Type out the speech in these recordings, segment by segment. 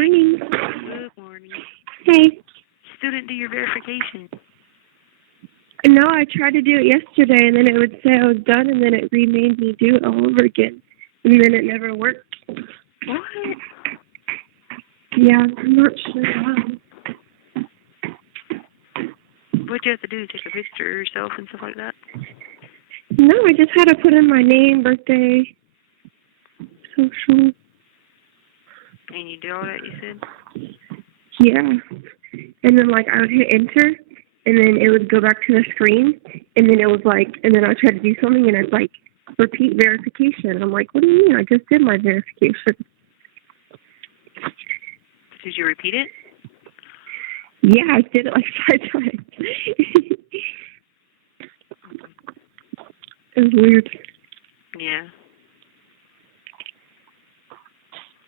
morning. Good morning. Hey. Still didn't do your verification. No, I tried to do it yesterday, and then it would say I was done, and then it remade me do it all over again. And then it never worked. What? Yeah, I'm not sure why. What'd you have to do? Take a picture of yourself and stuff like that? No, I just had to put in my name, birthday, social. And you did all that, you said? Yeah. And then, like, I would hit enter, and then it would go back to the screen, and then it was like, and then I tried to do something, and it's like, repeat verification. I'm like, what do you mean? I just did my verification. Did you repeat it? Yeah, I did it like 5 times. It was weird. Yeah.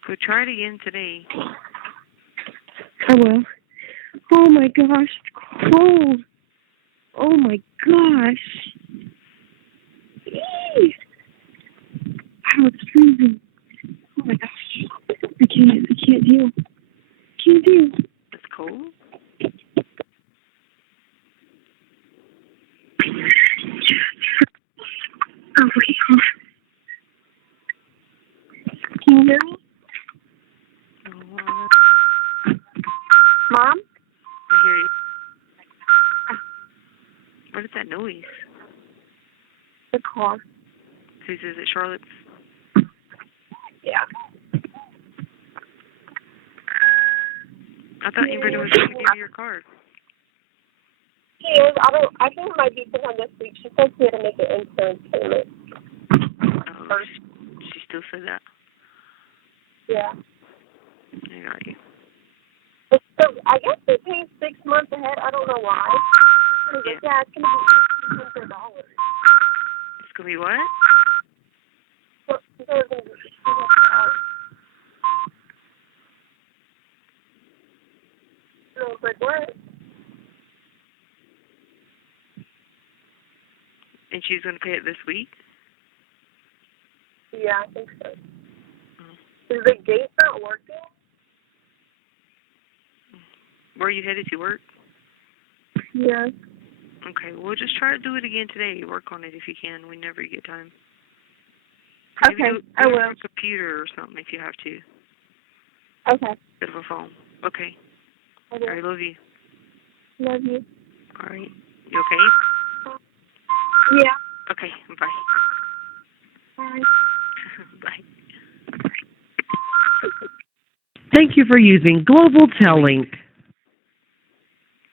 So try it again today. I will. Oh my gosh, it's cold. Oh my gosh. Eee. Wow, it's freezing. Oh my gosh. I can't deal. Can't deal. It's cold? Oh, wait, hold on. Can you hear me? Mom? I hear you. What is that noise? The car. Is it Charlotte's? Yeah. I thought Amber was going to give you your card. She is. I think it might be sometime this week. She said she had to make an insurance payment. Oh, First. she still said that? Yeah. I got you. So I guess they pay 6 months ahead. I don't know why. Yeah, it's going to be $600. It's going to be what? So it's going to be $600. So I was like, what? And she's going to pay it this week? Yeah, I think so. Is the gate not working? Where are you headed to work? Yeah. Okay, well, just try to do it again today. Work on it if you can whenever you get time. Okay, I will. On a computer or something if you have to. Okay. Instead of a phone. Okay. Okay. All right, love you. Love you. All right. You okay? Yeah. Okay, bye. Bye. Bye. Thank you for using Global Tellink.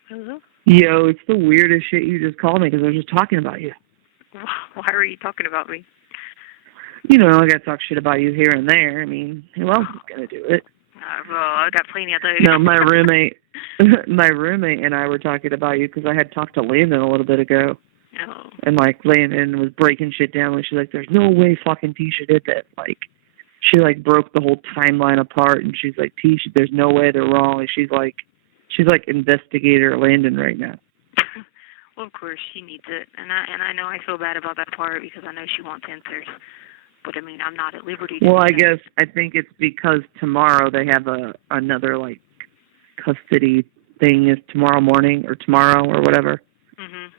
Hello? Yo, it's the weirdest shit you just called me because I was just talking about you. Why are you talking about me? You know, I got to talk shit about you here and there. I mean, who else is going to do it? Well, I got plenty of those. No, my roommate and I were talking about you because I had talked to Landon a little bit ago. Oh. And, like, Landon was breaking shit down. And she's like, there's no way fucking Tisha did that. Like, she, like, broke the whole timeline apart. And she's like, Tisha, there's no way they're wrong. And she's like investigator Landon right now. Well, of course, she needs it. And I know I feel bad about that part because I know she wants answers. But, I mean, I'm not at liberty to Well, I think it's because tomorrow they have another, like, custody thing is tomorrow morning or tomorrow or whatever. Mm-hmm.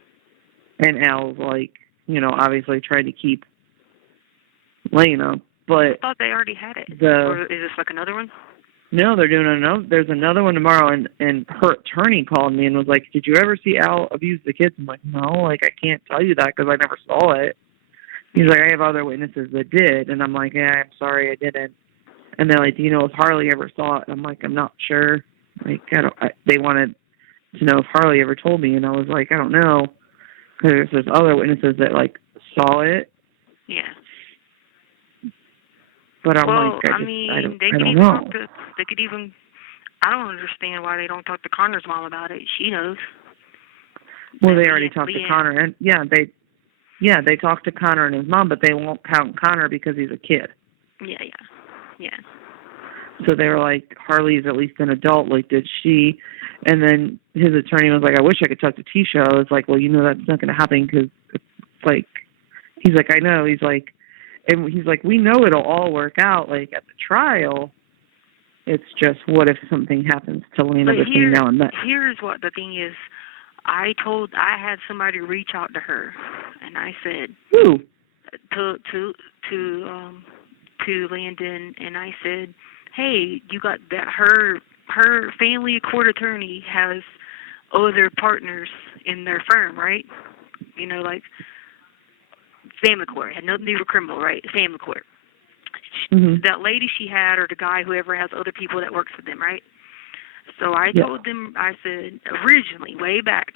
And Al's, like, you know, obviously trying to keep Lena, but... I thought they already had it. Or is this, like, another one? No, they're doing there's another one tomorrow, and her attorney called me and was like, did you ever see Al abuse the kids? I'm like, no, like, I can't tell you that because I never saw it. He's like, I have other witnesses that did. And I'm like, yeah, I'm sorry, I didn't. And they're like, do you know if Harley ever saw it? And I'm like, I'm not sure. Like, they wanted to know if Harley ever told me. And I was like, I don't know. Because there's other witnesses that, like, saw it. Yeah. But I'm well, like, I don't know. They could even, I don't understand why they don't talk to Connor's mom about it. She knows. Well, they already talked to Connor. And, they talked to Connor and his mom, but they won't count Connor because he's a kid. Yeah. So they were like, Harley's at least an adult. Like, did she? And then his attorney was like, I wish I could talk to Tisha. I was like, well, you know that's not going to happen because it's like, he's like, I know. He's like, and he's like, we know it'll all work out, like, at the trial. It's just, what if something happens to Lena But between now and then? here's what the thing is. I had somebody reach out to her, and I said, Who? to Landon, and I said, hey, you got that? Her family court attorney has other partners in their firm, right? You know, like family court. It had nothing to do with criminal, right? Family court. Mm-hmm. That lady she had, or the guy, whoever has other people that works for them, right? So I told them, I said, originally, way back,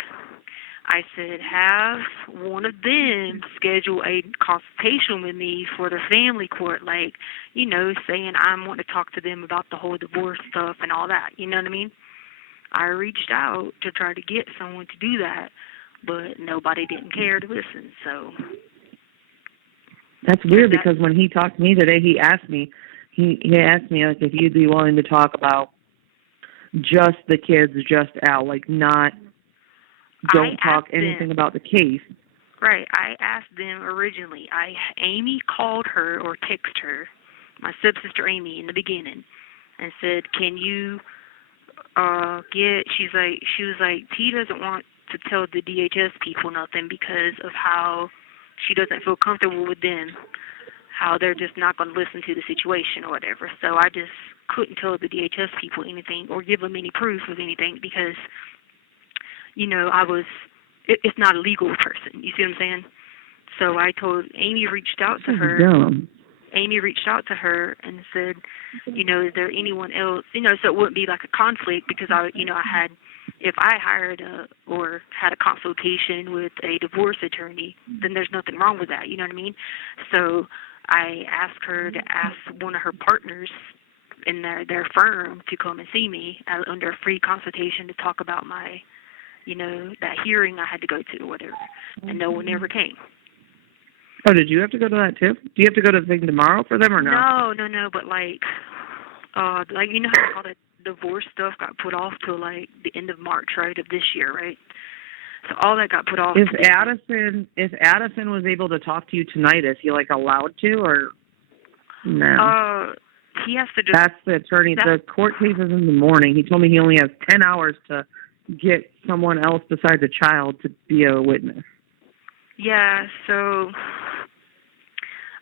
I said, have one of them schedule a consultation with me for the family court, like, you know, saying I'm wanting to talk to them about the whole divorce stuff and all that. You know what I mean? I reached out to try to get someone to do that, but nobody didn't care to listen, so. That's weird, because when he talked to me today, he asked me, like, if you'd be willing to talk about just the kids, just Al, like, not, don't talk anything about the case. Right. I asked them originally. Amy called her or texted her, my stepsister Amy, in the beginning, and said, can you she was like, T doesn't want to tell the DHS people nothing because of how she doesn't feel comfortable with them, how they're just not going to listen to the situation or whatever. So I just couldn't tell the DHS people anything or give them any proof of anything because, you know, it's not a legal person. You see what I'm saying? So I told Amy, reached out to her. Dumb. Amy reached out to her and said, you know, is there anyone else, you know, so it wouldn't be like a conflict because if I hired or had a consultation with a divorce attorney, then there's nothing wrong with that, you know what I mean? So I asked her to ask one of her partners in their firm to come and see me under a free consultation to talk about my, you know, that hearing I had to go to or whatever, and no one ever came. Oh, did you have to go to that too? Do you have to go to the thing tomorrow for them or no? No, but like you know how all the divorce stuff got put off till like the end of March, right, of this year, right? So all that got put off. If Addison was able to talk to you tonight, is he like allowed to or no? He has to just. That's the attorney. The court case is in the morning. He told me he only has 10 hours to get someone else besides a child to be a witness. Yeah, so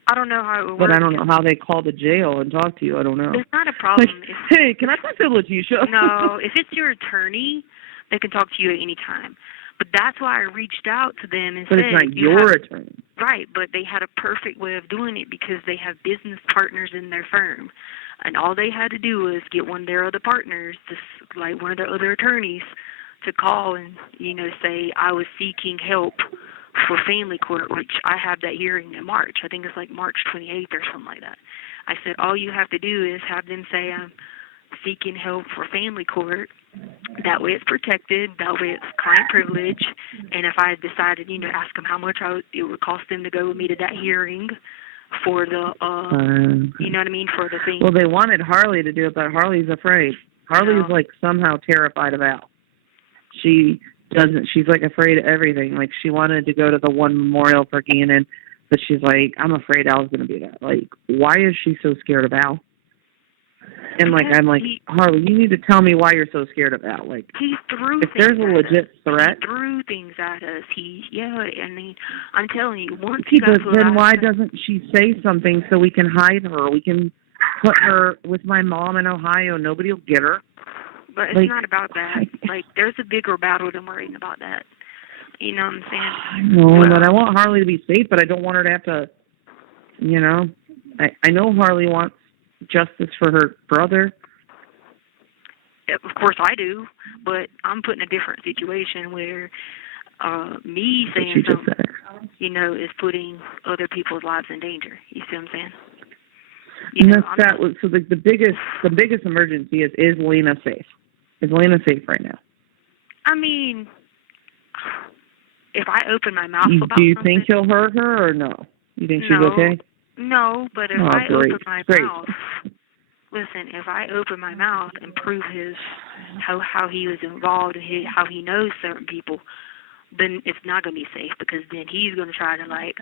I don't know how it works. But I don't know how they call the jail and talk to you. I don't know. It's not a problem. Like, hey, can I talk to Letecia? No, if it's your attorney, they can talk to you at any time. But that's why I reached out to them and said... But it's not your attorney. Right, but they had a perfect way of doing it because they have business partners in their firm. And all they had to do was get one of their other partners, like one of their other attorneys, to call and, you know, say, I was seeking help for family court, which I have that hearing in March. I think it's like March 28th or something like that. I said, all you have to do is have them say, I'm seeking help for family court. That way it's protected. That way it's client privilege. And if I decided, you know, ask them how much it would cost them to go with me to that hearing for the, you know what I mean, for the thing. Well, they wanted Harley to do it, but Harley's afraid. Harley's like somehow terrified of Al. She's like afraid of everything. Like she wanted to go to the one memorial for Gannon, but she's like, I'm afraid Al's going to be there. Like, why is she so scared of Al? And like, I'm like, Harley, you need to tell me why you're so scared of Al. Like, he threw if there's a legit threat, he threw things at us. I mean, I'm telling you, once then why doesn't she say something so we can hide her? We can put her with my mom in Ohio. Nobody will get her. But it's not about that. Like, there's a bigger battle than worrying about that. You know what I'm saying? No, but I want Harley to be safe, but I don't want her to have to, you know. I know Harley wants justice for her brother. Of course I do, but I'm put in a different situation where me saying something, you know, is putting other people's lives in danger. You see what I'm saying? So the biggest emergency is Lena safe? Is Lena safe right now? I mean, if I open my mouth about do you something, think he'll hurt her or no? You think she's okay? No, but if I open my mouth, listen, if I open my mouth and prove how he was involved and how he knows certain people, then it's not going to be safe because then he's going to try to, like,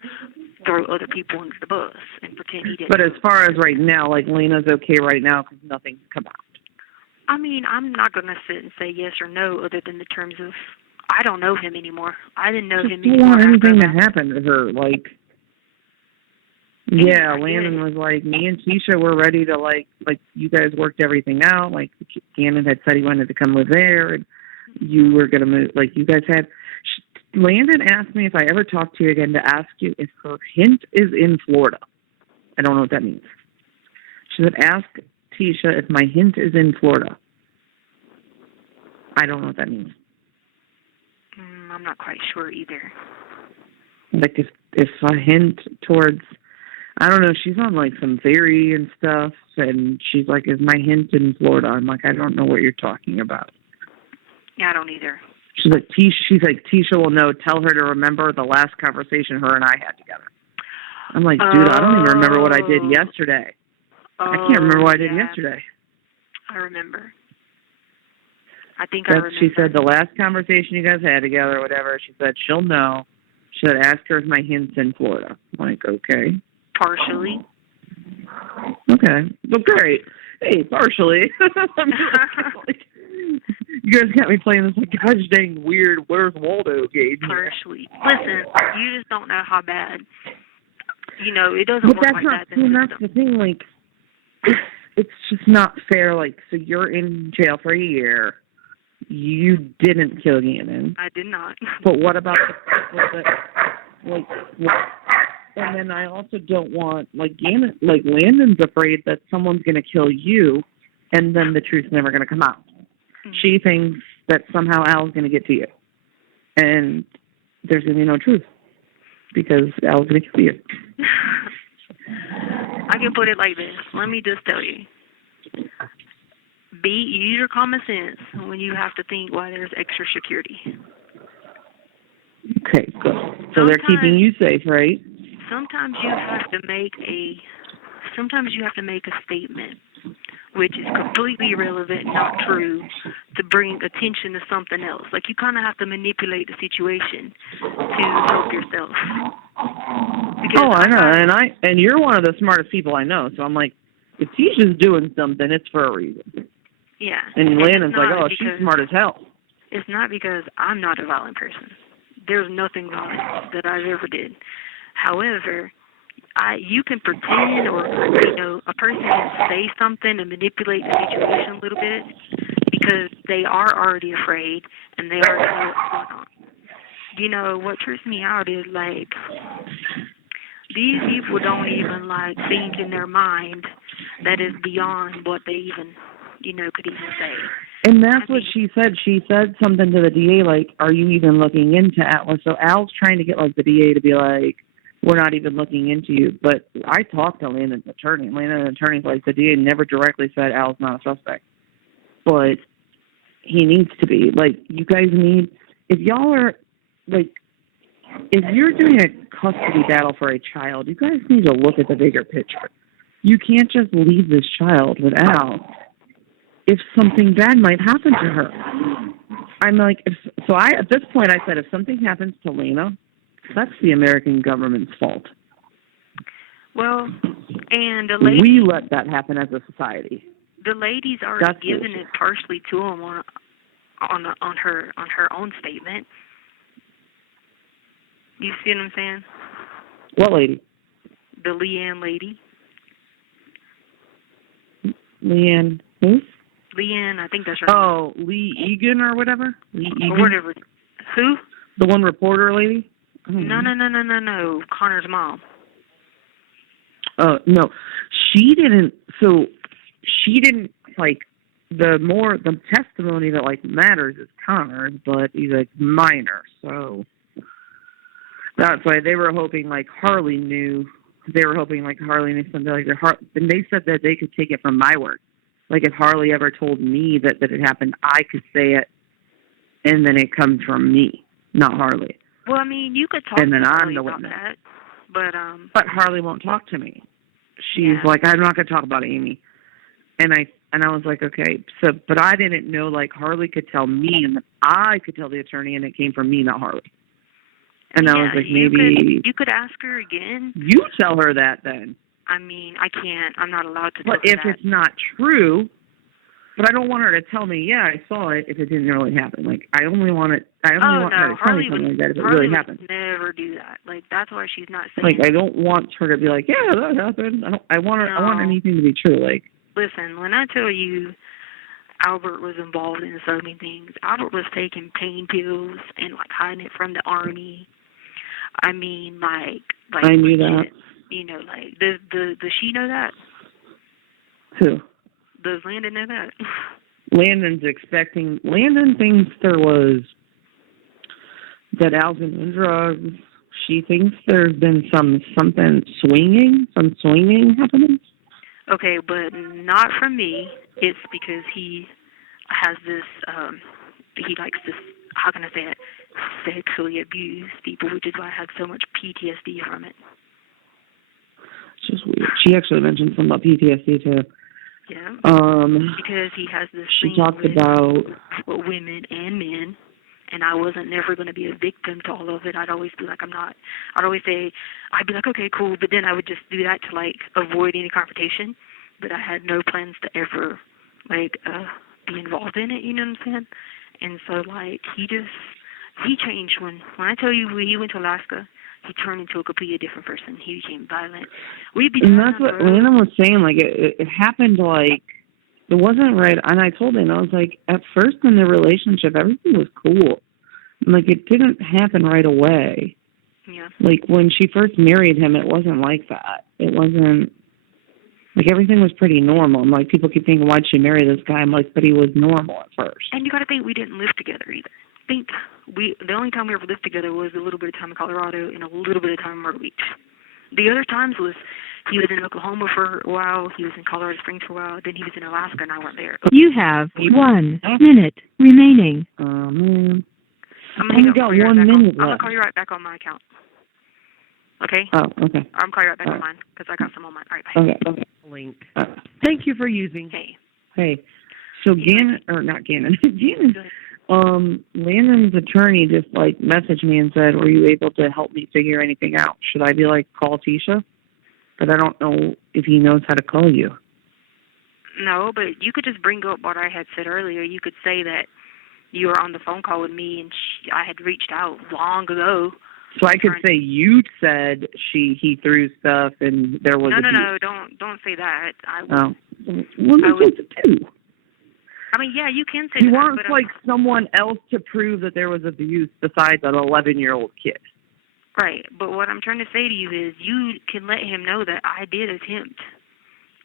throw other people into the bus and pretend he didn't. But as far as right now, like, Lena's okay right now because nothing's come out. I mean, I'm not going to sit and say yes or no other than the terms of, I don't know him anymore. I didn't know him I don't anymore. want anything to after happen to her. Like, yeah, Landon was like, me and Tisha were ready to, like, you guys worked everything out. Like, Gannon had said he wanted to come live there, and you were going to move. Like, you guys had. Landon asked me if I ever talked to you again to ask you if her hint is in Florida. I don't know what that means. She said, ask Tisha if my hint is in Florida. I don't know what that means. I'm not quite sure either. Like, if a hint towards, I don't know, she's on, like, some theory and stuff, and she's like, is my hint in Florida? I'm like, I don't know what you're talking about. Yeah, I don't either. She's like, Tisha will know. Tell her to remember the last conversation her and I had together. I'm like, dude, I don't even remember what I did yesterday. I can't remember what I did yesterday. I remember. I remember. She said the last conversation you guys had together or whatever, she said she'll know. She said, ask her if my hint's in Florida. I'm like, okay. Partially. Okay. Well, great. Hey, partially. You guys got me playing this, like, gosh dang weird Where's Waldo game. Partially. Listen, you just don't know how bad. You know, it doesn't work like that. That's the thing, like, it's just not fair. Like, so you're in jail for a year. You didn't kill Gannon. I did not. But what about like, and then I also don't want, like, Gannon, like, Landon's afraid that someone's going to kill you, and then the truth's never going to come out. Mm-hmm. She thinks that somehow Al's going to get to you, and there's going to be no truth because Al's going to kill you. I can put it like this. Let me just tell you. Use your common sense when you have to think why there's extra security. Okay, good. So they're keeping you safe, right? Sometimes you have to make a statement which is completely irrelevant, not true, to bring attention to something else. Like, you kind of have to manipulate the situation to help yourself. Because I know, and you're one of the smartest people I know, so I'm like, if Tisha's doing something, it's for a reason. Yeah. And Landon's like, oh, she's smart as hell. It's not because I'm not a violent person. There's nothing violent that I've ever did. However, you can pretend, or, you know, a person can say something and manipulate the situation a little bit because they are already afraid and they already know what's going on. You know, what trips me out is, like, these people don't even, like, think in their mind that is beyond what they even, you know, could even say. And that's what she said. She said something to the DA, like, are you even looking into Atlas? So Al's trying to get, like, the DA to be like, we're not even looking into you. But I talked to Landon's attorney. Landon's attorney's like, the DA never directly said Al's not a suspect. But he needs to be. Like, you guys need, if y'all are, like, if you're doing a custody battle for a child, you guys need to look at the bigger picture. You can't just leave this child with Al if something bad might happen to her. I'm like, at this point I said, if something happens to Lena, that's the American government's fault. Well, and the lady, we let that happen as a society. The lady's already given it partially to him on her own statement. You see what I'm saying? What lady? The Leanne lady. Leanne who? Leanne, I think that's her name. Oh, Lee Egan or whatever? Lee Egan? Or whatever. Who? The one reporter lady? No. Connor's mom. No. She didn't, like, the testimony that, like, matters is Connor's, but he's, like, minor, so that's why they were hoping, like, Harley knew. They were hoping, like, Harley knew something like that. And they said that they could take it from my word. Like, if Harley ever told me that it happened, I could say it, and then it comes from me, not Harley. Well, I mean, you could talk to Harley about that, but Harley won't talk to me. She's like, I'm not going to talk about Amy. And I was like, okay, but I didn't know, like, Harley could tell me, and I could tell the attorney, and it came from me, not Harley. And I was like, maybe you could ask her again. You tell her that then. I mean, I can't. I'm not allowed to. But if it's not true, But I don't want her to tell me, yeah, I saw it if it didn't really happen. Like, I only want her to tell Harley me something like that if it Harley really happened. would never do that. Like, that's why she's not saying. Like, I don't want her to be like, yeah, that happened. I want anything to be true. Like, listen, when I tell you Albert was involved in so many things, Albert was taking pain pills and like hiding it from the army. I mean, like I knew that. You know, like does she know that? Who? Does Landon know that? Landon thinks there was that Al's been in drugs. She thinks there's been some swinging happening. Okay, but not from me. It's because he has this, he likes this, how can I say it, sexually abuse people, which is why I had so much PTSD from it. It's just weird. She actually mentioned something about PTSD too. Yeah. Because he has this she thing talked with about women and men, and I wasn't never going to be a victim to all of it. I'd always be like, I'm not. I'd always say, I'd be like, okay, cool, but then I would just do that to like avoid any confrontation. But I had no plans to ever like be involved in it. You know what I'm saying? And so like he changed when I tell you when he went to Alaska. He turned into a completely different person. He became violent. And that's what Landon was saying. Like, it happened, like, it wasn't right. And I told him, I was like, at first in the relationship, everything was cool. Like, it didn't happen right away. Yeah. Like, when she first married him, it wasn't like that. It wasn't, like, everything was pretty normal. And, like, people keep thinking, why'd she marry this guy? I'm like, but he was normal at first. And you got to think, we didn't live together either. The only time we ever lived together was a little bit of time in Colorado and a little bit of time in Myrtle Beach. The other times was he was in Oklahoma for a while, he was in Colorado Springs for a while, then he was in Alaska and I went there. You have 1 minute remaining. Oh, man. I'm got 1 minute left. I'm going to call you right back on my account. Okay? Oh, okay. I'm calling you right back on mine because I got some on mine. All right, bye. Okay. Link. Thank you for using. Hey. So Gannon. Landon's attorney just like messaged me and said, were you able to help me figure anything out? Should I be like, call Tisha? But I don't know if he knows how to call you. No, but you could just bring up what I had said earlier. You could say that you were on the phone call with me and I had reached out long ago. So I could say you said he threw stuff and there was No, don't say that. Well, I too. I mean, yeah, you can say he that. He wants like someone else to prove that there was abuse besides an 11-year-old kid. Right, but what I'm trying to say to you is you can let him know that I did attempt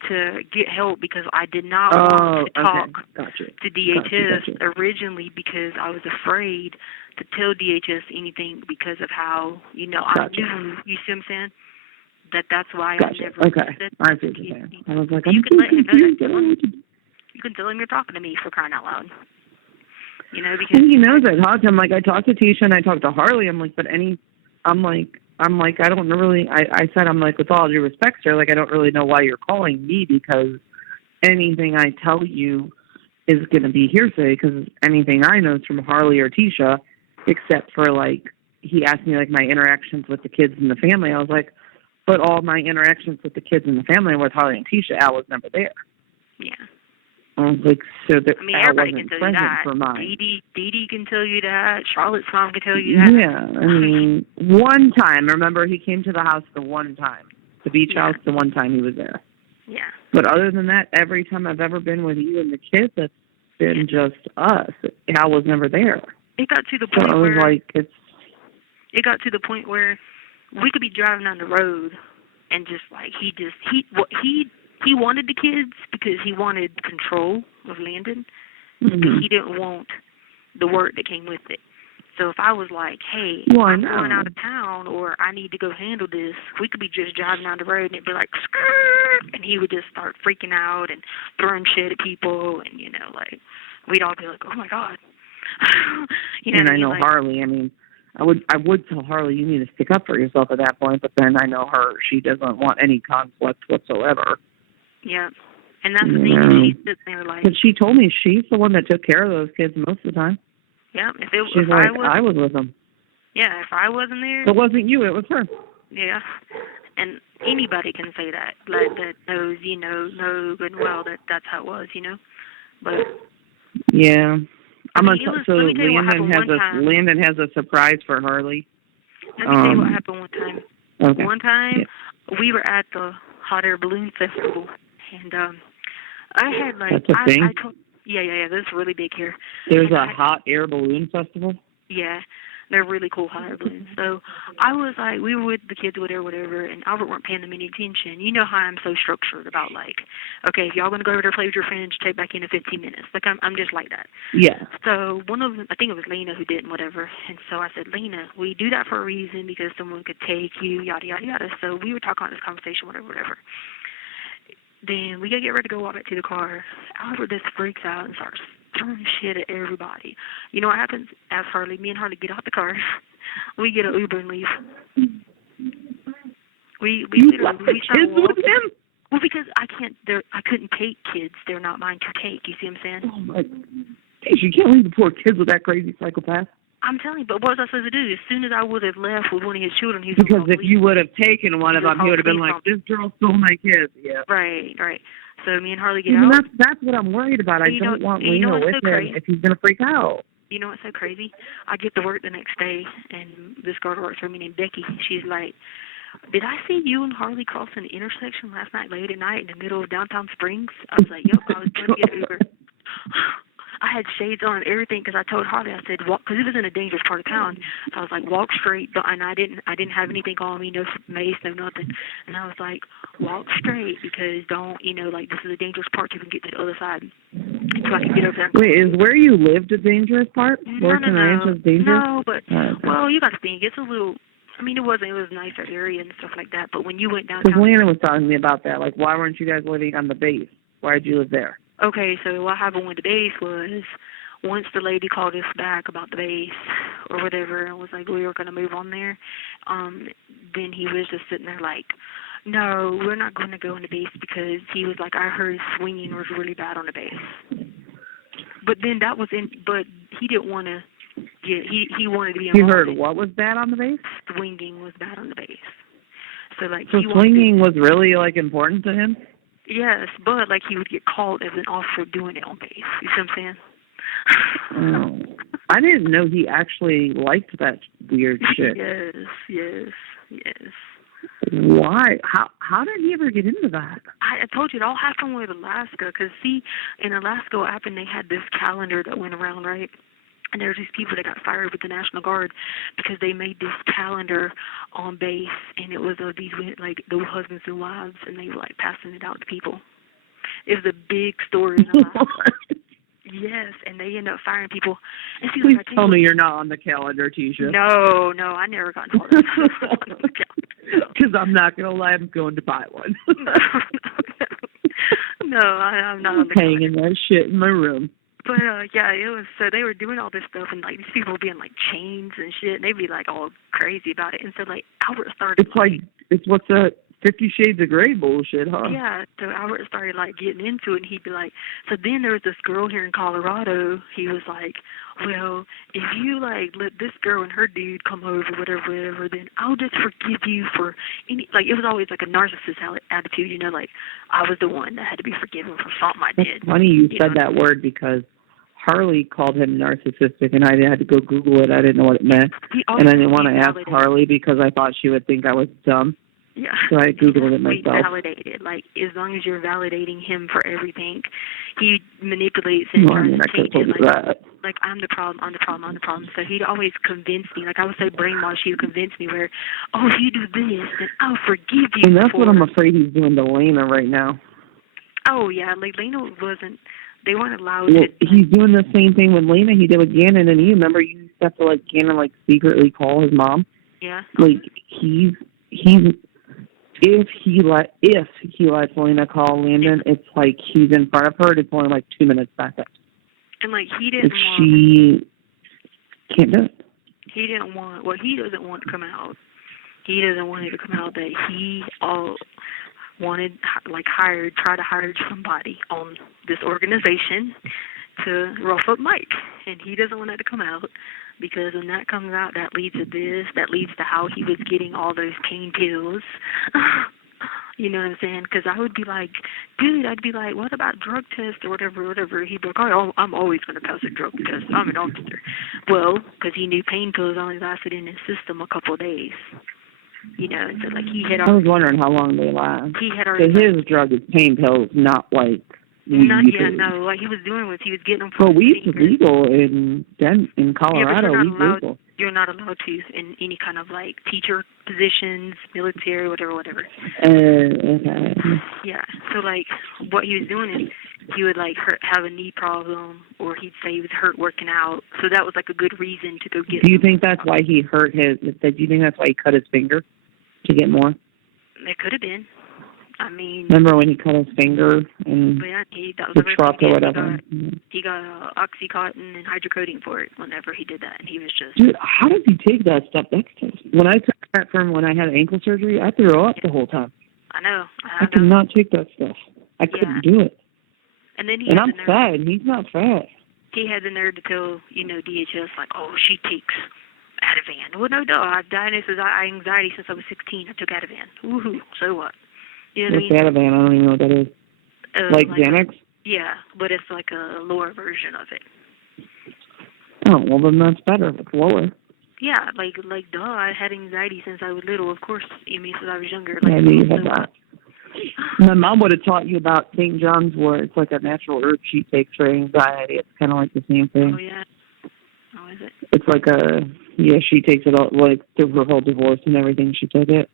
to get help because I did not want to talk to DHS originally because I was afraid to tell DHS anything because of how, I knew, you see what I'm saying? That's why I never said I see what you're saying. I was like, you can let him know that. You can tell him you're talking to me for crying out loud. Because he knows I talked to him. Like I talked to Tisha and I talked to Harley. I'm like, I don't really. I said, I'm like, with all due respect, sir, like I don't really know why you're calling me because anything I tell you is going to be hearsay because anything I know is from Harley or Tisha, except for like he asked me like my interactions with the kids and the family. I was like, but all my interactions with the kids and the family with Harley and Tisha, Al was never there. Yeah. I was like, so that everybody wasn't can tell you that. For mine. Dee can tell you that. Charlotte's mom can tell you that. Yeah, I mean, one time, remember, he came to the house the one time. The beach house, the one time he was there. Yeah. But other than that, every time I've ever been with you and the kids, it's been just us. Al was never there. It got to the point so where... It got to the point where we could be driving down the road and just like, he wanted the kids because he wanted control of Landon. Mm-hmm. He didn't want the work that came with it. So if I was like, hey, I'm going out of town or I need to go handle this, we could be just driving down the road and it'd be like, skrrr, and he would just start freaking out and throwing shit at people and, like, we'd all be like, oh, my God. And I know like, Harley, I mean, I would tell Harley you need to stick up for yourself at that point, but then I know her. She doesn't want any conflict whatsoever. Yeah. And that's the thing. She sits there like... But she told me she's the one that took care of those kids most of the time. Yeah. I was with them. Yeah, if I wasn't there... It wasn't you, it was her. Yeah. And anybody can say that. Like, that knows, know good and well that that's how it was, But yeah. let me tell you what happened one time. Landon has a surprise for Harley. Let me tell you what happened one time. Okay. One time, we were at the Hot Air Balloon Festival, and I had like That's a thing? yeah. This is really big here. There's a hot air balloon festival? Yeah. They're really cool hot air balloons. So I was like, we were with the kids, whatever, and Albert weren't paying them any attention. You know how I'm so structured about like, okay, if y'all gonna go over there play with your friends, check back in 15 minutes. Like I'm just like that. Yeah. So one of them, I think it was Lena who did and whatever. And so I said, Lena, we do that for a reason because someone could take you, yada yada yada. So we were talking about this conversation, whatever. Then we get ready to go walk back to the car. Albert just freaks out and starts throwing shit at everybody. You know what happens? As me and Harley get out the car. We get an Uber and leave. We literally kids with him? Well, because I couldn't take kids. They're not mine to take. You see what I'm saying? Oh my! You can't leave the poor kids with that crazy psychopath. I'm telling you, but what was I supposed to do? As soon as I would have left with one of his children, he's because if you would have taken one of them, he would have been like, "This girl stole my kids." Yeah. Right. So me and Harley get out. That's what I'm worried about. I don't want Lena with him if he's gonna freak out. You know what's so crazy? I get to work the next day, and this girl works for me named Becky. She's like, "Did I see you and Harley crossing the intersection last night late at night in the middle of downtown Springs?" I was like, "Yep, I was going to get Uber." I had shades on and everything because I told Harley, I said, walk, because it was in a dangerous part of town. So I was like, walk straight, and I didn't have anything on me, no mace, no nothing. And I was like, walk straight because don't, like this is a dangerous part. You can get to the other side, so I can get over there. Wait, is where you lived a dangerous part? No. No, but well, you got to think it's a little. I mean, it was a nicer area and stuff like that. But when you went downtown, because Lana was talking to me about that. Like, why weren't you guys living on the base? Why did you live there? Okay, so what happened with the base was once the lady called us back about the base or whatever and was like we were going to move on there, then he was just sitting there like, no, we're not going to go on the base because he was like, I heard swinging was really bad on the base. But then but he didn't want to he wanted to be involved. You heard what was bad on the base? Swinging was bad on the base. So like swinging was really like important to him? Yes, but like he would get called as an officer doing it on base. You see what I'm saying? I didn't know he actually liked that weird shit. Yes. Why? How did he ever get into that? I told you it all happened with Alaska. Because see, in Alaska, what happened? They had this calendar that went around, right? And there were these people that got fired with the National Guard because they made this calendar on base, and it was these like the husbands and wives, and they were like passing it out to people. It was a big story in Alaska. Yes, and they ended up firing people. And see, please tell me you're not on the calendar, Tisha. No, I never got told that. Because I'm not going to lie, I'm going to buy one. No, I'm not on the calendar. Hanging that shit in my room. But, yeah, it was, so they were doing all this stuff, and, like, these people were being, like, chains and shit, and they'd be, like, all crazy about it. And so, like, Albert started, it's what's that 50 Shades of Grey bullshit, huh? Yeah, so Albert started, like, getting into it, and he'd be like, so then there was this girl here in Colorado, he was like, well, if you, like, let this girl and her dude come over, whatever, then I'll just forgive you for any, like, it was always, like, a narcissist attitude, you know, like, I was the one that had to be forgiven for something I did. It's funny you said that word because Harley called him narcissistic, and I had to go Google it. I didn't know what it meant, and I didn't want to ask Harley because I thought she would think I was dumb. Yeah. So I Googled it myself. Validated. Like, as long as you're validating him for everything, he manipulates and tries to change it. Like, I'm the problem. So he'd always convince me. Like, I was so brainwashed, he would convince me where, oh, if you do this, then I'll forgive you. And that's what I'm afraid he's doing to Lena right now. Oh, yeah. Like, Lena wasn't, they weren't allowed to. He's doing the same thing with Lena he did with Gannon, and you remember you used to have to, like, Gannon, like, secretly call his mom? Yeah. Like, If he lets Lena call Landon, it's like he's in front of her. It's only like 2 minutes back up. And like he didn't want. She can't do it. He didn't want. Well, he doesn't want to come out. He doesn't want it to come out that he wanted, like, try to hire somebody on this organization to rough up Mike, and he doesn't want that to come out. Because when that comes out, that leads to this. That leads to how he was getting all those pain pills. You know what I'm saying? Because I would be like, dude, I'd be like, what about drug tests or whatever. He'd be like, oh, I'm always going to pass a drug test. I'm an officer. Well, because he knew pain pills only lasted in his system a couple of days. You know, so like he had. I was wondering how long they last. He had So already. his drug is pain pills, not like weed. No. What he was doing was he was getting them from. Well, weed's legal in Colorado. Yeah, Weed's legal. You're not allowed to in any kind of like teacher positions, military, whatever. Okay. Yeah. So like, what he was doing is he would like have a knee problem, or he'd say he was hurt working out. So that was like a good reason to go get. Do you think that's why he hurt his? Do you think that's why he cut his finger to get more? It could have been. I mean, remember when he cut his finger and that was the truck or whatever? He got Oxycontin and hydrocodone for it whenever he did that, and he was just. Dude, how did he take that stuff? When I took that from when I had ankle surgery, I threw up the whole time. I know. I could not take that stuff. I couldn't do it. And then I'm fat, and he's not fat. He had the nerve to tell, DHS, like, oh, she takes Ativan. Well, no, I've diagnosed with anxiety since I was 16. I took Ativan. Woohoo. So what? You know what I mean? What's Ativan? I don't even know what that is. Like Xanax? Yeah, but it's like a lower version of it. Oh, well, then that's better. It's lower. Yeah, like duh. I had anxiety since I was little. Of course, since I was younger. Like, yeah, you had that. My mom would have taught you about St. John's wort. It's like a natural herb she takes for anxiety. It's kind of like the same thing. Oh, yeah. Oh, is it? It's like she takes it all, like, through her whole divorce and everything. She took it.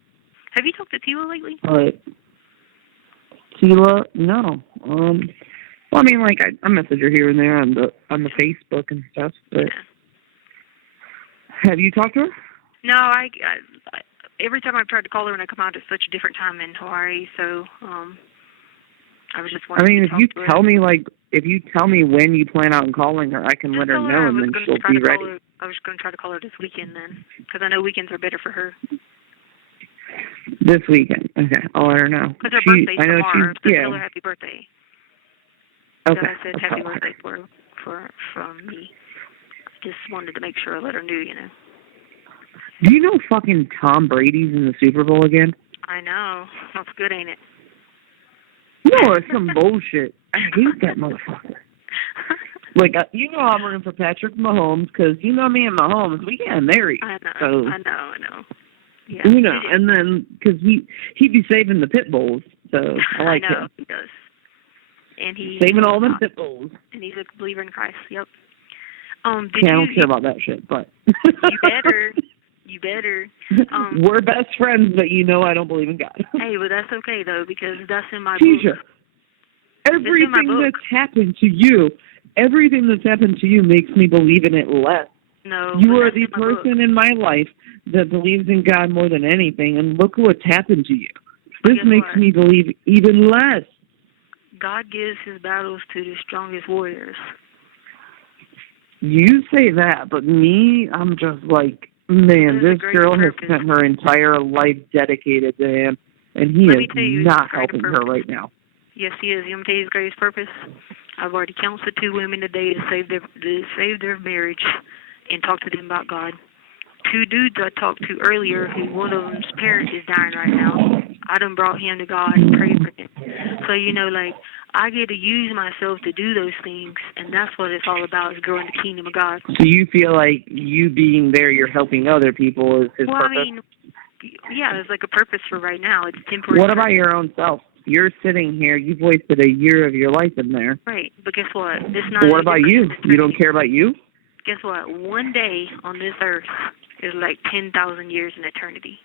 Have you talked to Tila lately? Tila? No. Well, I mean, like, I message her here and there on the Facebook and stuff, but... Yeah. Have you talked to her? No, I every time I've tried to call her when I come out, it's such a different time in Hawaii, so, I was just wondering. I mean, if you tell me when you plan on calling her, I can let her know, and then she'll be ready. I was going to try to call her this weekend then, because I know weekends are better for her. This weekend? Okay, I'll let her know. Because her birthday's tomorrow, so tell her happy birthday. Okay. So I said happy birthday from me. Just wanted to make sure I let her know, Do you know fucking Tom Brady's in the Super Bowl again? I know. That's good, ain't it? No, it's some bullshit. I hate that motherfucker. Like, I'm rooting for Patrick Mahomes, because me and Mahomes, we getting married. I know. So, I know. Yeah. And then, because he'd be saving the pit bulls, so I like him. He does. And saving all them pit bulls. And he's a believer in Christ, yep. I don't care about that shit, but... You better. We're best friends, but I don't believe in God. Hey, well, that's okay, though, because that's in my book. Everything that's happened to you makes me believe in it less. No. You are the person in my life that believes in God more than anything, and look what's happened to you. This makes me believe even less. God gives his battles to the strongest warriors. You say that, but me, I'm just like, man, this girl has spent her entire life dedicated to him, and he is not helping her right now. Yes, he is. You want me to tell you his greatest purpose? I've already counseled 2 women today to save their marriage and talk to them about God. 2 dudes I talked to earlier, who one of them's parents is dying right now. I done brought him to God and prayed for him. So, I get to use myself to do those things, and that's what it's all about, is growing the kingdom of God. So you feel like you being there, you're helping other people is his purpose? I mean, yeah, there's like a purpose for right now. It's temporary. What about your own self? You're sitting here, you've wasted a year of your life in there. Right, but guess what? What about you? You don't care about you? Guess what? One day on this earth is like 10,000 years in eternity.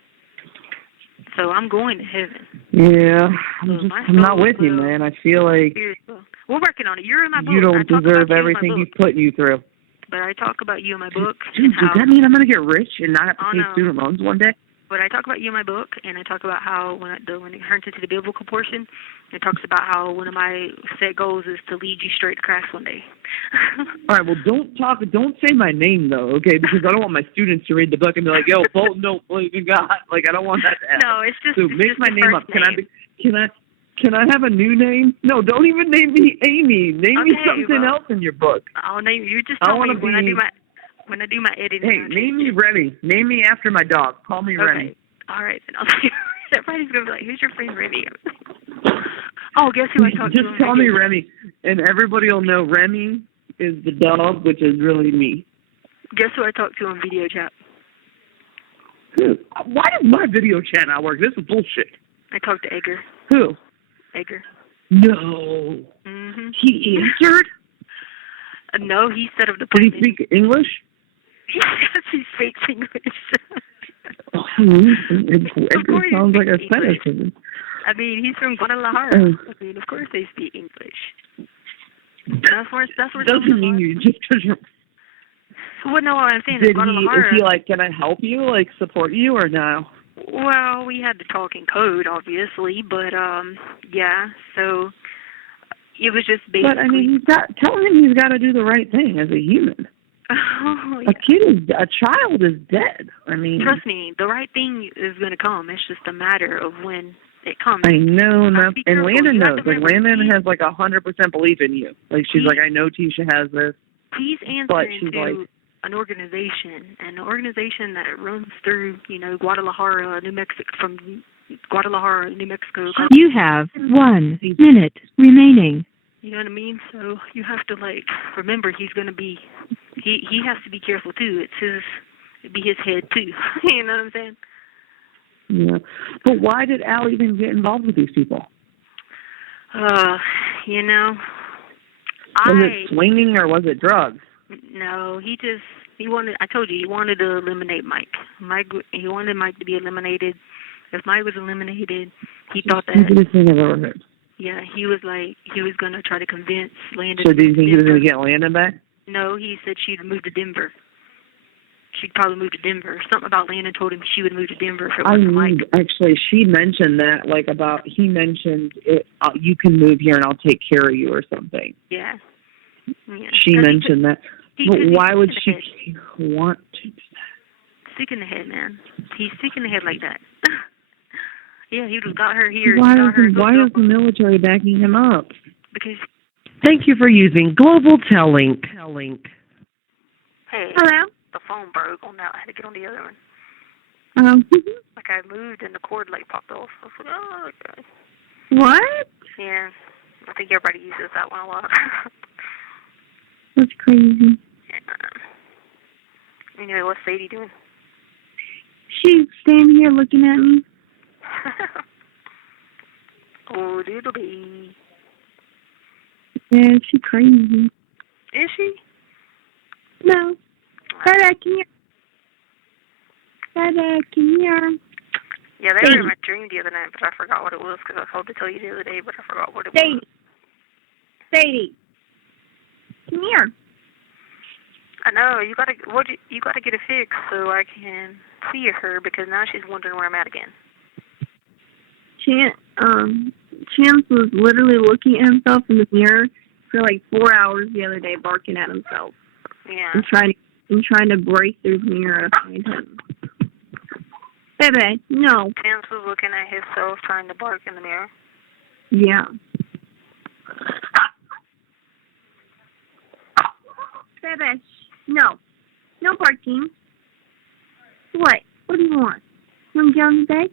So I'm going to heaven. Yeah, I'm not with you, man. I feel like we're working on it. You're in my book. You don't deserve everything he's putting you through. But I talk about you in my book. Dude, does that mean I'm going to get rich and not have to pay student loans one day? But I talk about you in my book, and I talk about how when it turns into the biblical portion, it talks about how one of my set goals is to lead you straight to Christ one day. All right, well, don't say my name, though, okay? Because I don't want my students to read the book and be like, yo, Bolton don't believe in God. Like, I don't want that to happen. No, it's just... So make my name up. Can I have a new name? No, don't even name me Amy. Name me something else in your book. I'll name you. Just tell me when I do my editing. Hey, name me Remy. Name me after my dog. Call me Remy. All right, then I'll say Everybody's gonna be like, "Who's your friend, Remy?" Oh, guess who I talked to? Just call me Remy, and everybody will know Remy is the dog, which is really me. Guess who I talked to on video chat? Who? Why does my video chat not work? This is bullshit. I talked to Edgar. Who? Edgar. No. Mhm. He answered? No, he said of the. Did he speak English? Yes, he speaks English. Edgar sounds like a citizen. I mean, he's from Guadalajara. I mean, of course they speak English. That's where doesn't mean you just because you're. Well, no, what I'm saying is Is he like, can I help you, like support you, or no? Well, we had to talk in code, obviously, but yeah. So it was just basically. But I mean, tell him he's got to do the right thing as a human. Oh, yeah. A child is dead. I mean, trust me, the right thing is going to come. It's just a matter of when it comes. I know, and Landon knows. Like Landon has like 100% belief in you. Like she's like, I know Tisha has this. He's answering to an organization, and the organization that runs through, Guadalajara, New Mexico, from Guadalajara, New Mexico. You have 1 minute remaining. You know what I mean? So you have to remember he's going to be. He has to be careful too. It'd be his head too. You know what I'm saying? Yeah. But why did Al even get involved with these people? Was it swinging or was it drugs? No, he wanted. I told you, he wanted to eliminate Mike. He wanted Mike to be eliminated. If Mike was eliminated, he thought that. Stupidest thing I've ever heard. Yeah, he was going to try to convince Landon. So do you think he was going to get Landon back? No, he said she'd move to Denver. She'd probably move to Denver. Something about Landon told him she would move to Denver if it wasn't Mike. Actually, she mentioned that, he mentioned it, you can move here and I'll take care of you or something. Yeah. She mentioned that. But why would she want to do that? Sick in the head, man. He's sick in the head like that. Yeah, he got her here. Why is the military backing him up? Because. Thank you for using Global Tellink. Hey. Hello? The phone broke on that. I had to get on the other one. I moved and the cord popped off. I was like, oh, okay. What? Yeah. I think everybody uses that one a lot. That's crazy. Yeah. Anyway, what's Sadie doing? She's standing here looking at me. Oh, doodle-dee. Yeah, she's crazy. Is she? No. Dada, come here. Dada, come here. Yeah, they were in my dream the other night, but I forgot what it was because I was told to tell you the other day, but I forgot what it was. Sadie. Come here. I know, you gotta get it fixed so I can see her because now she's wondering where I'm at again. Chance was literally looking at himself in the mirror for 4 hours the other day, barking at himself. Yeah. And trying to break through the mirror to find him. Bebe, no. Chance was looking at himself trying to bark in the mirror. Yeah. Bebe, no. No barking. What? What do you want? You want to get on the bed?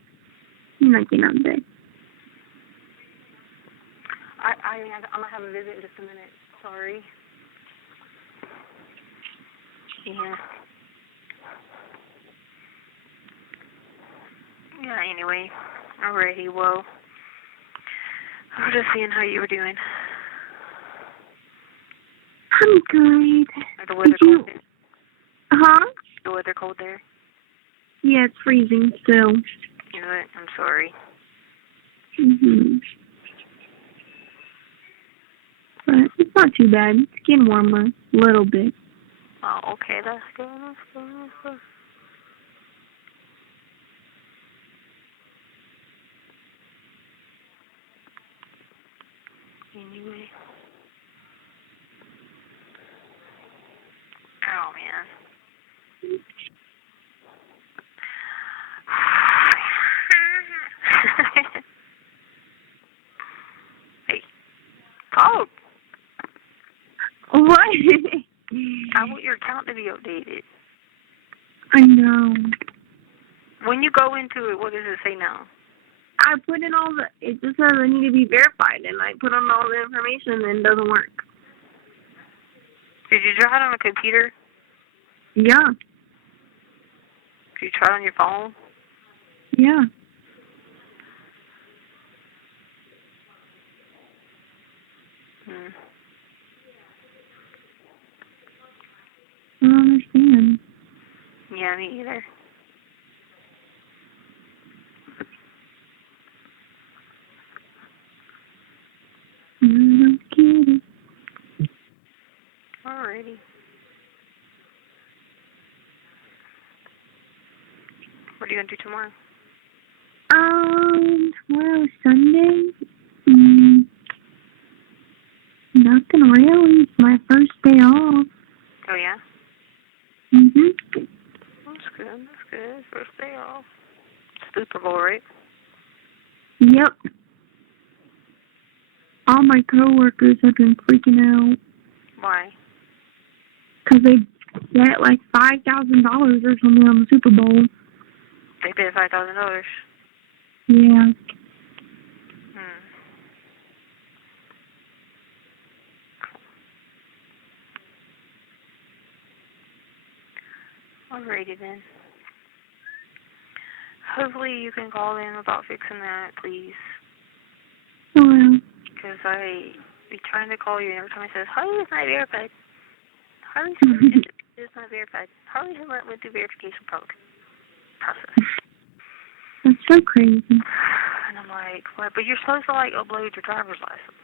You're not getting on the bed. I'm going to have a visit in just a minute. Sorry. Yeah. Yeah, anyway. Alrighty, well. I was just seeing how you were doing. I'm good. Is the weather cold there? Huh? The weather cold there? Yeah, it's freezing still. You know what? I'm sorry. Mhm. But it's not too bad. It's getting warmer a little bit. Oh, okay. That's good. That's good. That's good. Anyway. Oh, man. Hey. Oh. What? I want your account to be updated. I know. When you go into it, what does it say now? I put in all the. It just says I need to be verified, and I put on all the information, and it doesn't work. Did you try it on a computer? Yeah. Did you try it on your phone? Yeah. I don't understand. Yeah, me either. I don't get it. Alrighty. What are you going to do tomorrow? Tomorrow is Sunday. Nothing really. It's my first day off. Oh, yeah? Mhm. That's good. That's good. First day off. Super Bowl, right? Yep. All my coworkers have been freaking out Why? because they bet like $5,000 or something on the Super Bowl. They bid $5,000. Yeah. Alrighty then. Hopefully you can call in about fixing that, please. Well. Because I be trying to call you, and every time I says, Harley is not verified. Harley's is not verified. Harley has not went through verification process. That's so crazy. And I'm like, what? But you're supposed to, like, upload your driver's license.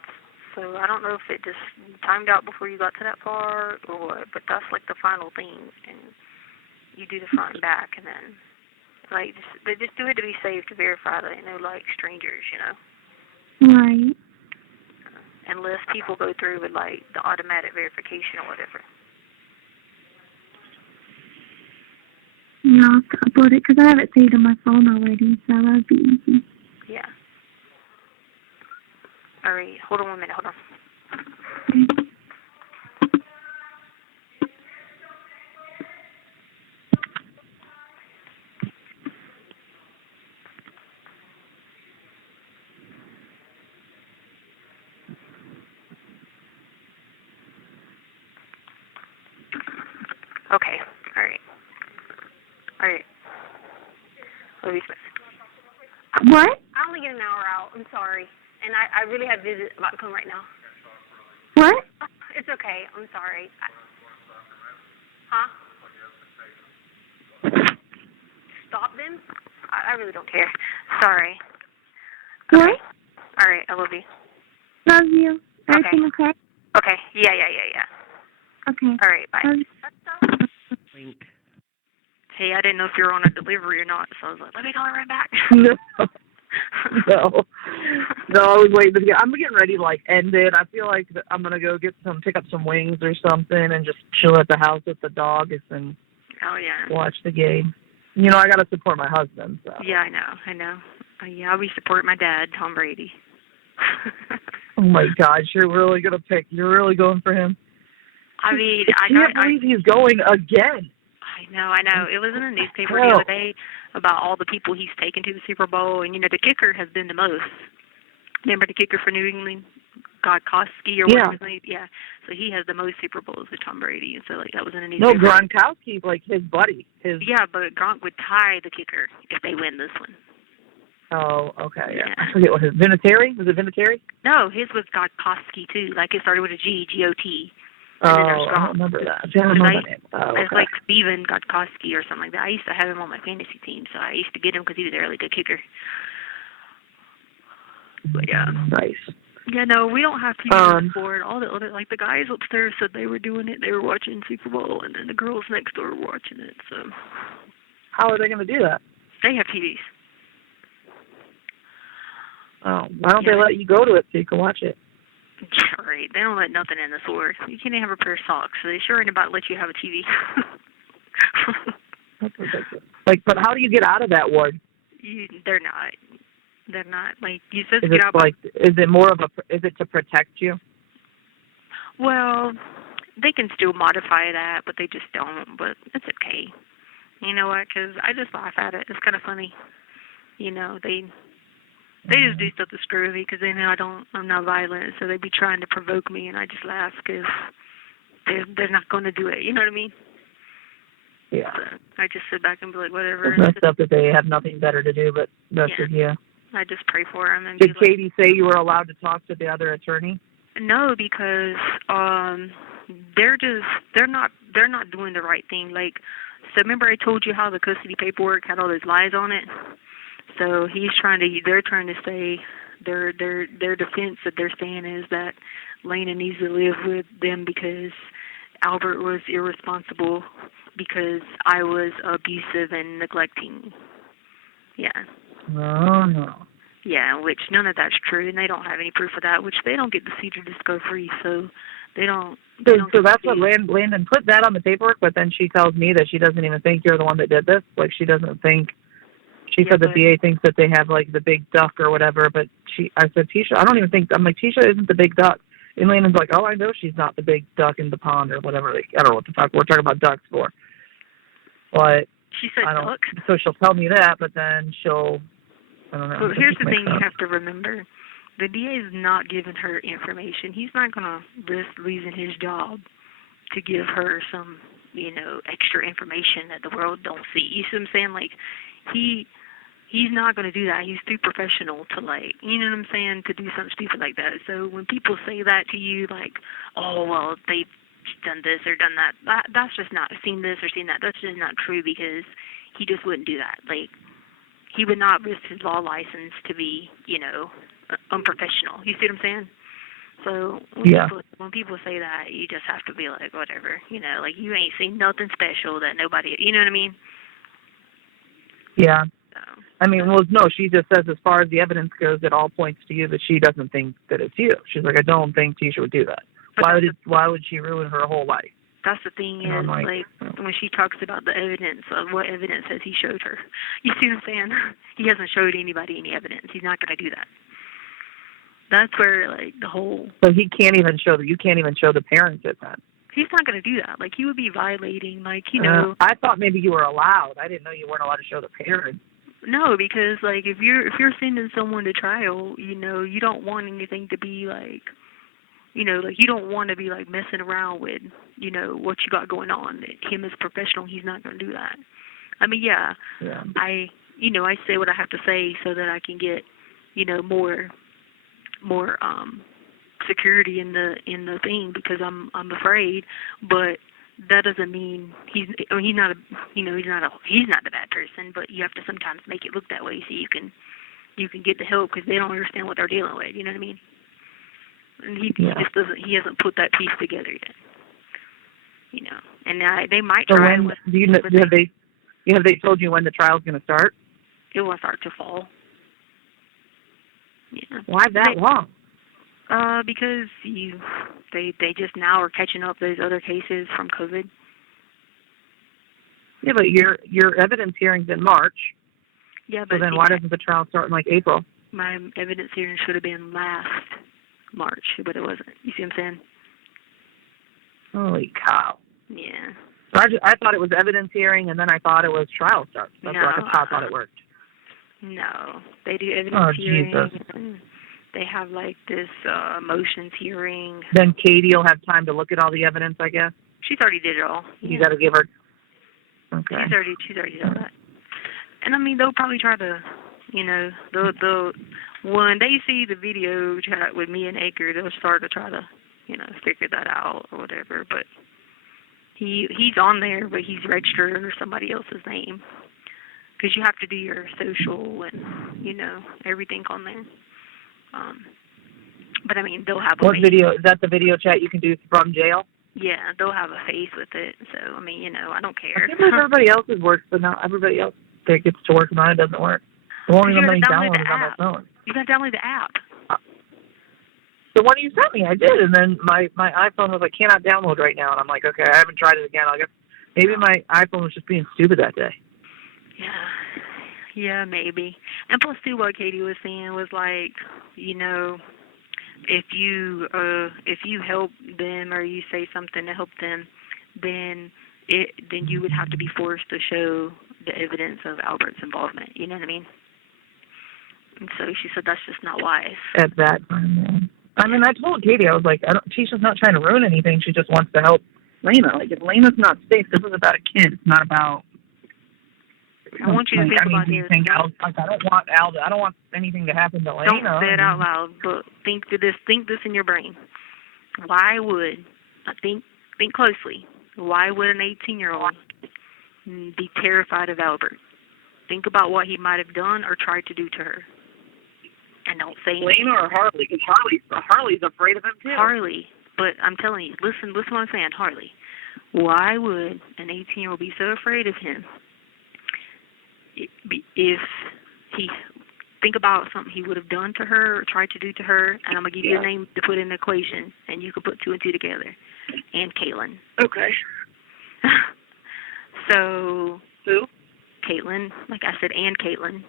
So I don't know if it just timed out before you got to that part or what, but that's, like, the final thing. And you do the front and back, and then, like, they just do it to be safe, to verify that they know, like, strangers, you know? Right. Unless people go through with, like, the automatic verification or whatever. Yeah, I'll have to upload it because I have it saved on my phone already, so that would be easy. Yeah. All right, hold on 1 minute, hold on. Okay. Okay, all right. All right. Louis Smith. What? I only get an hour out. I'm sorry. And I really have visit about to come right now. What? It's okay. I'm sorry. Huh? Stop them? I really don't care. Sorry. Okay. What? All right. I love you. Love you. Everything okay? Okay. Yeah. Okay. All right. Bye. Link. Hey, I didn't know if you were on a delivery or not, so I was like, let me call her right back. No, I was waiting to get. I'm getting ready to like end it. I feel like I'm gonna go pick up some wings or something, and just chill at the house with the dog and Oh yeah. watch the game. You know, I gotta support my husband. So. Yeah, I know. Yeah, I'll be supporting my dad, Tom Brady. Oh my gosh, you're really gonna pick. You're really going for him. I mean, I can't believe he's going again. I know. It was in the newspaper the other day about all the people he's taken to the Super Bowl, and, you know, the kicker has been the most. Remember the kicker for New England, Gronkowski or whatever his name? Yeah. So he has the most Super Bowls with Tom Brady, and so, like, that was in the newspaper. No, Gronkowski's, like, his buddy. Yeah, but Gronk would tie the kicker if they win this one. Oh, okay, yeah. I forget what his, Vinatieri? Was it Vinatieri? No, his was Gronkowski, too. Like, it started with a G, G-O-T. Oh, I don't remember that. I don't remember that name. Oh, okay. It's like Steven Gronkowski or something like that. I used to have him on my fantasy team, so I used to get him because he was a really good kicker. But yeah. Nice. Yeah, no, we don't have TV on board. All the other, like the guys upstairs said they were doing it. They were watching Super Bowl, and then the girls next door were watching it. So. How are they going to do that? They have TVs. Oh, why don't they let you go to it so you can watch it? Yeah, right. They don't let nothing in the store. You can't even have a pair of socks, so they sure ain't about to let you have a TV. That's ridiculous. Like, but how do you get out of that ward? They're not. They're not. Like, you supposed Is to get out. Is it more of is it to protect you? Well, they can still modify that, but they just don't. But it's okay. You know what? Because I just laugh at it. It's kind of funny. You know, They just do stuff to screw me because they know I'm not violent, so they be trying to provoke me, and I just laugh because they're not going to do it. You know what I mean? Yeah. So I just sit back and be like, whatever. It's messed up that they have nothing better to do but mess with you. I just pray for them. And Did Katie say you were allowed to talk to the other attorney? No, because they're not doing the right thing. Like, so remember I told you how the custody paperwork had all those lies on it? So they're trying to say their defense that they're saying is that Lena needs to live with them because Albert was irresponsible because I was abusive and neglecting. Yeah. Oh, no. Yeah, which none of that's true, and they don't have any proof of that, which they don't get to see to discovery, so they don't. So that's what Landon put that on the paperwork, but then she tells me that she doesn't even think you're the one that did this. Like, she doesn't think. She said the DA thinks that they have, like, the big duck or whatever, but I said, Tisha, I don't even think, I'm like, Tisha isn't the big duck. And Landon's like, oh, I know she's not the big duck in the pond or whatever. Like, I don't know what the fuck we're talking about ducks for. But she said duck? So she'll tell me that, but then I don't know. Well, here's the thing you have to remember. The DA is not giving her information. He's not going to risk losing his job to give her some, extra information that the world don't see. You see what I'm saying? Like, he's not going to do that. He's too professional to, like, you know what I'm saying, to do something stupid like that. So when people say that to you, like, oh, well, they've done this or done that, that's just not seen this or seen that. That's just not true because he just wouldn't do that. Like, he would not risk his law license to be, unprofessional. You see what I'm saying? So when people say that, you just have to be like, whatever, like you ain't seen nothing special that nobody, you know what I mean? Yeah. So, I mean, well, no, she just says as far as the evidence goes, it all points to you, that she doesn't think that it's you. She's like, I don't think Tisha would do that. Why would she ruin her whole life? That's the thing is, like when she talks about the evidence of what evidence has he showed her. You see what I'm saying? He hasn't showed anybody any evidence. He's not going to do that. That's where, like, the whole... So he can't even show you can't even show the parents it then? He's not going to do that. Like, he would be violating, like, I thought maybe you were allowed. I didn't know you weren't allowed to show the parents. No, because, like, if you're sending someone to trial, you don't want anything to be, like... like you don't want to be like messing around with, what you got going on. Him as a professional, he's not going to do that. I mean, yeah. I say what I have to say so that I can get, more security in the thing because I'm afraid. But that doesn't mean he's not the bad person. But you have to sometimes make it look that way so you can get the help because they don't understand what they're dealing with. You know what I mean? And he just doesn't. He hasn't put that piece together yet. And they might try. So have they told you when the trial's going to start? It will start to fall. Yeah. Why that long? Because they just now are catching up those other cases from COVID. Yeah, but your evidence hearing's in March. Yeah, but so then why doesn't the trial start in like April? My evidence hearing should have been last March, but it wasn't. You see what I'm saying? Holy cow. Yeah. So I thought it was evidence hearing, and then I thought it was trial start. That's how I thought it worked. No. They do evidence hearing. Jesus. And they have, like, this motions hearing. Then Katie will have time to look at all the evidence, I guess? She's already did it all. You got to give her... Okay. She's already done that. And, I mean, they'll probably try to, they'll when they see the video chat with me and Aker, they'll start to try to, figure that out or whatever. But he's on there, but he's registered under somebody else's name because you have to do your social and, everything on there. But, I mean, they'll have a face. Video? Is that the video chat you can do from jail? Yeah, they'll have a face with it. So, I mean, I don't care. I can't believe everybody else's works, but not everybody else that gets to work on it doesn't work. It won't even let me download it on my phone. You got to download the app. The one you sent me, I did, and then my iPhone was like, cannot download right now, and I'm like, okay, I haven't tried it again. I guess maybe my iPhone was just being stupid that day. Yeah, maybe. And plus, too, what Katie was saying was like, if you help them or you say something to help them, then you would have to be forced to show the evidence of Albert's involvement. You know what I mean? And so she said that's just not wise. At that time, yeah. I mean, I told Katie, I was like, Tisha's not trying to ruin anything. She just wants to help Lena. Like, if Lena's not safe, this is about a kid. It's not about. I want you to think about this. I don't want anything to happen to Lena. Don't say it out loud, but think this in your brain. Why would think closely? Why would an 18-year-old be terrified of Albert? Think about what he might have done or tried to do to her. And don't say anything. Lena or Harley? Because Harley's afraid of him too. Harley, but I'm telling you, listen what I'm saying, Harley. Why would an 18-year-old be so afraid of him? If he think about something he would have done to her or tried to do to her, and I'm gonna give you a name to put in the equation, and you can put 2 and 2 together. And Caitlin. Okay. So who? Caitlin, like I said, and Caitlin.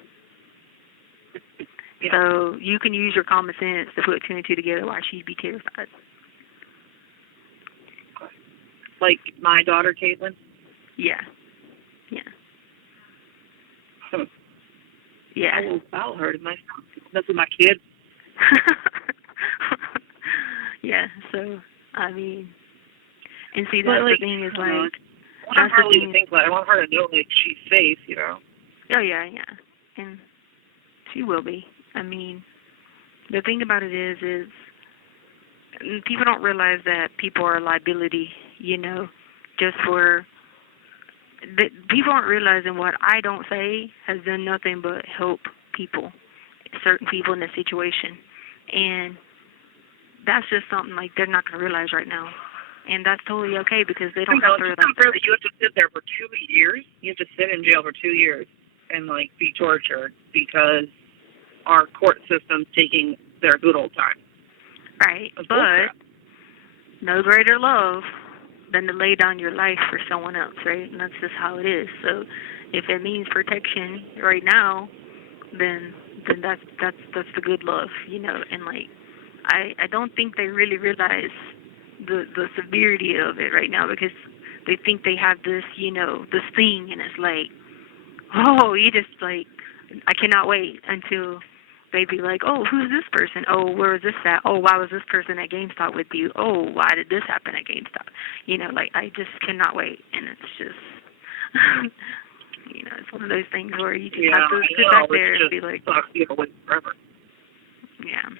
Yeah. So you can use your common sense to put 2 and 2 together why she'd be terrified. Like my daughter, Caitlin? Yeah. Yeah. Yeah. I'll hurt him. That's with my kids. Yeah, so, I mean, and see, that's the thing is, like, I want her to think about it. I want her to know, like, she's safe, you know? Oh, yeah. And she will be. I mean, the thing about it is people don't realize that people are a liability, you know, just for... people aren't realizing what I don't say has done nothing but help people, certain people in this situation. And that's just something like they're not going to realize right now. And that's totally okay because they don't have to realize that. You have to sit there for 2 years. You have to sit in jail for 2 years and, like, be tortured because our court system's taking their good old time. Right. But no greater love than to lay down your life for someone else, right? And that's just how it is. So if it means protection right now, then that's the good love, you know. And like I don't think they really realize the severity of it right now because they think they have this, you know, this thing, and it's like, oh, you just like, I cannot wait until they be like, oh, who's this person? Oh, where is this at? Oh, why was this person at GameStop with you? Oh, why did this happen at GameStop? You know, like, I just cannot wait. And it's just, you know, it's one of those things where you just have to sit back there and be like, forever. Yeah.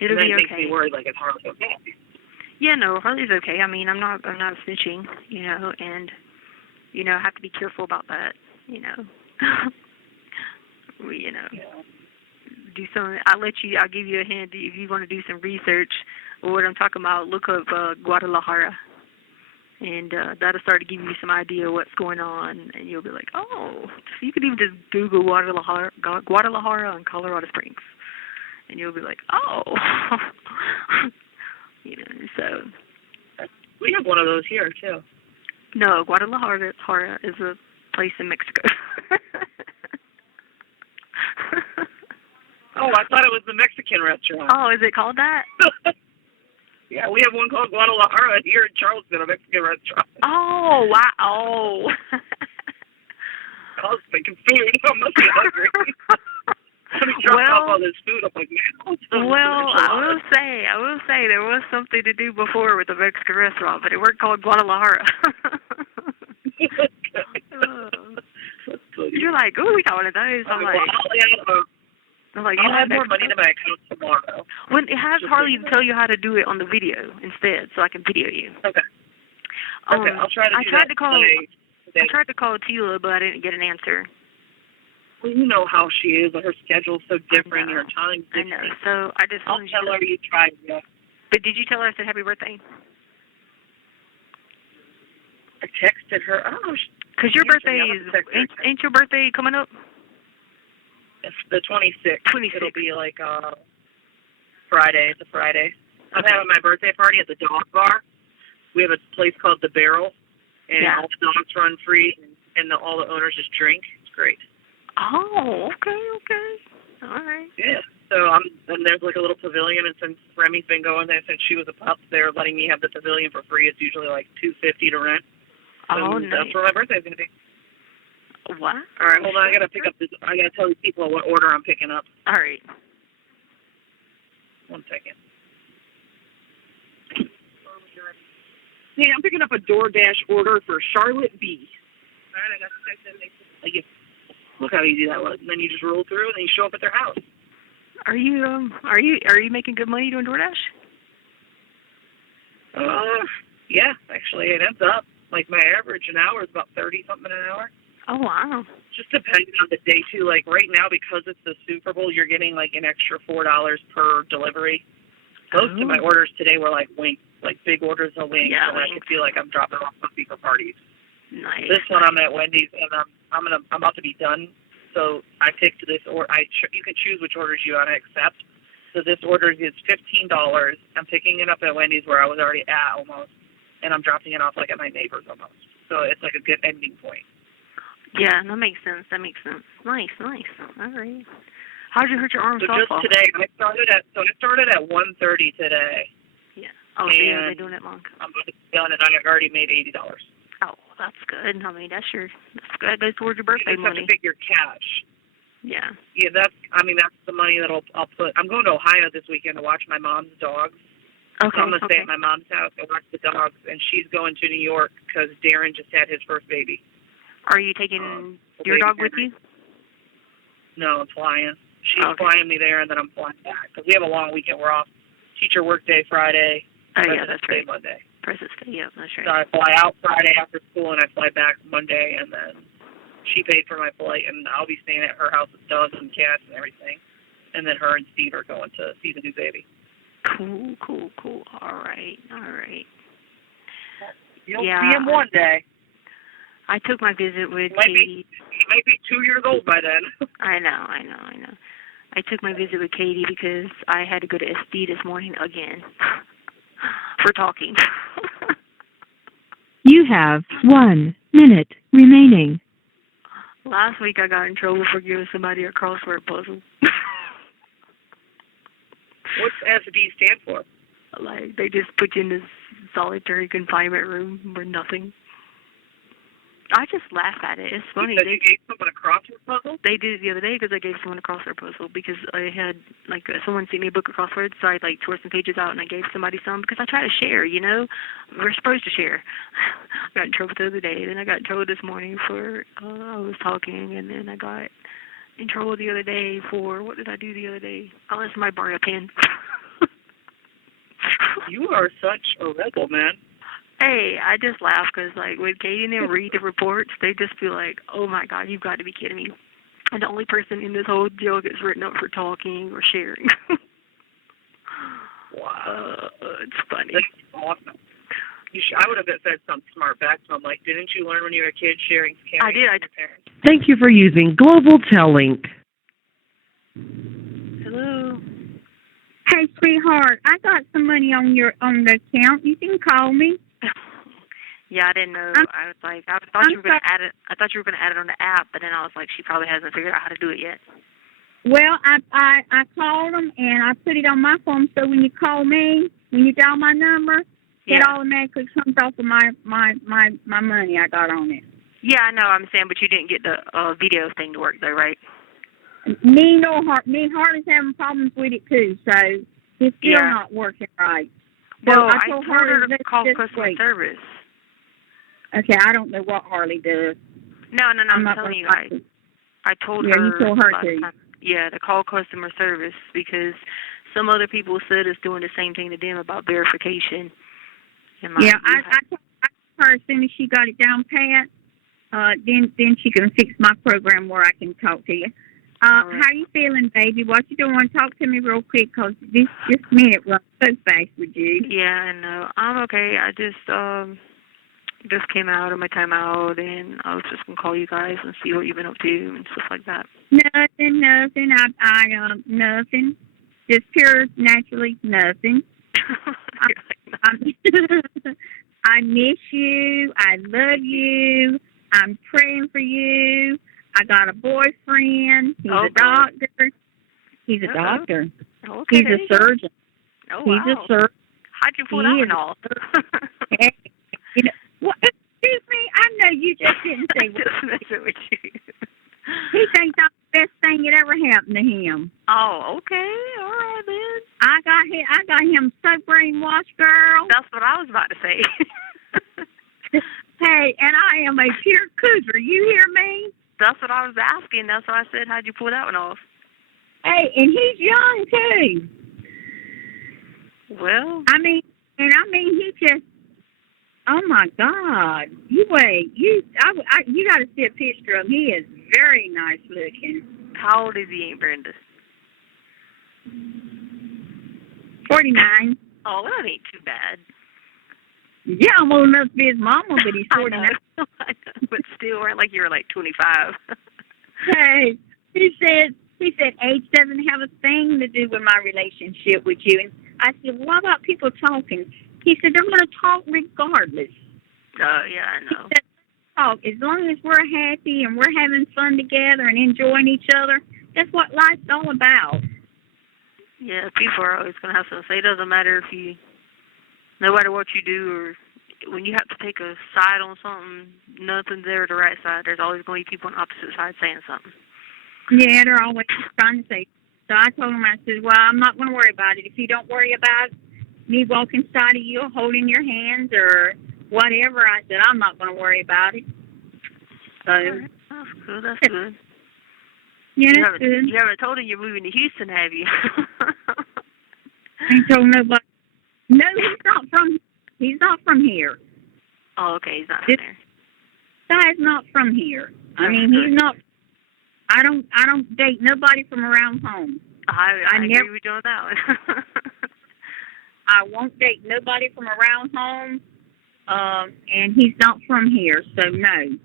It'll be okay. It makes me worried, like, is Harley okay? Yeah, no, Harley's okay. I mean, I'm not snitching, you know, and, you know, I have to be careful about that, you know. You know, do some. I'll give you a hint if you want to do some research or what I'm talking about. Look up Guadalajara, and that'll start to give you some idea of what's going on, and you'll be like, oh. So you could even just Google Guadalajara and Colorado Springs, and you'll be like, oh. You know, so we have one of those here too. No, Guadalajara is a place in Mexico. Oh, I thought it was the Mexican restaurant. Oh, is it called that? Yeah, we have one called Guadalajara here in Charleston, a Mexican restaurant. Oh, wow. Oh. I was thinking food. I must be hungry. Off all this food. I'm like, man, I will say there was something to do before with the Mexican restaurant, but it weren't called Guadalajara. You're like, ooh, we got one of those. I'm like, I'll have more money in my account tomorrow. Well, it has Harley to tell you how to do it on the video instead, so I can video you. Okay. Okay, I'll try to do that. I tried to call Tila, but I didn't get an answer. Well, you know how she is. Her schedule's so different. Her time's different. I know. So I just. I'll tell her you tried. Yeah. But did you tell her I said happy birthday? I texted her. I don't know. Because your birthday ain't your birthday coming up? It's the 26th. It'll be like Friday. It's a Friday. I'm having my birthday party at the dog bar. We have a place called The Barrel, and all the dogs run free, and all the owners just drink. It's great. Oh, okay. All right. Yeah. So and there's like a little pavilion, and since Remy's been going there since she was a pup, they're letting me have the pavilion for free. It's usually like $250 to rent. So nice. That's where my birthday's going to be. What? All right, hold on. I gotta pick up this. I gotta tell these people what order I'm picking up. All right. 1 second. Hey, I'm picking up a DoorDash order for Charlotte B. All right, I got to text them. Look how easy that was. And then you just roll through, and then you show up at their house. Are you making good money doing DoorDash? Yeah, actually, it ends up. Like, my average an hour is about 30-something an hour. Oh, wow. Just depending on the day, too. Like, right now, because it's the Super Bowl, you're getting, like, an extra $4 per delivery. Most of my orders today were, like, wings. Like, big orders of wings. Yeah, and I can feel like I'm dropping off something for parties. Nice. This one, I'm at Wendy's, and I'm about to be done. So I picked this order. You can choose which orders you want to accept. So this order is $15. I'm picking it up at Wendy's where I was already at almost, and I'm dropping it off like at my neighbor's almost. So it's like a good ending point. Yeah, that makes sense. Nice. All right. How'd you hurt your arm? So just today, I started at 1:30 today. Yeah. Oh, so you haven't been doing it long. I'm about to be done, and I already made $80. Oh, that's good. I mean, that's good. That goes towards your birthday money. You just have to figure cash. Yeah. Yeah, that's the money that I'll put. I'm going to Ohio this weekend to watch my mom's dogs. Okay. So I'm going to stay at my mom's house and watch the dogs, and she's going to New York because Darren just had his first baby. Are you taking your dog with you? No, I'm flying. She's flying me there, and then I'm flying back because we have a long weekend. We're off teacher work day Friday. Oh, yeah, that's right. Monday. President's Day, yeah, that's right. So I fly out Friday after school, and I fly back Monday, and then she paid for my flight, and I'll be staying at her house with dogs and cats and everything. And then her and Steve are going to see the new baby. Cool. All right. You'll see him one day. I took my visit with Katie. He might be 2 years old by then. I know. I took my visit with Katie because I had to go to SD this morning again for talking. You have 1 minute remaining. Last week I got in trouble for giving somebody a crossword puzzle. What's SD stand for? Like, they just put you in this solitary confinement room for nothing. I just laugh at it. It's funny. You gave someone a crossword puzzle? They did it the other day because I gave someone a crossword puzzle because I had, like, someone sent me a book of crosswords, so I, like, tore some pages out and I gave somebody some because I try to share, you know? We're supposed to share. I got in trouble the other day, then I got in trouble this morning for, I was talking, and then I got in trouble the other day for, what did I do the other day? I let somebody borrow a pen. You are such a rebel, man. Hey, I just laugh because, like, when Katie and them read the reports, they just feel like, oh, my God, you've got to be kidding me. And the only person in this whole deal gets written up for talking or sharing. Wow. It's funny. That's awesome. I would have said something smart back to them, like, didn't you learn when you were a kid sharing caring? I did. Thank you for using Global Tellink. Hello. Hey, sweetheart, I got some money on the account. You can call me. Yeah, I didn't know. I was like, I thought you were going to add it. I thought you were going to add it on the app, but then I was like, she probably hasn't figured out how to do it yet. Well, I called them and I put it on my phone, so when you call me, when you dial my number, it automatically comes off of my money I got on it. Yeah, I know. I'm saying, but you didn't get the video thing to work though, right? Me Harley's having problems with it too, so it's still not working right. So Well, I told her to call this customer week. service. Okay, I don't know what Harley does. No, I'm telling you, I told her. You told her last to. time, to call customer service because some other people said it's doing the same thing to them about verification. I told her as soon as she got it down pat, then she can fix my program where I can talk to you. How you feeling, baby? What you doing? Talk to me real quick, because this minute runs so fast with you. Yeah, I know. I'm okay. I just came out of my timeout, and I was just going to call you guys and see what you've been up to and stuff like that. Nothing. Nothing. Just pure, naturally, nothing. I miss you. I love you. I'm praying for you. I got a boyfriend. He's a doctor. He's a doctor. Okay. He's a surgeon. Oh, wow. He's a surgeon. How'd you pull that one off? What? Excuse me? I know you just didn't say what. Just messing with you. to say. Hey, and I am a pure cougar. You hear me? That's what I was asking. That's why I said, how'd you pull that one off? Hey, and he's young too. Well, I mean, he just. Oh my God! You wait. You got to see a picture of him. He is very nice looking. how old is he, Aunt Brenda? 49. Oh, that ain't too bad. Yeah, I'm old enough to be his mama, but he's 49. I know. But still, weren't like you were like 25. Hey, he said age doesn't have a thing to do with my relationship with you. And I said, well, what about people talking? He said, they're going to talk regardless. Yeah, I know. He said, talk. As long as we're happy and we're having fun together and enjoying each other, that's what life's all about. Yeah, people are always going to have something to say. It doesn't matter if you, no matter what you do, or when you have to take a side on something, nothing's there the right side. There's always going to be people on the opposite side saying something. Yeah, they're always trying to say. So I told him, I said, well, I'm not going to worry about it. If you don't worry about me walking side of you, holding your hands or whatever, I said, I'm not going to worry about it. So Right. That's good. That's good. Yeah, You that's good. You haven't told him you're moving to Houston, have you? I ain't told nobody. No, he's not from here. Oh, okay. He's not from there. Guy's not from here. I mean, he's not. I don't date nobody from around home. I never agree with you on that one. I won't date nobody from around home. And he's not from here, so no.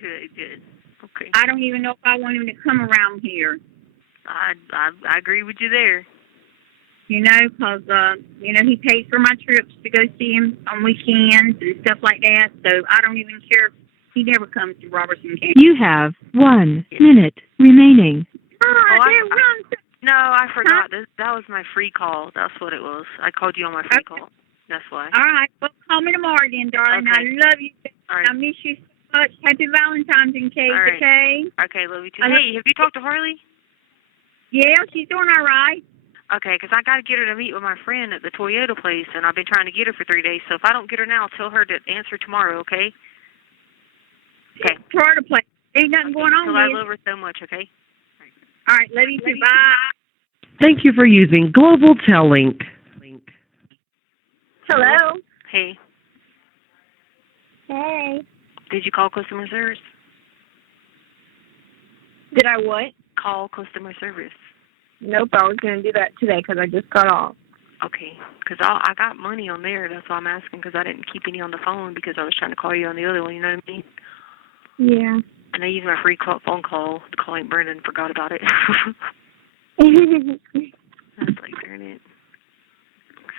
Good. Okay. I don't even know if I want him to come around here. I agree with you there. You know, because, he pays for my trips to go see him on weekends and stuff like that. So I don't even care if he never comes to Robertson County. You have 1 minute remaining. No, I forgot. That was my free call. That's what it was. I called you on my free call. That's why. All right. Well, call me tomorrow then, darling. Okay. I love you. All right. I miss you so much. Happy Valentine's in case, All right. okay? Okay, love you too. Hey, have you talked to Harley? Yeah, she's doing all right. Okay, 'cause I got to get her to meet with my friend at the Toyota place, and I've been trying to get her for 3 days. So if I don't get her now, tell her to answer tomorrow, okay? Okay. Toyota place. Ain't nothing going on Well, I with love her so much, okay? All right, love you too. Bye. Thank you for using Global Tellink. Hello. Hey, Hey. did you call customer service? Did I what? Call customer service. Nope, I was going to do that today because I just got off. Okay, 'cause I got money on there. That's why I'm asking, 'cause I didn't keep any on the phone because I was trying to call you on the other one. You know what I mean? Yeah. And I used my free phone call to call Aunt Brenda and forgot about it. I was like, darn it.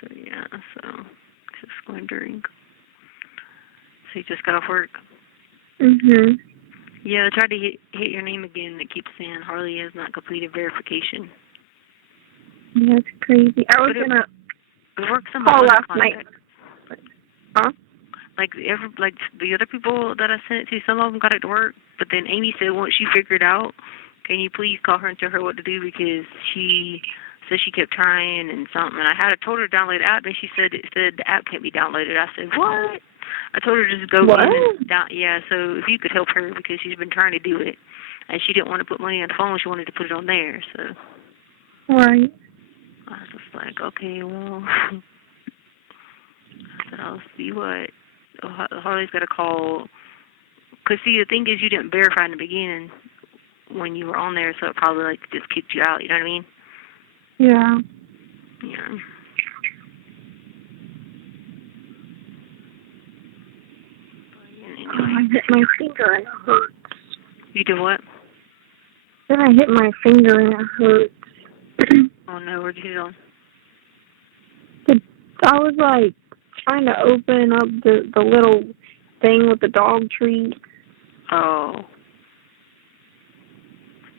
So yeah, just wondering. So you just got off work? Mhm. Yeah, I tried to hit your name again. It keeps saying Harley has not completed verification. That's crazy. I was But gonna it works on call my last contacts. night. Huh? Like the other people that I sent it to, some of them got it to work. But then Amy said once she figured it out, can you please call her and tell her what to do, because she said she kept trying and something. And I told her to download the app, and she said the app can't be downloaded. I said, what? I told her to just go What? in and down. Yeah, so if you could help her, because she's been trying to do it, and she didn't want to put money on the phone. She wanted to put it on there. So Right. I was just like, okay, well, I said I'll see what Harley's got to call. Because see, the thing is, you didn't verify in the beginning when you were on there, so it probably like just kicked you out. You know what I mean? Yeah. Yeah. Oh, I hit my finger and it hurts. You did what? Then I hit my finger and it hurts. Oh no, where'd you hit it on? I was like trying to open up the little thing with the dog treat. Oh.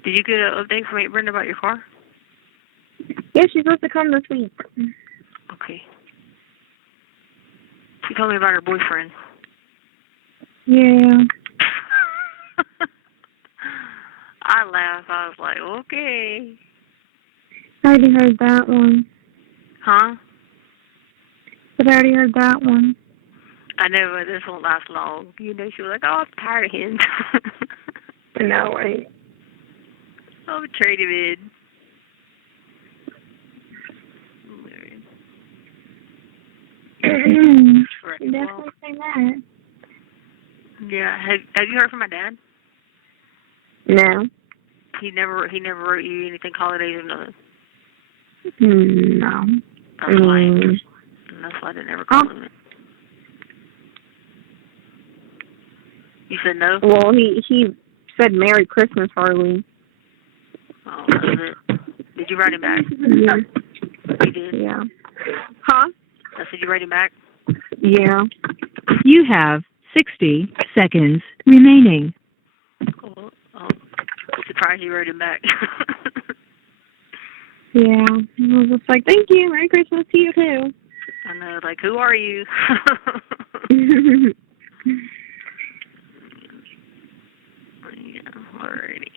Did you get an update from Aunt Brenda about your car? Yeah, she's supposed to come this week. Okay. She told me about her boyfriend. Yeah. I laughed. I was like, okay. I already heard that one. Huh? But I already heard that one. I know, but this won't last long. You know, she was like, "Oh, I'm tired of him." No, right? I'll trade him in. Right. Definitely say that. Yeah. Have you heard from my dad? No. He never wrote you anything holidays or nothing. No. That's why. And that's why I didn't ever call him. You said no? Well, he said Merry Christmas, Harley. Oh, that was it. Did you write him back? Yeah. You did? Yeah. Huh? I said you write him back? Yeah. You have 60 seconds remaining. Cool. I'm surprised you wrote him back. Yeah. I was just like, thank you. Merry Christmas to you, too. I know, like, who are you? Yeah, alrighty.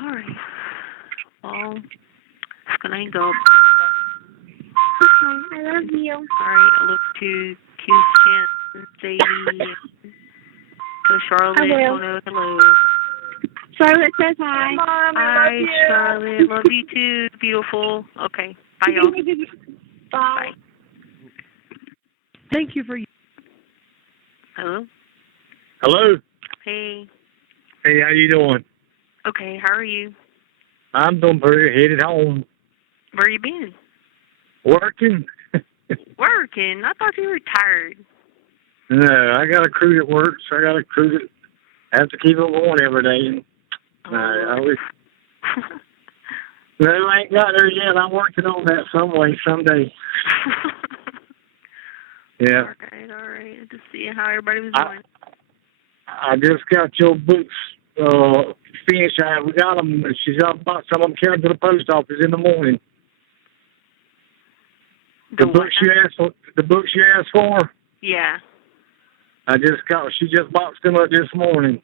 Alright. Well, it's gonna hang up. I love you. Alright, I look to Q's chance, Sadie, to Charlotte, hello. Charlotte says hi. Mom, Hi, Charlotte. Love you too. Beautiful. Okay. Bye, y'all. Bye. Thank you for. Hello? Hello. Hey. Hey, how you doing? Okay, how are you? I'm doing pretty. Headed home. Where you been? Working. Working? I thought you were retired. No, I got a crew that works. I got a crew that have to keep it going every day. I always. No, I ain't got there yet. I'm working on that some way, someday. Yeah. All right. Just seeing how everybody was doing. I just got your books finished. We got them. She's up about some of them carried to the post office in the morning. The books you asked for. The books you asked for. Yeah. She just boxed them up this morning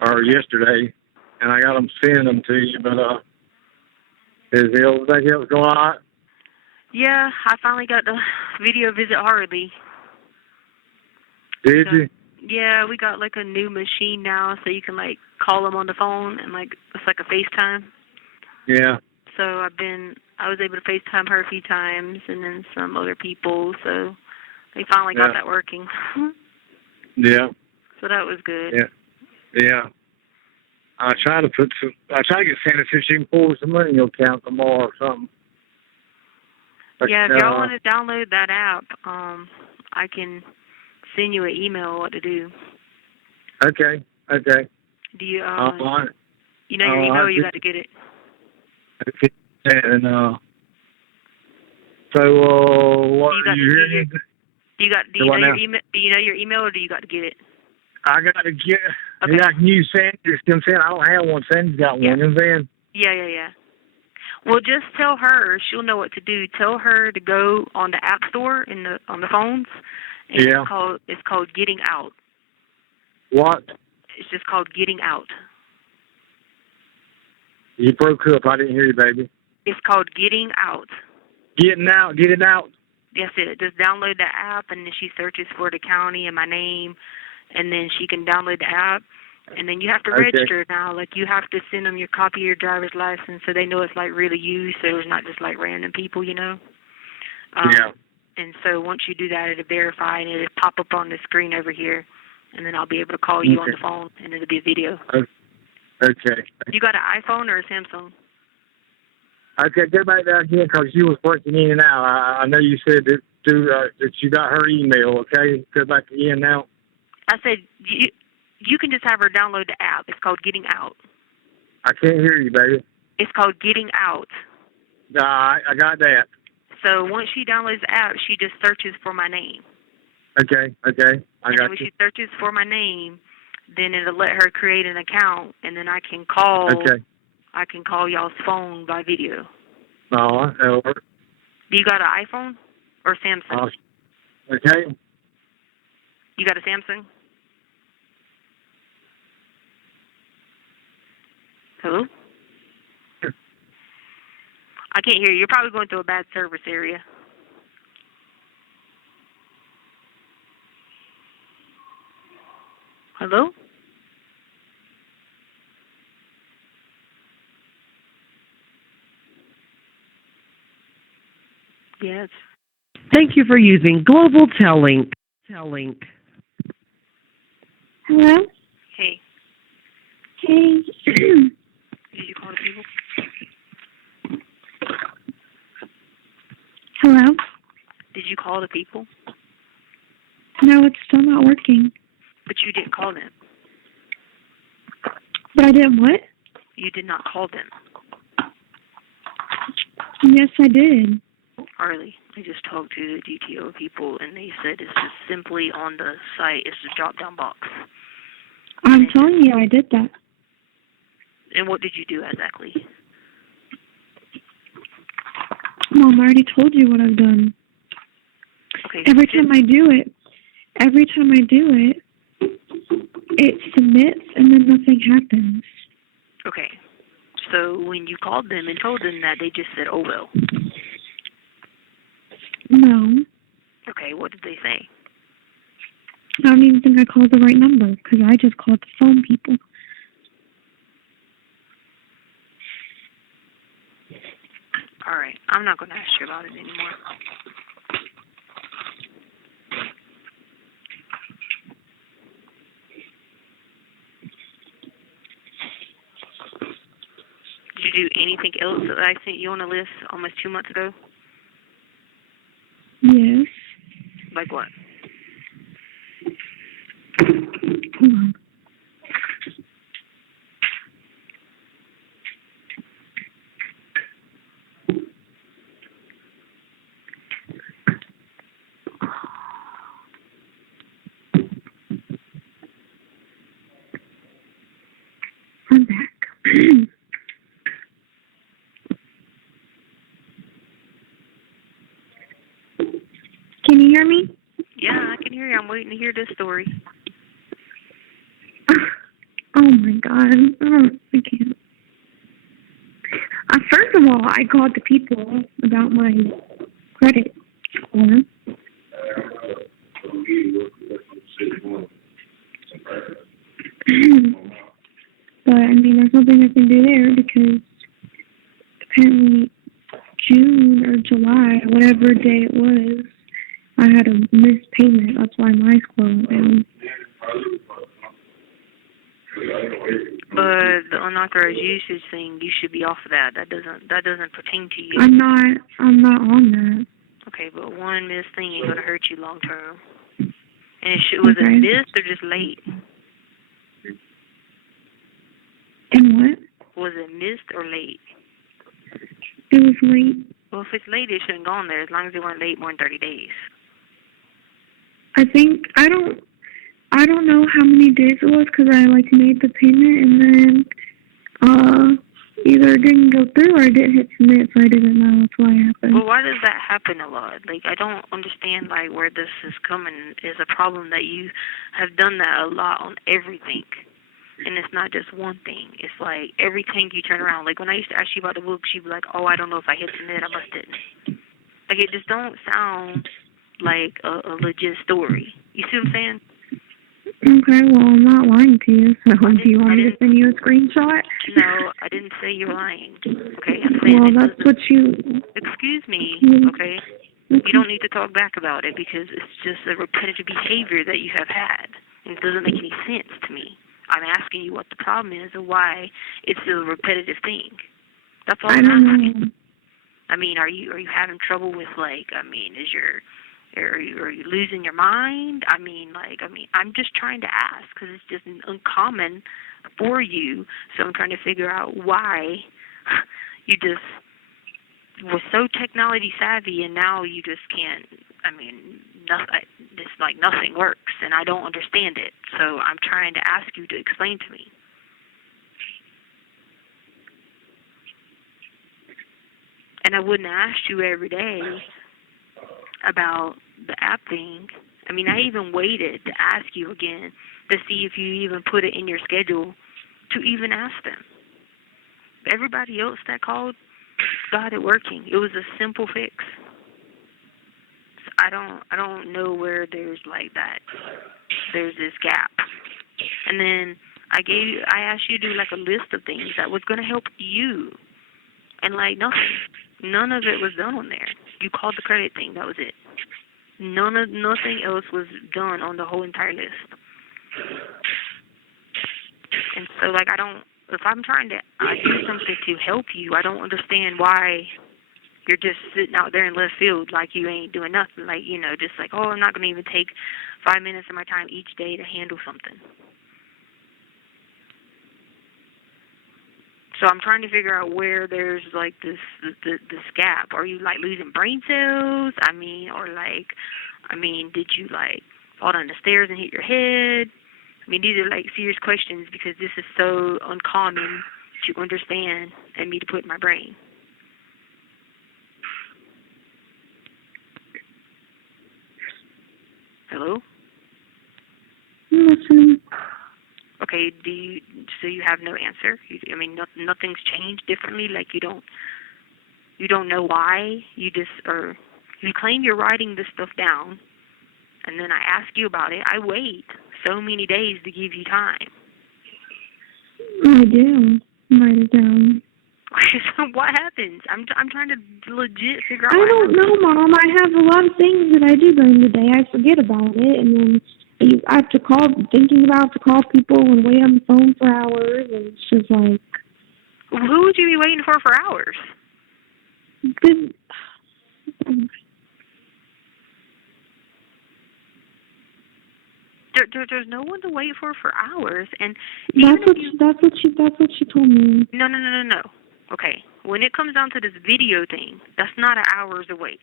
or yesterday, and I got them sending them to you. But is everything else going all right? Yeah, I finally got the video visit Harley. Did you? Yeah, we got like a new machine now, so you can like call them on the phone and like it's like a FaceTime. Yeah. So I was able to FaceTime her a few times, and then some other people. So they finally got that working. Yeah. So that was good. Yeah. I try to get Santa so she can pull some money in your account tomorrow or something. But, yeah, if y'all want to download that app, I can send you an email what to do. Okay. Do you you know your email? You got to get it. Okay. And what do you hearing? Do you know your email? Do you know your email, or do you got to get it? I got to get. Okay. Yeah, I can use Sandy's. You know what I'm saying? I don't have one. Sandy's got one. You know what I'm saying? Yeah. Well, just tell her. She'll know what to do. Tell her to go on the App Store on the phones. And it's called Getting Out. What? It's just called Getting Out. You broke up. I didn't hear you, baby. It's called Getting Out. Getting out. Get it out. That's it. Just download the app, and then she searches for the county and my name, and then she can download the app. And then you have to register now. Like, you have to send them your copy of your driver's license so they know it's, like, really you, so it's not just, like, random people, you know? Yeah. And so once you do that, it'll verify, and it'll pop up on the screen over here, and then I'll be able to call you on the phone, and it'll be a video. Okay. You got an iPhone or a Samsung? Okay, go back there again because you was working in and out. I know you said that you got her email, okay? Go back again now. I said you can just have her download the app. It's called Getting Out. I can't hear you, baby. It's called Getting Out. I got that. So once she downloads the app, she just searches for my name. Okay. I got when you. she searches for my name, then it'll let her create an account, and then I can call. Okay. I can call y'all's phone by video. Oh, that'll work. Do you got an iPhone or Samsung? Okay. You got a Samsung? Hello? I can't hear you. You're probably going through a bad service area. Hello? Yes. Thank you for using Global Tellink. Tellink. Hello? Hey, Hey. did you call the people? Hello? Did you call the people? No, it's still not working. But you didn't call them. But I did what? You did not call them. Yes, I did. Harley, I just talked to the DTO people, and they said it's just simply on the site. It's a drop-down box. I'm telling you, I did that. And what did you do exactly? Mom, I already told you what I've done. Okay. Every time I do it, it submits and then nothing happens. Okay. So when you called them and told them that, they just said, "Oh well." No. Okay. What did they say? I don't even think I called the right number because I just called the phone people. All right. I'm not going to ask you about it anymore. Did you do anything else that I sent you on a list almost 2 months ago? Yes. Like what? Hold on. I'm back. Can you hear me? Yeah, I can hear you. I'm waiting to hear this story. Oh my God. I can't. First of all, I called the people about my credit score. But, I mean, there's nothing I can do there because apparently June or July, whatever day it was, I had a missed payment. That's why my score went down. But the unauthorized usage thing, you should be off of that. That doesn't pertain to you. I'm not on that. Okay, but one missed thing ain't gonna hurt you long term. And was it missed or just late? And what? Was it missed or late? It was late. Well, if it's late, it shouldn't go on there as long as it weren't late more than 30 days. I don't know how many days it was because I made the payment and then either it didn't go through or I didn't hit submit, so I didn't know. That's why it happened. Well, why does that happen a lot? I don't understand where this is coming. Is a problem that you have done that a lot on everything. And it's not just one thing. It's everything you turn around. When I used to ask you about the books, you'd be like, "Oh, I don't know if I hit submit. I must didn't." It just don't sound like a legit story. You see what I'm saying? Okay, well, I'm not lying to you, so do you want me to send you a screenshot? No, I didn't say you're lying. Okay, I'm saying well, that's what you... Excuse me, okay? You don't need to talk back about it because it's just a repetitive behavior that you have had. And it doesn't make any sense to me. I'm asking you what the problem is and why it's a repetitive thing. That's all I'm asking. I mean, are you having trouble with are you losing your mind? I'm just trying to ask because it's just uncommon for you. So I'm trying to figure out why you just were so technology savvy and now you just can't. Nothing works and I don't understand it. So I'm trying to ask you to explain to me. And I wouldn't ask you every day about the app thing. I even waited to ask you again to see if you even put it in your schedule to even ask them. Everybody else that called got it working. It was a simple fix. So I don't know where there's that. There's this gap. And then I asked you to do like a list of things that was going to help you. And like none of it was done on there. You called the credit thing, that was it. Nothing else was done on the whole entire list. And so like if I'm trying to do something to help you, I don't understand why you're just sitting out there in left field like you ain't doing nothing. Like, just like, oh, I'm not going to even take 5 minutes of my time each day to handle something. So I'm trying to figure out where there's like this gap. Are you like losing brain cells? Did you like fall down the stairs and hit your head? These are like serious questions because this is so uncommon to understand and me to put in my brain. Hello? I'm listening. Okay, so you have no answer? Nothing's changed differently? Like you don't know why? You claim you're writing this stuff down, and then I ask you about it. I wait so many days to give you time. I do. Write it down. So what happens? I'm trying to legit figure out. I don't know, Mom. I have a lot of things that I do during the day. I forget about it, and then I have to call people and wait on the phone for hours, and it's just like... Who would you be waiting for hours? There's no one to wait for hours, and that's what she told me. No. Okay, when it comes down to this video thing, that's not an hours of wait.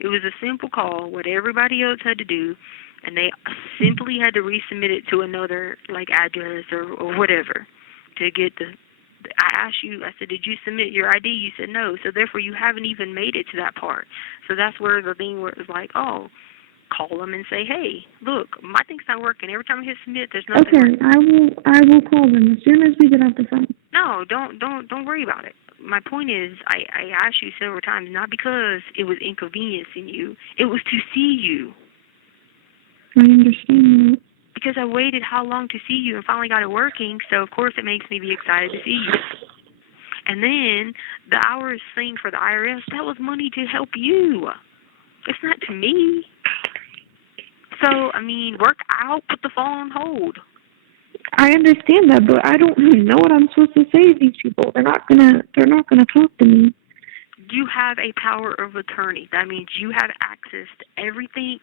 It was a simple call, what everybody else had to do, and they simply had to resubmit it to another like address or whatever to get I asked you, I said, did you submit your ID? You said no, so therefore you haven't even made it to that part. So that's where the thing where it was like, oh, call them and say, hey, look, my thing's not working. Every time I hit submit, there's nothing. Okay, I will call them as soon as we get off the phone. No, don't worry about it. My point is, I asked you several times, not because it was inconveniencing you, it was to see you. I understand that. Because I waited how long to see you and finally got it working, so of course it makes me be excited to see you. And then the hours thing for the IRS, that was money to help you. It's not to me. So, work out, put the phone on hold. I understand that, but I don't really know what I'm supposed to say to these people. They're not gonna talk to me. You have a power of attorney. That means you have access to everything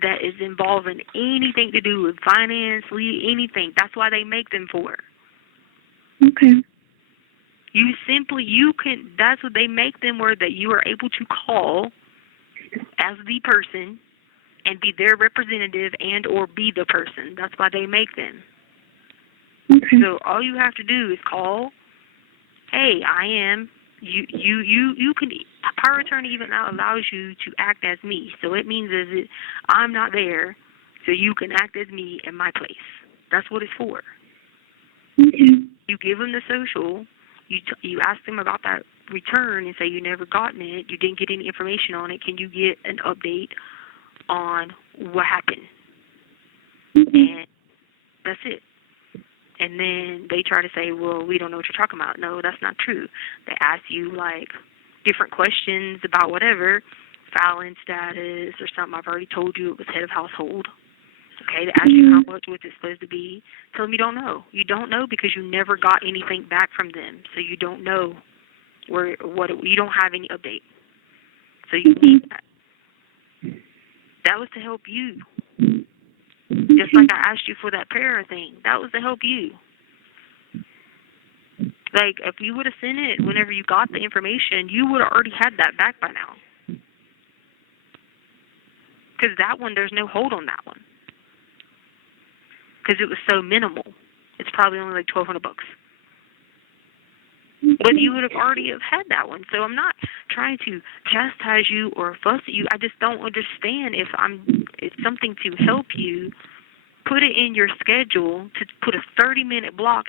that is involving anything to do with finance, anything. That's why they make them for. Okay. That's what they make them where that you are able to call as the person and be their representative and or be the person. That's why they make them. Okay. So all you have to do is call, hey, I am, you can, power attorney even now allows you to act as me. So it means I'm not there, so you can act as me in my place. That's what it's for. Okay. You give them the social, you ask them about that return and say you never gotten it, you didn't get any information on it, can you get an update on what happened? And that's it. And then they try to say, well, we don't know what you're talking about. No, that's not true. They ask you, like, different questions about whatever, filing status or something. I've already told you it was head of household. Okay, they ask you how much was it supposed to be. Tell them you don't know. You don't know because you never got anything back from them. So you don't know you don't have any update. So you need that. That was to help you. Just like I asked you for that prayer thing. That was to help you. Like, if you would have sent it whenever you got the information, you would have already had that back by now. Because that one, there's no hold on that one. Because it was so minimal. It's probably only like $1,200. But you would have already have had that one. So I'm not trying to chastise you or fuss at you. I just don't understand if it's something to help you, put it in your schedule to put a 30-minute block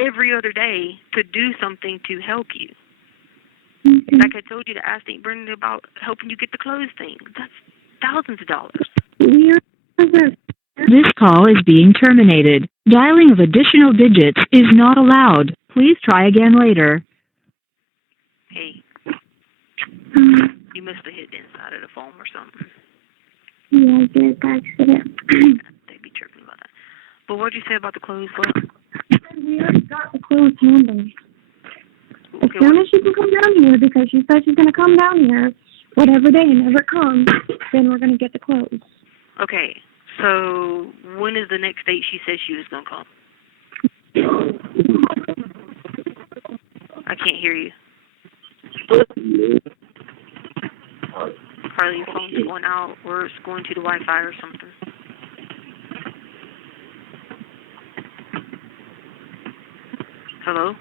every other day to do something to help you. Okay. Like I told you to ask Aunt Brenda about helping you get the clothes thing. That's thousands of dollars. We are This call is being terminated. Dialing of additional digits is not allowed. Please try again later. Hey. You must have hit the inside of the phone or something. Yeah, I did by accident. They'd be tripping about that. But what'd you say about the clothes? What? We already got the clothes handled. As Okay, soon as she can come down here, because she said she's going to come down here, whatever day and never comes, then we're going to get the clothes. okay, so when is the next date she said she was going to come? I can't hear you. Probably your phone's going out or it's going to the Wi-Fi or something. Hello?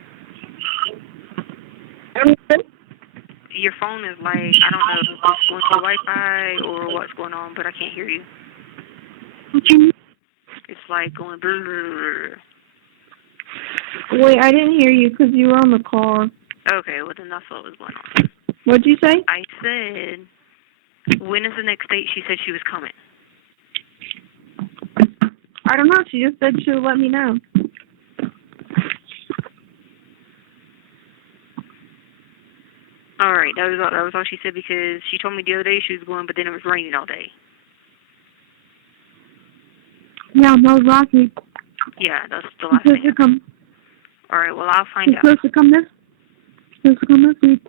Your phone is like, I don't know if it's going to the Wi-Fi or what's going on, but I can't hear you. It's like going brr, brr, brr. Wait, I didn't hear you because you were on the call. Okay, well then that's what was going on. What'd you say? I said, when is the next date she said she was coming? I don't know. She just said she would let me know. All right, that was all she said because she told me the other day she was going, but then it was raining all day. Yeah, no, Rocky. Yeah, that's the last Supposed thing. to come. All right, well I'll find out. Supposed to come this week.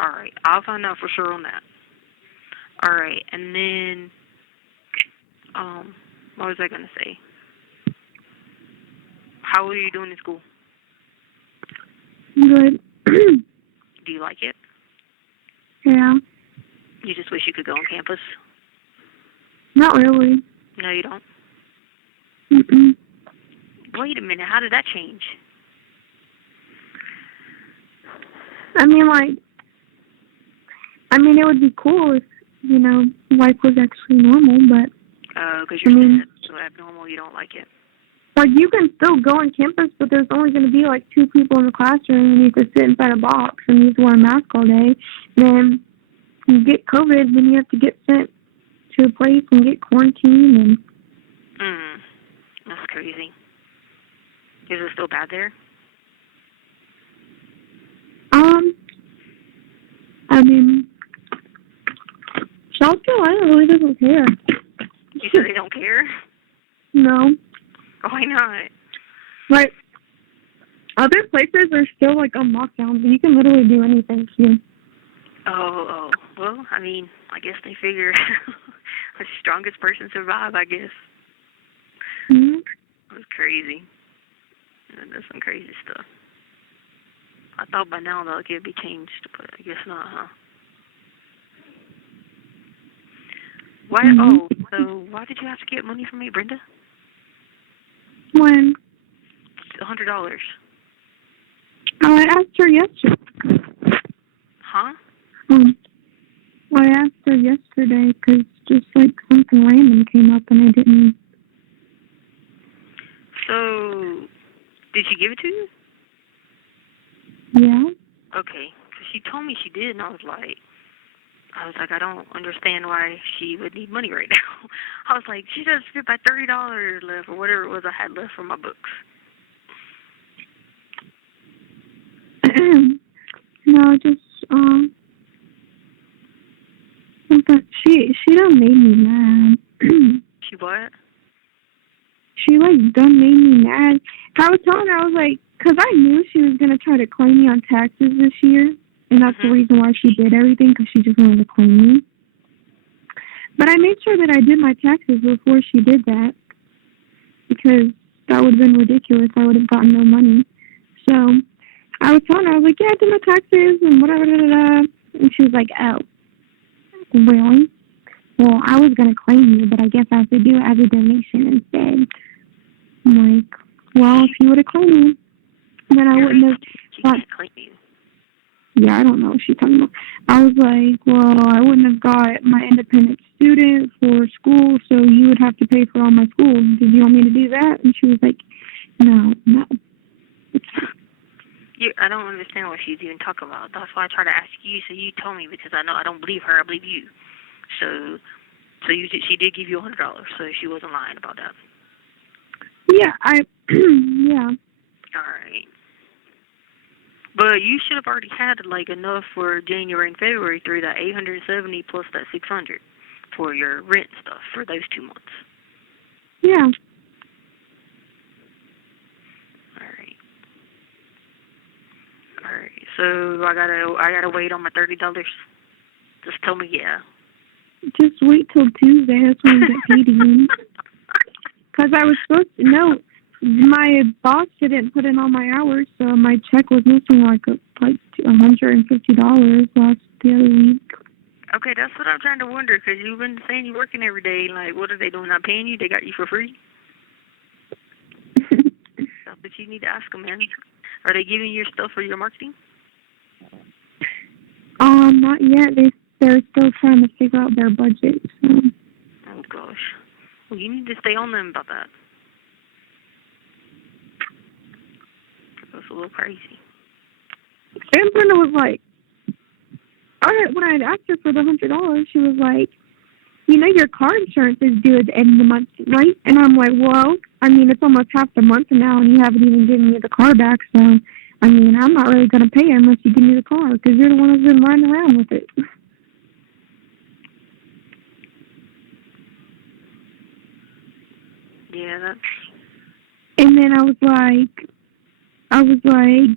All right, I'll find out for sure on that. All right, and then, what was I gonna say? How are you doing in school? Good. Do you like it? Yeah. You just wish you could go on campus? Not really. No, you don't? Mm-mm. Wait a minute, how did that change? I mean, it would be cool if, life was actually normal, but... Because you're saying it's so abnormal, you don't like it. Like, you can still go on campus, but there's only going to be, 2 people in the classroom, and you have to sit inside a box, and you have to wear a mask all day. Then you get COVID, then you have to get sent to a place and get quarantined, and... That's crazy. Is it still bad there? I mean, South Carolina really doesn't care. You said they don't care? No. Why not? Like, other places are still, on lockdown, but you can literally do anything here. Oh. Well, I mean, I guess they figure the strongest person survive, I guess. Mm-hmm. That's crazy. That's some crazy stuff. I thought by now, though, it could be changed, but I guess not, huh? Why? Mm-hmm. So why did you have to get money from me, Brenda? When? $100. Oh, I asked her yesterday. Huh? I asked her yesterday because just, something random came up and I didn't... So, did she give it to you? Yeah. Okay, because she told me she did, and I was like, I don't understand why she would need money right now. I was like, she just spent by $30 left, or whatever it was I had left for my books. No, just, but she done made me mad. She what? She, done made me mad. I was telling her, I was like, because I knew she was going to try to claim me on taxes this year, and that's the reason why she did everything, because she just wanted to claim me. But I made sure that I did my taxes before she did that, because that would have been ridiculous. I would have gotten no money. So I was telling her, I was like, yeah, I did my taxes, and whatever, and she was like, oh, really? Well, I was going to claim you, but I guess I have to do it as a donation instead. I'm like, well, if you would have claimed me, then I wouldn't have... She can't claim you. Yeah, I don't know what she's talking about. I was like, well, I wouldn't have got my independent student for school, so you would have to pay for all my school. Did you want me to do that? And she was like, no. I don't understand what she's even talking about. That's why I try to ask you, so you tell me, because I know I don't believe her, I believe you. So she did give you $100, so she wasn't lying about that. Yeah, yeah. All right. But you should have already had like enough for January and February through that 870 plus that 600 for your rent stuff for those 2 months. Yeah. All right. All right. So I gotta wait on my $30. Just tell me yeah. Just wait till Tuesday. That's when we get paid again. Because I was supposed to know. My boss didn't put in all my hours, so my check was missing like $150 last the other week. Okay, that's what I'm trying to wonder, because you've been saying you're working every day. Like, what are they doing? Not paying you? They got you for free? Stuff that you need to ask them, man. Are they giving you your stuff for your marketing? Not yet. They're still trying to figure out their budget. So. Oh gosh. Well, you need to stay on them about that. That's a little crazy. And Brenda was like, when I had asked her for the $100, she was like, your car insurance is due at the end of the month, right? And I'm like, well, it's almost half the month now, and you haven't even given me the car back, so, I'm not really going to pay it unless you give me the car, because you're the one who's been riding around with it. Yeah, that's... And then I was like,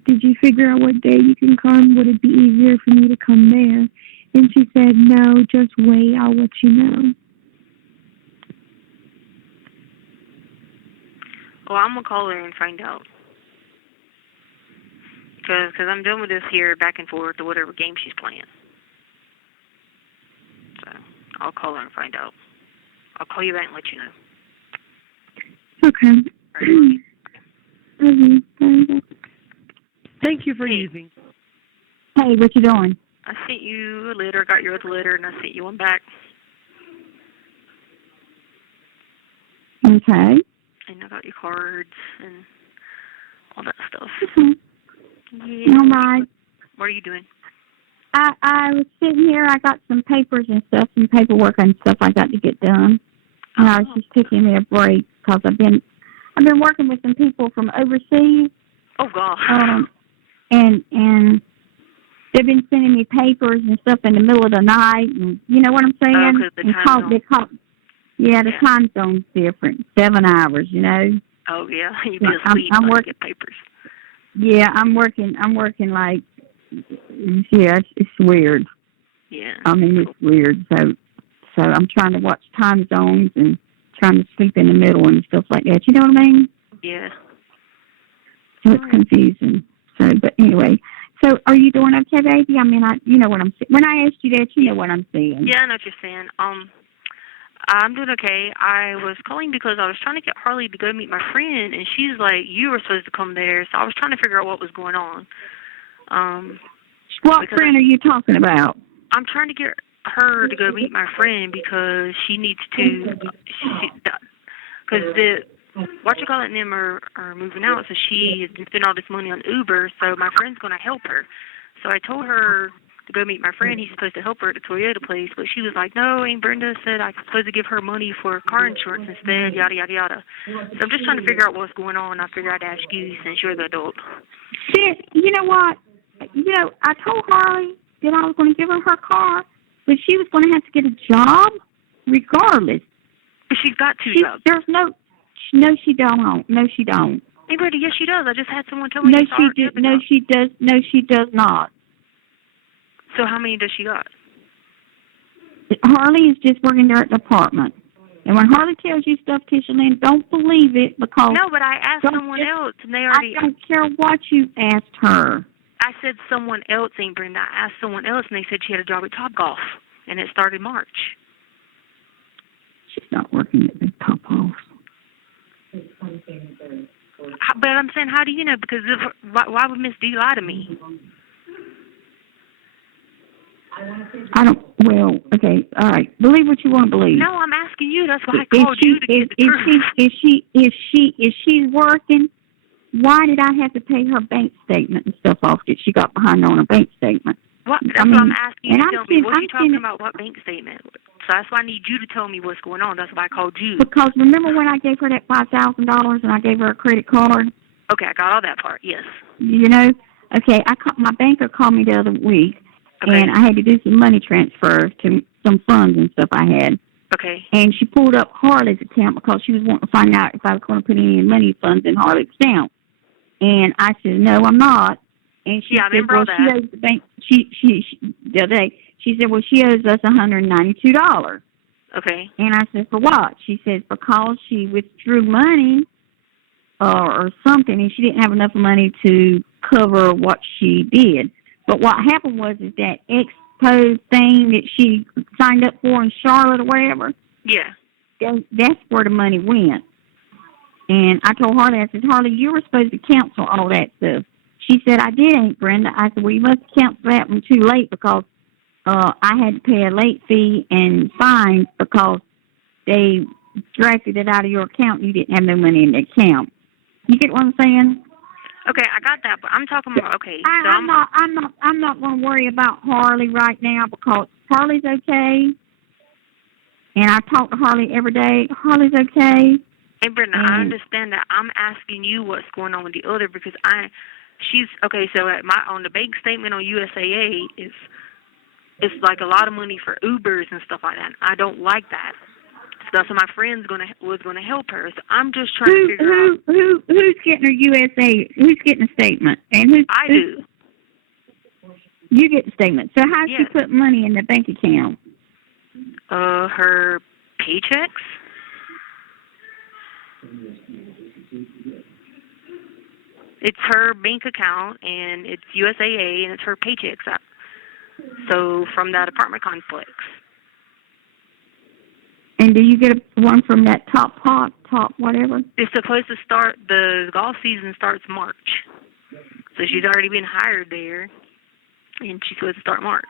did you figure out what day you can come? Would it be easier for me to come there? And she said, no, just wait. I'll let you know. Well, I'm going to call her and find out. Because I'm done with this here back and forth to whatever game she's playing. So I'll call her and find out. I'll call you back and let you know. Okay. Right. Thank you for using. Hey, what you doing? I sent you a letter, got your other letter, and I sent you one back. Okay. And I got your cards and all that stuff. Okay. Yeah. All right. What are you doing? I was sitting here. I got some papers and stuff, some paperwork and stuff I got to get done. And I was just taking me a break because I've been working with some people from overseas. Oh God. And they've been sending me papers and stuff in the middle of the night, and you know what I'm saying? Oh, 'cause the time zone. The time zone's different. 7 hours, Oh yeah, you'd be asleep I'm working papers. Yeah, I'm working like, yeah, it's weird. Yeah. It's weird. So I'm trying to watch time zones and trying to sleep in the middle and stuff like that. You know what I mean? Yeah. So it's confusing. So, but anyway, so are you doing okay, baby? You know what I'm saying. When I asked you that, you know what I'm saying. Yeah, I know what you're saying. I'm doing okay. I was calling because I was trying to get Harley to go meet my friend, and she's like, you were supposed to come there. So I was trying to figure out what was going on. What friend are you talking about? I'm trying to get her to go meet my friend because she needs to, because and them are moving out, so she has spent all this money on Uber, so my friend's going to help her. So I told her to go meet my friend. He's supposed to help her at the Toyota place, but she was like, no, Aunt Brenda said I'm supposed to give her money for car insurance instead, yada, yada, yada. So I'm just trying to figure out what's going on. I figured I'd ask you since you're the adult. Sis, you know what? I told Harley that I was going to give her car, but she was going to have to get a job regardless. But she's got two jobs. There's no, she don't. No, she don't. Hey, Brenda, yes, she does. I just had someone tell me. No, she does. No, she does not. So how many does she got? Harley is just working there at the apartment. And when Harley tells you stuff, Tisha Lynn, don't believe it because... No, but I asked someone else, and they already... I don't care what you asked her. I said someone else, Aunt Brenda. I asked someone else, and they said she had a job at Topgolf, and it started March. She's not working at the Topgolf. But I'm saying, how do you know? Because why would Miss D lie to me? Okay, all right. Believe what you want to believe. No, I'm asking you. That's why I called you to get the truth. If she's working, why did I have to pay her bank statement and stuff off that she got behind on her bank statement? What? That's what I'm asking you to tell me. What are you talking about? What bank statement? So that's why I need you to tell me what's going on. That's why I called you. Because remember when I gave her that $5,000 and I gave her a credit card? Okay, I got all that part. Yes. You know, okay. My banker called me the other week, and I had to do some money transfers to some funds and stuff I had. Okay. And she pulled up Harley's account because she was wanting to find out if I was going to put any money funds in Harley's account. And I said, no, I'm not. And she said, well, she owes the bank. She the other day, she said, well, she owes us $192. Okay. And I said, for what? She says, because she withdrew money or something, and she didn't have enough money to cover what she did. But what happened was is that expo thing that she signed up for in Charlotte or whatever. Yeah. That's where the money went. And I told Harley, I said, Harley, you were supposed to cancel all that stuff. She said, I did, Aunt Brenda. I said, well, you must cancel that one too late because I had to pay a late fee and fines because they drafted it out of your account and you didn't have no money in the account. You get what I'm saying? Okay, I got that, but I'm talking about I'm not going to worry about Harley right now because Harley's okay, and I talk to Harley every day. Harley's okay. Hey, Brenda, I understand that. I'm asking you what's going on with the other because she's okay. So on the bank statement on USAA it's like a lot of money for Ubers and stuff like that. I don't like that. So that's what my friend was gonna help her. So I'm just trying to figure out who's getting her USA. Who's getting a statement? And I do. You get the statement. So how's she put money in the bank account? Her paychecks. It's her bank account, and it's USAA, and it's her paychecks. So from that apartment complex. And do you get one from that top whatever? It's supposed to start, the golf season starts March. So she's already been hired there, and she's supposed to start March.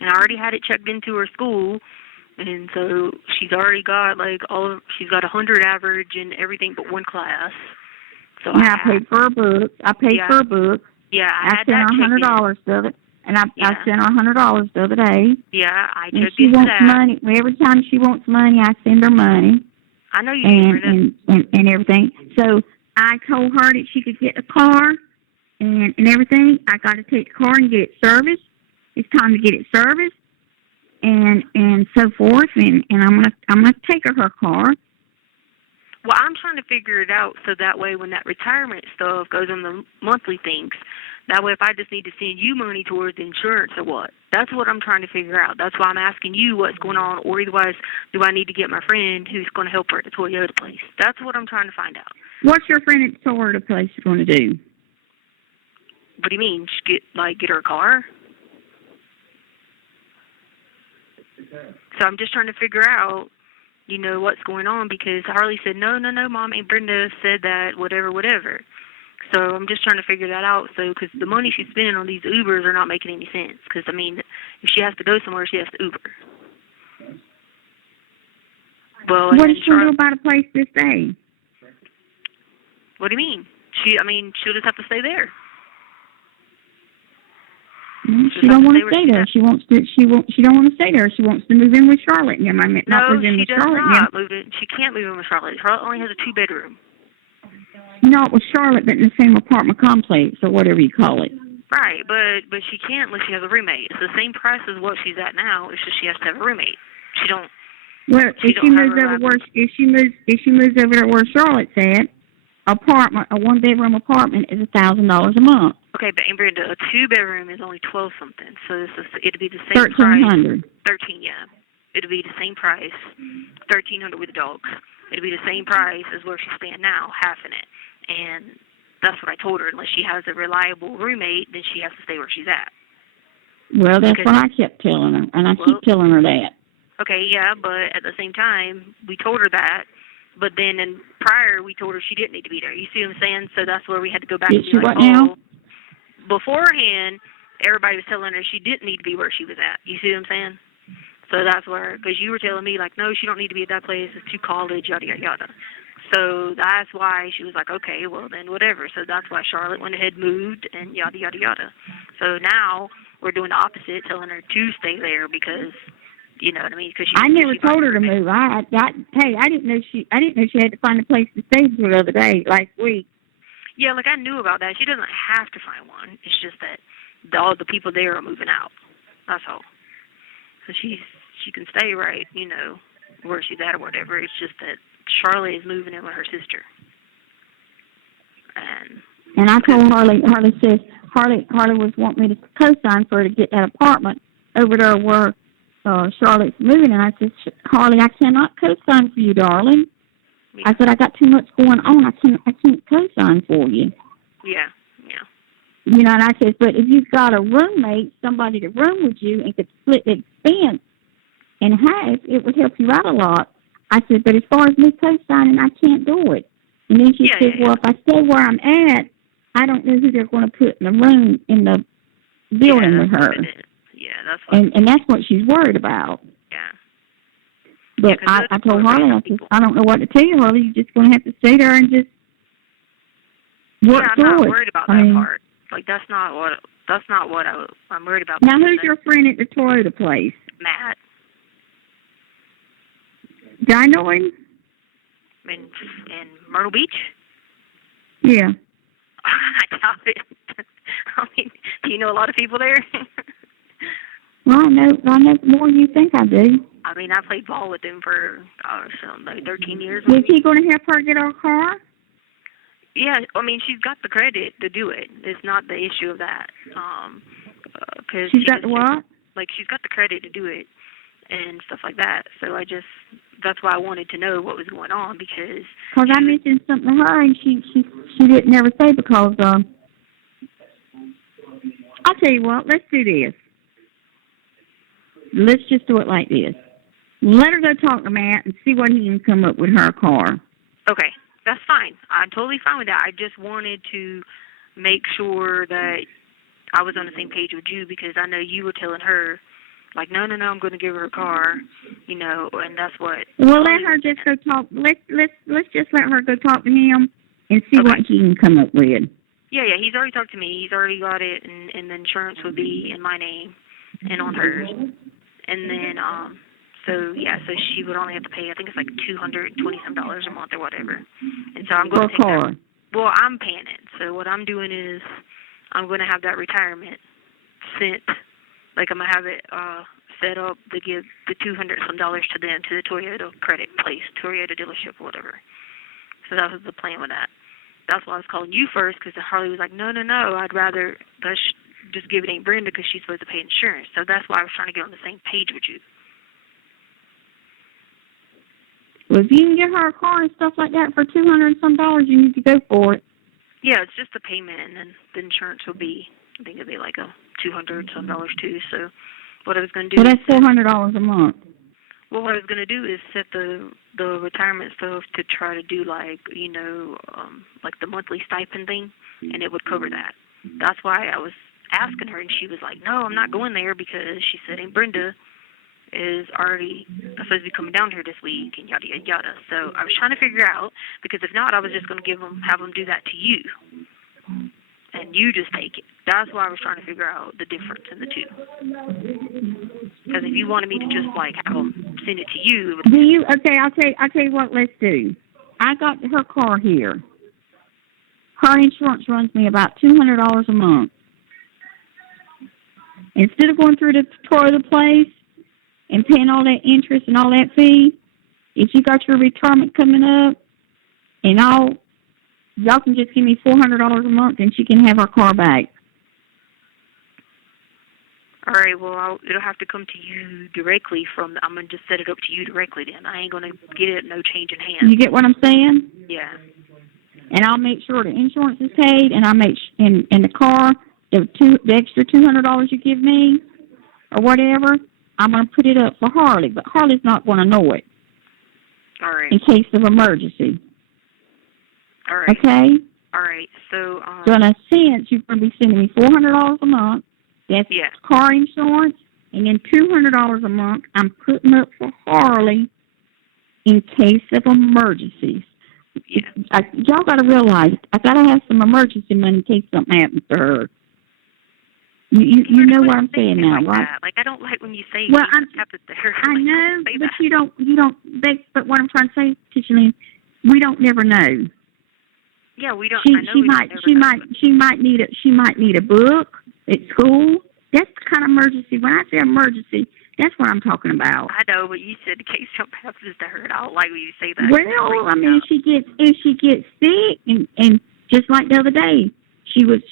And I already had it checked into her school, and so she's already got she's got 100 average in everything but one class. So I paid for her books. For her books. Yeah, I sent her $100 of it, and I sent her $100 the other day. Yeah, I and checked she into wants that. money. Every time she wants money, I send her money. I know you do. And everything. So I told her that she could get a car and everything. I got to take the car and get it serviced. It's time to get it serviced. And so forth, and I'm gonna take her car. Well, I'm trying to figure it out so that way when that retirement stuff goes on the monthly things, that way if I just need to send you money towards insurance or what, that's what I'm trying to figure out. That's why I'm asking you what's going on, or otherwise do I need to get my friend who's going to help her at the Toyota place? That's what I'm trying to find out. What's your friend at the Toyota place going to do? What do you mean? Get her a car? So I'm just trying to figure out, what's going on, because Harley said, no, Mom, Aunt Brenda said that, whatever. So I'm just trying to figure that out. So, because the money she's spending on these Ubers are not making any sense. Because, if she has to go somewhere, she has to Uber. Well, what is she going to do about a place to stay? What do you mean? She'll just have to stay there. She don't want to stay there. She don't want to stay there. She wants to move in with Charlotte. No, she does not move in. She can't move in with Charlotte. Charlotte only has a 2-bedroom. Not with Charlotte, but in the same apartment complex or whatever you call it. Right, but she can't unless she has a roommate. It's the same price as what she's at now. It's just she has to have a roommate. She don't. Well, if she moves over to where Charlotte's at, a 1-bedroom apartment is $1,000 a month. Okay, but Amber, a 2-bedroom is only 12 something, so it'd be the same price. 1,300. 13, yeah. It'd be the same price. 1,300 with the dogs. It'd be the same price as where she's staying now, half in it. And that's what I told her. Unless she has a reliable roommate, then she has to stay where she's at. Well, that's what I kept telling her, and I keep telling her that. Okay, yeah, but at the same time, we told her that. But then prior, we told her she didn't need to be there. You see what I'm saying? So that's where we had to go back and be like, now? Beforehand, everybody was telling her she didn't need to be where she was at. You see what I'm saying? So that's where, because you were telling me, no, she don't need to be at that place. It's too college, yada, yada, yada. So that's why she was like, okay, well, then whatever. So that's why Charlotte went ahead and moved and yada, yada, yada. So now we're doing the opposite, telling her to stay there because, you know what I mean? Cause I never told her to move. I didn't know she had to find a place to stay for the other day, last week. Yeah, like I knew about that. She doesn't have to find one. It's just that all the people there are moving out. That's all. So she can stay right, you know, where she's at or whatever. It's just that Charlotte is moving in with her sister. And I told Harley says Harley was wanting me to co-sign for her to get that apartment over there where Charlotte's moving, and I said, Harley, I cannot co-sign for you, darling. Yeah. I said, I got too much going on. I can't co-sign for you. Yeah. You know, and I said, but if you've got a roommate, somebody to room with you and could split the expense in half, it would help you out a lot. I said, but as far as me co-signing, I can't do it. And then she said, well, if I stay where I'm at, I don't know who they're going to put in the room in the building with her. Yeah, that's what. And that's what she's worried about. Yeah. But I told Harley, I don't know what to tell you, Harley. You're just going to have to stay there and just work through it. I'm not worried about that part. Like that's not what I'm worried about. Now, who's your friend at the Toyota place? Matt. Do I know him? In Myrtle Beach? Yeah. I doubt it. I mean, do you know a lot of people there? Well, I know more than you think I do. I mean, I played ball with him for like 13 years. Is he going to help her get her car? Yeah, I mean, she's got the credit to do it. It's not the issue of that. Cause she's got the what? Like, she's got the credit to do it and stuff like that. So that's why I wanted to know what was going on because I mentioned something to her and she didn't ever say because I'll tell you what, let's do this. Let's just do it like this. Let her go talk to Matt and see what he can come up with her car. Okay, that's fine. I'm totally fine with that. I just wanted to make sure that I was on the same page with you because I know you were telling her, like, no, I'm going to give her a car, you know, and that's what. Well, let her just go talk. Let's just let her go talk to him and see what he can come up with. Yeah, he's already talked to me. He's already got it, and the insurance would be in my name and on hers. And then, so she would only have to pay, I think it's like $220-some a month or whatever. And so I'm going to take that. Well, I'm paying it. So what I'm doing is I'm going to have that retirement sent. Like I'm going to have it set up to give the $200-some to them, to the Toyota credit place, Toyota dealership or whatever. So that was the plan with that. That's why I was calling you first because Harley was like, no, I'd rather just give it Aunt Brenda because she's supposed to pay insurance. So that's why I was trying to get on the same page with you. Well, if you can get her a car and stuff like that for $200-some, you need to go for it. Yeah, it's just the payment, and then the insurance will be, I think it'll be like a $200-some too. So what I was going to do. Well, that's $400 a month. Well, what I was going to do is set the retirement stuff to try to do like, you know, like the monthly stipend thing, and it would cover that. That's why I was asking her, and she was like, no, I'm not going there because she said Aunt Brenda is already supposed to be coming down here this week and yada, yada, yada. So I was trying to figure out, because if not, I was just going to have them do that to you. And you just take it. That's why I was trying to figure out the difference in the two. Because if you wanted me to just like have them send it to you, do you? Okay, I'll tell you what. Let's do. I got her car here. Her insurance runs me about $200 a month. Instead of going through the Toyota place and paying all that interest and all that fee, if you got your retirement coming up, and y'all can just give me $400 a month, and she can have her car back. All right, well, it'll have to come to you directly I'm going to just set it up to you directly then. I ain't going to get it, no change in hand. You get what I'm saying? Yeah. And I'll make sure the insurance is paid, and I'll make in the car, the extra $200 you give me or whatever, I'm going to put it up for Harley. But Harley's not going to know it. All right. In case of emergency. All right. Okay? All right. So in a sense, you're going to be sending me $400 a month. That's car insurance. And then $200 a month I'm putting up for Harley in case of emergencies. Yeah. Y'all got to realize, I got to have some emergency money in case something happens to her. You know what I'm saying now, like right? that. Like, I don't like when you say Well, have it there. I Like, know, don't say but that. but what I'm trying to say, Teacher Lynn, we don't never know. Yeah, we don't. She I know we don't never know. she might need a book at school. That's the kind of emergency. When I say emergency, that's what I'm talking about. I know, but you said the case jump happens to her. I don't like when you say that. Well, I mean, if she gets sick, and just like the other day, she was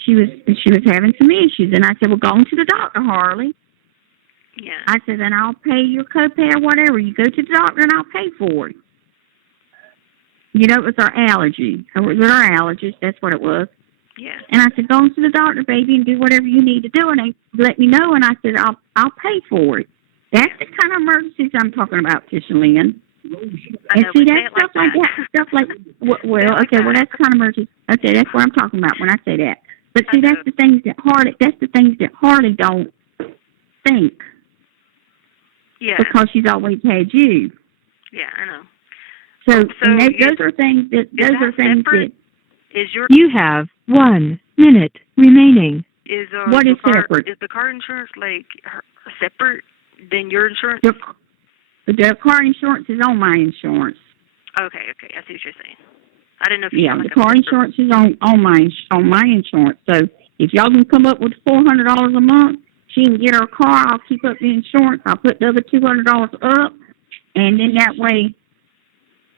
having some issues, and I said, well, go on to the doctor, Harley. Yeah. I said, then I'll pay your copay or whatever. You go to the doctor, and I'll pay for it. You know, it was our allergy. It was our allergies. That's what it was. Yeah. And I said, go on to the doctor, baby, and do whatever you need to do. And they let me know, and I said, I'll pay for it. That's the kind of emergencies I'm talking about, Tisha Lynn. And see, that's stuff like that. Stuff like, well, okay, well, that's kind of emergency. Okay, that's what I'm talking about when I say that. But see, that's the things that Harley don't think. Yeah. Because she's always had you. Yeah, I know. So those are things that You have 1 minute remaining. What is separate? Is the car insurance like separate than your insurance? The car insurance is on my insurance. Okay, I see what you're saying. I didn't know if you the car insurance is on my insurance. So if y'all can come up with $400 a month, she can get her car. I'll keep up the insurance. I'll put the other $200 up, and then that way,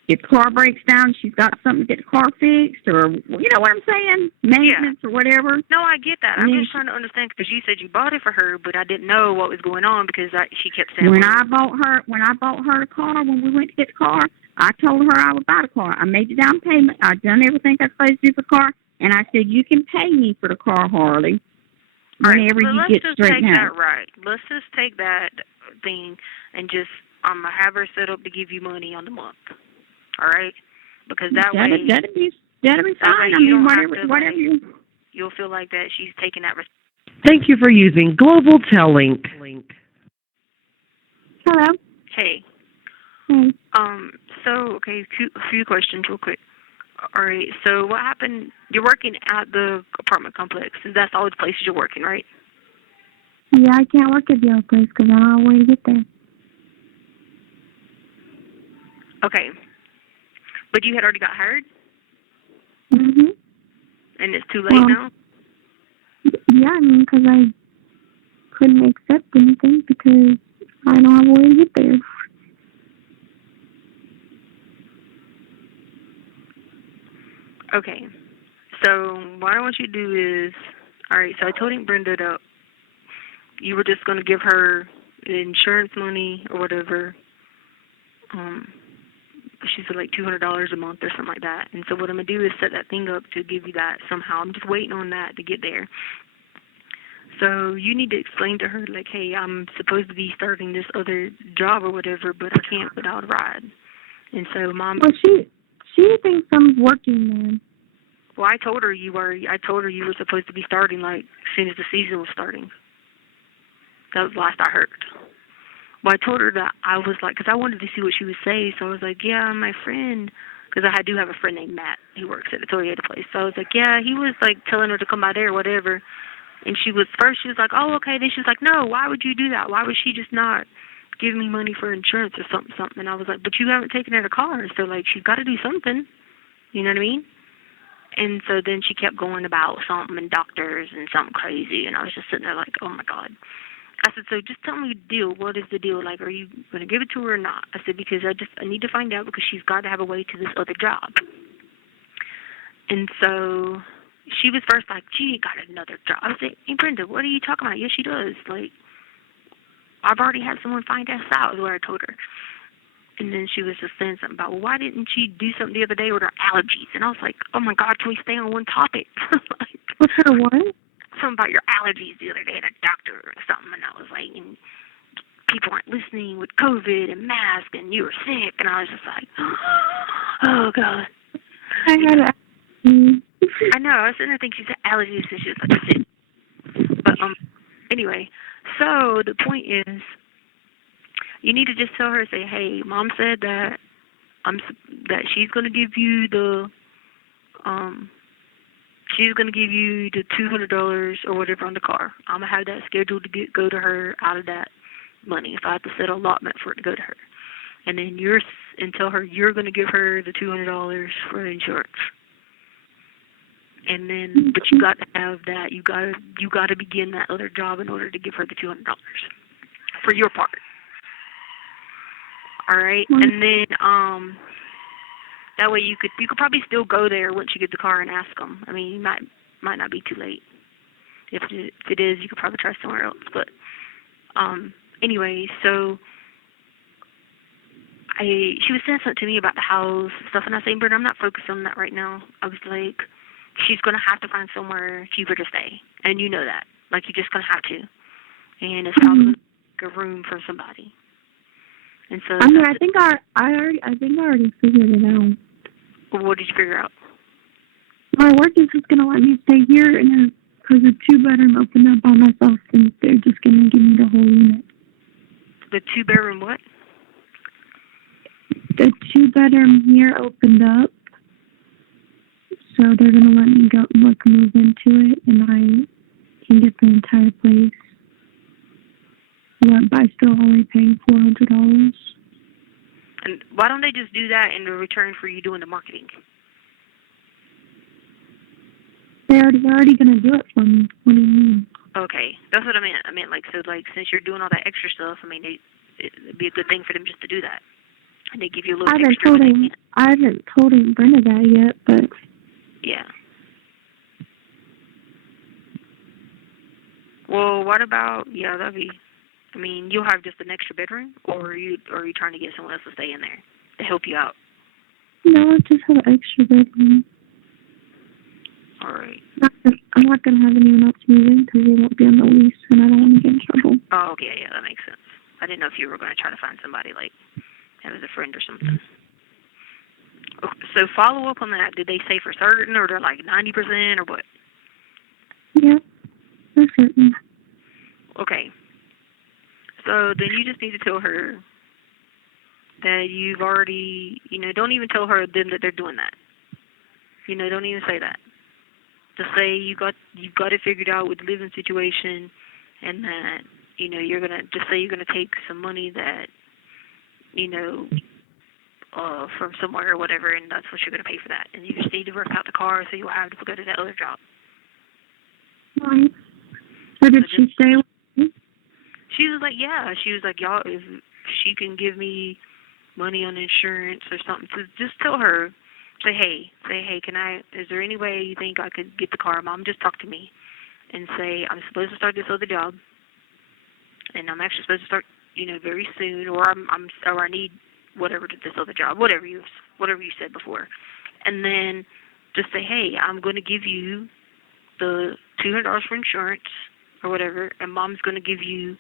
if the car breaks down, she's got something to get the car fixed, or you know what I'm saying, maintenance or whatever. No, I get that. I'm just trying to understand because you said you bought it for her, but I didn't know what was going on because she kept saying when I bought her the car, when we went to get the car, I told her I would buy the car. I made the down payment. I'd done everything I was supposed to do for the car, and I said you can pay me for the car, Harley, whenever you get straightened out. Let's just take that thing and just have her set up to give you money on the month. All right, because that'd be fine. I mean, whatever you'll feel like that she's taking that. Thank you for using Global Tellink. Hello. Hey. Hey. So okay, a few questions real quick. All right. So what happened? You're working at the apartment complex. That's all the places you're working, right? Yeah, I can't work at the other place because I don't know where to get there. Okay. But you had already got hired? Mhm. And it's too late now? Yeah, I mean, because I couldn't accept anything because I don't have a way to get there. Okay. So what I want you to do is, all right, so I told Brenda that you were just going to give her the insurance money or whatever. She said like $200 a month or something like that. And so what I'm going to do is set that thing up to give you that somehow. I'm just waiting on that to get there. So you need to explain to her, like, hey, I'm supposed to be starting this other job or whatever, but I can't without a ride. And so Mom... Well, she thinks I'm working then. Well, I told her you were. I told her you were supposed to be starting, like, as soon as the season was starting. That was the last I heard. Well, I told her that I was like, because I wanted to see what she would say, so I was like, yeah, my friend, because I do have a friend named Matt who works at the Toyota place. So I was like, yeah, he was like telling her to come by there or whatever. And she was like, oh, okay. Then she was like, no, why would you do that? Why would she just not give me money for insurance or something? And I was like, but you haven't taken her to car, so like she's got to do something. You know what I mean? And so then she kept going about something and doctors and something crazy, and I was just sitting there like, oh my God. I said, so just tell me the deal. What is the deal? Like, are you going to give it to her or not? I said, because I need to find out because she's got to have a way to this other job. And so she was first like, she ain't got another job. I said, hey, Brenda, what are you talking about? Yes, she does. Like, I've already had someone find us out is what I told her. And then she was just saying something about, well, why didn't she do something the other day with her allergies? And I was like, oh, my God, can we stay on one topic? Like, what's her what? Something about your allergies the other day at a doctor or something. And I was like, and people aren't listening with COVID and mask, and you were sick. And I was just like, oh, God. I had I know. I was sitting there thinking she said allergies, and she was like, sick. But, anyway, so the point is, you need to just tell her, say, hey, Mom said that she's going to give you the, she's going to give you the $200 or whatever on the car. I'm going to have that scheduled to go to her out of that money if I have to set an allotment for it to go to her. And then tell her you're going to give her the $200 for the insurance. And then, but you got to have that. You got to begin that other job in order to give her the $200 for your part. All right, and then that way you could probably still go there once you get the car and ask them. I mean, you might not be too late. If it is, you could probably try somewhere else. But anyway, so she was saying something to me about the house stuff, and I was saying, but I'm not focused on that right now. I was like, she's gonna have to find somewhere cheaper to stay, and you know that. Like, you're just gonna have to, and it's probably gonna make a room for somebody. And so I mean, I think I already figured it out. Well, what did you figure out? My work is just gonna let me stay here, and because the 2-bedroom opened up by myself, and they're just gonna give me the whole unit. The 2-bedroom what? The 2-bedroom here opened up, so they're gonna let me move into it, and I can get the entire place. By still only paying $400. And why don't they just do that in return for you doing the marketing? They're already gonna do it for me. What do you mean? Okay, that's what I meant. I meant since you're doing all that extra stuff, I mean, it'd be a good thing for them just to do that, and they give you a little extra. I haven't told Brenda that yet, but yeah. Well, what about that'd be. I mean, you'll have just an extra bedroom, or are you trying to get someone else to stay in there to help you out? No, I just have an extra bedroom. All right. I'm not going to have anyone else move in because they won't be on the lease, and I don't want to get in trouble. Oh, okay, yeah, that makes sense. I didn't know if you were going to try to find somebody, like, as a friend or something. So follow up on that. Did they say for certain, or they're like 90%, or what? Yeah, for certain. Okay. So then you just need to tell her that you've already, don't even tell her then that they're doing that. Don't even say that. Just say you got it figured out with the living situation, and that, you're gonna take some money that, from somewhere or whatever, and that's what you're gonna pay for that. And you just need to work out the car so you'll have to go to that other job. Right. So did she stay with me? She was like, yeah. She was like, y'all, if she can give me money on insurance or something, so just tell her, say, hey, is there any way you think I could get the car? Mom, just talk to me and say, I'm supposed to start this other job, and I'm actually supposed to start, very soon, or I need whatever this other job, whatever you said before. And then just say, hey, I'm going to give you the $200 for insurance or whatever, and Mom's going to give you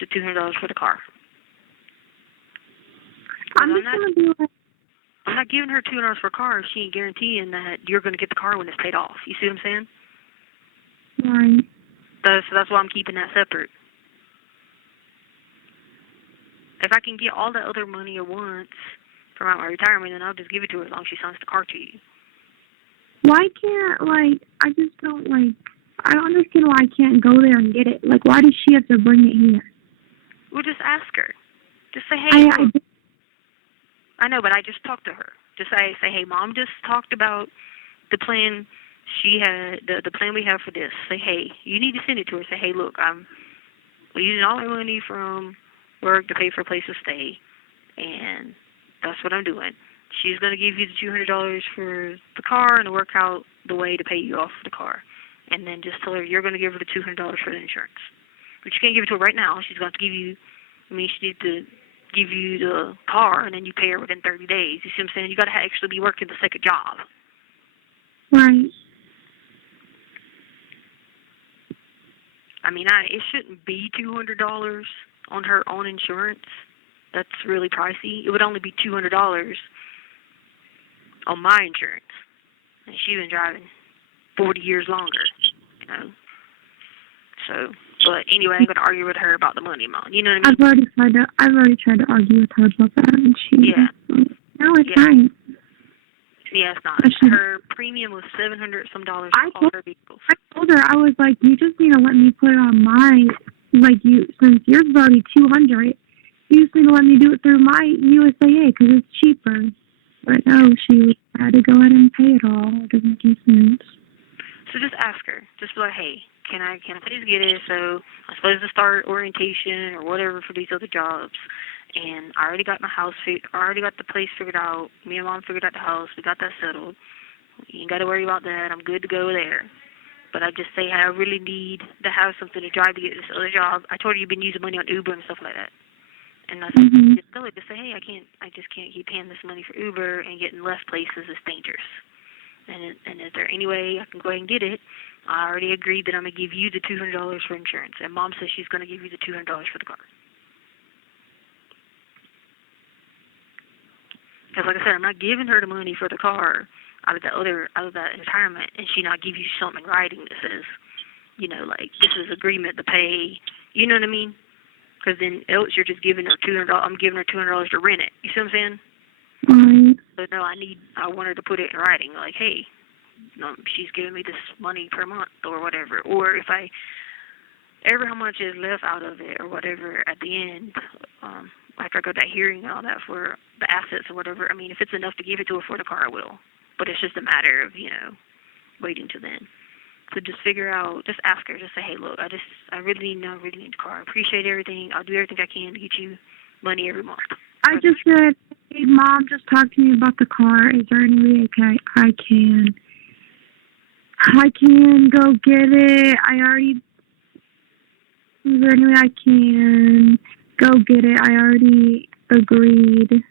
the $200 for the car. I'm not giving her $200 for a car if she ain't guaranteeing that you're going to get the car when it's paid off. You see what I'm saying? Right. So that's why I'm keeping that separate. If I can get all the other money at once from my retirement, then I'll just give it to her as long as she signs the car to you. Why can't, I just don't, I don't understand why I can't go there and get it. Why does she have to bring it here? Well, just ask her. Just say, hey, I know, but I just talked to her. Just say, hey, Mom just talked about the plan she had, the plan we have for this. Say, hey, you need to send it to her. Say, hey, look, we're using all my money from work to pay for a place to stay, and that's what I'm doing. She's going to give you the $200 for the car and to work out the way to pay you off the car. And then just tell her you're going to give her the $200 for the insurance. But you can't give it to her right now. She's going to give you, she needs to give you the car, and then you pay her within 30 days. You see what I'm saying? You got to actually be working the second job. Right. It shouldn't be $200 on her own insurance. That's really pricey. It would only be $200 on my insurance. And she's been driving 40 years longer, So, but anyway, I'm going to argue with her about the money amount. You know what I mean? I've already tried to argue with her about that, and she. Yeah. No, it's fine. Yeah, it's not. Her premium was $700 some dollars for all her vehicles. I told her, I was like, you just need to let me put it on my, like, since yours is already $200, you just need to let me do it through my USAA because it's cheaper. But no, she had to go ahead and pay it all. It doesn't make any sense. So just ask her. Just be like, hey, can I please get it? So I'm supposed to start orientation or whatever for these other jobs. And I already got I already got the place figured out. Me and Mom figured out the house. We got that settled. You ain't got to worry about that. I'm good to go there. But I just say, hey, I really need to have something to drive to get this other job. I told her you've been using money on Uber and stuff like that. And I said, just say, hey, I just can't keep paying this money for Uber and getting left places. It's dangerous. And is there any way I can go ahead and get it? I already agreed that I'm going to give you the $200 for insurance. And Mom says she's going to give you the $200 for the car. Because like I said, I'm not giving her the money for the car out of that retirement, and she not give you something in writing that says, like, this is agreement to pay. You know what I mean? Because then else you're just giving her $200. I'm giving her $200 to rent it. You see what I'm saying? Right. So no, I want her to put it in writing, like, hey, she's giving me this money per month or whatever. Or if how much is left out of it or whatever at the end, like I got that hearing and all that for the assets or whatever. I mean, if it's enough to give it to her for the car, I will. But it's just a matter of, waiting till then. So just ask her, just say, hey, look, I really need the car. I appreciate everything. I'll do everything I can to get you money every month. I just said, hey, Mom, just talk to me about the car. Is there any way I can go get it? Is there any way I can go get it? I already agreed.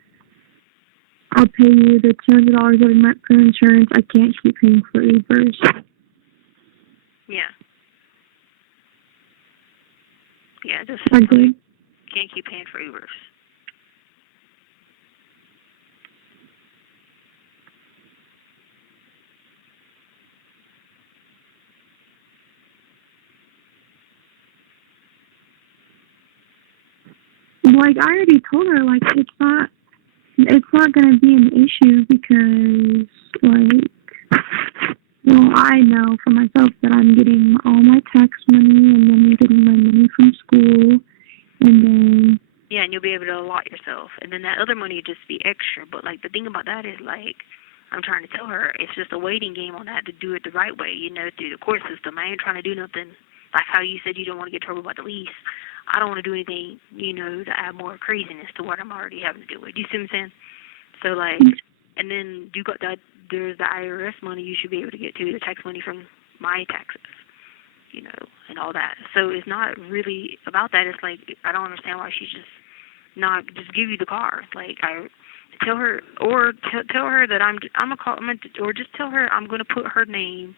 I'll pay you the $200 every month for insurance. I can't keep paying for Ubers. Yeah. Yeah, just can't keep paying for Ubers. Like, I already told her, like, it's not going to be an issue because, like, well, I know for myself that I'm getting all my tax money and then I'm getting my money from school and then... Yeah, and you'll be able to allot yourself. And then that other money would just be extra. But, like, the thing about that is, like, I'm trying to tell her it's just a waiting game on that to do it the right way, through the court system. I ain't trying to do nothing like how you said you don't want to get trouble about the lease. I don't want to do anything, to add more craziness to what I'm already having to deal with. You see what I'm saying? So, like, and then you got that, there's the IRS money you should be able to get to, the tax money from my taxes, and all that. So it's not really about that. It's like, I don't understand why she's just not just give you the car. Like, I tell her, or tell her that or just tell her I'm going to put her name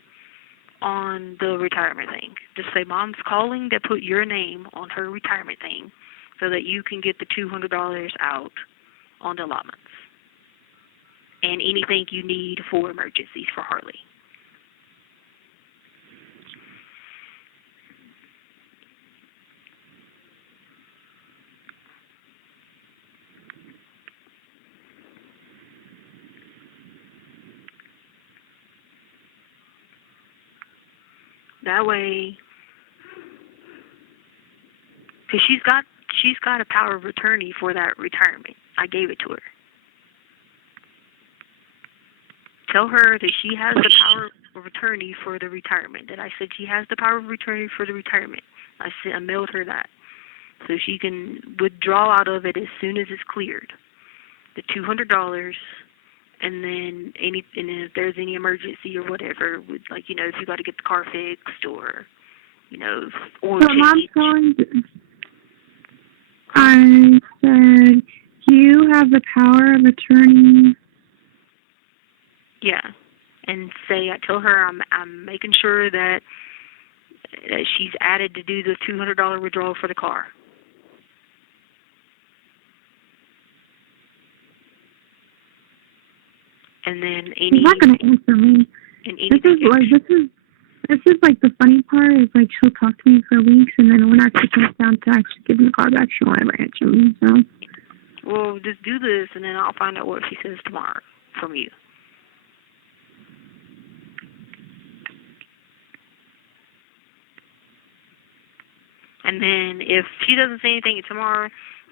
on the retirement thing. Just say, Mom's calling to put your name on her retirement thing so that you can get the $200 out on the allotments. And anything you need for emergencies for Harley. That way, because she's got a power of attorney for that retirement. I gave it to her. Tell her that she has the power of attorney for the retirement. That I said she has the power of attorney for the retirement. I mailed her that, so she can withdraw out of it as soon as it's cleared. The $200. And then if there's any emergency or whatever, with, like, if you got to get the car fixed or, or so Mom's calling. I said, you have the power of attorney. Yeah, and I tell her I'm making sure that she's added to do the $200 withdrawal for the car. And then She's not going to answer me. This is like the funny part is, like, she'll talk to me for weeks, and then when I actually comes down to actually giving the car back, she won't ever answer me. So, well, just do this, and then I'll find out what she says tomorrow from you. And then if she doesn't say anything tomorrow,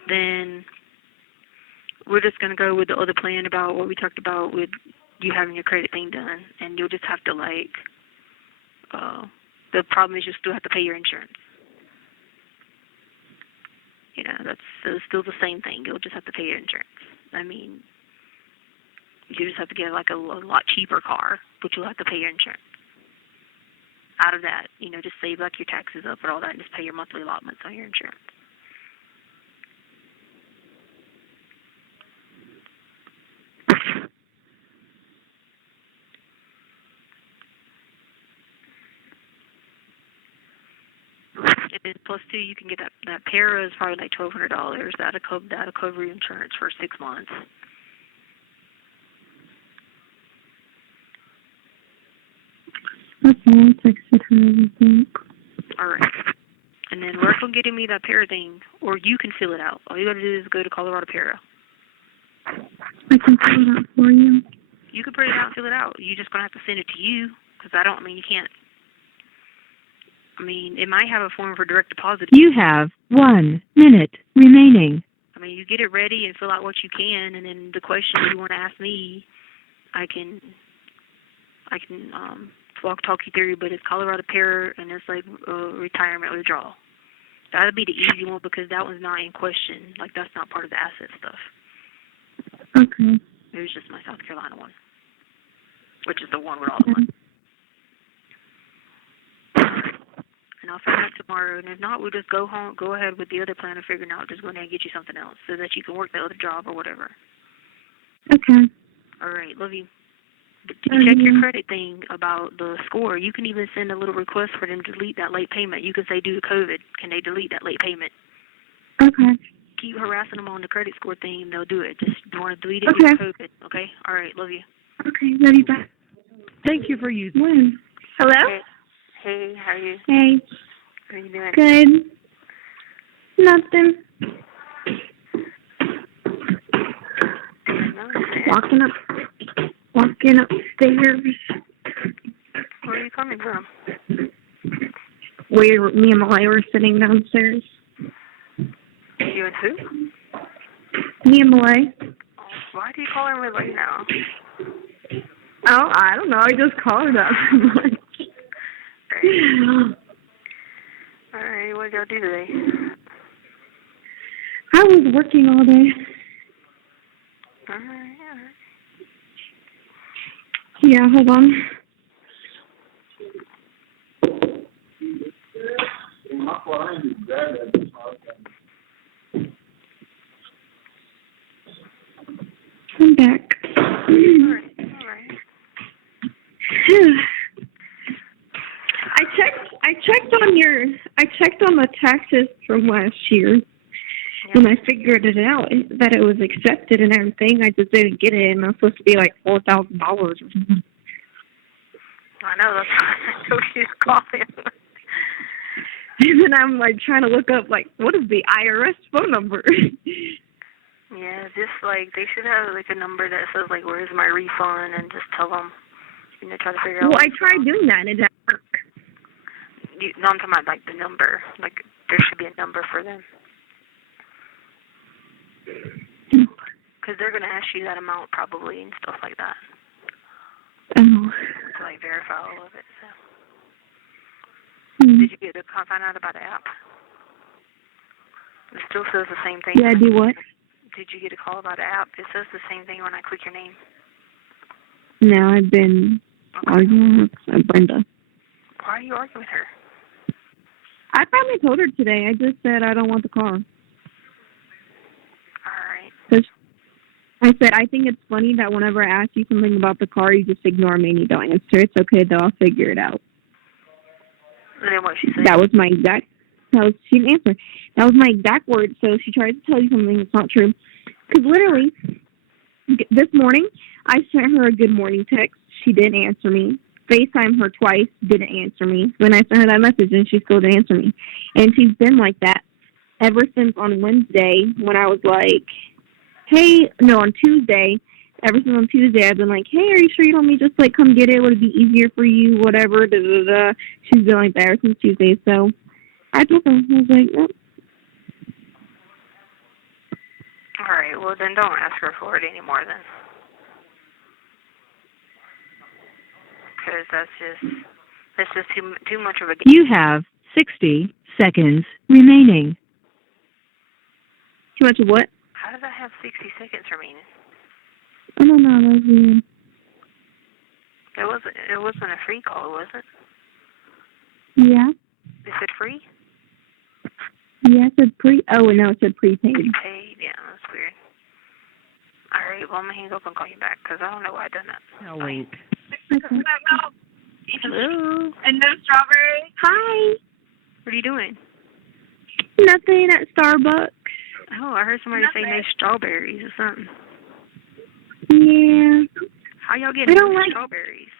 then we're just going to go with the other plan about what we talked about with you having your credit thing done. And you'll just have to, like, the problem is you still have to pay your insurance. You know, that's still the same thing. You'll just have to pay your insurance. I mean, you just have to get, like, a lot cheaper car, but you'll have to pay your insurance. Out of that, you know, just save, like, your taxes up and all that and just pay your monthly allotments on your insurance. And plus, too, you can get that para is probably like $1,200. That'll cover your insurance for 6 months. Okay, I texted her, I think. All right. And then work on getting me that para thing, or you can fill it out. All you got to do is go to Colorado Para. I can fill it out for you. You can print it out and fill it out. You're just going to have to send it to you, because you can't. I mean, it might have a form for direct deposit. You have 1 minute remaining. I mean, you get it ready and fill out what you can, and then the question you want to ask me, I can talk you through, but it's Colorado Para, and it's like retirement withdrawal. That'll be the easy one because that one's not in question. Like, that's not part of the asset stuff. Okay. It was just my South Carolina one, which is the one with all the money. And I'll find out tomorrow, and if not, we'll just go ahead with the other plan of figuring out, just go ahead and get you something else so that you can work the other job or whatever. Okay. All right, love you. Did you check your credit thing about the score? You can even send a little request for them to delete that late payment. You can say, due to COVID, can they delete that late payment? Okay. Keep harassing them on the credit score thing, and they'll do it. Just want to delete it due to COVID, okay? All right, love you. Okay, love you back. Thank you for using. Hello? Hey, how are you? Hey. How are you doing? Good. Nothing. Walking upstairs. Where are you coming from? Me and Malay were sitting downstairs. You and who? Me and Malay. Why do you call her Malay now? Oh, I don't know. I just called her that. All right, what did y'all do today? I was working all day. All right. Yeah, hold on. I'm back. All right. I checked on the taxes from last year, and I figured it out that it was accepted and everything. I just didn't get it, and it was supposed to be like $4,000 or something. I know, that's why I told you to call him. And then I'm like trying to look up like what is the IRS phone number? Yeah, just like they should have like a number that says like where's my refund, and just tell them. You know, try to figure out. Well, I tried doing that and it didn't work. No, I'm talking about like the number. Like there should be a number for them. Because they're gonna ask you that amount probably and stuff like that. Oh. To like verify all of it. So. Did you get to find out about the app? It still says the same thing. Yeah, do what? Did you get a call about the app? It says the same thing when I click your name. No, I've been arguing with Brenda. Why are you arguing with her? I finally told her today. I just said I don't want the car. All right. I said, I think it's funny that whenever I ask you something about the car, you just ignore me and you don't answer. It's okay, though. I'll figure it out. And then what she said? She didn't answer. That was my exact words. So she tried to tell you something that's not true. Because literally, this morning, I sent her a good morning text. She didn't answer me. FaceTime her twice, didn't answer me. Then I sent her that message and she still didn't answer me. And she's been like that ever since on Wednesday when I was like, on Tuesday. Ever since on Tuesday, I've been like, hey, are you sure you don't want me just like come get it? Would it be easier for you? Whatever. Da, da, da. She's been like that ever since Tuesday. So I told her, I was like, nope. All right, well, then don't ask her for it anymore then. Because that's just too much of a game. You have 60 seconds remaining. Too much of what? How did I have 60 seconds remaining? I don't know, that was weird. It wasn't a free call, was it? Yeah. It said free? Yeah, it said oh, and now it said prepaid. Prepaid, yeah, that's weird. All right, well, I'm going to hang up and call you back because I don't know why I done that. Link. Okay. Hello. And no strawberries? Hi. What are you doing? Nothing at Starbucks. Oh, I heard somebody say no strawberries or something. Yeah. How y'all getting I don't no like strawberries?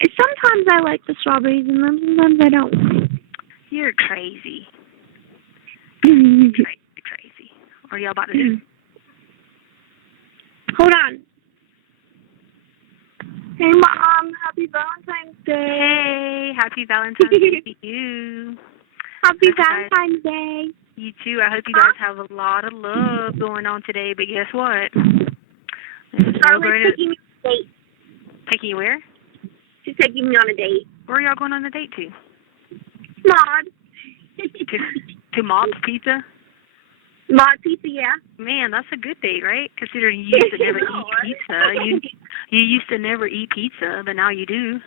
Sometimes I like the strawberries and then sometimes I don't. You're crazy. Hold Crazy. What are y'all about to do? on. Hey, Mom. Happy Valentine's Day. Hey, happy Valentine's Day to you. Happy Valentine's Day. You too. I hope you guys have a lot of love going on today, but guess what? Charlotte's taking me on a date. Taking you where? She's taking me on a date. Where are y'all going on a date to? Maud. To Mob's Pizza? Maud Pizza, yeah. Man, that's a good date, right? Considering you used to never eat pizza. You used to never eat pizza, but now you do.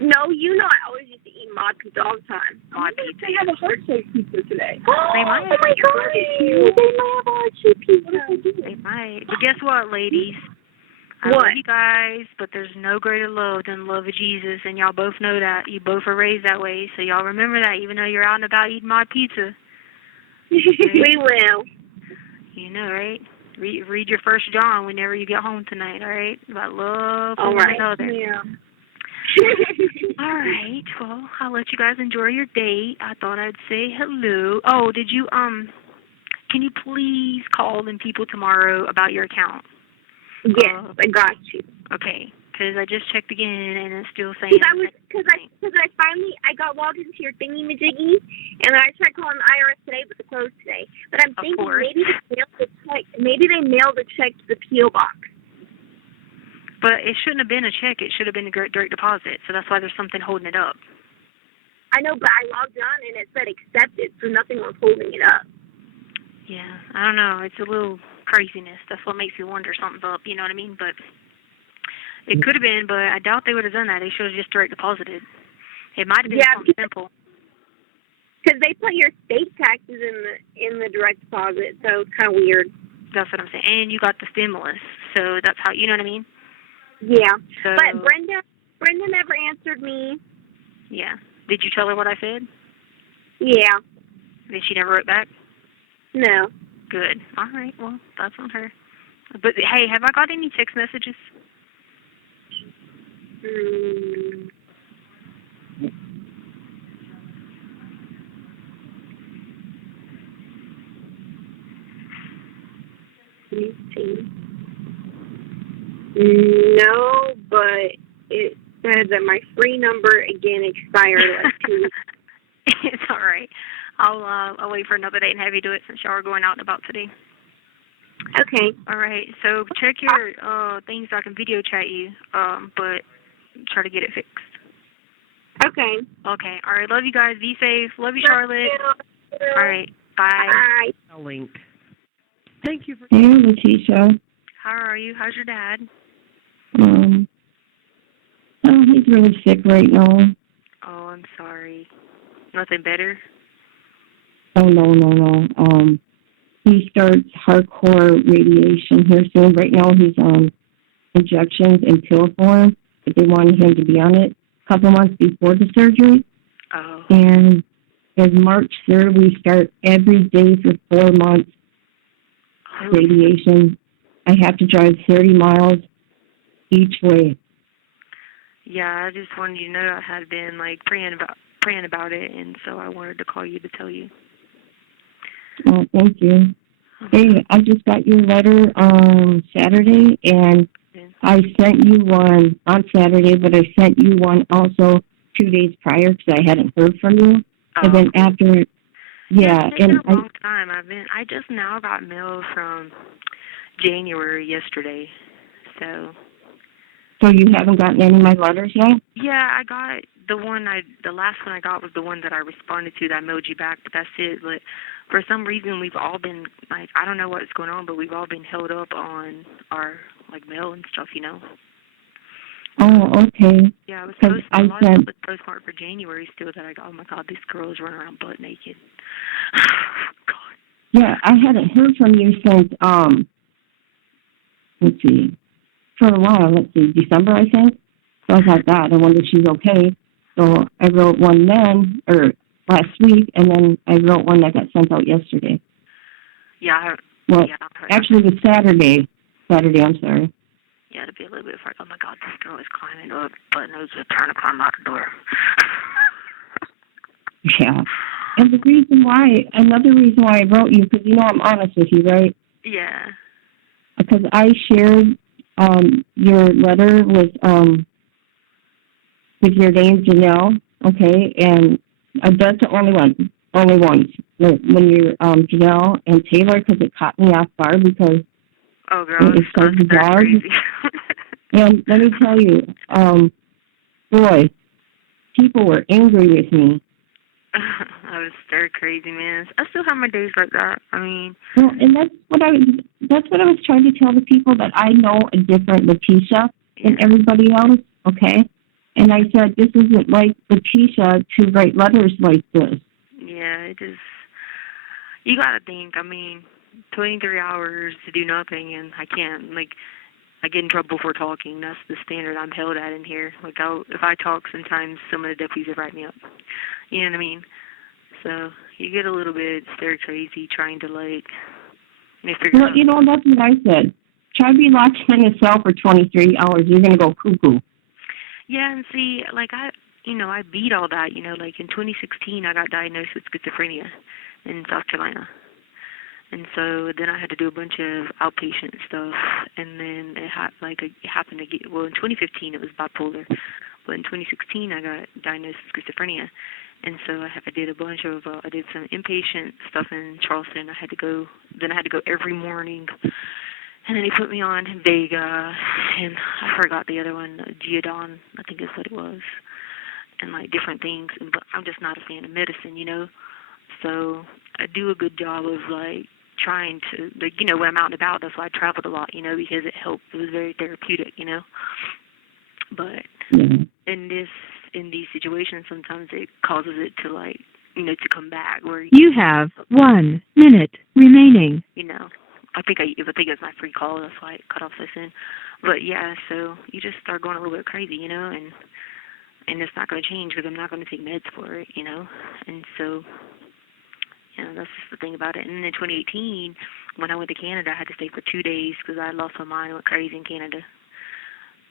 No, you know I always used to eat Maud Pizza all the time. Maud Pizza. They have a heart-shaped pizza today. They might. Oh, my God. They might have a heart-shaped pizza. They might. But guess what, ladies? I What? love you guys, but there's no greater love than the love of Jesus, and y'all both know that. You both are raised that way, so y'all remember that even though you're out and about eating Maud Pizza. We will. You know, right? Read your 1 John whenever you get home tonight, all right? About love for All one right. another. Yeah. All right. Well, I'll let you guys enjoy your date. I thought I'd say hello. Oh, did you can you please call them people tomorrow about your account? Yes, I got you. Okay, because I just checked again and it's still saying. Because I finally got logged into your thingy majiggy, and I tried calling the IRS today, but they're closed today. But I'm thinking maybe they mailed the check to the PO box. But it shouldn't have been a check. It should have been a direct deposit. So that's why there's something holding it up. I know, but I logged on and it said accepted, so nothing was holding it up. Yeah, I don't know. It's a little craziness. That's what makes me wonder something's up. You know what I mean? But it could have been, but I doubt they would have done that. They should have just direct deposited. It might have been something simple. Because they put your state taxes in the direct deposit, so it's kind of weird. That's what I'm saying. And you got the stimulus, so that's how, you know what I mean? Yeah. So, but Brenda never answered me. Yeah. Did you tell her what I said? Yeah. Did she never wrote back? No. Good. All right. Well, that's on her. But hey, have I got any text messages? Let me see. No, but it said that my free number again expired like 2 weeks. It's all right. I'll wait for another day and have you do it since y'all are going out and about today. Okay. All right. So check your things so I can video chat you, but try to get it fixed. Okay. Okay. All right. Love you guys. Be safe. Love you, Charlotte. All right. Bye. Bye. Link. Thank you for. Hey, Letecia. How are you? How's your dad? He's really sick right now. Oh, I'm sorry. Nothing better? Oh, no. He starts hardcore radiation here soon. Right now he's on injections in pill form, but they wanted him to be on it a couple months before the surgery. Oh. And as March 3rd, we start every day for 4 months radiation. I have to drive 30 miles each way. Yeah, I just wanted you to know I had been praying about it, and so I wanted to call you to tell you. Oh, thank you. Hey, I just got your letter on Saturday, and I sent you one on Saturday, but I sent you one also 2 days prior because I hadn't heard from you. And then after, yeah, it's been a long time. I just now got mail from January yesterday, so. So you haven't gotten any of my letters yet? Yeah, I got the last one I got was the one that I responded to that I mailed you back, but that's it. But for some reason, we've all been, like, I don't know what's going on, but we've all been held up on our, like, mail and stuff, you know? Oh, okay. Yeah, I was supposed to, a lot of stuff was postmarked for January still that I got, oh my God, this girl is running around butt naked. God. Yeah, I hadn't heard from you since, let's see, for a while, December, I think. So I thought, God, I wonder if she's okay. So I wrote one then, or last week, and then I wrote one that got sent out yesterday. Yeah. Well, actually, it was Saturday. I'm sorry. Yeah, to be a little bit far. Oh my God, this girl is climbing up, butt nose is trying to climb out the door. Yeah. And another reason why I wrote you, because you know I'm honest with you, right? Yeah. Because I shared your letter with your name, Janelle, okay? And that's the only ones. When you're Janelle and Taylor, because it caught me off guard because oh, girl, it says the dog. And let me tell you, boy, people were angry with me. I was stir crazy, man. I still have my days like that. I mean, well, and that's what I was trying to tell the people, that I know a different Letecia than everybody else. Okay, and I said this isn't like Letecia to write letters like this. Yeah, it just, you gotta think. I mean, 23 hours to do nothing, and I can't. Like, I get in trouble for talking. That's the standard I'm held at in here. Like, if I talk, sometimes some of the deputies will write me up. You know what I mean? So you get a little bit stir crazy trying to, like, figure out. Well, you know, that's what I said. Try to be locked in a cell for 23 hours. You're going to go cuckoo. Yeah, and see, like, I beat all that. You know, like in 2016, I got diagnosed with schizophrenia in South Carolina. And so then I had to do a bunch of outpatient stuff, and then it happened to get, well, in 2015 it was bipolar, but in 2016 I got diagnosed with schizophrenia, and so I did a bunch of, I did some inpatient stuff in Charleston. I had to go every morning, and then they put me on Vega, and I forgot the other one, Geodon, I think is what it was, and like different things, but I'm just not a fan of medicine, you know, so I do a good job of like trying to, like, you know, when I'm out and about, that's why I traveled a lot, you know, because it helped. It was very therapeutic, you know. But in these situations, sometimes it causes it to, like, you know, to come back. Where you have 1 minute remaining. You know, I think it's my free call. That's why it cut off so soon. But yeah, so you just start going a little bit crazy, you know, and it's not going to change because I'm not going to take meds for it, you know, and so. You know, that's just the thing about it. And then in 2018, when I went to Canada, I had to stay for 2 days because I lost my mind and went crazy in Canada.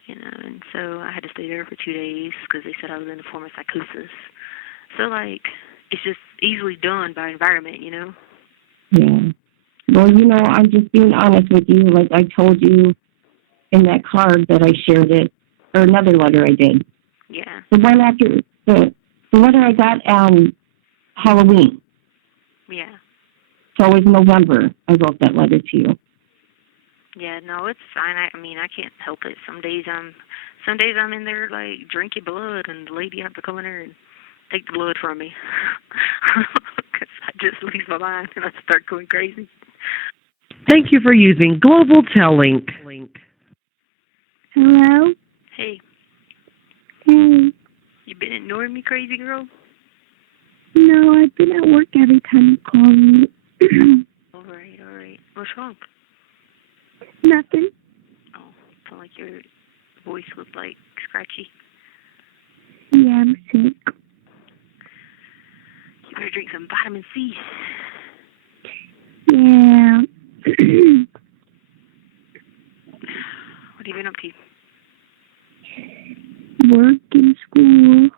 You know, and so I had to stay there for 2 days because they said I was in a form of psychosis. So, like, it's just easily done by environment, you know? Yeah. Well, you know, I'm just being honest with you. Like I told you in that card that I shared it, or another letter I did. Yeah. The one after, the letter I got on Halloween. Yeah. So it was November I wrote that letter to you. Yeah, no, it's fine. I mean, I can't help it. Some days I'm in there, like, drinking blood, and the lady have to come in there and take the blood from me. Because I just lose my mind, and I start going crazy. Thank you for using Global Telink. Hello? Hey. Hey. You been ignoring me, crazy girl? No, I've been at work every time you call me. All right. What's wrong? Nothing. Oh, I felt like your voice was, like, scratchy. Yeah, I'm sick. You better drink some vitamin C. Yeah. What have you been up to? Work and school.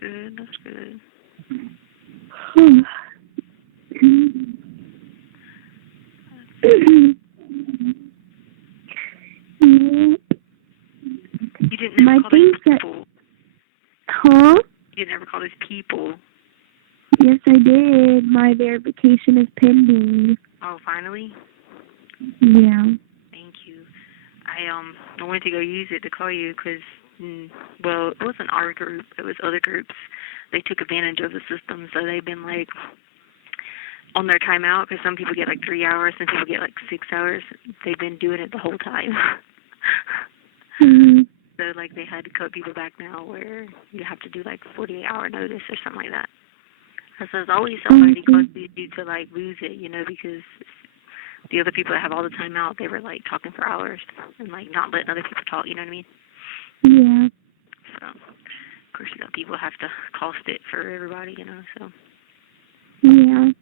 That's good. You didn't My call things me that... fool. Huh? You never call those people. Yes, I did. My verification is pending. Oh, finally? Yeah. Thank you. I wanted to go use it to call you because, well, it wasn't our group. It was other groups. They took advantage of the system, so they've been, like, on their timeout because some people get, like, 3 hours, some people get, like, 6 hours. They've been doing it the whole time. Mm-hmm. So, like, they had to cut people back now where you have to do, like, 48-hour notice or something like that. So there's always somebody causes you to, like, lose it, you know, because the other people that have all the time out, they were, like, talking for hours and, like, not letting other people talk, you know what I mean? Yeah. So, of course, you know, people have to cost it for everybody, you know, so. Yeah.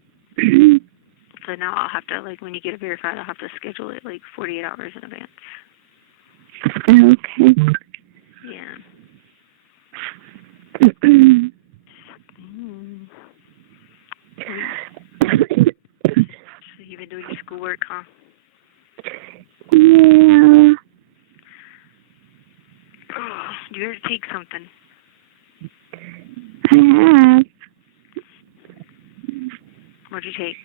So now I'll have to, like, when you get it verified, I'll have to schedule it, like, 48 hours in advance. Okay. Yeah. So you've been doing your schoolwork, huh? Yeah. Oh, you better take something. I have. What'd you take?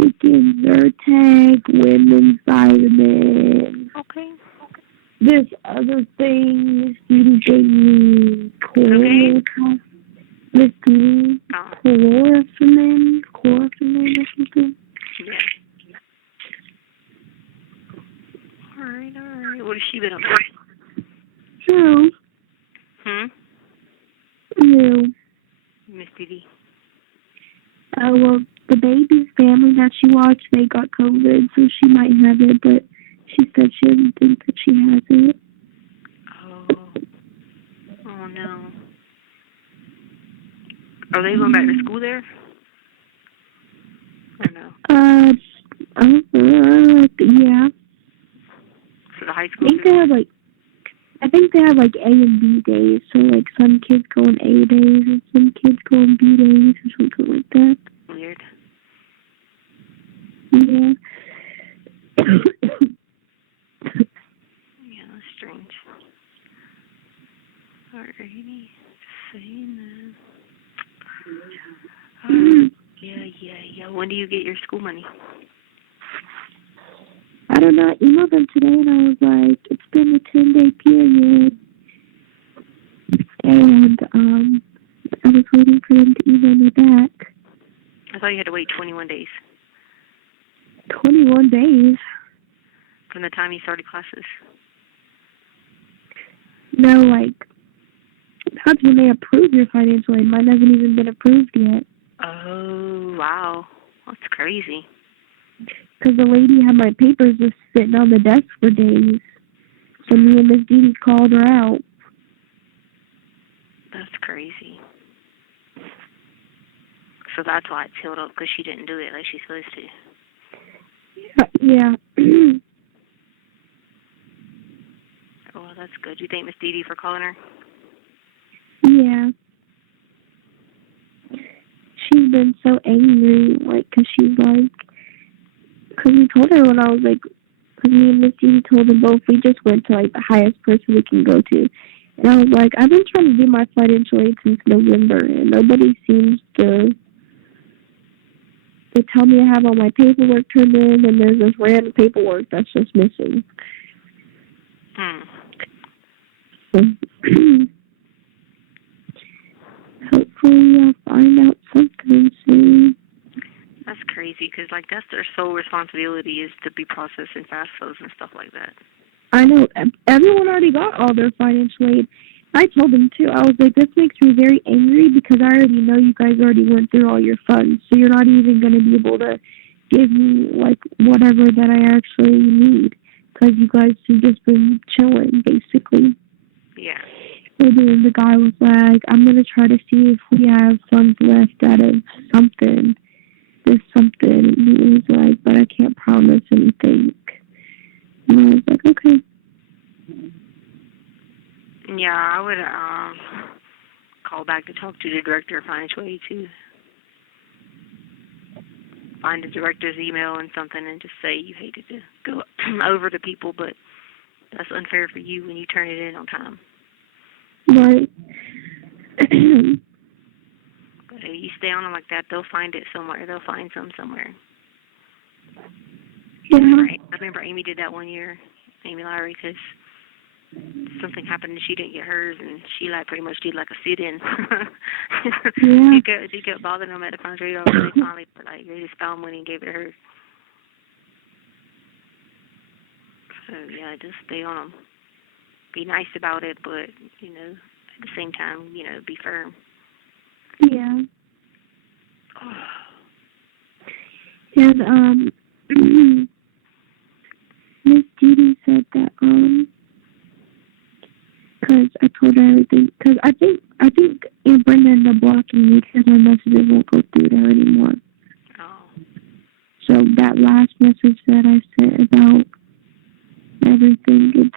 Taking Zyrtec, women's vitamin. Okay. This other thing, Judy gave me chlorophyll. Miss Judy, chlorophyll or something. Yeah. All right. What has she been up to? No. No. Miss Didi. Well, the baby's family that she watched, they got COVID, so she might have it, but she said she doesn't think that she has it. Oh no. Are they going back to school there? Or no? Yeah. For the high school? I think they have like A and B days, so like some kids go on A days and some kids go on B days or something like that. Weird. Yeah. Yeah, that's strange. Alrighty. Saying that. Yeah. When do you get your school money? I don't know. I emailed them today and I was like, it's been a 10-day period. And I was waiting for them to email me back. I thought you had to wait 21 days. 21 days? From the time you started classes. No, like, that's when they approve your financial aid. Mine hasn't even been approved yet. Oh, wow. That's crazy. Because the lady had my papers just sitting on the desk for days. So me and Miss Dee called her out. That's crazy. So that's why it's held up, because she didn't do it like she's supposed to. Yeah. Oh, that's good. You thank Miss Dee for calling her? Yeah. She's been so angry, like, because she's like, because we told her when I was like, because me and Miss Dee told them both, we just went to like the highest person we can go to. And I was like, I've been trying to do my financial aid since November, and nobody seems to. They tell me I have all my paperwork turned in, and there's this random paperwork that's just missing. Hopefully I'll find out something soon. That's crazy, because, like, that's their sole responsibility is to be processing FAFSAs and stuff like that. I know. Everyone already got all their financial aid. I told them, too. I was like, this makes me very angry because I already know you guys already went through all your funds, so you're not even going to be able to give me, like, whatever that I actually need because you guys have just been chilling, basically. Yeah. And then the guy was like, I'm going to try to see if we have funds left out of something. There's something. And he was like, but I can't promise anything. And I was like, okay. Yeah, I would call back to talk to the director of financial aid too. Find the director's email and something and just say you hated to go over to people, but That's unfair for you when you turn it in on time. Right. But if you stay on them like that, they'll find it somewhere. They'll find some somewhere. Yeah. I remember Amy did that one year, Amy Lowry, because something happened and she didn't get hers, and she like pretty much did like a sit-in. Yeah. She kept bothering them at the funds radio, and they finally they just found money and gave it to her. So yeah, just stay on them. Be nice about it, but you know, at the same time, you know, be firm. Yeah. And Miss Judy said that because I told her everything. Because I think Aunt Brenda ended up blocking me because my messages won't go through to her anymore. Oh. So that last message that I sent about everything,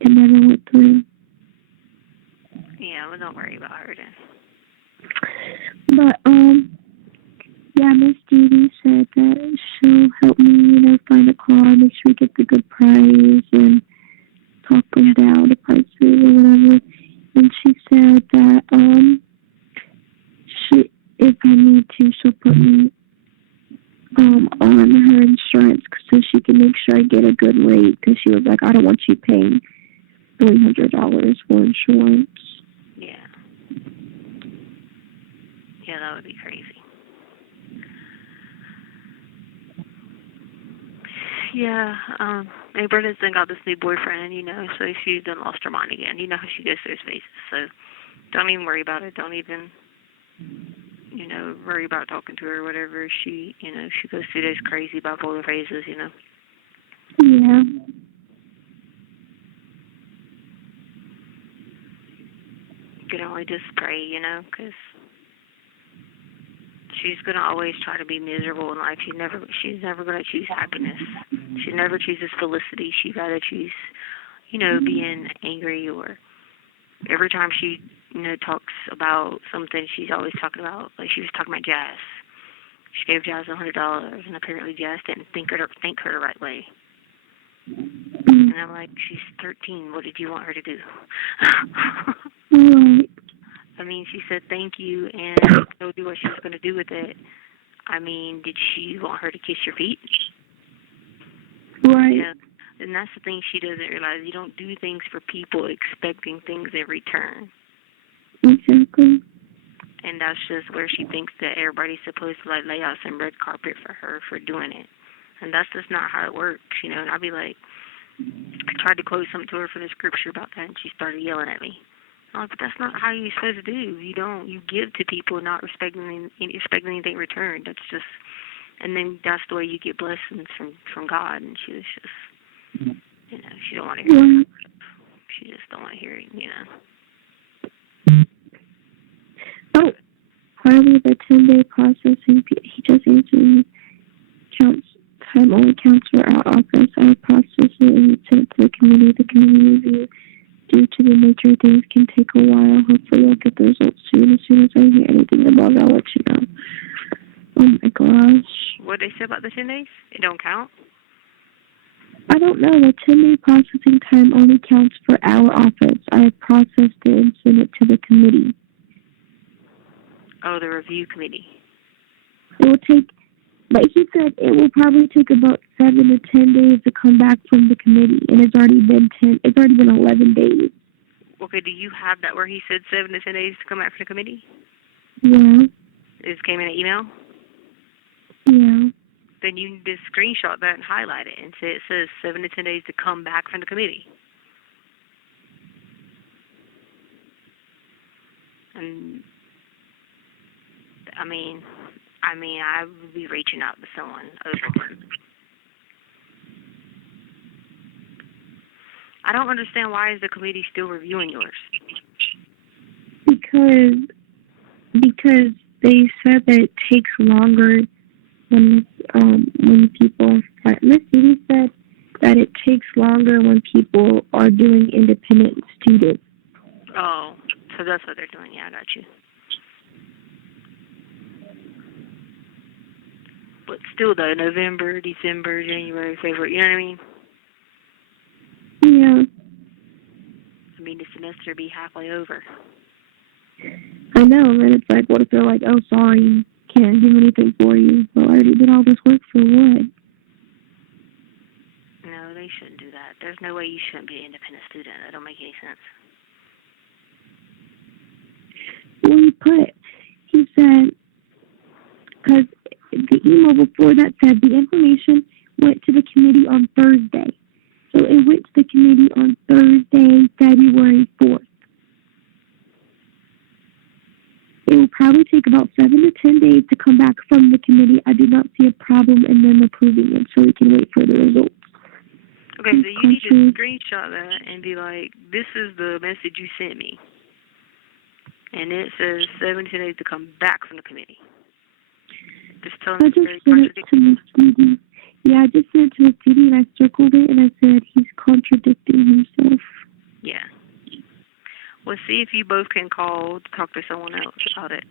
it never went through. Yeah, well, don't worry about her then. But yeah, Miss Judy said that she'll help me, you know, find a car, make sure we get the good price, and talk them down the prices or whatever. And she said that if I need to, she'll put me on her insurance so she can make sure I get a good rate. Because she was like, I don't want you paying $300 for insurance. Yeah. Yeah, that would be crazy. Yeah, and Brenda's then got this new boyfriend, you know, so she's done lost her mind again. You know how she goes through his phases, so don't even worry about it. Don't even, you know, worry about talking to her or whatever. She, you know, she goes through those crazy bipolar phases, you know. Yeah. You can only just pray, you know, because she's gonna always try to be miserable in life. She's never gonna choose happiness. She never chooses felicity. She'd rather choose, you know, being angry, or every time she, you know, talks about something, she's always talking about, like she was talking about Jazz. She gave Jazz $100, and apparently Jazz didn't thank her the right way. And I'm like, she's 13. What did you want her to do? Right. I mean, she said thank you and told you what she was going to do with it. I mean, did she want her to kiss your feet? Right. Yeah. And that's the thing she doesn't realize. You don't do things for people expecting things in return. Exactly. And that's just where she thinks that everybody's supposed to, like, lay out some red carpet for her for doing it. And that's just not how it works, you know. And I'd be like, I tried to quote something to her from the scripture about that, and she started yelling at me. I'm like, but that's not how you're supposed to do. You give to people not expecting anything in return. That's just, and then that's the way you get blessings from God. And she was just, you know, she don't want to hear it. She just don't want to hear it, you know. Oh, probably the 10-day processing. He just answered me. Time only counts for our office. I process it and send it to the committee. The committee review. Due to the nature of things, can take a while. Hopefully, I'll get the results soon. As soon as I hear anything about it, I'll let you know. Oh my gosh. What did they say about the 10 days? It don't count? I don't know. The 10-day processing time only counts for our office. I have processed it and sent it to the committee. Oh, the review committee. It will take, but he said it will probably take about 7 to 10 days to come back from the committee, and it's already been 11 days. Okay, do you have that where he said 7 to 10 days to come back from the committee? Yeah. It came in an email? Yeah. Then you need to screenshot that and highlight it and say it says 7 to 10 days to come back from the committee. And I mean, I would be reaching out to someone over. I don't understand, why is the committee still reviewing yours? Because they said that it takes longer when people start. Miss Judy said that it takes longer when people are doing independent students. Oh, so that's what they're doing. Yeah, I got you. But still, though, November, December, January, February, you know what I mean? Yeah. mean the semester be halfway over. I know, and then it's like, what if they're like, oh, sorry, can't do anything for you. Well, I already did all this work for what? No, they shouldn't do that. There's no way you shouldn't be an independent student. That don't make any sense. Well, he said, because the email before that said the information went to the committee on Thursday. So it went to the committee on Thursday, February 4th. It will probably take about 7 to 10 days to come back from the committee. I do not see a problem in them approving it, so we can wait for the results. Okay, so you need to screenshot that and be like, this is the message you sent me. And it says 7 to 10 days to come back from the committee. Just tell them I just sent it to Miss Dee. Yeah, I just sent it to Miss Dee and I circled it and I said he's contradicting himself. Yeah. Well, see if you both can call to talk to someone else about it.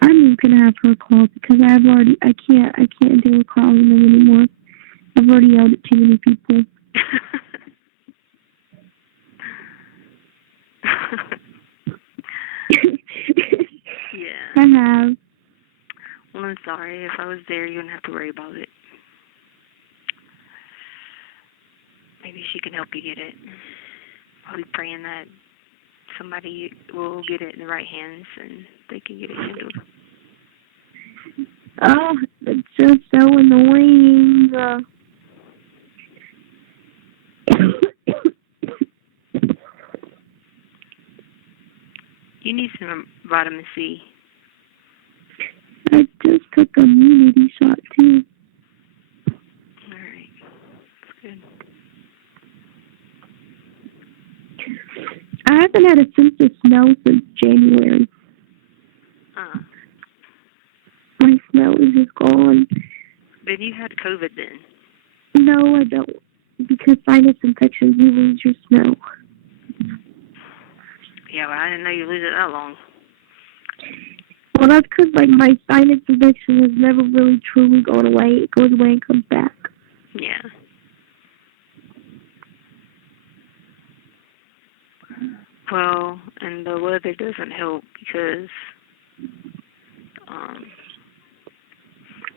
I'm just gonna have her call because I can't deal with calling them anymore. I've already yelled at too many people. Yeah. I have. Well, I'm sorry. If I was there, you wouldn't have to worry about it. Maybe she can help you get it. I'll be praying that somebody will get it in the right hands and they can get it handled. Oh, it's just so annoying. You need some vitamin C. I just took a immunity shot, too. Alright. That's good. I haven't had a sense of smell since January. My smell is just gone. Then you had COVID then? No, I don't. Because sinus infections, you lose your smell. Yeah, but I didn't know you lose it that long. Well, that's because my sinus infection has never really truly gone away. It goes away and comes back. Yeah. Well, and the weather doesn't help because,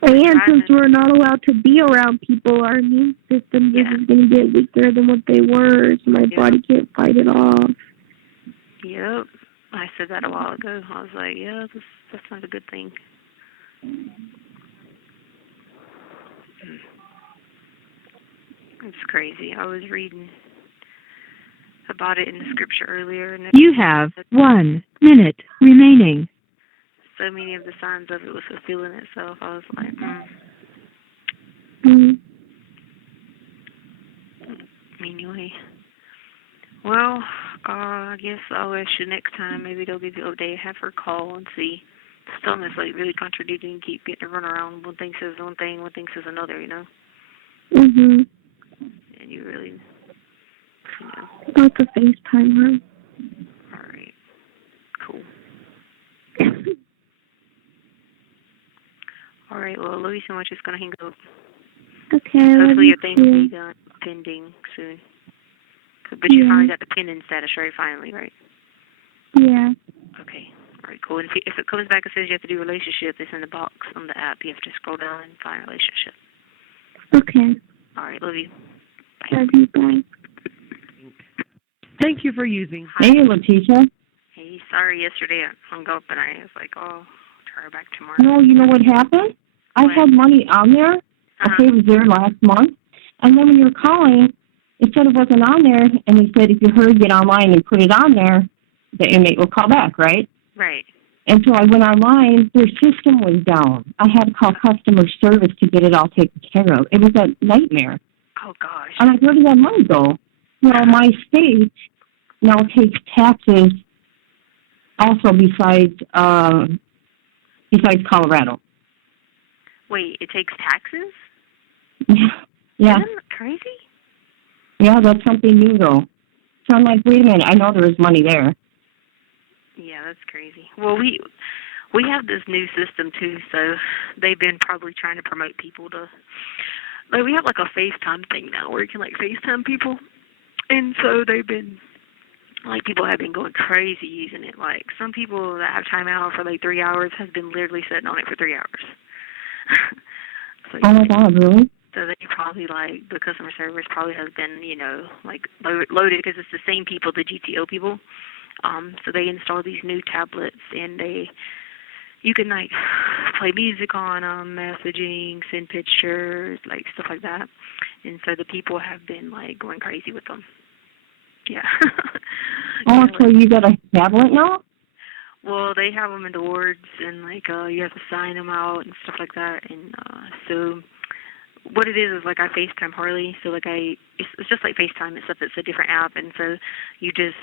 and since we're not allowed to be around people, our immune system is going to get weaker than what they were, so my body can't fight it off. Yep. I said that a while ago. I was like, yeah, that's not a good thing. It's crazy. I was reading about it in the scripture earlier. And you have 1 minute remaining. So many of the signs of it was fulfilling itself. I was like, Anyway. Well, I guess I'll ask you next time. Maybe they'll give you an update. Have her call and see. Some is like really contradicting. Keep getting to run around. One thing says one thing, one thing says another. You know. Mhm. And you really, About the FaceTime her. All right. Cool. All right. Well, I love you so much. It's gonna hang up. Okay. Hopefully your thing will be done pending soon. But you finally got the pending status, right? Finally, right? Yeah. Okay. All right, cool. And if it comes back and says you have to do relationship, it's in the box on the app. You have to scroll down and find relationship. Okay. All right, love you. Bye. Love you. Bye. Thank you for using. Hey, Letecia. Hey, sorry, yesterday I hung up and I was like, oh, I'll try her back tomorrow. No, you know what happened? I had money on there. Okay, it was there last month. And then when you were calling, it said it wasn't on there, and it said if you hurry, get online and put it on there, the inmate will call back, right? Right. And so I went online. Their system was down. I had to call customer service to get it all taken care of. It was a nightmare. Oh, gosh. I'm like, where did that money go? Well, my state now takes taxes also besides Colorado. Wait, it takes taxes? Yeah. Isn't that crazy? Yeah, that's something new, though. So I'm like, wait a minute. I know there is money there. Yeah, that's crazy. Well, we have this new system, too, so they've been probably trying to promote people to... Like, we have, like, a FaceTime thing now where you can, like, FaceTime people. And so they've been, like, people have been going crazy using it. Like, some people that have time out for, like, 3 hours has been literally sitting on it for 3 hours. So, Oh my God, really? so they probably, like, the customer service probably has been, like, loaded because it's the same people, the GTO people. So they install these new tablets, and you can, like, play music on them, messaging, send pictures, like, stuff like that. And so the people have been, like, going crazy with them. Yeah. Oh, so you got a tablet now? Well, they have them in the wards, and, like, you have to sign them out and stuff like that. And so what it is like I FaceTime Harley. So, like, it's just like FaceTime, except it's a different app. And so you just,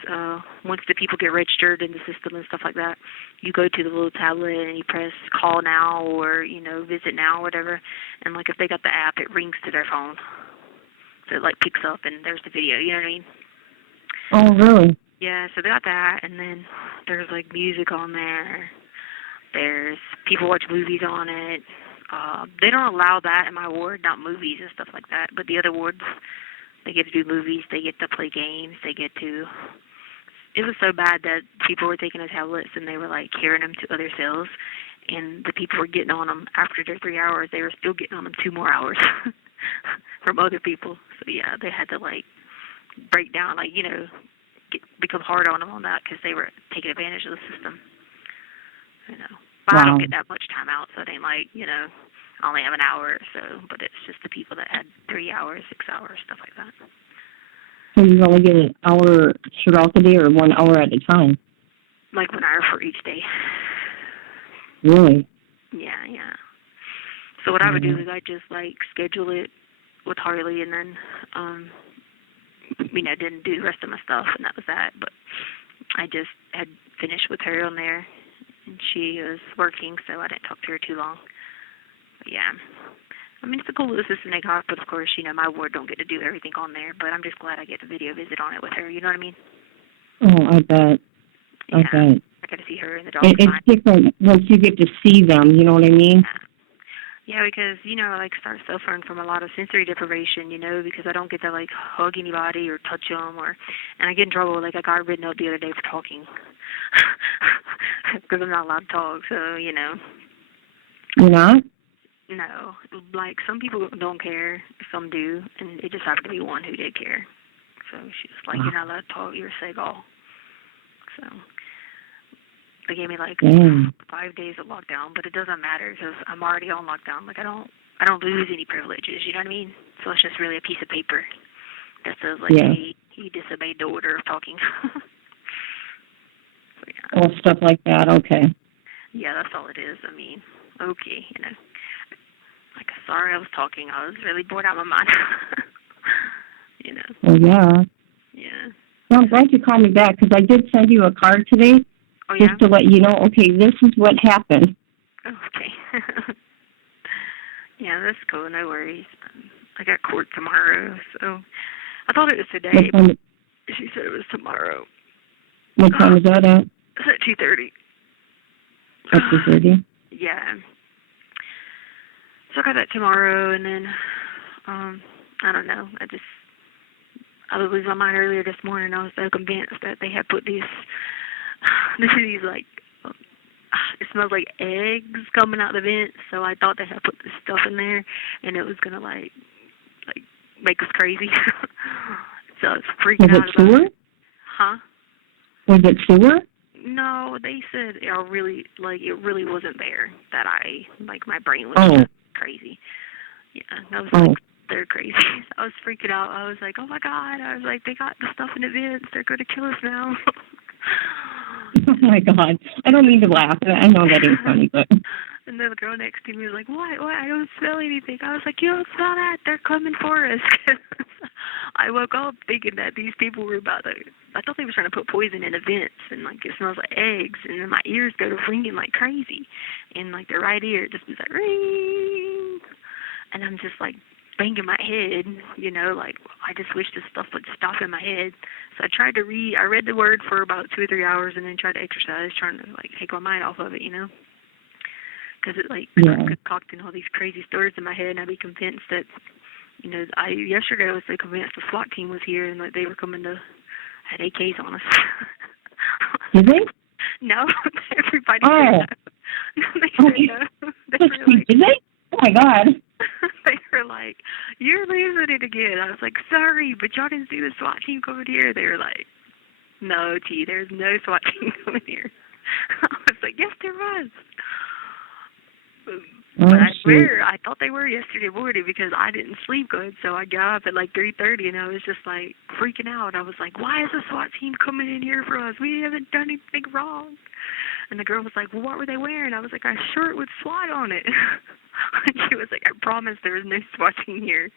once the people get registered in the system and stuff like that, you go to the little tablet and you press call now or, visit now or whatever. And, like, if they got the app, it rings to their phone. So it, like, picks up and there's the video, you know what I mean? Oh, really? Yeah, so they got that, and then there's, like, music on there. There's people watch movies on it. They don't allow that in my ward, not movies and stuff like that. But the other wards, they get to do movies. They get to play games. They get to... It was so bad that people were taking the tablets and they were, like, carrying them to other cells. And the people were getting on them after their 3 hours. They were still getting on them 2 more hours from other people. So, yeah, they had to, like, break down, like, become hard on them on that because they were taking advantage of the system. But I don't get that much time out, so it ain't like, I only have an hour or so, but it's just the people that had 3 hours, 6 hours, stuff like that. So you only get an hour throughout the day or 1 hour at a time? Like 1 hour for each day. Really? Yeah. So what I would do is I just, like, schedule it with Harley and then, didn't do the rest of my stuff, and that was that. But I just had finished with her on there, and she was working, so I didn't talk to her too long. But yeah, I mean, it's a cool little system they got, but of course, my ward don't get to do everything on there, but I'm just glad I get to video visit on it with her, you know what I mean? Oh, I bet. Yeah. I bet. I got to see her and the dog. It's different once you get to see them, you know what I mean? Yeah, because, I, like, start suffering from a lot of sensory deprivation, because I don't get to, like, hug anybody or touch them, and I get in trouble. Like, I got written up the other day for talking because I'm not allowed to talk, so, You're not? No. Like, some people don't care, some do, and it just happened to be one who did care. So she was like, you're not allowed to talk, you're a Segal. So they gave me, like, 5 days of lockdown, but it doesn't matter because I'm already on lockdown. Like, I don't lose any privileges, you know what I mean? So it's just really a piece of paper that says, like, hey, he disobeyed the order of talking. So, yeah. Oh, stuff like that, okay. Yeah, that's all it is. I mean, okay, Like, sorry I was talking. I was really bored out of my mind. Oh, yeah. Yeah. Well, I'm glad you called me back because I did send you a card today. Oh, yeah? Just to let you know, okay, this is what happened. Oh, okay. Yeah, that's cool. No worries. I got court tomorrow, so I thought it was today, but she said it was tomorrow. What time is that at? It's at 2:30. At 2:30? Yeah. So I got that tomorrow, and then, I don't know. I was losing my mind earlier this morning. I was so convinced that they had put these like, it smells like eggs coming out of the vents, so I thought they had put this stuff in there, and it was going to, like make us crazy. So I was freaking out about it. Was it sewer? Huh? Was it sewer? No, they said it really wasn't there, that my brain was crazy. Yeah, I was like, they're crazy. I was freaking out. I was like, oh my God. I was like, they got the stuff in the vents. They're going to kill us now. Oh my God. I don't mean to laugh. I know that ain't funny, but. And then the girl next to me was like, what? I don't smell anything. I was like, you don't smell that. They're coming for us. I woke up thinking that these people were I thought they were trying to put poison in the vents, and, like, it smells like eggs, and then my ears go to ringing like crazy. And, like, the right ear just was like, ring. And I'm just, like, banging my head, like, I just wish this stuff would stop in my head. So I read the word for about 2 or 3 hours and then tried to exercise, trying to, like, take my mind off of it, because it, like, concocting all these crazy stories in my head, and I'd be convinced that You know, yesterday I was so convinced the SWAT team was here and like they were coming to had AKs on us. Did they? No, everybody. Oh. They said no. Did they? Oh my God. They were like, "You're losing it again." I was like, "Sorry, but y'all didn't see the SWAT team coming here." They were like, "No, T, there's no SWAT team coming here." I was like, "Yes, there was." But I swear, I thought they were yesterday morning because I didn't sleep good. So I got up at like 3:30 and I was just like freaking out. I was like, "Why is the SWAT team coming in here for us? We haven't done anything wrong." And the girl was like, "Well, what were they wearing?" I was like, "A shirt with SWAT on it." And she was like, "I promise there was no SWAT team here."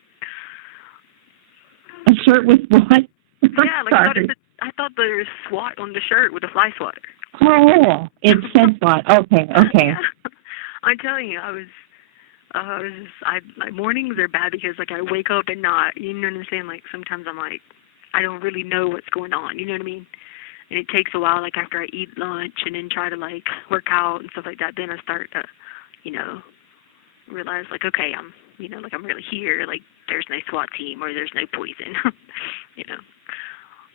A shirt with what? Yeah, like I thought there was SWAT on the shirt with a fly swatter. Oh, it said SWAT. Okay. Yeah. I'm telling you, my mornings are bad because like I wake up and you know what I'm saying? Like sometimes I'm like, I don't really know what's going on. You know what I mean? And it takes a while, like after I eat lunch and then try to like work out and stuff like that, then I start to, you know, realize like, okay, I'm really here. Like there's no SWAT team or there's no poison, you know.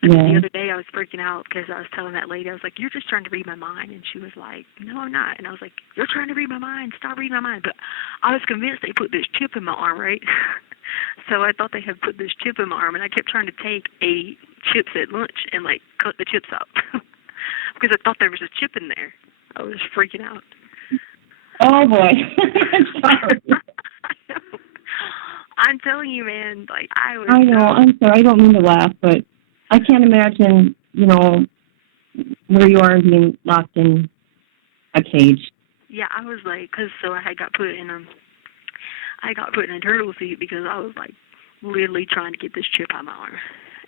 And the other day I was freaking out because I was telling that lady, I was like, "You're just trying to read my mind." And she was like, "No, I'm not." And I was like, "You're trying to read my mind. Stop reading my mind." But I was convinced they put this chip in my arm, right? So I thought they had put this chip in my arm, and I kept trying to take chips at lunch and like cut the chips out because I thought there was a chip in there. I was freaking out. Oh boy. Sorry. I'm telling you, man. Like I know. I'm sorry. I don't mean to laugh, but I can't imagine, you know, where you are being locked in a cage. Yeah, I was like, I got put in a turtle suit because I was like literally trying to get this chip out of my arm,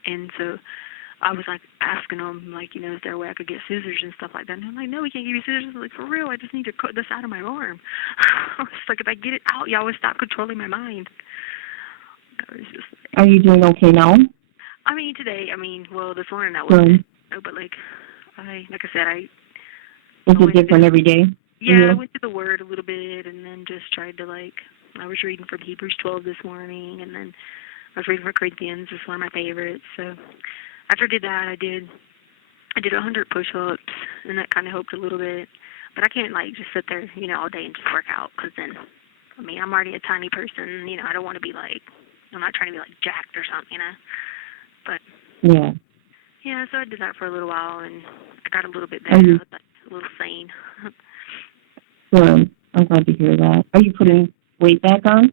and so I was like asking them like, you know, is there a way I could get scissors and stuff like that? And they're like, "No, we can't give you scissors." I'm like, "For real? I just need to cut this out of my arm." I was like, if I get it out, y'all would stop controlling my mind. I was just like, are you doing okay now? This morning I wasn't. But like I said, is it different every day? Yeah, I went through the Word a little bit, and then just tried to I was reading from Hebrews 12 this morning, and then I was reading from Corinthians. It's one of my favorites. So after I did that, I did 100 push-ups, and that kind of helped a little bit. But I can't just sit there, you know, all day and just work out, because then, I'm already a tiny person. You know, I don't want to be I'm not trying to be jacked or something, you know. But yeah, so I did that for a little while, and I got a little bit better. I was a little sane. Good. I'm glad to hear that. Are you putting weight back on?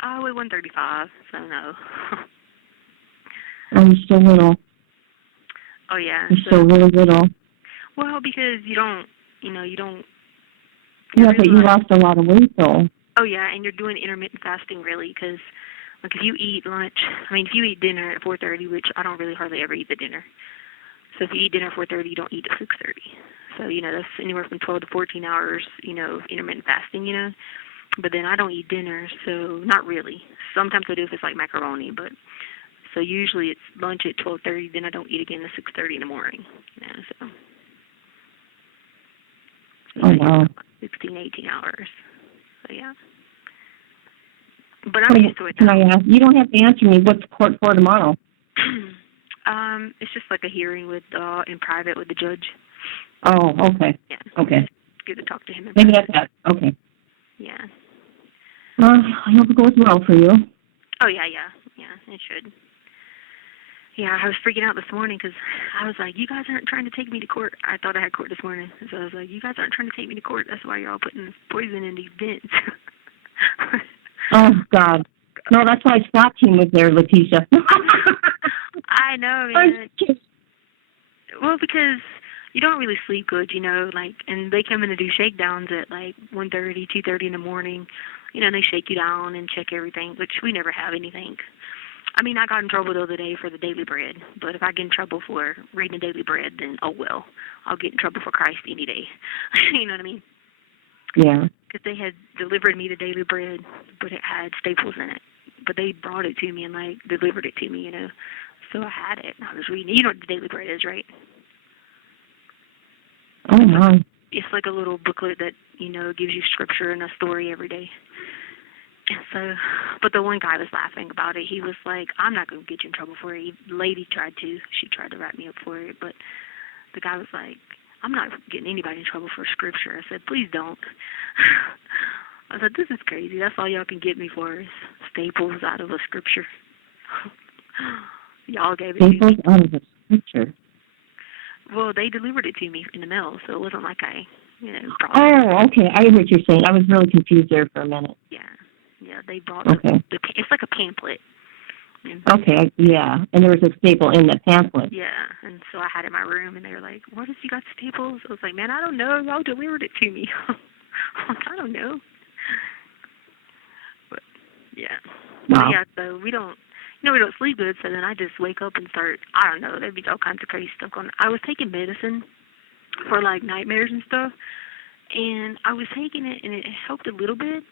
I weigh 135, so no. You're still little. Oh yeah. You're still really little. Well, because you don't. Yeah, but you lost a lot of weight though. Oh yeah, and you're doing intermittent fasting really, because if you eat lunch, if you eat dinner at 4:30, which I don't really hardly ever eat the dinner. So if you eat dinner at 4:30, you don't eat at 6:30. So, you know, that's anywhere from 12 to 14 hours, you know, intermittent fasting, you know. But then I don't eat dinner, so not really. Sometimes I do if it's macaroni, but so usually it's lunch at 12:30, then I don't eat again at 6:30 in the morning. You know, so. Oh, wow. 16, 18 hours. So, yeah. But I'm used to it now. Can I ask? You don't have to answer me. What's court for tomorrow? It's just a hearing with in private with the judge. Oh, okay. Yeah. Okay. It's good to talk to him. Maybe that's that. Okay. Yeah. Well, I hope it goes well for you. Oh, yeah, it should. Yeah, I was freaking out this morning because I was like, you guys aren't trying to take me to court. I thought I had court this morning. So I was like, you guys aren't trying to take me to court. That's why you're all putting this poison in these vents. Oh, God. No, that's why SWAT team was there, Letecia. I know, man. Well, because you don't really sleep good, you know, and they come in to do shakedowns at 1:30, 2:30 in the morning. You know, and they shake you down and check everything, which we never have anything. I got in trouble the other day for the daily bread, but if I get in trouble for reading the daily bread, then oh well. I'll get in trouble for Christ any day. You know what I mean? Yeah. Because they had delivered me the daily bread, but it had staples in it. But they brought it to me and delivered it to me, you know. So I had it and I was reading it. You know what the daily bread is, right? Oh, no. It's like a little booklet that, you know, gives you scripture and a story every day. And so, but the one guy was laughing about it. He was like, I'm not going to get you in trouble for it. The lady tried to. She tried to write me up for it. But the guy was like, I'm not getting anybody in trouble for scripture. I said, please don't. I said, this is crazy. That's all y'all can get me for is staples out of a scripture. Y'all gave it to me. Staples out of a scripture? Well, they delivered it to me in the mail, so it wasn't like I, Oh, okay. I hear what you're saying. I was really confused there for a minute. Yeah, they brought okay. It's like a pamphlet. Okay, yeah. And there was a staple in the pamphlet. Yeah, and so I had it in my room, and they were like, what if you got staples? I was like, man, I don't know. Y'all delivered it to me. I don't know. But, yeah. Wow. But, yeah, so we don't sleep good, so then I just wake up and start, I don't know, there'd be all kinds of crazy stuff going on. I was taking medicine for, like, nightmares and stuff, and I was taking it, and it helped a little bit.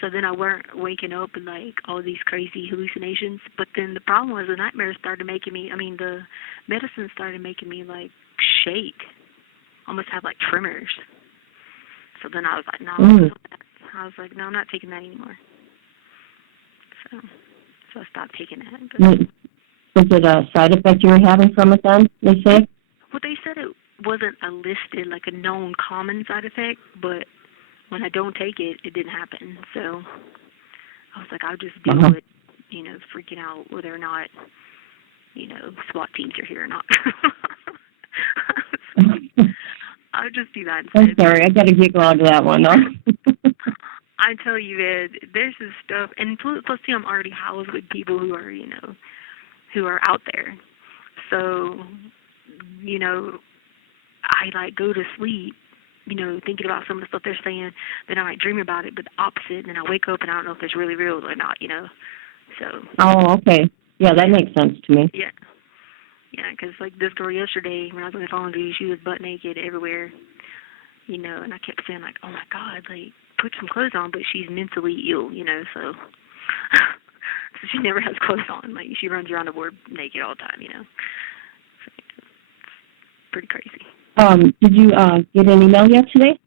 So then I weren't waking up in, like, all these crazy hallucinations. But then the problem was the nightmares started making me, the medicine started making me, like, shake. Almost have, like, tremors. So then I was like, no. I was like, no, I'm not taking that anymore. So I stopped taking that. Was it a side effect you were having from it then, they say? Well, they said it wasn't a listed, like, a known common side effect, but when I don't take it, it didn't happen. So I was like, I'll just deal with, freaking out whether or not, SWAT teams are here or not. I'll just do that instead. I'm sorry, I got to giggle out of that one, though. I tell you, Ed, there's this stuff, and plus, I'm already housed with people who are, who are out there. So, I, like, go to sleep, thinking about some of the stuff they're saying, then I might dream about it, but the opposite, and then I wake up and I don't know if it's really real or not, so. Oh, okay. Yeah, that makes sense to me. Yeah. Yeah, because, like, this girl yesterday, when I was on the phone with you, she was butt naked everywhere, and I kept saying, like, oh, my God, like, put some clothes on, but she's mentally ill, so. So she never has clothes on. Like, she runs around the board naked all the time, So, it's pretty crazy. Did you get an email yesterday?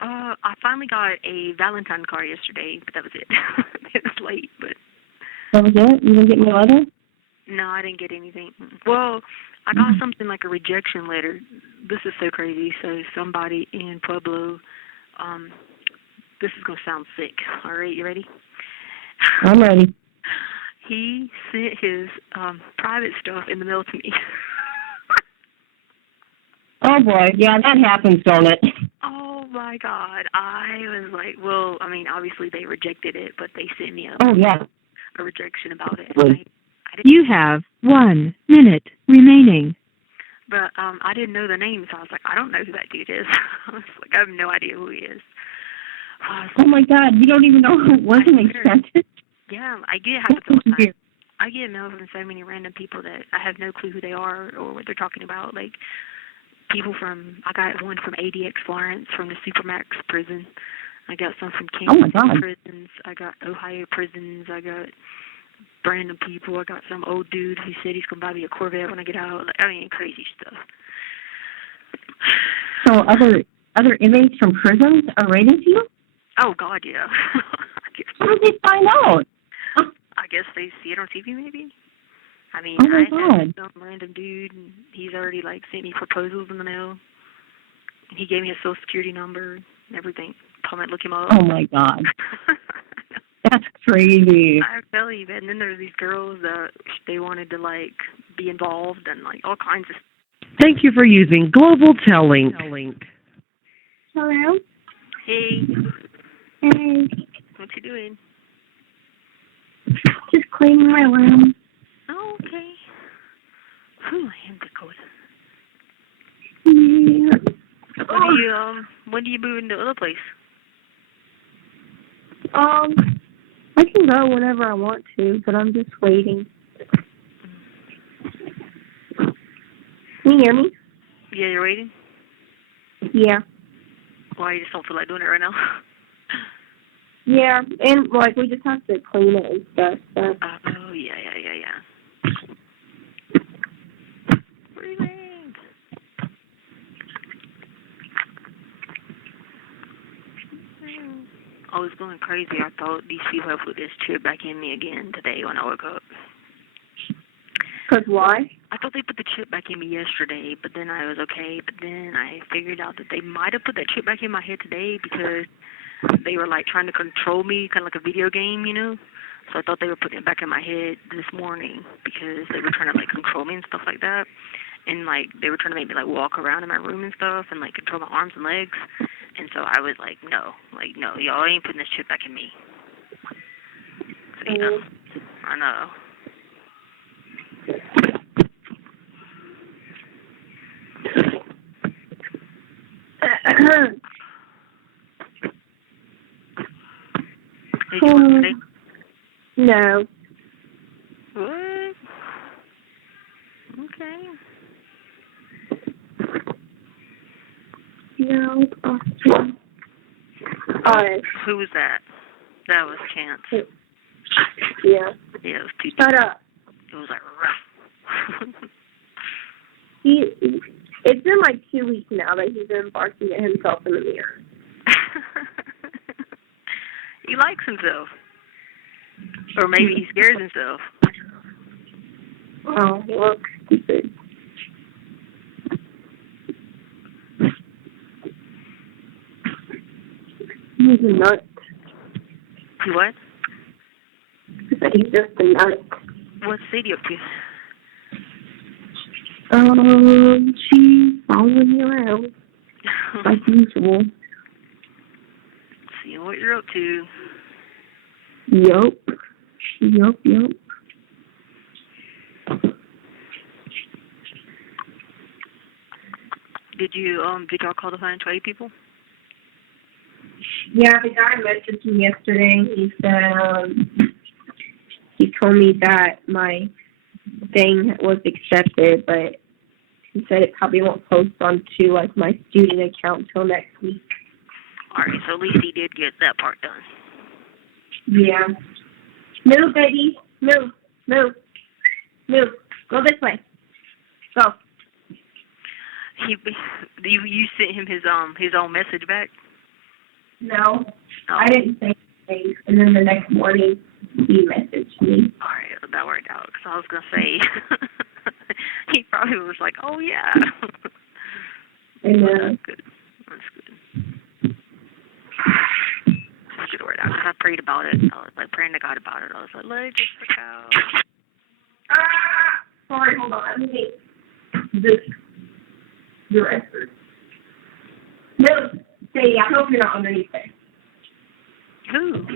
I finally got a Valentine card yesterday, but that was it. It was late, but. That was it? You didn't get my letter? No, I didn't get anything. Well, I got something like a rejection letter. This is so crazy. So somebody in Pueblo, this is going to sound sick. All right, you ready? I'm ready. He sent his private stuff in the mail to me. Oh, boy. Yeah, that happens, don't it? Oh, my God. I was like, well, obviously they rejected it, but they sent me a rejection about it. And you have 1 minute remaining. But I didn't know the name, so I was like, I don't know who that dude is. I was like, I have no idea who he is. Oh, my God. You don't even know who it was and they sent it? Yeah, I get happens all the time. I get mail from so many random people that I have no clue who they are or what they're talking about. Like, I got one from ADX Florence from the Supermax prison. I got some from Kansas prisons. I got Ohio prisons. I got random people. I got some old dude who said he's going to buy me a Corvette when I get out. Like, crazy stuff. So other inmates from prisons are writing to you? Oh, God, yeah. How did they find out? I guess they see it on TV, maybe. I had some random dude, and he's already, like, sent me proposals in the mail. And he gave me his Social Security number and everything. Told me to look him up. Oh, my God. That's crazy. I tell you, and then there's these girls that they wanted to, like, be involved and, like, all kinds of stuff. Thank you for using Global Tellink. Hello? Hey. Hey. What you doing? Just cleaning my room. Oh, okay. Whew, I am Dakota. Yeah. When do you move into the other place? I can go whenever I want to, but I'm just waiting. Can you hear me? Yeah, you're waiting? Yeah. Why, you just don't feel like doing it right now? Yeah, and, like, we just have to clean it and stuff, so. Oh, yeah. Breathing. I was going crazy. I thought these people have put this chip back in me again today when I woke up. 'Cause why? I thought they put the chip back in me yesterday, but then I was okay. But then I figured out that they might have put that chip back in my head today because they were like trying to control me, kind of like a video game, you know. So I thought they were putting it back in my head this morning because they were trying to like control me and stuff like that. And like they were trying to make me like walk around in my room and stuff and like control my arms and legs. And so I was like, no, y'all ain't putting this chip back in me. So, you know, I know. Did you work today? No. What? Okay. No. Awesome. Who was that? That was Chance. Yeah. Yeah, it was too deep. Shut up. It was like rough. It's been like 2 weeks now that he's been barking at himself in the mirror. He likes himself. Or maybe he scares himself. Oh, he looks stupid. He's a nut. He what? But he's just a nut. What's Sadie up to? She's following me around like usual. See what you're up to. Yup. Did y'all call the financial aid people? Yeah, the guy messaged me yesterday. He said he told me that my thing was accepted, but he said it probably won't post onto like my student account till next week. All right, so at least he did get that part done. Yeah. Move, baby. Move. Go this way. Go. You sent him his own message back? No, I didn't say anything. And then the next morning, he messaged me. All right, that worked out. Because I was going to say, he probably was like, oh, yeah. And, That's good. That's good word out. I prayed about it. I was like praying to God about it. I was like, let it just work out. Sorry, hold on. Let me make this dresser. No, Sadie, I hope you're not underneath there. Who?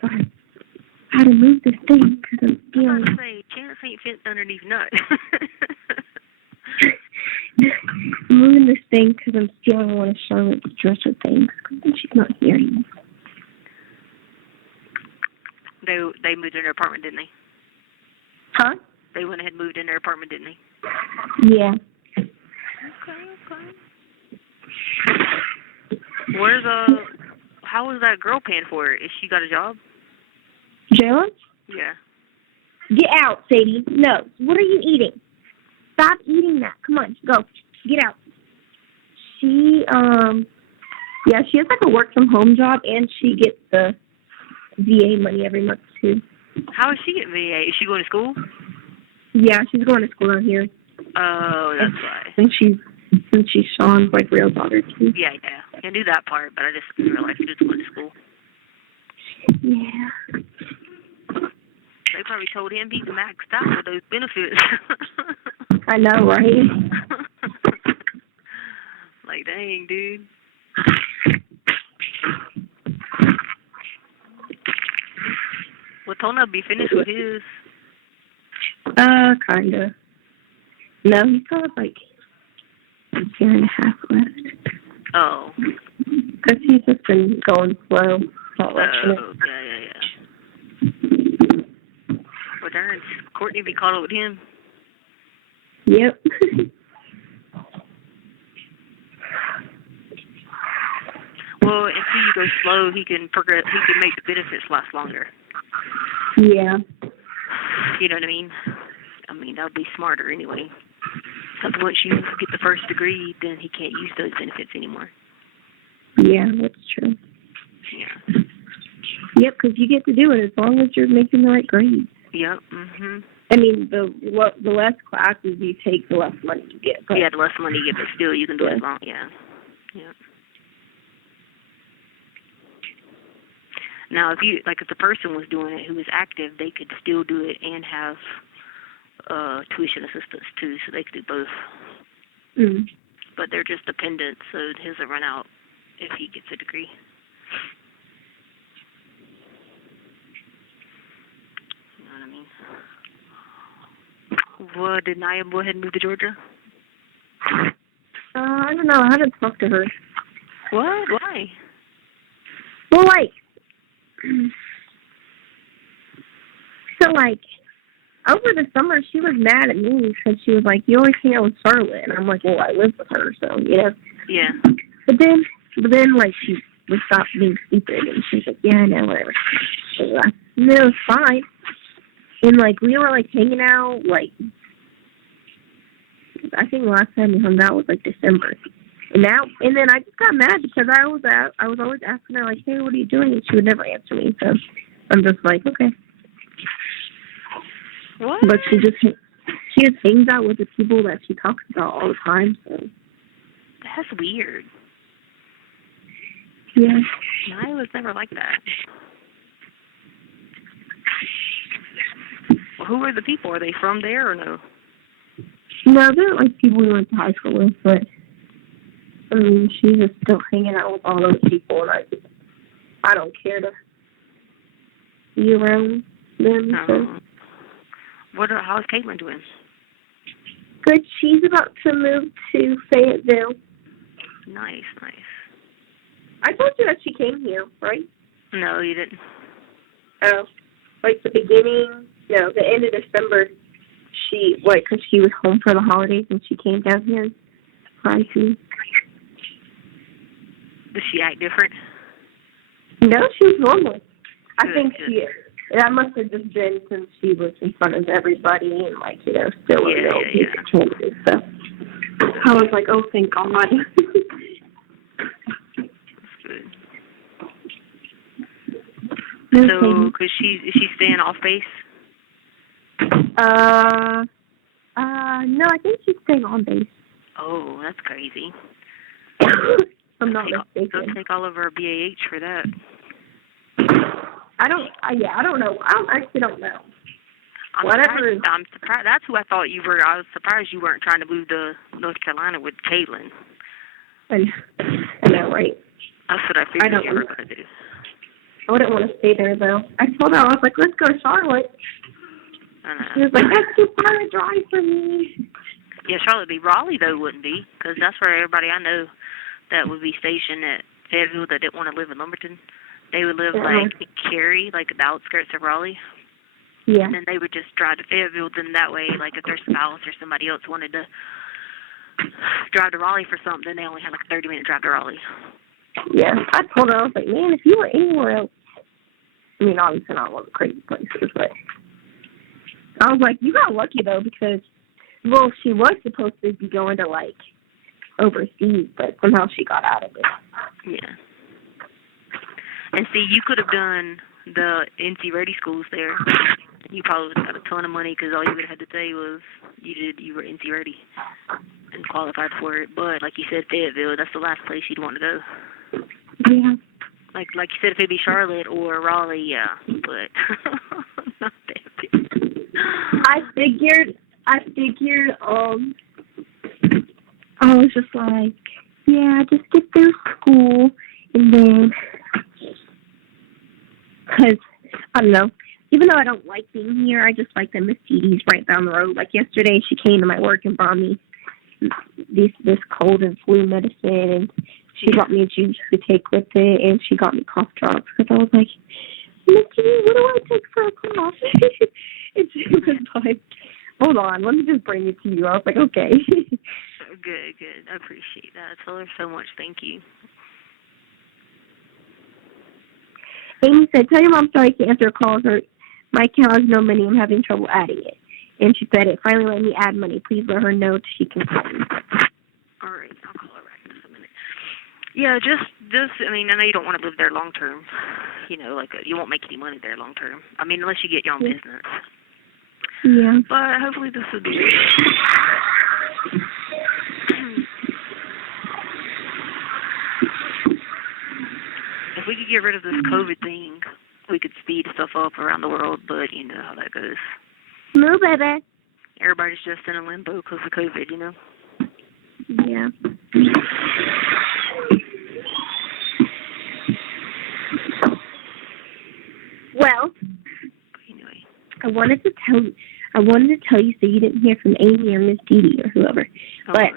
Sorry. I had to move this thing because I'm I was feeling. about to say, Chance ain't fit underneath nut. I'm moving this thing because I'm stealing one of Charlotte's dresser things because she's not here anymore. They moved in their apartment, didn't they? Huh? They went ahead and moved in their apartment, didn't they? Yeah. Okay. Where's how is that girl paying for it? Is she got a job? Jayla? Yeah. Get out, Sadie. No. What are you eating? Stop eating that. Come on, go. Get out. She she has like a work from home job and she gets the VA money every month too. How is she getting VA? Is she going to school? Yeah, she's going to school out here. Oh, that's why. And she's Sean's like real daughter too. Yeah. I knew that part, but I just didn't realize she was going to school. Yeah. They probably told him he's maxed out with those benefits. I know, right? Like, dang, dude. Well, Tona be finished with his. Kinda. No, he's got like a year and a half left. Oh. Because he's just been going slow. Not watching it. Yeah. Well, darn, Courtney be caught up with him. Yep. Well, if he goes slow, he can progress. He can make the benefits last longer. Yeah. You know what I mean? I mean, that would be smarter anyway. Because once you get the first degree, then he can't use those benefits anymore. Yeah, that's true. Yeah. Yep, because you get to do it as long as you're making the right grades. Yep. Mhm. I mean, the less classes you take, the less money you get. But, yeah, the less money you get, but still you can do it long. Yeah. Yeah. Now, if the person was doing it who was active, they could still do it and have tuition assistance too, so they could do both. Mm. But they're just dependent, so his will run out if he gets a degree. You know what I mean? Well, did Naya go ahead and move to Georgia? I don't know. I haven't talked to her. What? Why? Well, over the summer, she was mad at me because she was like, you always hang out with Charlotte. And I'm like, well, I live with her, so, Yeah. But then, she would stop being stupid, and she's like, yeah, I know, whatever. So, no, it was fine. And, we were, hanging out, I think the last time we hung out was, December. And then I just got mad because I was always asking her, hey, what are you doing? And she would never answer me, so I'm just like, okay. What? But she just hangs out with the people that she talks about all the time, so. That's weird. Yeah. I was never like that. Well, who are the people? Are they from there or no? No, they're people we went to high school with, but I mean, she's just still hanging out with all those people, and I don't care to be around them. So. How's Caitlin doing? Good. She's about to move to Fayetteville. Nice. I told you that she came here, right? No, you didn't. Oh, the end of December, because she was home for the holidays, and she came down here and surprised me. Does she act different? No, she was normal. I think good. that must have just been since she was in front of everybody and, still a little piece of candy and stuff. I was like, oh, thank God. Good. So, is she staying off base? No, I think she's staying on base. Oh, that's crazy. I'm not mistaken. Don't take all of her BAH for that. I don't know. I actually don't know. I'm surprised. That's who I thought you were. I was surprised you weren't trying to move to North Carolina with Caitlin. I know, right? That's what I figured you were going to do. I wouldn't want to stay there, though. I told her, I was like, let's go to Charlotte. I know. She was like, that's too far to drive for me. Yeah, Charlotte would be. Raleigh, though, wouldn't be, because that's where everybody I know that would be stationed at Fayetteville that didn't want to live in Lumberton. They would live, in Cary, the outskirts of Raleigh. Yeah. And then they would just drive to Fayetteville. Then that way, if their spouse or somebody else wanted to drive to Raleigh for something, they only had a 30-minute drive to Raleigh. Yeah. I told her, I was like, man, if you were anywhere else, I mean, obviously not one of the crazy places, but I was like, you got lucky, though, because, well, she was supposed to be going to, overseas, but somehow she got out of it. Yeah. And see, you could have done the NC Ready schools there. You probably would have got a ton of money because all you would have had to say was you were NC Ready and qualified for it. But like you said, Fayetteville, that's the last place you'd want to go. Yeah. Like you said, if it'd be Charlotte or Raleigh, yeah, but not Fayetteville. I figured, I was just like, yeah, just get through school, and then, because, I don't know, even though I don't like being here, I just like the Miss Dee right down the road. Like yesterday, she came to my work and brought me this cold and flu medicine, and she got me a juice to take with it, and she got me cough drops, because I was like, Miss Dee, what do I take for a cough? And she was like, hold on, let me just bring it to you. I was like, okay. Good. I appreciate that. I told her so much. Thank you. Amy said, tell your mom sorry I can't answer her calls. My account has no money. I'm having trouble adding it. And she said, it finally let me add money. Please let her know she can call me. All right. I'll call her right in just a minute. Yeah, just. I mean, I know you don't want to live there long term. You know, like you won't make any money there long term. I mean, unless you get your own business. Yeah. But hopefully this will be. If we could get rid of this COVID thing, we could speed stuff up around the world. But you know how that goes. No, baby. Everybody's just in a limbo because of COVID. You know. Yeah. Well, Anyway. I wanted to tell you so you didn't hear from Amy or Miss Dee Dee or whoever. But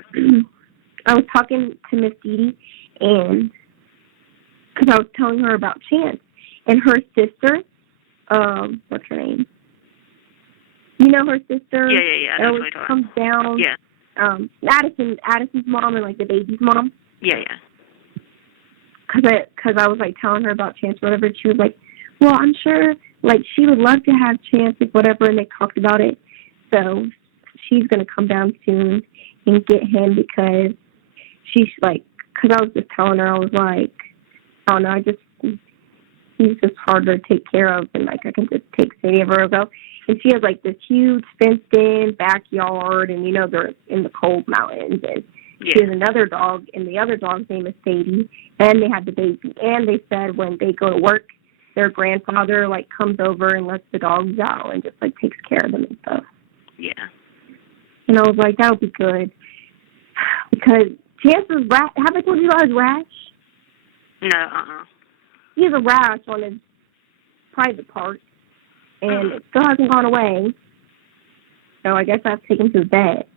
I was talking to Miss Dee Dee, and because I was telling her about Chance and her sister. What's her name? You know her sister. Yeah. That always comes down. Yeah. Addison's mom and like the baby's mom. Yeah. Because I was like telling her about Chance or whatever. And she was like, well, I'm sure like she would love to have Chance, like whatever, and they talked about it. So she's gonna come down soon and get him because she's like, because I was just telling her, I was like, I don't know, he's just harder to take care of, and like I can just take Sadie everywhere I go. And she has like this huge fenced-in backyard, and you know they're in the cold mountains. And she has another dog, and the other dog's name is Sadie. And they had the baby. And they said when they go to work, their grandfather like comes over and lets the dogs out and just like takes care of them and stuff. Yeah. And I was like, that would be good because Chance's rash. Have I told you about his rash? No. He has a rash on his private part. And it still hasn't gone away. So I guess I have to take him to the vet.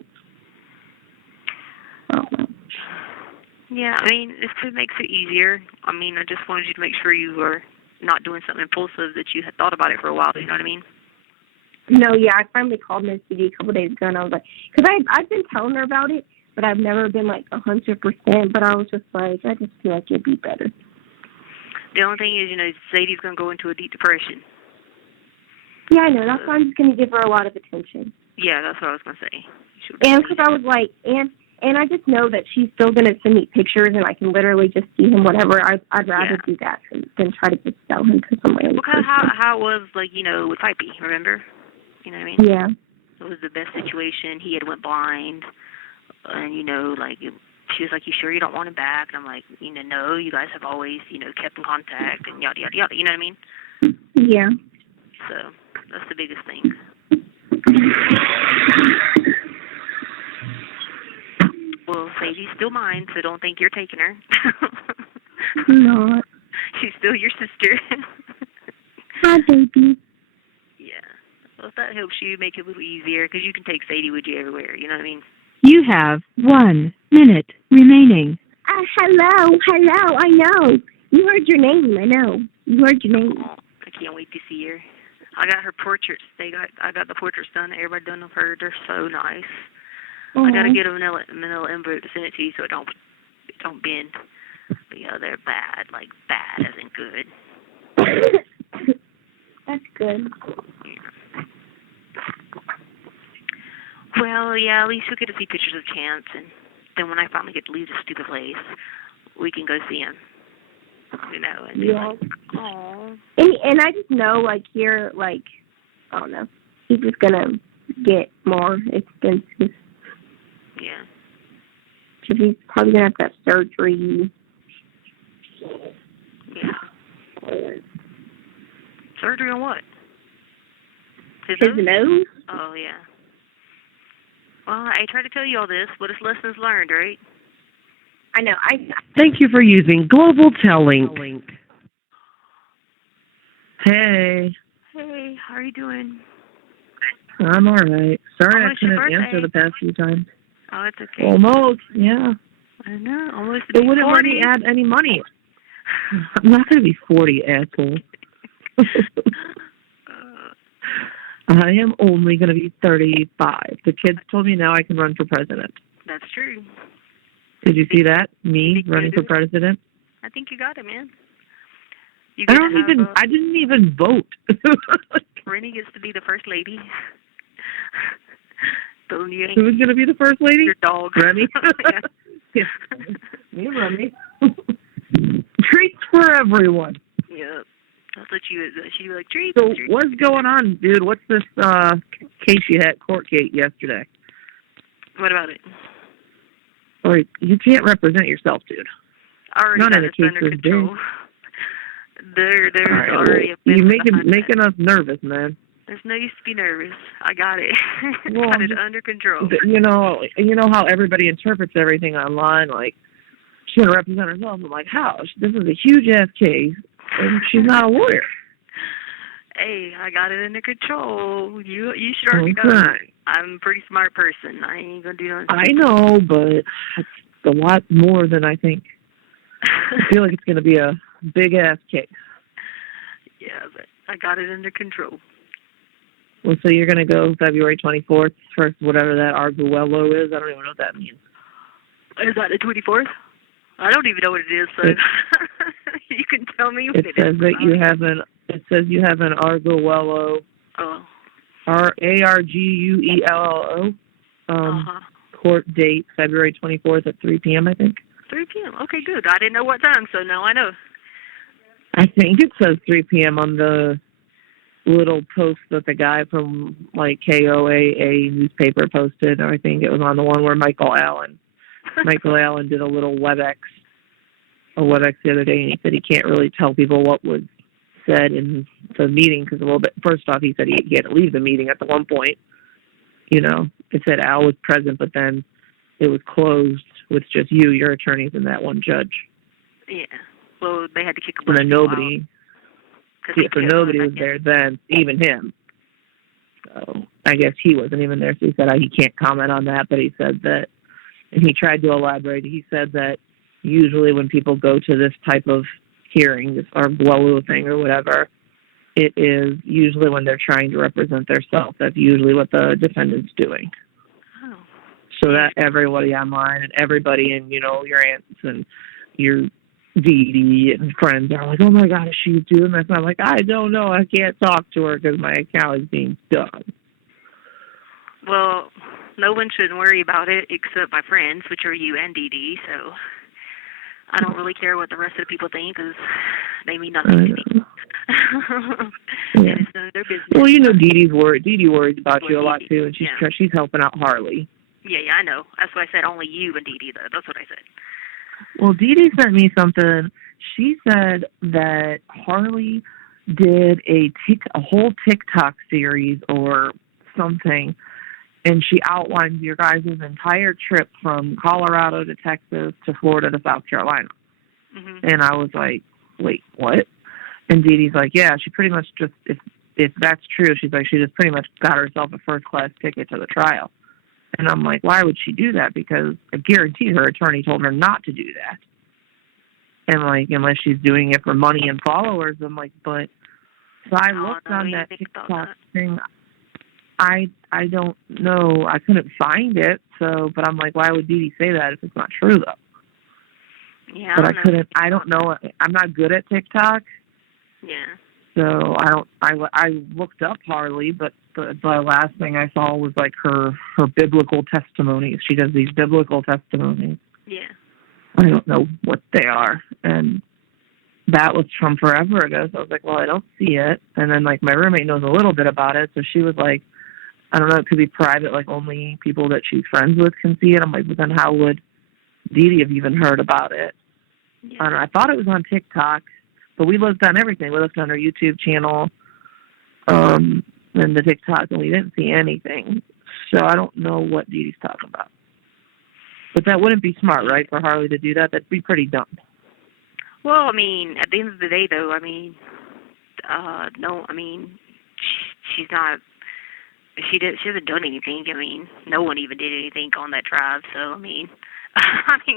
I don't know. Yeah, I mean, if it makes it easier, I mean, I just wanted you to make sure you were not doing something impulsive, that you had thought about it for a while, you know what I mean? No, yeah, I finally called Miss CD a couple days ago, and I was like, because I've been telling her about it, but I've never been like 100%, but I was just like, I just feel like it'd be better. The only thing is, you know, Sadie's going to go into a deep depression. Yeah, I know. That's why I'm just going to give her a lot of attention. Yeah, that's what I was going to say. And because I was like, and I just know that she's still going to send me pictures, and I can literally just see him whatever. I'd rather do that than try to just sell him to somebody. Well, kind of how it was, like, you know, with Pipey, remember? You know what I mean? Yeah. It was the best situation. He had went blind, and, you know, like, she was like, you sure you don't want him back? And I'm like, you know, no, you guys have always, you know, kept in contact, and yada, yada, yada. You know what I mean? Yeah. So that's the biggest thing. Well, Sadie's still mine, so don't think you're taking her. No. She's still your sister. Hi, baby. Yeah. Well, if that helps you make it a little easier, because you can take Sadie with you everywhere, you know what I mean? You have 1 minute remaining. Hello, I know. You heard your name, I know. You heard your name. Oh, I can't wait to see her. I got her portraits. I got the portraits done. Everybody done of her. They're so nice. I gotta get a manila envelope to send it to you so it don't bend. But yeah, they're bad, like bad as in good. That's good. Yeah. Well, yeah, at least you'll get to see pictures of Chance, and then when I finally get to leave this stupid place, we can go see him. You know, and be like, aww. And I just know, like, here, like, I don't know, he's just gonna get more expensive. Yeah. Because he's probably gonna have to have surgery. Yeah. Surgery on what? His nose? Oh, yeah. Well, I tried to tell you all this, but it's lessons learned, right? I know. Thank you for using Global Telling. Hey. Hey, how are you doing? I'm all right. Sorry I couldn't birthday? answer the past few times. Oh, it's okay. Almost, yeah. I know, almost. It wouldn't let me add any money. I'm not going to be 40, asshole. I am only going to be 35. The kids told me now I can run for president. That's true. Did you see that? Me running for president? I think you got it, man. I didn't even vote. Rennie gets to be the first lady. Who's going to be the first lady? Your dog. Rennie? Yeah. Me, Rennie. treats for everyone. Yep. That's what she'd be like, treats. So treats. what's going on, dude? What's this case you had, court case yesterday? What about it? Like, you can't represent yourself, dude. Already None got of the this under cases control. There's right, already a you're business making us nervous, man. There's no use to be nervous. I got it. Well, got it under control. You know how everybody interprets everything online. Like, she's gonna represent herself. I'm like, how? This is a huge ass case, and she's not a lawyer. Hey, I got it under control. You should already know. I'm a pretty smart person. I ain't gonna do nothing. I know, but it's a lot more than I think. I feel like it's gonna be a big ass case. Yeah, but I got it under control. Well, so you're going to go February 24th, first, whatever that Arguello is. I don't even know what that means. Is that the 24th? I don't even know what it is, so you can tell me what it is. It says you have an Arguello, Arguello, court date, February 24th at 3 p.m., I think. 3 p.m. Okay, good. I didn't know what time, so now I know. I think it says 3 p.m. on the little post that the guy from like KOAA newspaper posted. I think it was on the one where Michael Allen did a little WebEx the other day, and he said he can't really tell people what was said in the meeting because a little bit. First off, he said he had to leave the meeting at the one point. You know, it said Al was present, but then it was closed with just you, your attorneys, and that one judge. Yeah. Well, they had to kick a bunch bunch of people nobody. out. So nobody was there then, even him. So I guess he wasn't even there, so he said he can't comment on that, but he said that, and he tried to elaborate, he said that usually when people go to this type of hearing, this Arguello thing or whatever, it is usually when they're trying to represent themselves. That's usually what the defendant's doing. Oh. So that everybody online and everybody and, your aunts and your Dee Dee and friends are like, oh my God, is she doing this? And I'm like, I don't know. I can't talk to her because my account is being done. Well, no one should worry about it except my friends, which are you and Dee Dee, so I don't really care what the rest of the people think because they mean nothing to me. Yeah. And it's none of their business. Well, Dee Dee's worried. Dee Dee worries about you a lot too, and she's helping out Harley. Yeah, I know. That's why I said only you and Dee Dee, though. That's what I said. Well, Dee Dee sent me something. She said that Harley did a whole TikTok series or something, and she outlines your guys' entire trip from Colorado to Texas to Florida to South Carolina. Mm-hmm. And I was like, wait, what? And Dee Dee's like, yeah, she pretty much just, if that's true, she's like, she just pretty much got herself a first-class ticket to the trial. And I'm like, why would she do that? Because I guarantee her attorney told her not to do that. And like, unless she's doing it for money and followers, I'm like, but so I looked on that TikTok thing. I don't know. I couldn't find it. So, but I'm like, why would Dee Dee say that if it's not true though? Yeah. But I don't know. I'm not good at TikTok. Yeah. So I looked up Harley, but the last thing I saw was like her biblical testimonies. She does these biblical testimonies. Yeah. I don't know what they are, and that was from forever ago. So I was like, well, I don't see it. And then like my roommate knows a little bit about it, so she was like, I don't know, it could be private, like only people that she's friends with can see it. I'm like, but then how would Dee Dee have even heard about it? Yeah. I don't know. I thought it was on TikTok, but we looked on everything. We looked on her YouTube channel, and the TikTok, and we didn't see anything. So I don't know what Dee Dee's talking about. But that wouldn't be smart, right, for Harley to do that? That'd be pretty dumb. Well, I mean, at the end of the day, though, I mean, no, I mean, she's not. She hasn't done anything. I mean, no one even did anything on that drive. So I mean,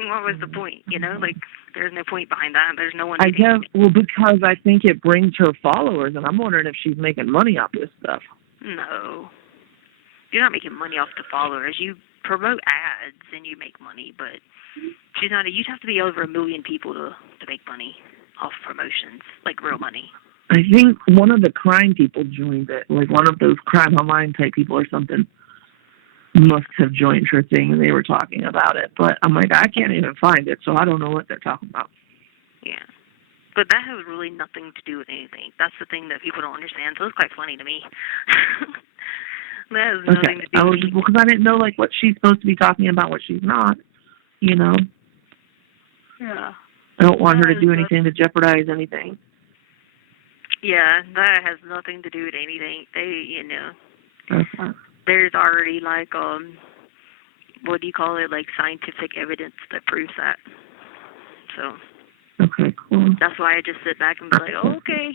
what was the point? Like there's no point behind that. There's no one. I guess. Well, because I think it brings her followers, and I'm wondering if she's making money off this stuff. No, you're not making money off the followers. You promote ads and you make money, but she's not. You'd have to be over 1 million people to make money off promotions, like real money. I think one of the crime people joined it, like one of those crime online type people or something must have joined her thing, and they were talking about it. But I'm like, I can't even find it, so I don't know what they're talking about. Yeah. But that has really nothing to do with anything. That's the thing that people don't understand. So it's quite funny to me. That has nothing to do with anything. Because I didn't know, like, what she's supposed to be talking about, what she's not, you know. Yeah. I don't want her to do anything to jeopardize anything. Yeah, that has nothing to do with anything. They, you know, there's already, like, what do you call it, like, scientific evidence that proves that. So. Okay, cool. That's why I just sit back and be like, oh, okay.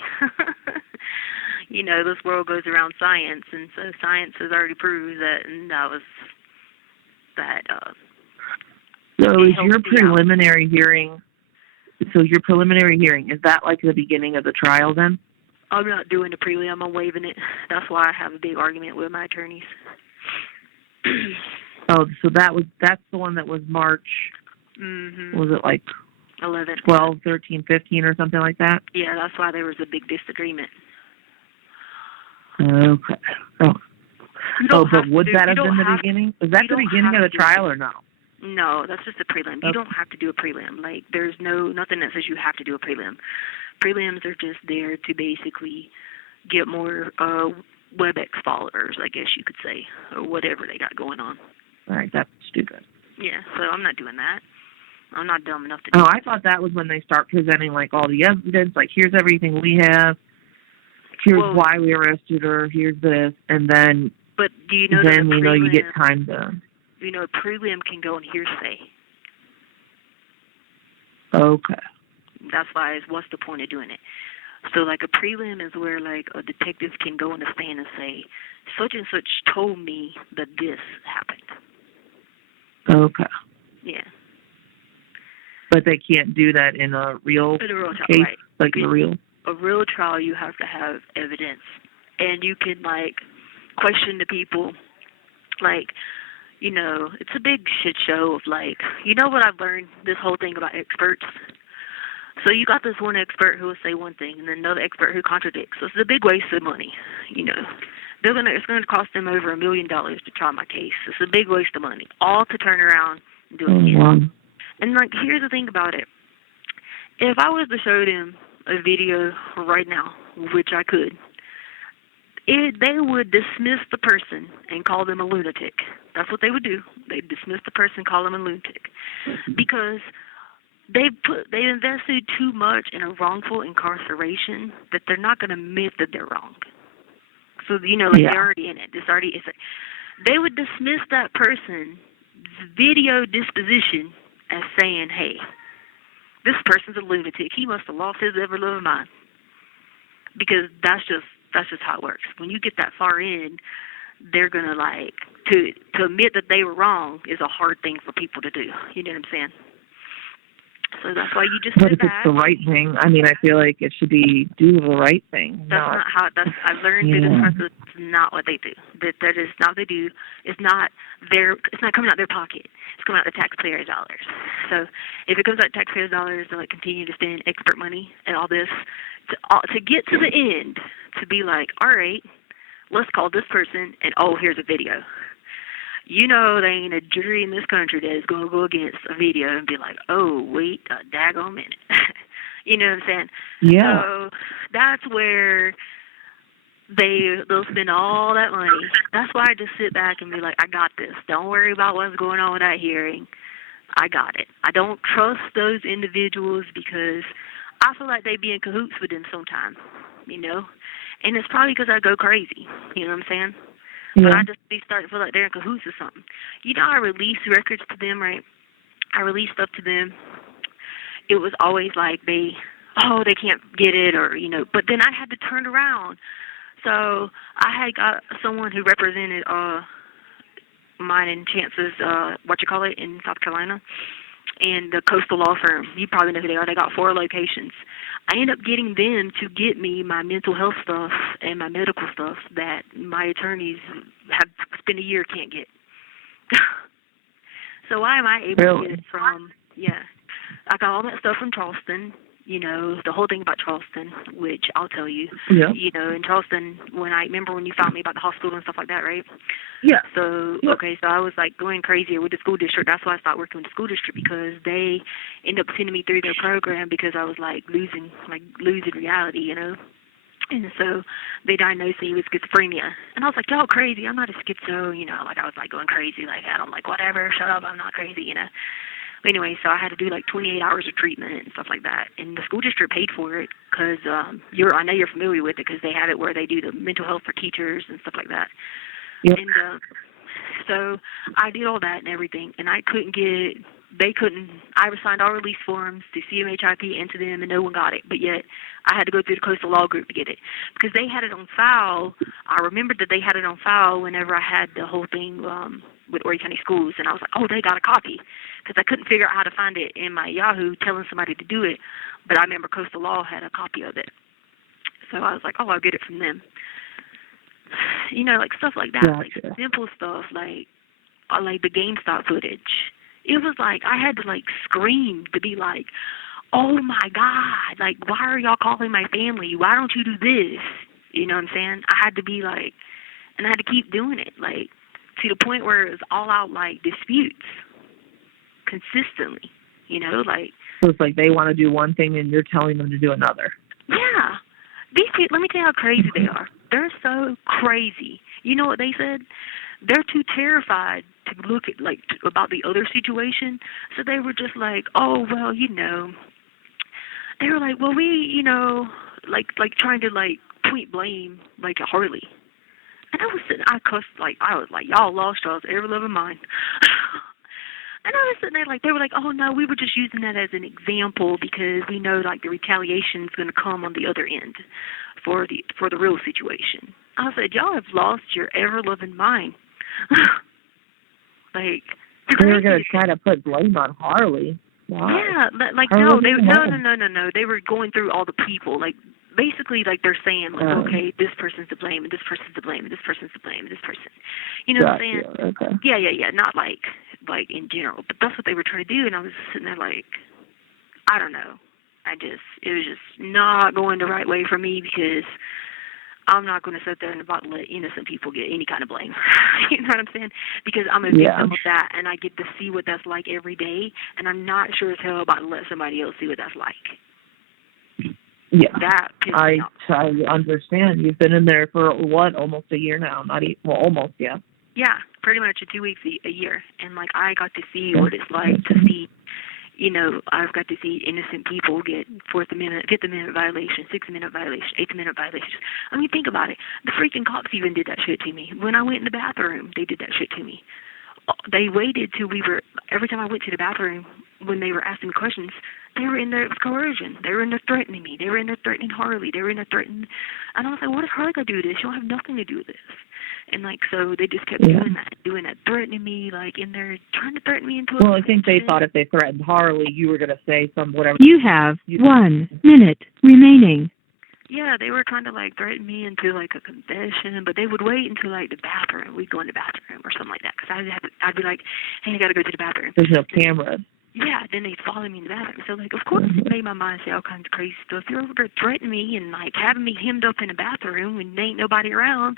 You know, this world goes around science, and so science has already proved that, and that was that. So is your preliminary hearing? So your preliminary hearing, is that like the beginning of the trial then? I'm not doing the prelim. I'm waiving it. That's why I have a big argument with my attorneys. Oh, so that's the one that was March. Mm-hmm. Was it like 11, 12, 13, 15 or something like that? Yeah, that's why there was a big disagreement. Okay. Oh, but would that have been the beginning? Was that the beginning of the trial or no? No, that's just a prelim. Okay. You don't have to do a prelim. Like, there's nothing that says you have to do a prelim. Prelims are just there to basically get more WebEx followers, I guess you could say, or whatever they got going on. All right, that's stupid. Yeah, so I'm not doing that. I'm not dumb enough to do that. I thought that was when they start presenting, like, all the evidence, like, here's everything we have, here's why we arrested her, here's this, and then but do you know then, you know, you get time to... You know, a prelim can go in hearsay. Okay. That's why what's the point of doing it? So, like, a prelim is where, like, a detective can go in the stand and say, such and such told me that this happened. Okay. Yeah. But they can't do that in a real case, right. Like in a real trial, you have to have evidence. And you can, like, question the people. Like, you know, it's a big shit show of, like, you know what I've learned, this whole thing about experts? So you got this one expert who will say one thing, and then another expert who contradicts. So it's a big waste of money, you know. It's going to cost them over $1 million to try my case. It's a big waste of money, all to turn around and do it again. Wow. And, like, here's the thing about it. If I was to show them a video right now, which I could, they would dismiss the person and call them a lunatic. That's what they would do. They'd dismiss the person, call them a lunatic. Because they invested too much in a wrongful incarceration that they're not going to admit that they're wrong. So, you know, like, they're already in it. They would dismiss that person's video disposition as saying, hey, this person's a lunatic. He must have lost his ever loving mind. Because that's just how it works. When you get that far in, they're going to, like, to admit that they were wrong is a hard thing for people to do. You know what I'm saying? So that's why you just But sit if back. it's the right thing, I mean, I feel like it should be do the right thing. That's not how. I've learned through this process. It's not what they do. That is not what they do. It's not coming out their pocket. It's coming out the taxpayers' dollars. So if it comes out taxpayers' dollars, they'll, like, continue to spend expert money and all this to get to the end, to be like, all right, let's call this person, and here's a video. You know, there ain't a jury in this country that is going to go against a video and be like, oh, wait a daggone minute. You know what I'm saying? Yeah. So that's where they'll spend all that money. That's why I just sit back and be like, I got this. Don't worry about what's going on with that hearing. I got it. I don't trust those individuals because I feel like they be in cahoots with them sometimes, you know? And it's probably because I go crazy, you know what I'm saying? Yeah. But I just be starting to feel like they're in cahoots or something. You know, I release records to them, right? I release stuff to them. It was always like they can't get it, or, you know, but then I had to turn around. So I had got someone who represented mine and Chance's, in South Carolina, and the Coastal Law Firm. You probably know who they are. They got 4 locations. I ended up getting them to get me my mental health stuff and my medical stuff that my attorneys have spent a year can't get. So why am I able to get it from, I got all that stuff from Charleston, you know, the whole thing about Charleston, which I'll tell you. Yeah. You know, in Charleston, when I remember when you found me about the hospital and stuff like that, right? Yeah. So, okay, so I was like going crazier with the school district. That's why I started working with the school district, because they ended up sending me through their program because I was like losing reality, you know. And so they diagnosed me with schizophrenia. And I was like, y'all crazy. I'm not a schizo, you know. Like, I was like going crazy. Like, I'm like, whatever, shut up, I'm not crazy, you know. Anyway, so I had to do like 28 hours of treatment and stuff like that, and the school district paid for it because I know you're familiar with it because they have it where they do the mental health for teachers and stuff like that. Yep. And so I did all that and everything, and I signed all release forms to CMHIP and to them, and no one got it, but yet I had to go through the Coastal Law Group to get it because they had it on file. I remembered that they had it on file whenever I had the whole thing with Horry County Schools, and I was like, oh, they got a copy, because I couldn't figure out how to find it in my Yahoo telling somebody to do it, but I remember Coastal Law had a copy of it. So I was like, oh, I'll get it from them. You know, like stuff like that, Gotcha. like simple stuff, like the GameStop footage. It was like I had to like scream to be like, oh my God, like why are y'all calling my family? Why don't you do this? You know what I'm saying? I had to be like, and I had to keep doing it, like to the point where it was all out like disputes consistently. You know, like So it's like they want to do one thing and you're telling them to do another. yeah. These people, let me tell you how crazy they are. They're so crazy. You know what they said? They're too terrified to look at, like, about the other situation. So they were just like, oh, well, you know. They were like, well, we, you know, like trying to, like, point blame, like, at Harley. And I was sitting, I was like, y'all lost y'all's every love of mine. And I was sitting there like, they were like, oh, no, we were just using that as an example because we know, like, the retaliation is going to come on the other end for the real situation. I said, y'all have lost your ever-loving mind. Like, they were going to try to put blame on Harley. Wow. Yeah, like, Harley no. They were going through all the people, like, basically, like, they're saying, like, okay, this person's to blame, and this person's to blame, and this person's to blame, and this person. You know what I'm saying? Okay. Yeah. Not like in general, but that's what they were trying to do, and I was sitting there like, I don't know. It was just not going the right way for me because I'm not going to sit there and about let innocent people get any kind of blame. You know what I'm saying? Because I'm a victim of that, and I get to see what that's like every day, and I'm not sure as hell about to let somebody else see what that's like. Yeah, I understand. You've been in there for what, almost a year now? Almost, yeah. Yeah, pretty much 2 weeks a year, and like I got to see what it's like to see. You know, I've got to see innocent people get Fourth Amendment, Fifth Amendment violations, Sixth Amendment violations, Eighth Amendment violations. I mean, think about it. The freaking cops even did that shit to me. When I went in the bathroom, they did that shit to me. They waited till every time I went to the bathroom, when they were asking me questions, they were in there with coercion. They were in there threatening me. They were in there threatening Harley. They were in there threatening, and I was like, what does Harley got to do with this? She don't have nothing to do with this. And like, so they just kept doing that, threatening me, like in there, trying to threaten me into. Well, I think they thought if they threatened Harley, you were going to say some whatever. You have 1 minute remaining. Yeah, they were trying to like threaten me into like a confession, but they would wait until like the bathroom. We'd go in the bathroom or something like that, because I'd be like, hey, I got to go to the bathroom. There's no camera. Yeah, then they'd follow me in the bathroom. So, like, of course, it made my mind say all kinds of crazy stuff. You're over there threatening me and, like, having me hemmed up in the bathroom when there ain't nobody around.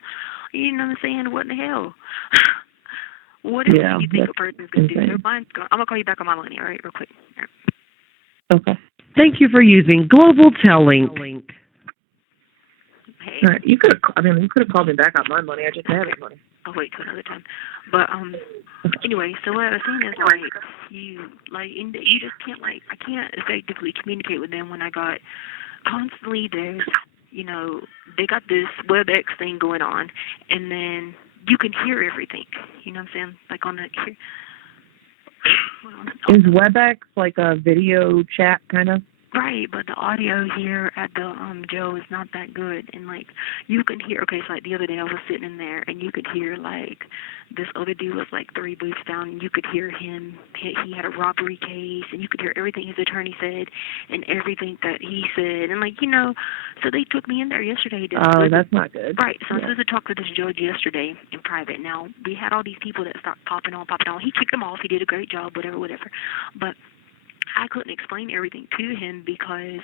You know what I'm saying? What in the hell? What else do you think a person's going to do? I'm going to call you back on my money, all right, real quick. All right. Okay. Thank you for using Global Telling. Hey. All right. You could have called me back on my money. I just have your money. I'll wait till another time. But anyway, so what I was saying is you just can't I can't effectively communicate with them when I got constantly there's they got this WebEx thing going on, and then you can hear everything. You know what I'm saying? Like on the here. Is WebEx like a video chat kind of? Right, but the audio here at the jail is not that good, and like you can hear. Okay, so like the other day I was sitting in there, and you could hear like this other dude was like 3 booths down, and you could hear him. He had a robbery case, and you could hear everything his attorney said, and everything that he said, and like so they took me in there yesterday. That's not good. Right, so I was supposed to talk to this judge yesterday in private. Now we had all these people that stopped popping on. He kicked them off. He did a great job, whatever. But I couldn't explain everything to him because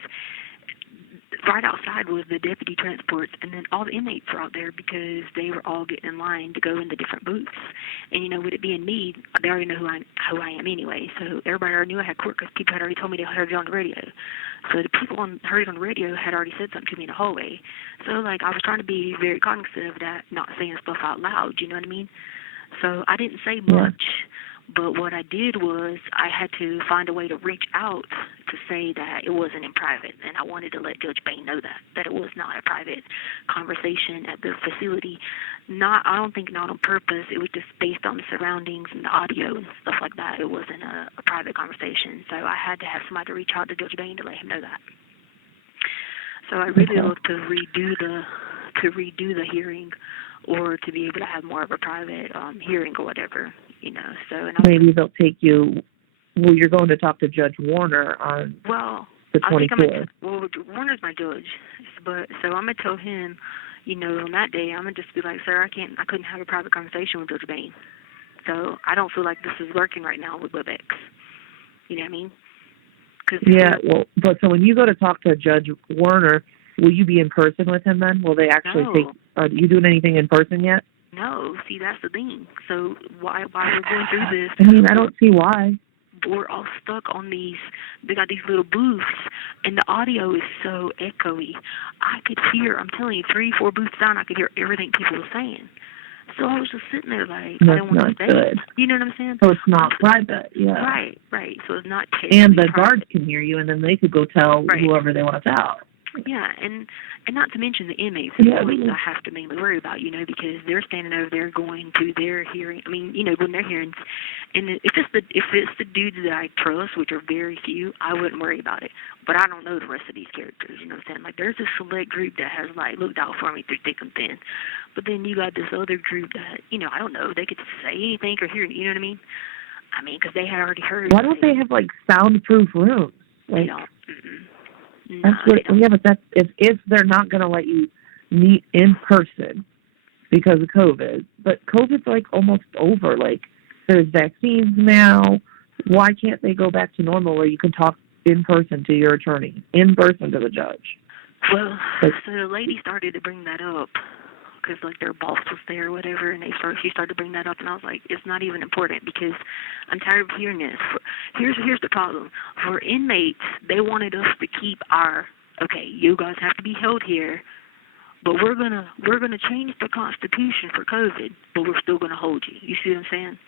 right outside was the deputy transports, and then all the inmates were out there because they were all getting in line to go in the different booths. And, with it being me, they already know who I am anyway, so everybody already knew I had court because people had already told me they heard it on the radio. So the people heard it on the radio had already said something to me in the hallway. So, I was trying to be very cognizant of that, not saying stuff out loud, you know what I mean? So I didn't say much. But what I did was I had to find a way to reach out to say that it wasn't in private, and I wanted to let Judge Bain know that it was not a private conversation at the facility. I don't think not on purpose. It was just based on the surroundings and the audio and stuff like that. It wasn't a private conversation. So I had to have somebody to reach out to Judge Bain to let him know that. So I really look to redo the hearing, or to be able to have more of a private hearing or whatever. So maybe they'll take you. Well, you're going to talk to Judge Warner on the 24th. Warner's my judge, but so I'm gonna tell him, on that day, I'm gonna just be like, sir, I couldn't have a private conversation with Judge Bain, so I don't feel like this is working right now with WebEx. You know what I mean? But so when you go to talk to Judge Warner, will you be in person with him then? Will they actually are you doing anything in person yet? No, see, that's the thing. So why we're going through this? I don't see why. We're all stuck on they got these little booths, and the audio is so echoey. I could hear, I'm telling you, 3-4 booths down, I could hear everything people were saying. So I was just sitting there like, I don't want to stay. Good. You know what I'm saying? So it's not private, yeah. Right. So it's not and the guards can hear you, and then they could go tell whoever they want to tell. Yeah, and not to mention the inmates. The inmates I have to mainly worry about, because they're standing over there going to their hearing. Going their hearings, and if it's the dudes that I trust, which are very few, I wouldn't worry about it. But I don't know the rest of these characters. You know what I'm saying? Like, there's a select group that has looked out for me through thick and thin, but then you got this other group that I don't know. They could say anything or hear it. You know what I mean? Because they had already heard. Why don't they have soundproof rooms? They don't. That's what. But that's if they're not going to let you meet in person because of COVID. But COVID's almost over. There's vaccines now. Why can't they go back to normal where you can talk in person to your attorney, in person to the judge? Well, so the lady started to bring that up because their boss was there or whatever, and she started to bring that up, and I was like, it's not even important because I'm tired of hearing this. Here's the problem. For inmates, they wanted us to keep you guys have to be held here, but we're gonna change the Constitution for COVID, but we're still gonna hold you. You see what I'm saying?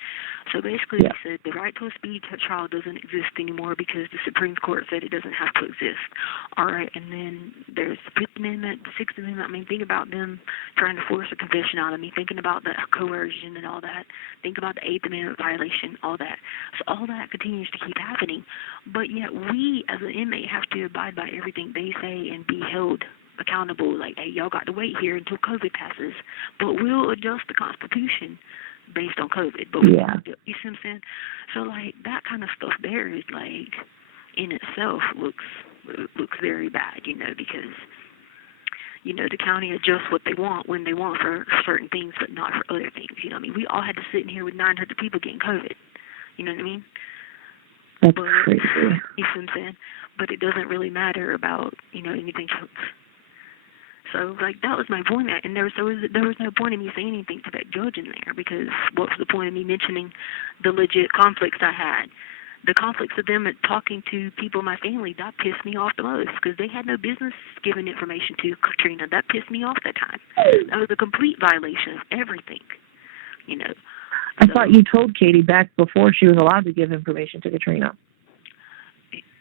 So basically, they said the right to a speedy trial doesn't exist anymore because the Supreme Court said it doesn't have to exist. All right, and then there's the Fifth Amendment, the Sixth Amendment. Think about them trying to force a confession out of me, thinking about the coercion and all that. Think about the Eighth Amendment violation, all that. So all that continues to keep happening. But yet we, as an inmate, have to abide by everything they say and be held accountable. Hey, y'all got to wait here until COVID passes, but we'll adjust the Constitution based on COVID. But you see what I'm saying? So that kind of stuff there is in itself looks very bad, because the county adjusts what they want when they want for certain things, but not for other things. You know what I mean? We all had to sit in here with 900 people getting COVID. You know what I mean? That's crazy. You see what I'm saying? But it doesn't really matter about anything else. So, that was my point, and there was no point in me saying anything to that judge in there, because what was the point of me mentioning the legit conflicts I had? The conflicts of them talking to people in my family, that pissed me off the most, because they had no business giving information to Katrina. That pissed me off that time. That was a complete violation of everything, I thought you told Katie back before she was allowed to give information to Katrina.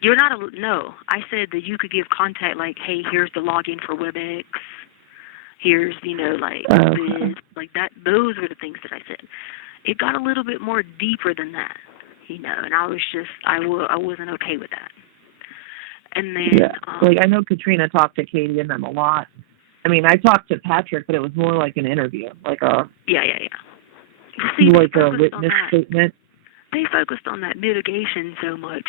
You're not no. I said that you could give contact, hey, here's the login for WebEx. Here's, this, that. Those were the things that I said. It got a little bit more deeper than that, and I was just, I wasn't okay with that. And then, I know Katrina talked to Katie and them a lot. I talked to Patrick, but it was more like an interview, Yeah. See, a witness statement. They focused on that mitigation so much,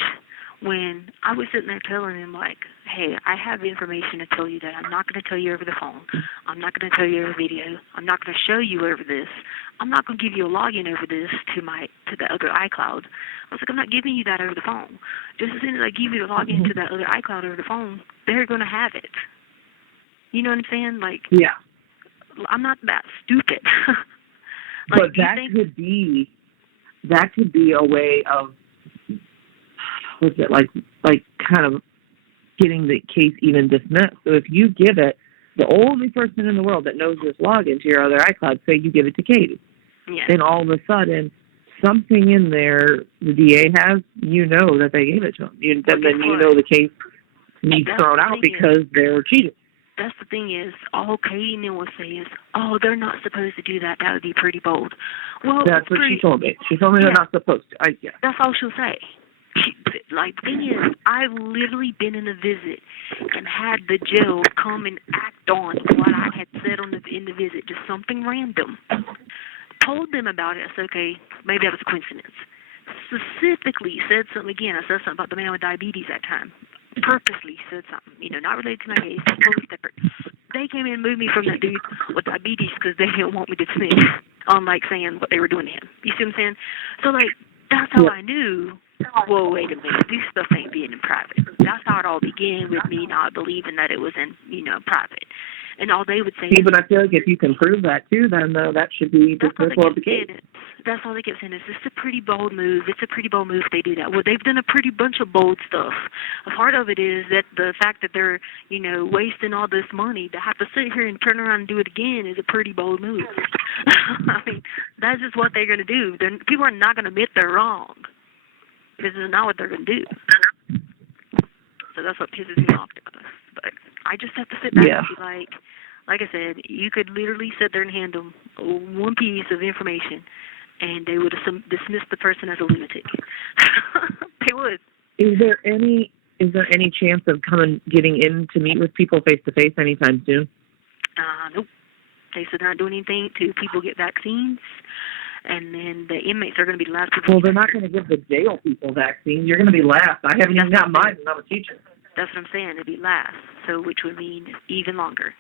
when I was sitting there telling him, like, hey, I have information to tell you that I'm not going to tell you over the phone. I'm not going to tell you over video. I'm not going to show you over this. I'm not going to give you a login over this to the other iCloud. I was like, I'm not giving you that over the phone. Just as soon as I give you the login to that other iCloud over the phone, they're going to have it. You know what I'm saying? Like, yeah. I'm not that stupid. Like, but that could be a way of, what's it, like kind of getting the case even dismissed. So if you give it, the only person in the world that knows this login to your other iCloud, say you give it to Katie, then all of a sudden something in there the DA has, you know that they gave it to them. Then you know the case needs thrown out because they're cheating. That's the thing is, all Katie will say is, oh, they're not supposed to do that. That would be pretty bold. Well, that's what she told me. She told me they're not supposed to. That's all she'll say. The thing is, I've literally been in a visit and had the jail come and act on what I had said in the visit, just something random. Told them about it. I said, okay, maybe that was a coincidence. Specifically said something again. I said something about the man with diabetes that time. Purposely said something, not related to my case, totally separate. They came in and moved me from that dude with diabetes because they didn't want me to snitch on, saying what they were doing to him. You see what I'm saying? So, that's how I knew, whoa, wait a minute, this stuff ain't being in private. That's how it all began with me not believing that it was in, private. And all they would say but I feel like if you can prove that too, then that should be dismissal of the case. That's all they kept saying is, it's a pretty bold move. It's a pretty bold move if they do that. Well, they've done a pretty bunch of bold stuff. A part of it is that the fact that they're, wasting all this money to have to sit here and turn around and do it again is a pretty bold move. I mean, that's just what they're going to do. People are not going to admit they're wrong. This is not what they're going to do. So that's what pisses me off about this. But I just have to sit back and be like I said, you could literally sit there and hand them one piece of information, and they would dismiss the person as a lunatic. They would. Is there any chance of getting in to meet with people face to face anytime soon? Nope. They said they're not doing anything till people get vaccines, and then the inmates are going to be the last people. Well, they're not going to give the jail people vaccines. You're going to be last. I haven't even got mine, and I'm a teacher. That's what I'm saying. It'd be last, so which would mean even longer.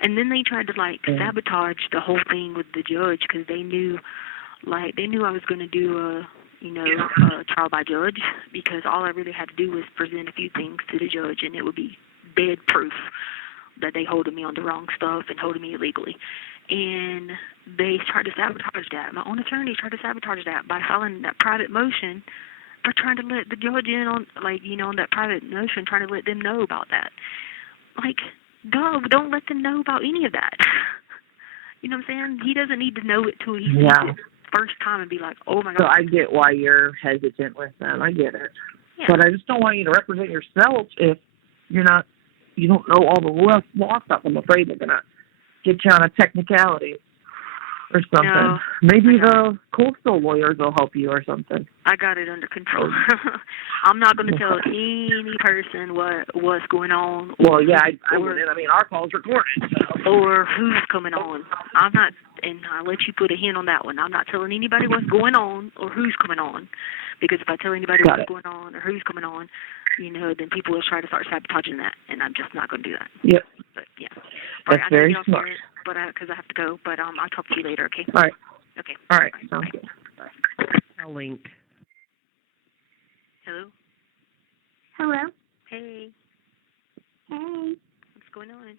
And then they tried to sabotage the whole thing with the judge because they knew I was going to do a trial by judge, because all I really had to do was present a few things to the judge, and it would be dead proof that they holding me on the wrong stuff and holding me illegally. And they tried to sabotage that. My own attorney tried to sabotage that by filing that private motion. They're trying to let the judge in on, on that private motion, trying to let them know about that. Don't let them know about any of that. You know what I'm saying? He doesn't need to know it till he sees it first time and be like, oh my God. So I get why you're hesitant with them. I get it. Yeah. But I just don't want you to represent yourself if you don't know all the law stuff. I'm afraid they're going to get you on a technicality or something. No, maybe the coastal lawyers will help you or something. I got it under control. I'm not going to tell any person what's going on. Well, yeah, I wouldn't. I mean, our call's recorded. So. Or who's coming on. I'm not, and I'll let you put a hint on that one. I'm not telling anybody what's going on or who's coming on. Because if I tell anybody what's going on or who's coming on, then people will try to start sabotaging that, and I'm just not going to do that. Yep. But, yeah. That's very smart. But because I have to go, but I'll talk to you later, okay? All right. Okay. All right. Sounds good. A link. Hello? Hello? Hey. Hey. What's going on?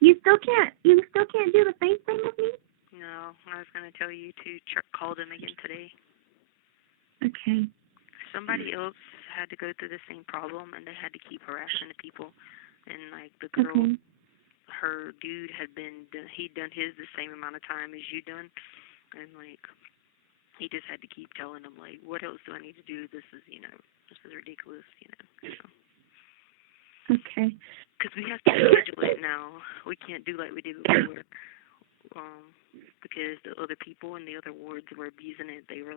You still can't do the face thing with me? No, I was going to tell you to call them again today. Okay. Somebody else had to go through the same problem, and they had to keep harassing the people. And, the girl, her dude he'd done his the same amount of time as you done. And, he just had to keep telling them, what else do I need to do? This is, this is ridiculous, Okay. Because we have to schedule it now. We can't do like we did before. Because the other people in the other wards were abusing it. They were,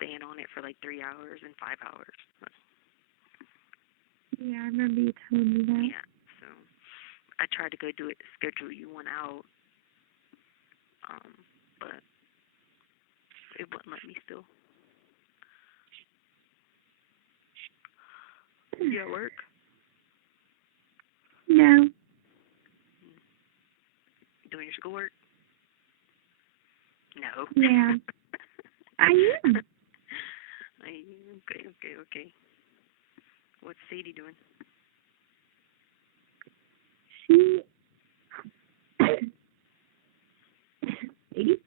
staying on it for, 3 hours and 5 hours. Yeah, I remember you telling me that. Yeah, so I tried to go schedule you one out, but it wouldn't let me still. You at work? No. Doing your schoolwork? No. Yeah. I am. Okay. What's Sadie doing? She. Sadie?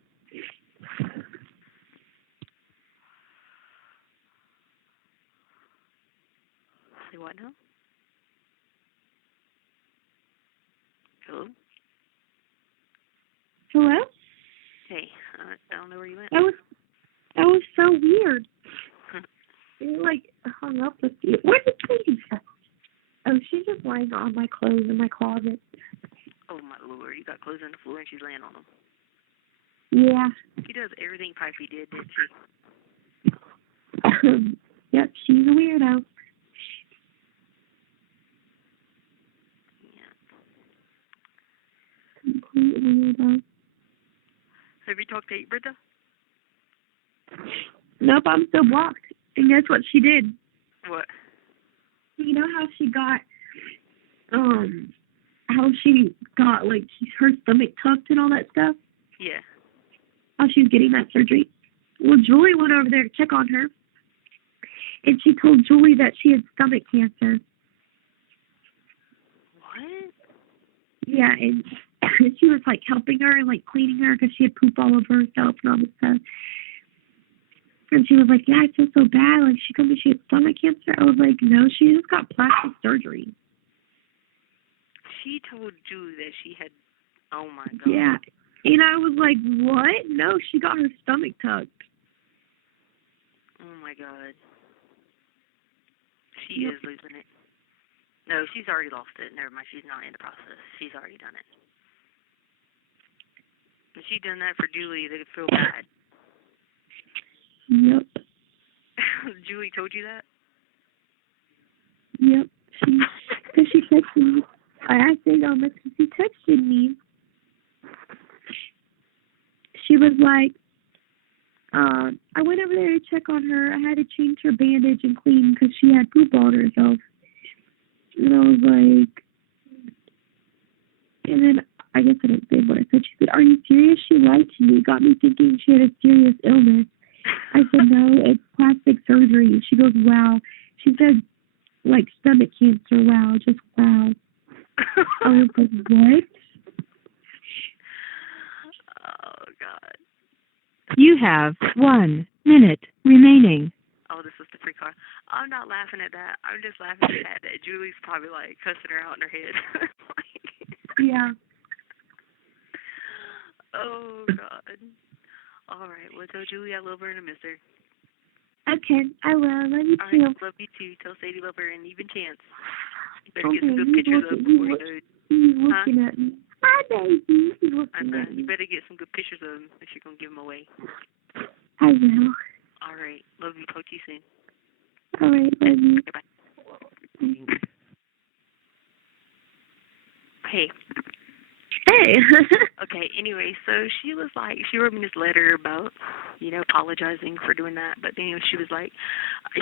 Say what now? Hello? Hello? Hey, I don't know where you went. That was so weird. You like hung up with you. Where did Sadie go? Oh, she's just lying on my clothes in my closet. Oh my lord, you got clothes on the floor and she's laying on them. Yeah. She does everything Pipey did, didn't she? Yep, she's a weirdo. Yeah. Complete weirdo. Have you talked to Britta? Nope, I'm still blocked. And guess what she did? What? You know how she got, like, her stomach tucked and all that stuff? Yeah. How she was getting that surgery? Well, Julie went over there to check on her. And she told Julie that she had stomach cancer. What? Yeah, and she was, like, helping her and, like, cleaning her because she had poop all over herself and all this stuff. And she was like, yeah, I feel so bad. Like, she told me she had stomach cancer. I was like, no, she just got plastic surgery. She told Julie that she had, oh my god. Yeah. And I was like, what? No, she got her stomach tucked. Oh my god. She is losing it. No, she's already lost it. Never mind, she's not in the process. She's already done it. If she done that for Julie, they would feel bad. Yep. Julie told you that? Yep. Because she texted me. I asked her how much she texted me. She was like, I went over there to check on her. I had to change her bandage and clean because she had poop on herself. And I was like, and then I guess I didn't say what I said. She said, are you serious? She lied to me. Got me thinking she had a serious illness. I said, no, it's plastic surgery. She goes, wow. She said, like, stomach cancer. Wow, just wow. I was like, what? Oh, God. You have 1 minute remaining. Oh, this is the free car. I'm not laughing at that. I'm just laughing at that. That Julie's probably, like, cussing her out in her head. Yeah. Oh, God. All right. Well, tell Julie I love her and I miss her. Okay, I will. Love you All too. right, love you too. Tell Sadie love her and even Chance. You better Okay, get some good pictures of him before you go. He's looking at me. Hi, baby. He's looking at me. You better get some good pictures of him if you're going to give him away. I will. All right. Love you. Talk to you soon. All right, love you. Okay, bye. Hey. Hey. Okay, anyway, so she wrote me this letter about, apologizing for doing that, but then she was like,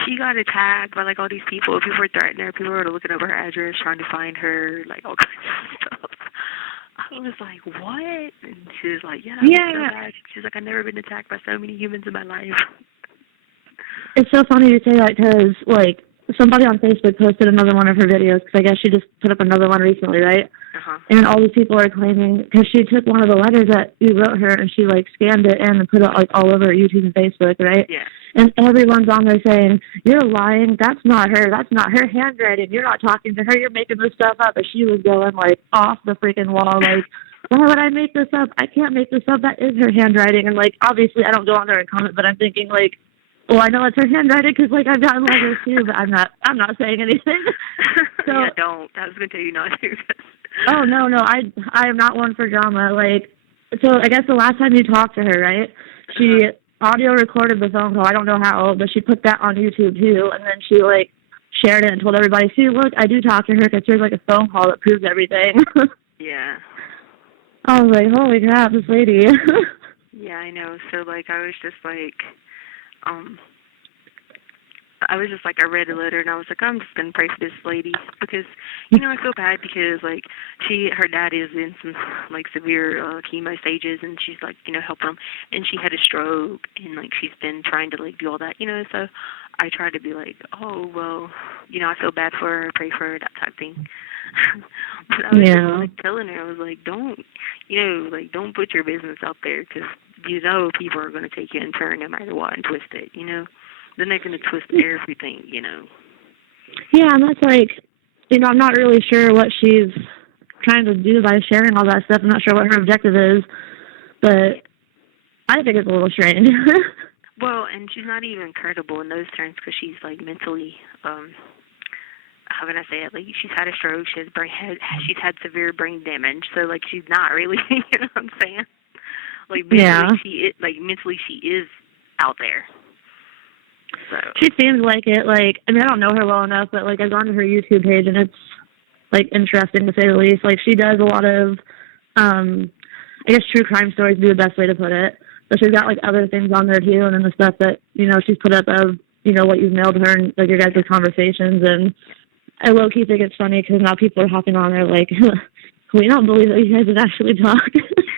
she got attacked by, like, all these people. People were threatening her. People were looking over her address, trying to find her, like, all kinds of stuff. I was like, what? And she was like, yeah. So bad. She's like, I've never been attacked by so many humans in my life. It's so funny you say that because, like, somebody on Facebook posted another one of her videos because I guess she just put up another one recently, right? Uh-huh. And all these people are claiming, because she took one of the letters that you wrote her and she, like, scanned it in and put it, like, all over YouTube and Facebook, right? Yeah. And everyone's on there saying, you're lying, that's not her handwriting, you're not talking to her, you're making this stuff up. And she was going, like, off the freaking wall, like, why would I make this up? I can't make this up, that is her handwriting. And, like, obviously I don't go on there and comment, but I'm thinking, like, well, I know it's her handwriting because, like, I've gotten letters too, but I'm not saying anything. So, yeah, don't. I was going to tell you not to. Oh, no, I am not one for drama. Like, so I guess the last time you talked to her, right, she audio recorded the phone call. I don't know how, but she put that on YouTube too, and then she, like, shared it and told everybody, see, look, I do talk to her because here's, like, a phone call that proves everything. Yeah. I was like, holy crap, this lady. Yeah, I know. So, like, I was just like, I was just like, I read a letter and I was like, I'm just gonna pray for this lady because, you know, I feel bad because like her dad is in some like severe chemo stages and she's like, you know, helping him, and she had a stroke and like she's been trying to like do all that, you know. So I tried to be like, oh well, you know, I feel bad for her, pray for her, that type thing. But I was just like telling her, I was like, don't, you know, like don't put your business out there because you know people are going to take you in turn no matter what and twist it, you know. Then they're going to twist everything, you know. Yeah, and that's like, you know, I'm not really sure what she's trying to do by sharing all that stuff. I'm not sure what her objective is, but I think it's a little strange. Well, and she's not even credible in those terms because she's like mentally, how can I say it? Like she's had a stroke, she's had severe brain damage, so like she's not really, you know what I'm saying? Like mentally she is out there. So she seems like it. Like, I mean, I don't know her well enough, but like I've gone to her YouTube page and it's like interesting to say the least. Like she does a lot of, I guess true crime stories would be the best way to put it. But she's got like other things on there too, and then the stuff that, you know, she's put up of, you know, what you've mailed her and like your guys' conversations. And I low-key think it's funny because now people are hopping on there like, we don't believe that you guys would actually talk.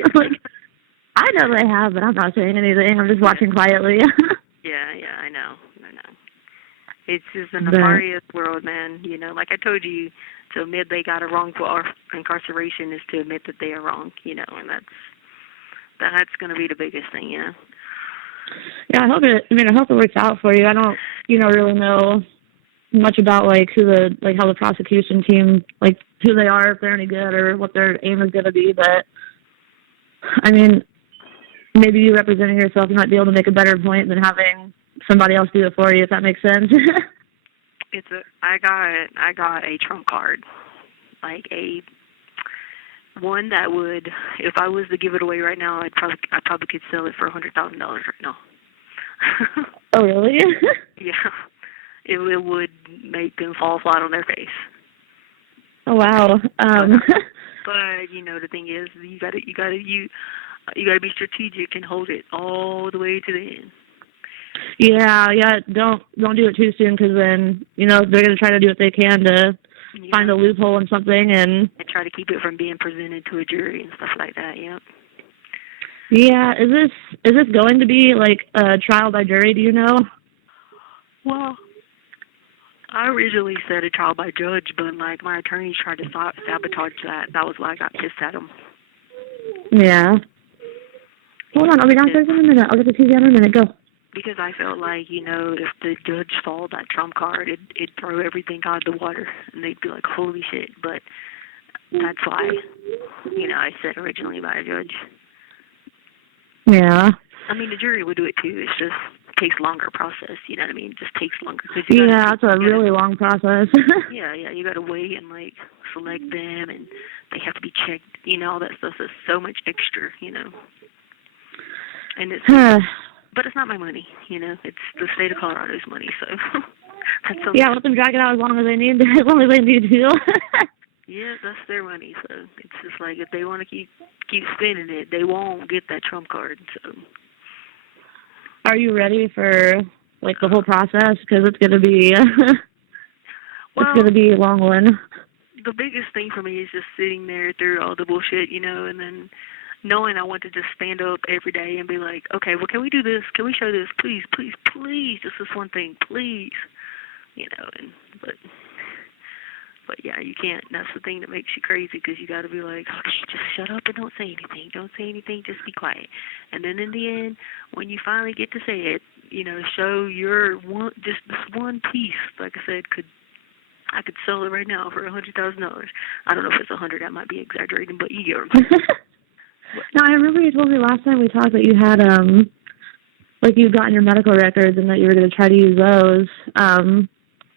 I'm like, I know they have, but I'm not saying anything. I'm just watching quietly. Yeah, I know. It's just a nefarious world, man. You know, like I told you, to admit they got a wrongful incarceration is to admit that they are wrong, you know, and that's going to be the biggest thing, you know. Yeah, I hope it works out for you. I don't, you know, really know much about like how the prosecution team, like who they are, if they're any good or what their aim is going to be, but I mean, maybe you representing yourself, you might be able to make a better point than having somebody else do it for you, if that makes sense. I got a trump card, like a one that would, if I was to give it away right now, I probably could sell it for $100,000 right now. Oh really? Yeah, it would make them fall flat on their face. Oh wow. But you know, the thing is, you gotta be strategic and hold it all the way to the end. Yeah. Don't do it too soon because then, you know, they're gonna try to do what they can to find a loophole in something and try to keep it from being presented to a jury and stuff like that. Yep. Yeah. Is this going to be like a trial by jury? Do you know? Well, I originally said a trial by judge, but like my attorneys tried to sabotage that. That was why I got pissed at them. Yeah. Hold on, I'll be downstairs in a minute. I'll get the TV on in a minute. Go. Because I felt like, you know, if the judge saw that trump card, it'd throw everything out of the water, and they'd be like, holy shit. But that's why, you know, I said originally by a judge. Yeah. I mean, the jury would do it too. It's just takes longer process. You know what I mean? It just takes longer. It's a really long process. Yeah. You got to wait and like select them, and they have to be checked. You know, all that stuff is so much extra. You know, and it's but it's not my money. You know, it's the state of Colorado's money. So that's yeah, let them drag it out as long as they need to. As long as they need to. Yeah, that's their money. So it's just like if they want to keep spending it, they won't get that trump card. So. Are you ready for like the whole process? Because it's gonna be it's gonna be a long one. The biggest thing for me is just sitting there through all the bullshit, you know, and then knowing I want to just stand up every day and be like, okay, well, can we do this? Can we show this? Please, please, please, just this one thing, please, you know. And but yeah, you can't. That's the thing that makes you crazy because you got to be like, okay, just shut up and don't say anything. Don't say anything. Just be quiet. And then in the end, when you finally get to say it, you know, show your just this one piece. Like I said, I could sell it right now for $100,000. I don't know if it's 100. I might be exaggerating, but you get what I'm saying. No, I remember you told me last time we talked that you had like you've gotten your medical records and that you were going to try to use those.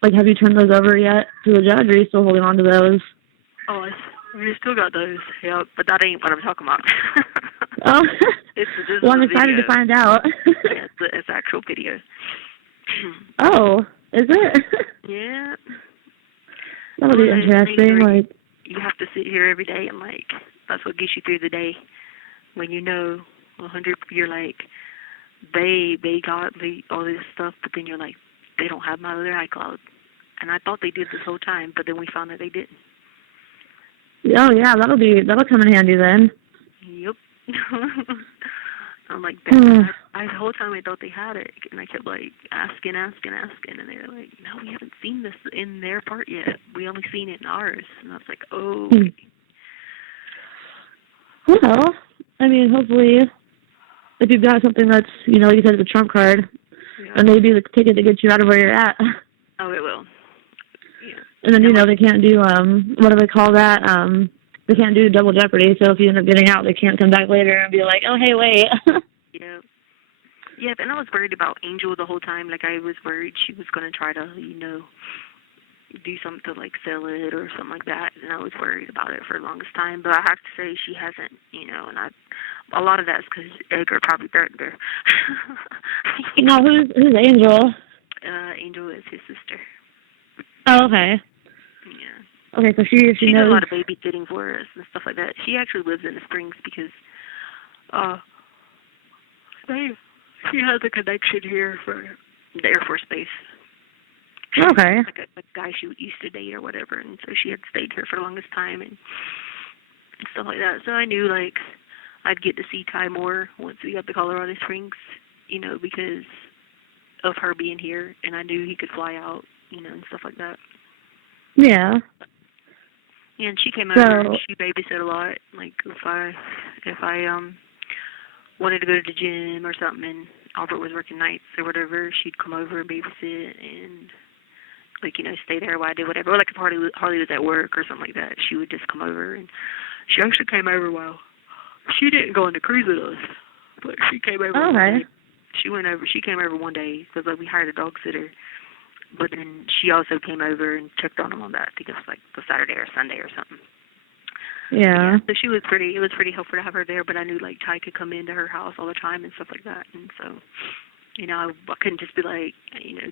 Like, have you turned those over yet to the judge, or are you still holding on to those? Oh, we still got those, yeah, but that ain't what I'm talking about. Oh, well, I'm excited to find out. Yeah, it's actual video. Oh, is it? Yeah. That'll be interesting. Like, you have to sit here every day, and like that's what gets you through the day. When you know 100, you're like, they got all this stuff, but then you're like, they don't have my other iCloud. And I thought they did this whole time, but then we found that they didn't. Oh yeah, that'll come in handy then. Yep. I'm like, the whole time I thought they had it, and I kept like asking, and they were like, no, we haven't seen this in their part yet. We only seen it in ours. And I was like, oh. Well, I mean, hopefully, if you've got something that's, like you said, it's a trump card, and maybe the ticket to get you out of where you're at. Oh, it will. Yeah. And then, they can't do, what do they call that? They can't do double jeopardy, so if you end up getting out, they can't come back later and be like, oh, hey, wait. Yeah. Yeah, and I was worried about Angel the whole time. Like, I was worried she was going to try to, do something to, like, sell it or something like that, and I was worried about it for the longest time. But I have to say she hasn't, and a lot of that's because Edgar probably threatened her. Now, who's Angel? Angel is his sister. Oh, okay. Yeah. Okay, so she does knows a lot of babysitting for us and stuff like that. She actually lives in the Springs because she has a connection here for the Air Force Base. Okay. Like a guy she used to date or whatever, and so she had stayed here for the longest time and stuff like that. So I knew like I'd get to see Ty more once we got to Colorado Springs, because of her being here, and I knew he could fly out, and stuff like that. Yeah. And she came over and she babysat a lot. Like if I wanted to go to the gym or something and Albert was working nights or whatever, she'd come over and babysit and stay there while I did whatever. Or like if Harley was at work or something like that, she would just come over. And she actually came over she didn't go on the cruise with us, but she came over. Okay. She came over one day because we hired a dog sitter. But then she also came over and checked on him on that. I think it was like the Saturday or Sunday or something. Yeah. So it was pretty helpful to have her there, but I knew like Ty could come into her house all the time and stuff like that. And so, I couldn't just be like,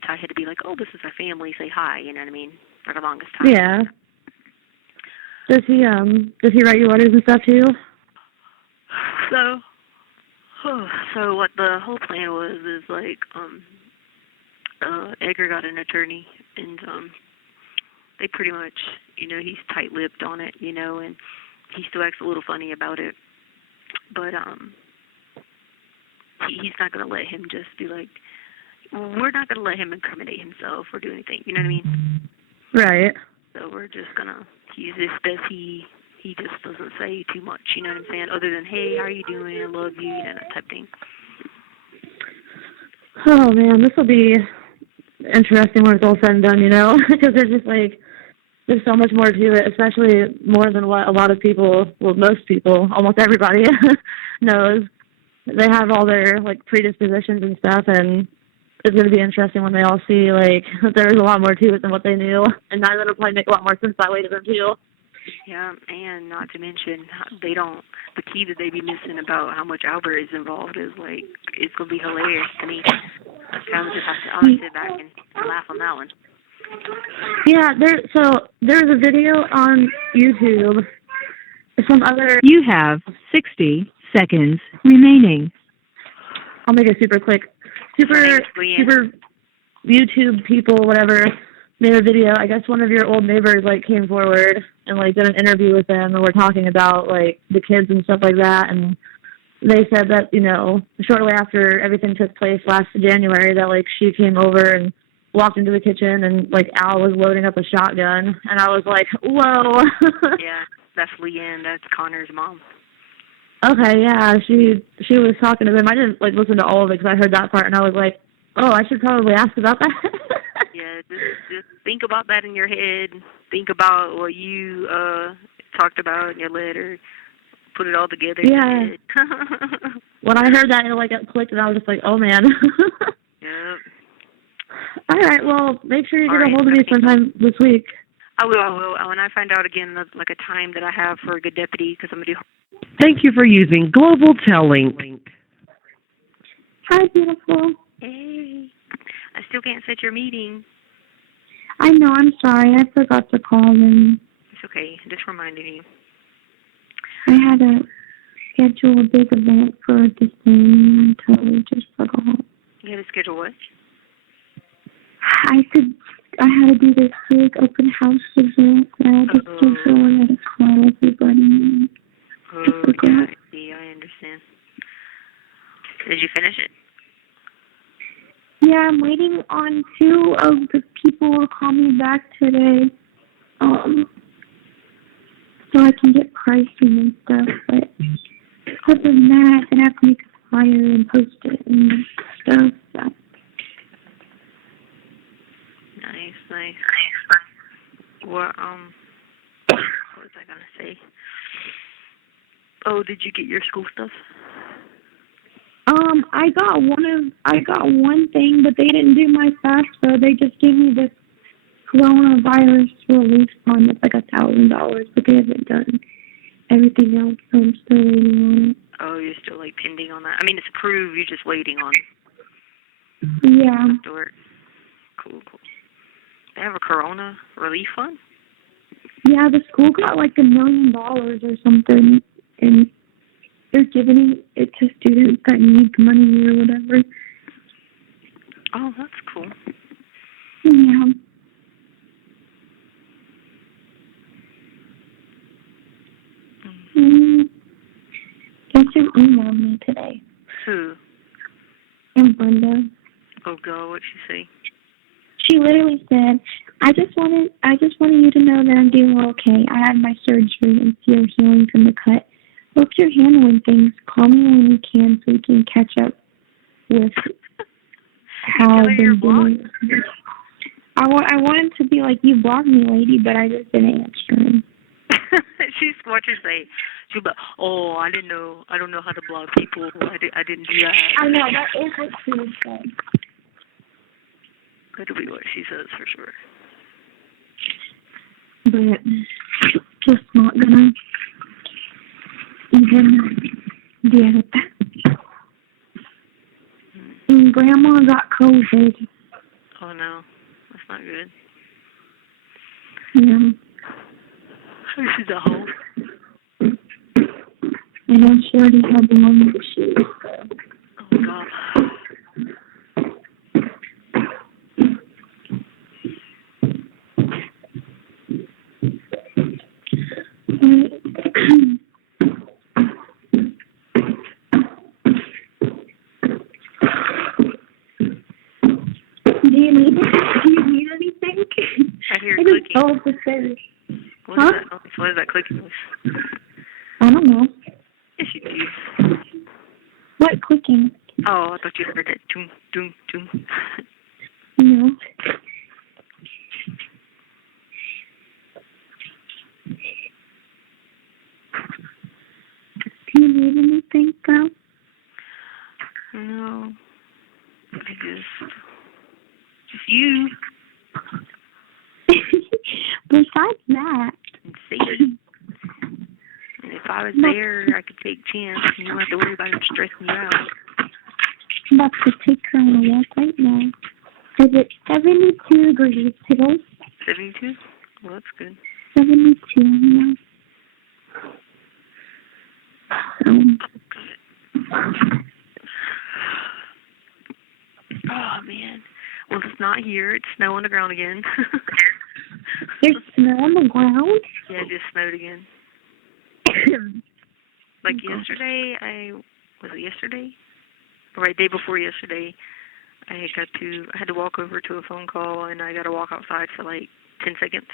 Ty had to be like, oh, this is our family, say hi, you know what I mean, for the longest time. Yeah. Does he write you letters and stuff too? So what the whole plan was is like, Edgar got an attorney, and they pretty much, he's tight-lipped on it, and he still acts a little funny about it. But he's not going to let him just be like, we're not going to let him incriminate himself or do anything, you know what I mean? Right. So we're just going to use this best he just doesn't say too much, you know what I'm saying, other than, hey, how are you doing, I love you, that type thing. Oh, man, this will be interesting when it's all said and done, because there's just like, there's so much more to it, especially more than what a lot of people, well, most people, almost everybody knows. They have all their like predispositions and stuff, and it's going to be interesting when they all see like there's a lot more to it than what they knew, and now that'll probably make a lot more sense that way to them too. Yeah, and not to mention the key that they be missing about how much Albert is involved is like, it's going to be hilarious to me. I'm going to sit back and laugh on that one. Yeah, there's a video on YouTube. Some other. You have 60 seconds remaining. I'll make it super quick. Super YouTube people, whatever, made a video. I guess one of your old neighbors like came forward and like did an interview with them, and we're talking about like the kids and stuff like that. And they said that shortly after everything took place last January, that like she came over and walked into the kitchen and like Al was loading up a shotgun, and I was like, whoa. Yeah, that's Leanne. That's Connor's mom. Okay, yeah, she was talking to them. I didn't like listen to all of it because I heard that part, and I was like, oh, I should probably ask about that. Yeah, just think about that in your head. Think about what you talked about in your letter. Put it all together. Yeah. In your head. When I heard that, it clicked, and I was just like, oh man. Yep. All right, well, make sure you get a hold of me sometime this week. I will. When I find out again, like a time that I have for a good deputy, because I'm going to do... Thank you for using Global Tellink. Hi, beautiful. Hey. I still can't set your meeting. I know, I'm sorry. I forgot to call in. It's okay. Just reminding you. I had to schedule a big event for this thing, and I totally just forgot. You had to schedule what? I said I had to do this big open house event that I just did so I had to call everybody. Oh, yeah, I see. I understand. Did you finish it? Yeah, I'm waiting on 2 of the people to call me back today, so I can get pricing and stuff. But other than that, then I have to make a flyer and post it and stuff. So. Nice. What was I gonna say? Oh, did you get your school stuff? I got one thing, but they didn't do my FAFSA. They just gave me this coronavirus relief fund. It's like $1,000, but they haven't done everything else, so I'm still waiting on it. Oh, you're still like pending on that. I mean, it's approved. You're just waiting on. Yeah. Afterward. Cool. They have a corona relief fund. Yeah, the school got like $1 million or something, and they're giving it to students that need money or whatever. Oh, that's cool. Yeah. Guess who emailed me today? Who? And Brenda. Oh God, what'd she say? She literally said, I just wanted you to know that I'm doing okay. I had my surgery and feel healing from the cut. Hope you're handling things. Call me when you can so we can catch up with how I've been doing. I wanted to be like, you blocked me, lady, but I just didn't answer him. She's what you say. She'll be, oh, I don't know how to block people. I didn't do that. I know, that is what she was saying. That'll be what she says for sure. But just not gonna even deal with that. And Grandma got COVID. Oh no, that's not good. Yeah. She's at home. I know she already had one issue. Oh God. Do you need anything? I hear clicking. Oh, the stairs. What is that clicking noise? I don't know. Yes, you do. What clicking? Oh, I thought you heard that. Doom, doom, doom. No. Do you need anything, girl? No. Just you. Besides that. And see. And if I was there, I could take chance. You don't have to worry about him stressing you out. I'm about to take her on a walk right now. Is it 72 degrees today? 72? Well, that's good. 72, yeah. Oh, man. Well, it's not here. It's snow on the ground again. There's snow on the ground? Yeah, it just snowed again. Like yesterday, was it yesterday? Right, day before yesterday, I had to walk over to a phone call, and I got to walk outside for like 10 seconds,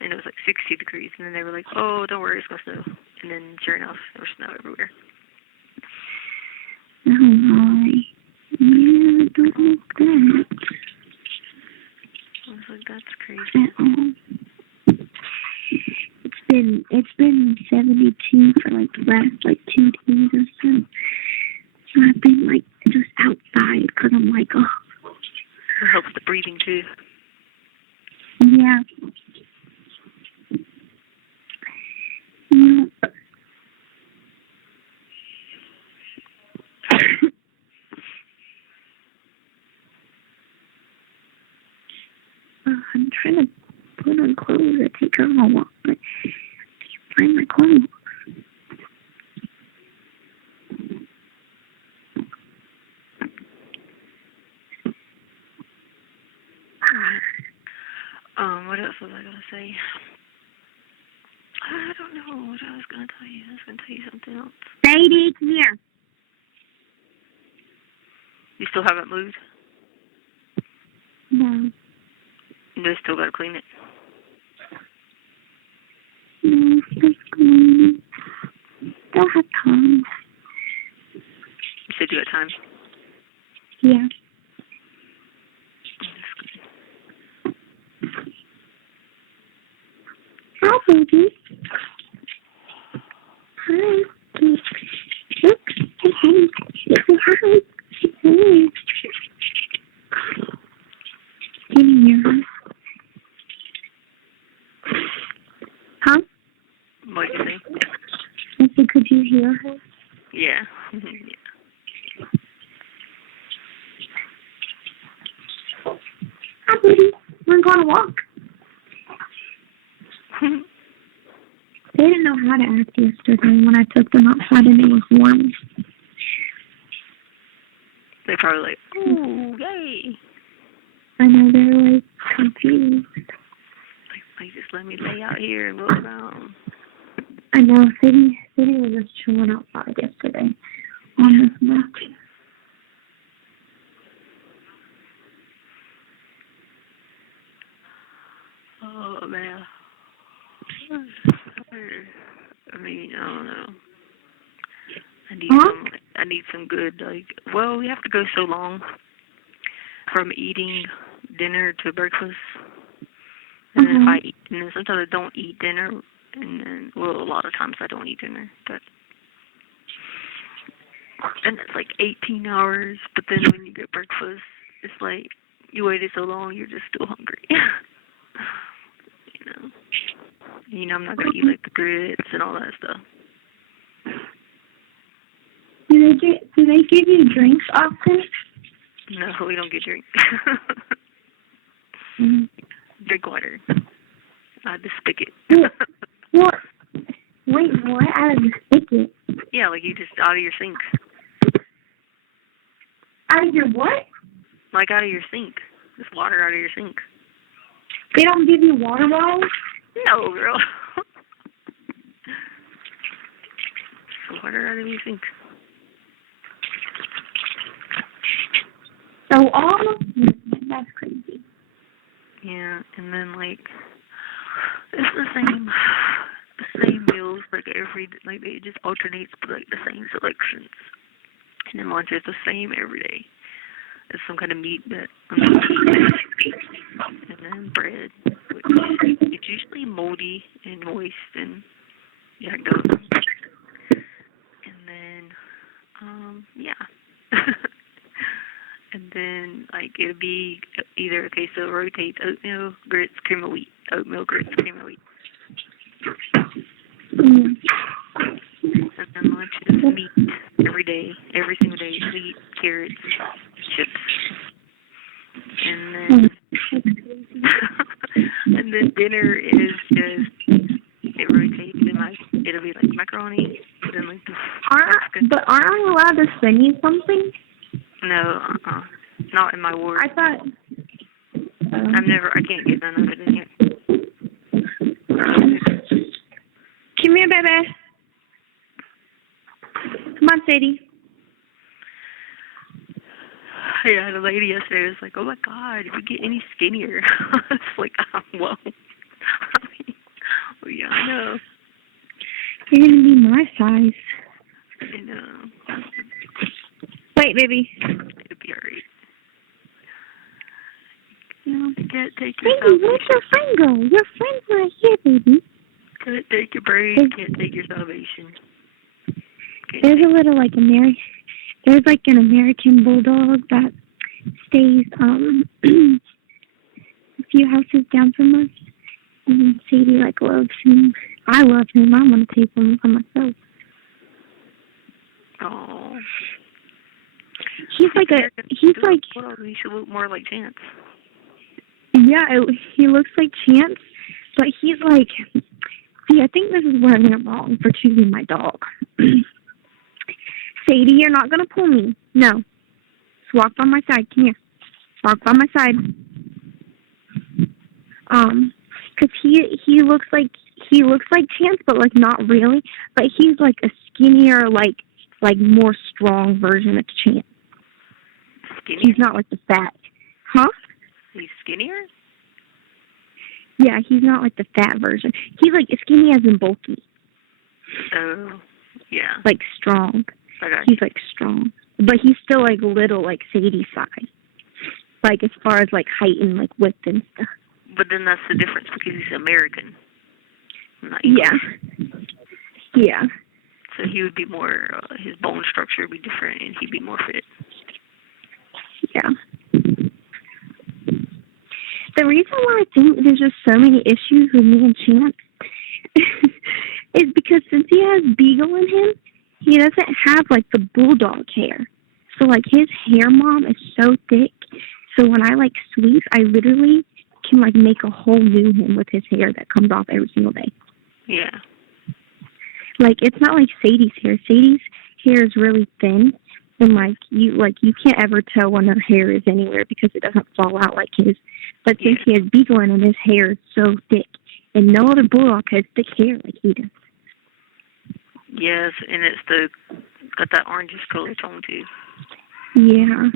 and it was like 60 degrees, and then they were like, oh, don't worry, it's going to snow. And then, sure enough, there was snow everywhere. Oh, my. Yeah, don't like that. I was like, that's crazy. It's been 72 for like the last like 2 days or so. So I've been like just outside because I'm like, oh. It helps the breathing too. Yeah. Yeah. I'm trying to put on clothes or take her on a walk, but I can't find my clothes. else was I gonna say? I don't know what I was gonna tell you. I was gonna tell you something else. Sadie, come here. You still haven't moved? No. You still gotta clean it. No, just clean. Still have time. You said you got time? Yeah. Hi, baby. Hi. Look. Say hi. Say hi. Hey. Can you hear her? Huh? What did you say? I said, could you hear her? Yeah. Hi, baby. We're going to walk. They didn't know how to act yesterday when I took them outside and it was warm. They're probably like, ooh, yay. I know, they're like confused. Like just let me lay out here and roll around. I know, Sadie was just chilling outside yesterday on his mat. Oh, man. I mean, I don't know. I need some good, like, well, we have to go so long from eating dinner to breakfast. And then if I eat, and then sometimes I don't eat dinner, and then, well, a lot of times I don't eat dinner, but, and it's like 18 hours, but then when you get breakfast, it's like, you waited so long, you're just still hungry. You know, I'm not going to eat, like, the grits and all that stuff. Do they give you drinks often? No, we don't get drinks. Drink water. The spigot. What? Wait, what? Out of the spigot? Yeah, like you just out of your sink. Out of your what? Like out of your sink. Just water out of your sink. They don't give you water bottles? No, girl. Water out of your sink. So that's crazy. Yeah, and then like it's the same meals like it just alternates like the same selections. And then lunch is the same every day. It's some kind of meat that I'm not eating. And then bread. It's usually moldy and moist and yeah, it goes. And then yeah. And then, like, it'll be either, okay, so it rotates oatmeal, grits, cream of wheat. Oatmeal, grits, cream of wheat. And then lunch is meat every day, every single day. Meat, carrots, chips. And then, and then dinner is just, it rotates in like, it'll be like macaroni, then like But aren't I allowed to send you something? No, not in my ward. I thought. I can't get none of it in here. Come here, baby. Come on, Sadie. Yeah, the lady yesterday was like, oh my God, if you get any skinnier. It's like, well, yeah, I know. You're going to be my size. I know. Wait, baby. It'll be alright. No. You can't take your Baby, where's your friend go? Your friend's not here, baby. Can't take your brain. Can't take your salvation. There's a little there's like an American bulldog that stays a few houses down from us. And Sadie loves him. I love him. I want to take him for myself. Oh. He should look more like Chance. Yeah, he looks like Chance, but he's see, I think this is where I went wrong for choosing my dog. Sadie, you're not going to pull me. No. Just walk by my side. Come here. Walk by my side. Because he looks like Chance, but like not really. But he's like a skinnier, like more strong version of Chance. Skinnier? He's not like the fat, huh? He's skinnier? Yeah, he's not like the fat version. He's like skinny as in bulky. Oh, yeah. Like strong. Okay. He's like strong, but he's still like little, like Sadie's size. Like as far as like height and like width and stuff. But then that's the difference because he's American. Not English. Yeah. So he would be more, his bone structure would be different and he'd be more fit. Yeah. The reason why I think there's just so many issues with me and Chance is because since he has Beagle in him, he doesn't have like the bulldog hair. So like his hair mom is so thick. So when I like sweep, I literally can like make a whole new him with his hair that comes off every single day. Yeah. Like it's not like Sadie's hair. Sadie's hair is really thin, and like you can't ever tell when her hair is anywhere because it doesn't fall out like his. But since he has Beagle in him, his hair is so thick, and no other bulldog has thick hair like he does. Yes, and it's got that orangish color tone too. Yeah.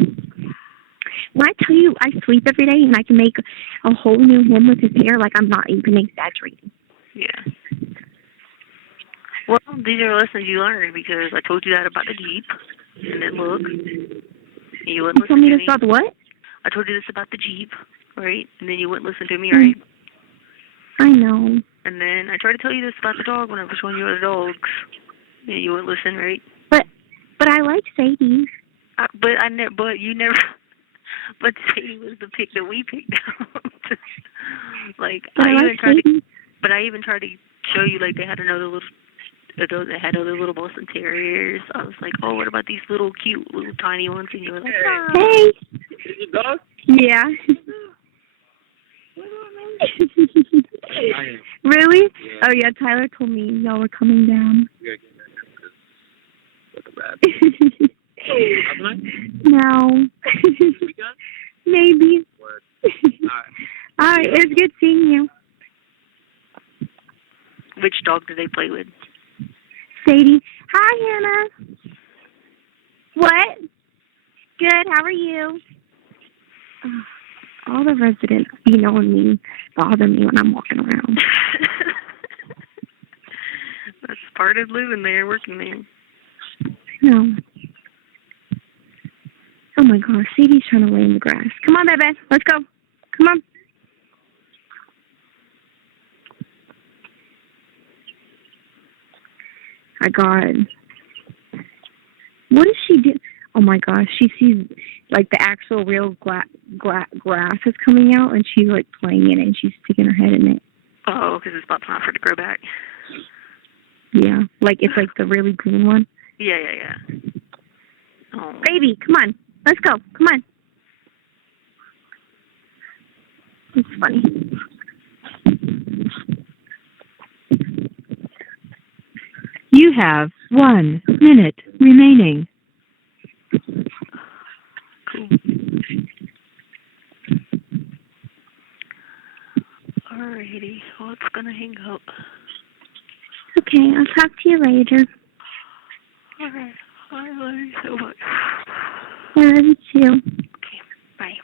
When I tell you I sweep every day and I can make a whole new him with his hair, like I'm not even exaggerating. Yeah. Well, these are lessons you learned because I told you that about the Jeep, and then look, you wouldn't listen told me to this about the what? I told you this about the Jeep, right? And then you wouldn't listen to me, right? I know. And then I tried to tell you this about the dog when I was showing you other dogs, and you wouldn't listen, right? But I like Sadie. But you never. But Sadie was the pick that we picked out. Like I even tried to show you like they had other little Boston Terriers. I was like, oh, what about these little cute little tiny ones? And you were like, oh. Hey. Is it dog? Yeah. Really? Yeah. Oh yeah, Tyler told me y'all were coming down. No. Maybe. Alright, it was good seeing you. Which dog do they play with? Sadie. Hi, Hannah. What? Good, how are you? All the residents, knowing me, bother me when I'm walking around. That's part of living there, working there. No. Oh my gosh, Sadie's trying to lay in the grass. Come on, baby, let's go. Come on. My God. What does she do? Oh my gosh, she sees like the actual real grass is coming out, and she's like playing in it, and she's sticking her head in it. Oh, because it's about time for it to grow back. Yeah, like it's like the really green one. Yeah. Oh. Baby, come on, let's go. Come on. It's funny. You have 1 minute remaining. Cool. Alrighty, well, it's gonna hang up. Okay, I'll talk to you later. Alright, I love you so much. I love you too. Okay, bye.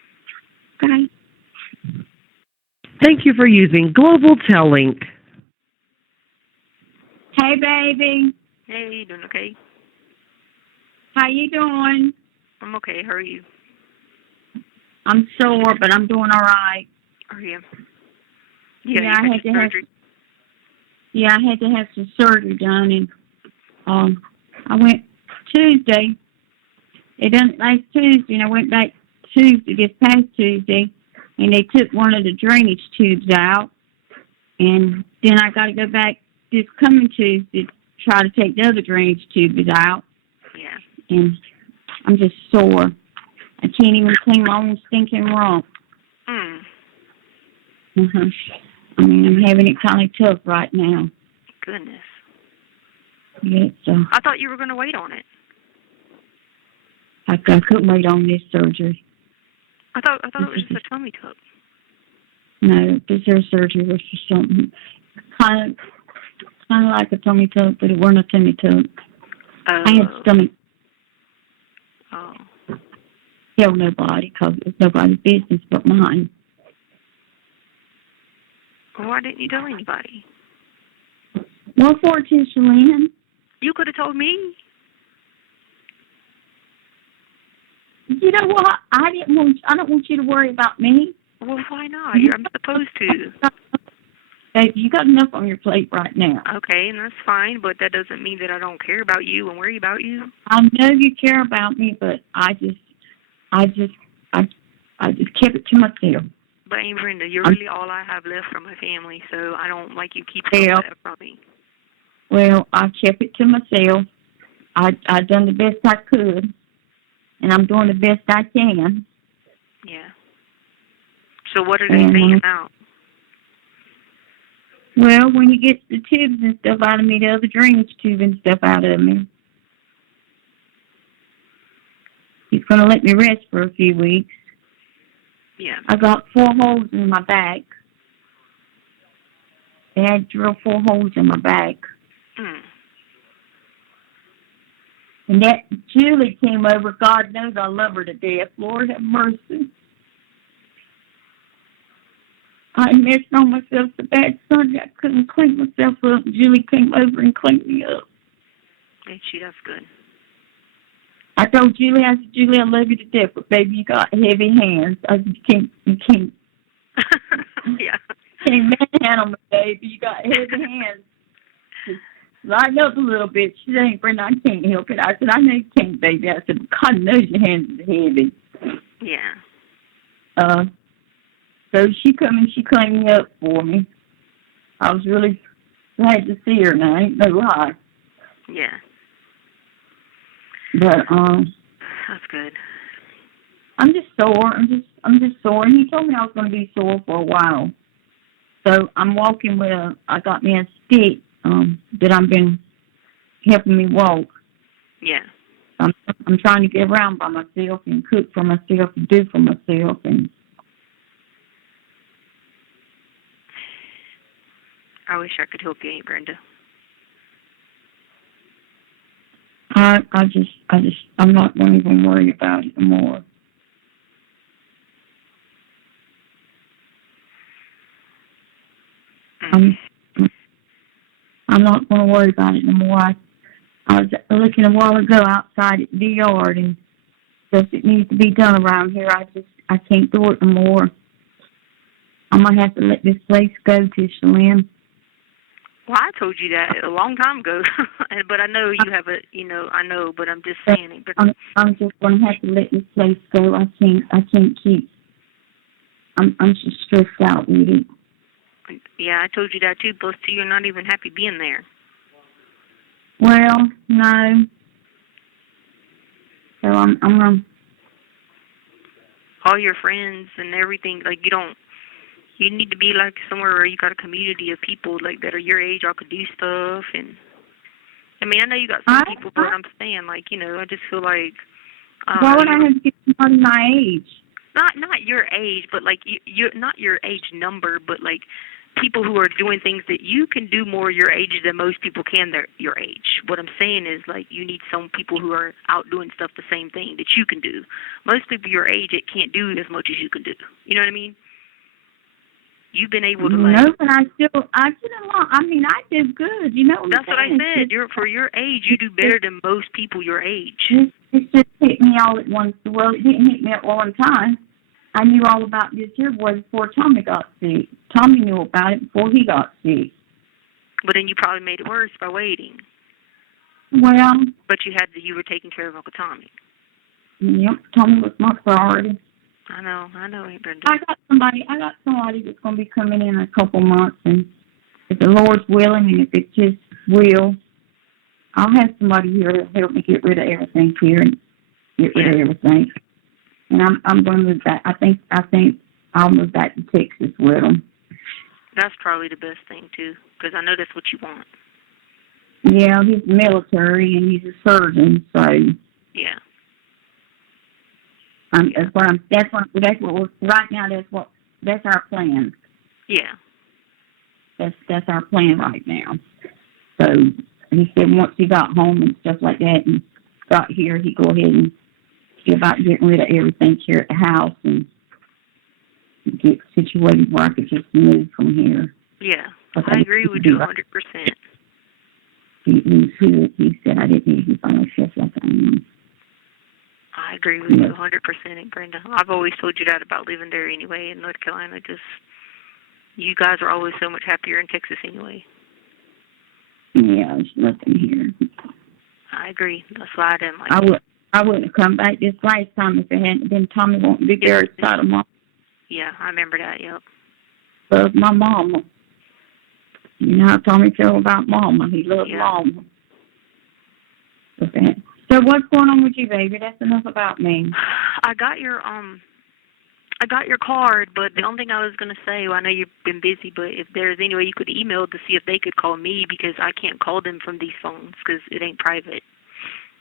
Bye. Thank you for using Global Tellink. Hey, baby. Hey, you doing okay? How you doing? I'm okay, how are you? I'm sore, but I'm doing all right. Are you? Yeah, you I had to surgery? I had to have some surgery done, and I went Tuesday. It done last Tuesday, and I went back Tuesday, this past Tuesday, and they took one of the drainage tubes out, and then I got to go back this coming Tuesday to try to take the other drainage tubes out. Yeah. And I'm just sore. I can't even clean my own stinking rump. I mean, I'm having it kind of tough right now. Goodness. Yeah, so I thought you were going to wait on it. I couldn't wait on this surgery. I thought it was just a tummy tuck. No, this here surgery was for something kind of like a tummy tuck, but it wasn't a tummy tuck. I had stomach. Oh. Tell nobody, because it's nobody's business but mine. Well, why didn't you tell anybody? What for, Tisha? You could have told me. You know what? I don't want you to worry about me. Well, why not? I'm supposed to. Babe, you got enough on your plate right now. Okay, and that's fine, but that doesn't mean that I don't care about you and worry about you. I know you care about me, but I just kept it to myself. But Aunt Brenda, you're really all I have left from my family, so I don't like you keep that from me. Well, I kept it to myself. I done the best I could, and I'm doing the best I can. Yeah. So what are they saying now? Well, when you get the tubes and stuff out of me, the other drainage tube and stuff out of me, he's going to let me rest for a few weeks. Yeah. I got 4 holes in my back. They had drilled 4 holes in my back. And that Julie came over. God knows I love her to death. Lord have mercy. I messed on myself so bad Sunday I couldn't clean myself up. Julie came over and cleaned me up. Ain't she? That's good. I told Julie, I said, Julie, I love you to death, but baby, you got heavy hands. I said, you can't. Yeah. Can't manhandle me, baby. You got heavy hands. Lighten up a little bit. She said, Aunt Brenda, I can't help it. I said, I know you can't, baby. I said, God knows your hands are heavy. Yeah. So she come and she cleaned me up for me. I was really glad to see her now. Ain't no lie. Yeah. But that's good. I'm just sore. I'm just sore. And he told me I was going to be sore for a while. So I'm walking with I got me a stick that I've been helping me walk. Yeah. I'm trying to get around by myself and cook for myself and do for myself and. I wish I could help you, Aunt Brenda. I'm not going to even worry about it anymore. I'm not going to worry about it anymore. I was looking a while ago outside at the yard and stuff that needs to be done around here. I can't do it anymore. I'm going to have to let this place go, Tisha Lynn. Well, I told you that a long time ago, but I know you have I know, but I'm just saying it. But I'm just going to have to let this place go. I can't keep. I'm just stressed out with it. Yeah, I told you that too. Plus, too, you're not even happy being there. Well, no. So I'm all your friends and everything, like you need to be like somewhere where you got a community of people like that are your age, all could do stuff. And I mean, I know you got some people, but I'm saying, like, I just feel like. Why would I have to get somebody my age? Not your age, but like you're not your age number, but like people who are doing things that you can do more your age than most people can your age. What I'm saying is, like, you need some people who are out doing stuff the same thing that you can do. Most people your age, it can't do as much as you can do. You know what I mean? You've been able to, like... No, but I did a lot. I mean, I did good, That's what I said. For your age, you do better than most people your age. It just hit me all at once. Well, it didn't hit me at one time. I knew all about this here boy before Tommy got sick. Tommy knew about it before he got sick. But then you probably made it worse by waiting. Well... But you were taking care of Uncle Tommy. Yep, Tommy was my priority. I know, Aunt Brenda. I got somebody that's going to be coming in a couple months, and if the Lord's willing, and if it's His will, I'll have somebody here to help me get rid of everything here and get rid of everything. And I'm going to move back. I think I'll move back to Texas with them. That's probably the best thing too, because I know that's what you want. Yeah, he's military and he's a surgeon, so. Yeah. That's what right now. That's our plan. Yeah. That's our plan right now. So he said once he got home and stuff like that and got here, he'd go ahead and see about getting rid of everything here at the house and get situated where I could just move from here. Yeah, I agree with you 100%. He said I didn't need to find myself like I am. I agree with you 100%, Brenda. I've always told you that about living there anyway in North Carolina. Just, you guys are always so much happier in Texas anyway. Yeah, there's nothing here. I agree. That's why I didn't like it. I wouldn't have come back this last time if it hadn't been Tommy wanting to be there beside of Mom. Yeah, I remember that, yep. Loved my mama. You know how Tommy felt about Mama. He loved Mama. Okay. So what's going on with you, baby? That's enough about me. I got your card, but the only thing I was going to say, well, I know you've been busy, but if there's any way you could email to see if they could call me, because I can't call them from these phones because it ain't private.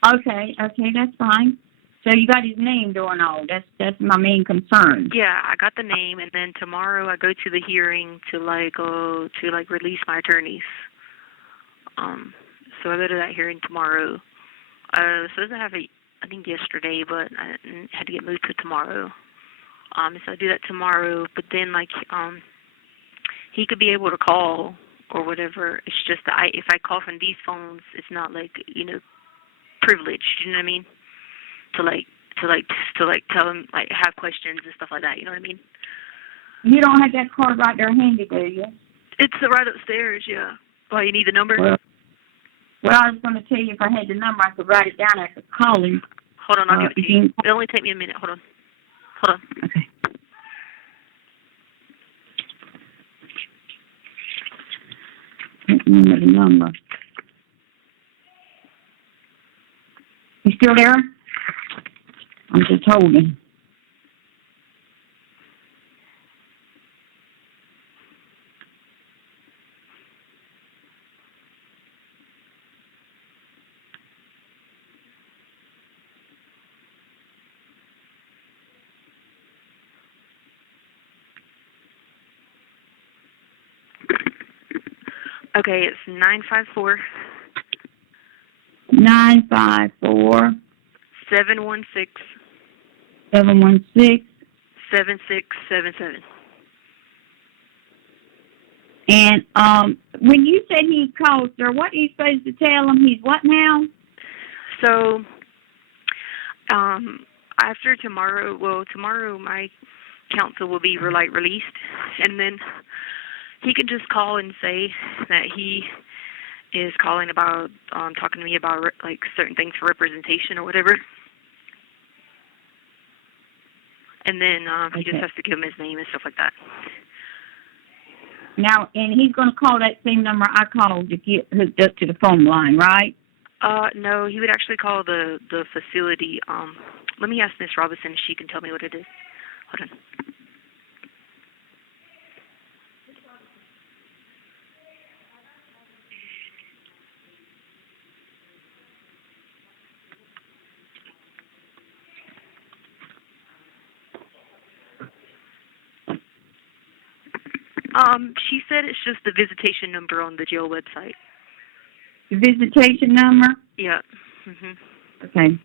Okay, that's fine. So you got his name doing all. That's my main concern. Yeah, I got the name, and then tomorrow I go to the hearing to release my attorneys. So I go to that hearing tomorrow. I was supposed to have it, I think, yesterday, but I had to get moved to tomorrow. So I do that tomorrow, but then he could be able to call or whatever. It's just that if I call from these phones, it's not privileged. You know what I mean? To tell him have questions and stuff like that. You know what I mean? You don't have that card right there handy, do you? It's right upstairs. Yeah. Oh, you need the number? Well, I was going to tell you if I had the number, I could write it down. I could call him. Hold on, I'll give it to you. It'll only take me a minute. Hold on. Okay. The number. You still there? I'm just holding. Okay, it's 954. 954. 716. 716. 7677. And when you said he called, sir, what are you supposed to tell him? He's what now? So, after tomorrow, my counsel will be released, and then he can just call and say that he is calling about talking to me about certain things for representation or whatever. And then he just has to give him his name and stuff like that. Now, and he's going to call that same number I called to get hooked up to the phone line, right? No, he would actually call the facility. Let me ask Miss Robinson if she can tell me what it is. Hold on. She said it's just the visitation number on the jail website. The visitation number? Yeah. Mhm. Okay.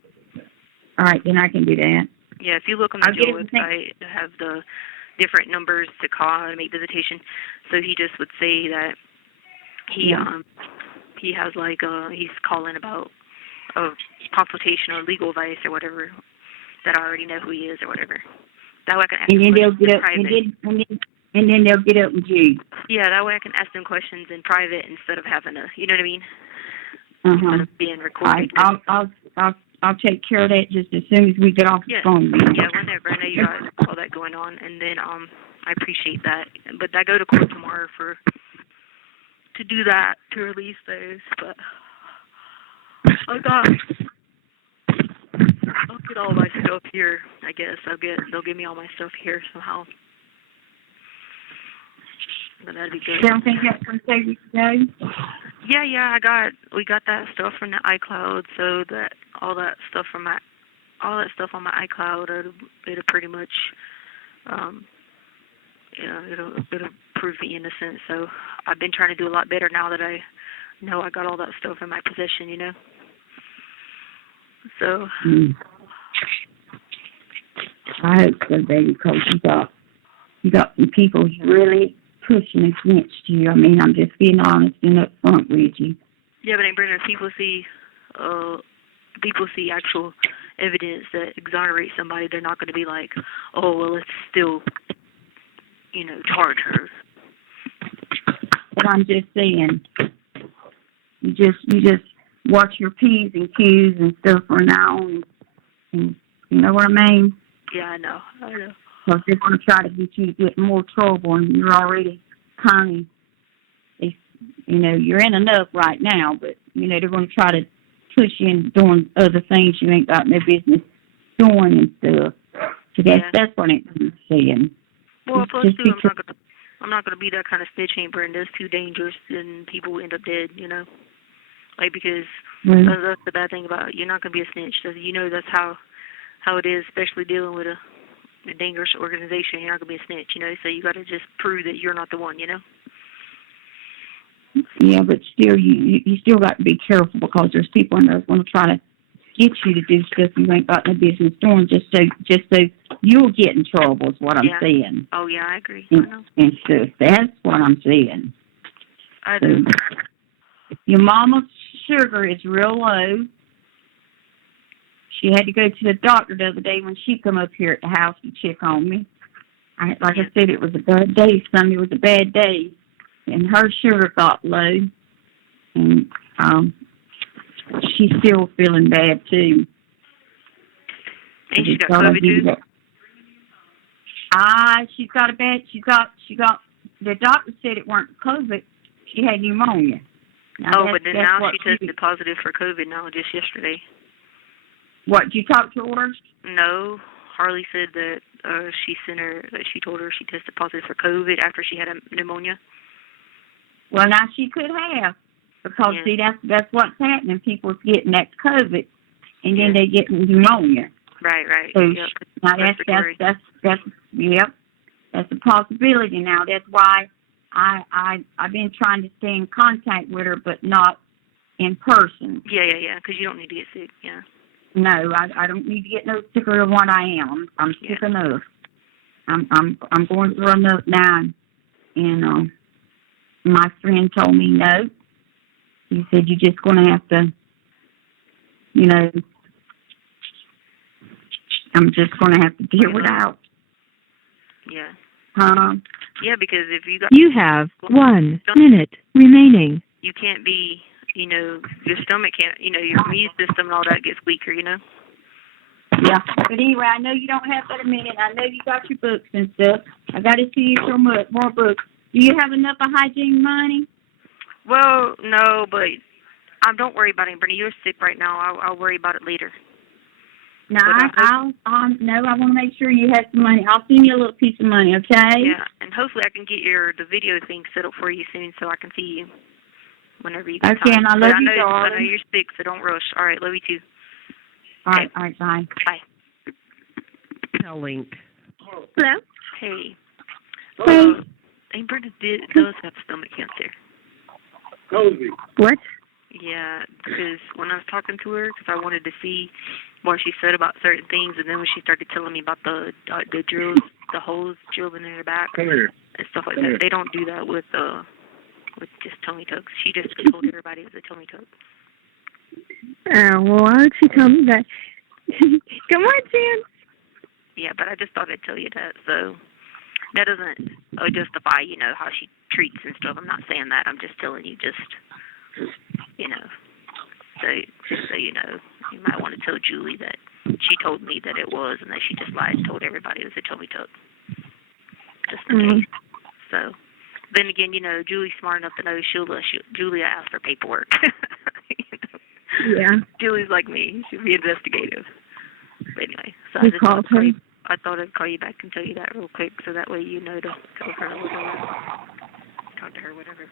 All right, then I can do that. Yeah, if you look on the jail website, they have the different numbers to call and make visitation. So he just would say that he has he's calling about a consultation or legal advice or whatever, that I already know who he is or whatever. That way I can ask him questions in private. And then they'll get up with you. Yeah, that way I can ask them questions in private instead of having to, you know what I mean? Instead of being recorded. I'll take care of that just as soon as we get off the phone. Yeah, whenever. I know you got all that going on, and then I appreciate that. But I go to court tomorrow to do that, to release those. But I'll get all my stuff here. I guess they'll give me all my stuff here somehow. But that'd be good. You don't think that's going to save you today? Yeah. We got that stuff from the iCloud, so that all that stuff on my iCloud, it'll pretty much, it'll prove me innocent. So I've been trying to do a lot better now that I know I got all that stuff in my possession, you know. So. I hope so, baby, because you got some people really pushing against you. I mean, I'm just being honest and upfront with you. Yeah, but Brenda, people see actual evidence that exonerates somebody. They're not going to be like, oh, well, let's still, charge her. But I'm just saying, you just watch your P's and Q's and stuff from now on, and you know what I mean? Yeah, I know. Because they're going to try to get you to get in more trouble, and you're already kind of, you're in enough right now, but, they're going to try to push you into doing other things you ain't got no business doing and stuff. So that's what I'm saying. Well, plus, too, I'm not going to be that kind of snitch, Brenda. It's too dangerous, and people end up dead, because that's the bad thing about it. You're not going to be a snitch. So, that's how it is, especially dealing with a dangerous organization. You're not going to be a snitch, so you got to just prove that you're not the one, Yeah, but still, you still got to be careful, because there's people in there that's going to try to get you to do stuff you ain't got no business doing, just so you'll get in trouble, is what I'm saying. Oh, yeah, I agree. And, I know. And stuff. That's what I'm saying. I do. Your mama's sugar is real low. She had to go to the doctor the other day when she come up here at the house to check on me. I said, it was a bad day. Sunday was a bad day. And her sugar got low. And she's still feeling bad, too. And she got COVID, too? She got, the doctor said it weren't COVID. She had pneumonia. But then now she tested positive for COVID now, just yesterday. What, did you talk to her? No. Harley said that she told her she tested positive for COVID after she had a pneumonia. Well, now she could have, because see, that's what's happening. People's getting that COVID, and then they get pneumonia. Right. So yep. Now that's a possibility. Now that's why I've been trying to stay in contact with her, but not in person. Yeah. Because you don't need to get sick. Yeah. No, I don't need to get no sicker than what I am. I'm sick enough. I'm going through enough now, and my friend told me no. He said you're just going to have to, I'm just going to have to deal it out. Yeah. Yeah, because if You have 1 minute remaining. You can't be, your stomach can't, your immune system and all that gets weaker, Yeah, but anyway, I know you don't have but a minute. I know you got your books and stuff. I got to see you for more books. Do you have enough of hygiene money? Well, no, but don't worry about it, Brittany. You're sick right now. I'll worry about it later. No, I want to make sure you have some money. I'll send you a little piece of money, okay? Yeah, and hopefully I can get the video thing set up for you soon so I can see you whenever you get time. Okay, and I love you, darling. I know you're sick, so don't rush. All right, love you too. All right, bye. Bye. Link. Hello? Hey. Hey. Aunt Brenda does have stomach cancer. What? Yeah, because when I was talking to her, because I wanted to see what she said about certain things, and then when she started telling me about the drills, the holes drilled in her back, and stuff like that, they don't do that with just tummy tucks. She just told everybody it was a tummy tuck. Oh, well, why would she tell me that? Come on, Jan. Yeah, but I just thought I'd tell you that, so that doesn't justify, how she treats and stuff. I'm not saying that. I'm just telling you, just so you know, you might want to tell Julie that she told me that it was, and that she just lied and told everybody it was a tummy tuck. Just in case. So, then again, Julie's smart enough to know Julia asked for paperwork. Yeah. Julie's like me. She'll be investigative. But anyway, so I thought I'd call you back and tell you that real quick, so that way you know to tell her whatever. Talk to her, whatever.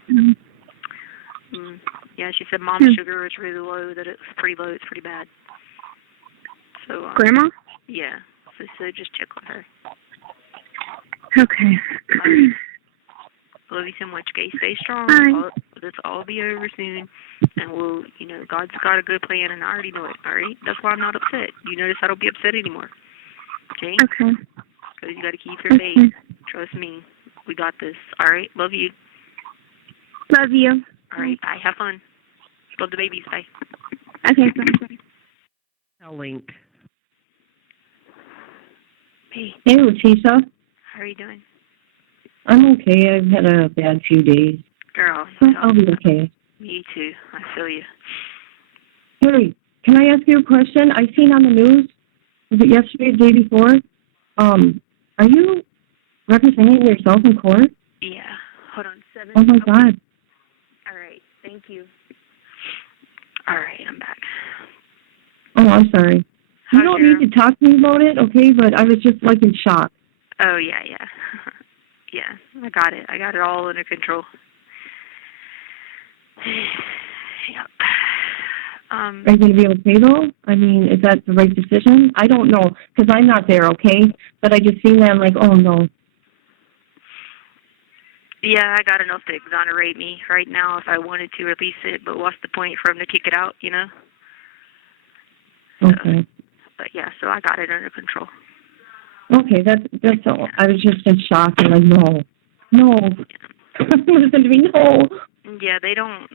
Yeah, she said Mom's sugar is really low, that it's pretty low, it's pretty bad. So Grandma? Yeah. So just check on her. Okay. Love you so much. Okay, stay strong. Bye. This will all be over soon, and we'll, God's got a good plan, and I already know it. All right, that's why I'm not upset. You notice I don't be upset anymore. Okay? Okay. Because you got to keep your faith. Trust me, we got this. All right, love you. Love you. All right, bye. Have fun. Love the babies. Bye. Okay, bye. Link. Hey, Letecia. how are you doing? I'm okay. I've had a bad few days. Girl, So I'll be okay. me too. I feel you. Hey, can I ask you a question? I seen on the news, was it yesterday or the day before? Are you representing yourself in court? Yeah. Hold on. 7. Oh my God. All right. Thank you. All right, I'm back. Oh, I'm sorry. You How's don't your... need to talk to me about it, okay? But I was just like in shock. Oh, yeah. Yeah, I got it. I got it all under control. Yep. Are you going to be okay, though? I mean, is that the right decision? I don't know, because I'm not there, okay? But I just seen that, I'm like, oh, no. Yeah, I got enough to exonerate me right now if I wanted to release it, but what's the point for him to kick it out, Okay. But yeah, so I got it under control. Okay, that's all. I was just in shock. I'm like, no. Listen to me, no. Yeah, they don't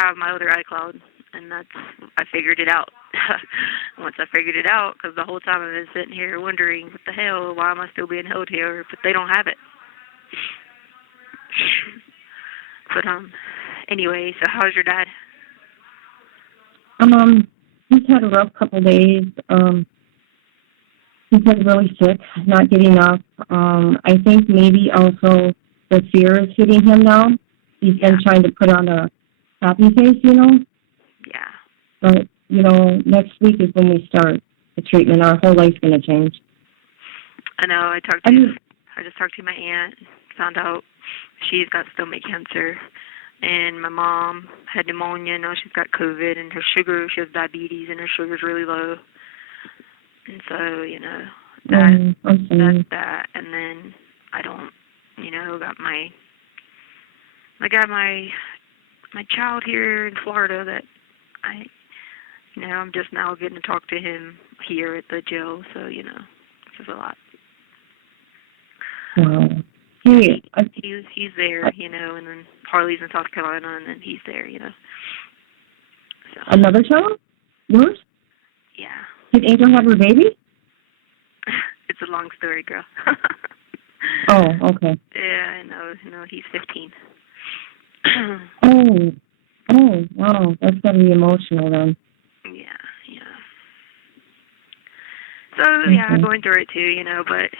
have my other iCloud, and I figured it out. Once I figured it out, because the whole time I've been sitting here wondering, what the hell, why am I still being held here? But they don't have it. But anyway, so how's your dad? He's had a rough couple days. He's been really sick, not getting up. I think maybe also the fear is hitting him now. He's been trying to put on a happy face, Yeah. But, next week is when we start the treatment. Our whole life's going to change. I know. I just talked to my aunt, found out she's got stomach cancer, and my mom had pneumonia. Now she's got COVID, and she has diabetes, and her sugar's really low. And so, that's that. And then I got my child here in Florida that I'm just now getting to talk to him here at the jail. So, it's just a lot. Wow. Hey, he's there, and then Harley's in South Carolina, and then he's there, So. Another child? Yours? Yeah. Did Angel have her baby? It's a long story, girl. Oh, okay. Yeah, I know. No, he's 15. Oh, wow. That's got to be emotional then. Yeah. So, yeah, I'm going through it too, but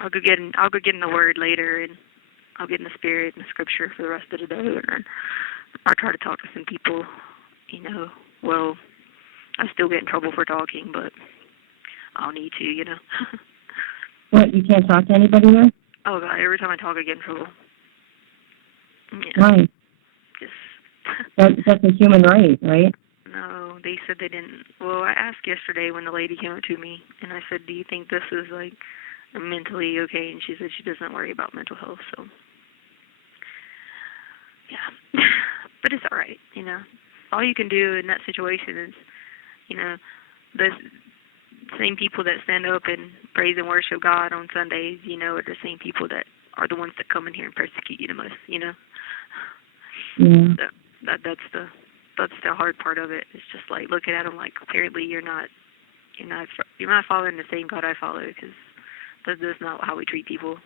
I'll go get in the Word later, and I'll get in the Spirit and the Scripture for the rest of the day, and then I'll try to talk to some people, well, I still get in trouble for talking, but I'll need to, What, you can't talk to anybody there? Oh, God, every time I talk, I get in trouble. Yeah. Why? Just... That's a human right? No, they said they didn't. Well, I asked yesterday when the lady came up to me, and I said, do you think this is, mentally okay? And she said she doesn't worry about mental health, so... Yeah. But it's all right, All you can do in that situation is, the same people that stand up and praise and worship God on Sundays, are the same people that are the ones that come in here and persecute you the most, Yeah. So that's the hard part of it. It's just looking at them apparently you're not following the same God I follow, because that's not how we treat people,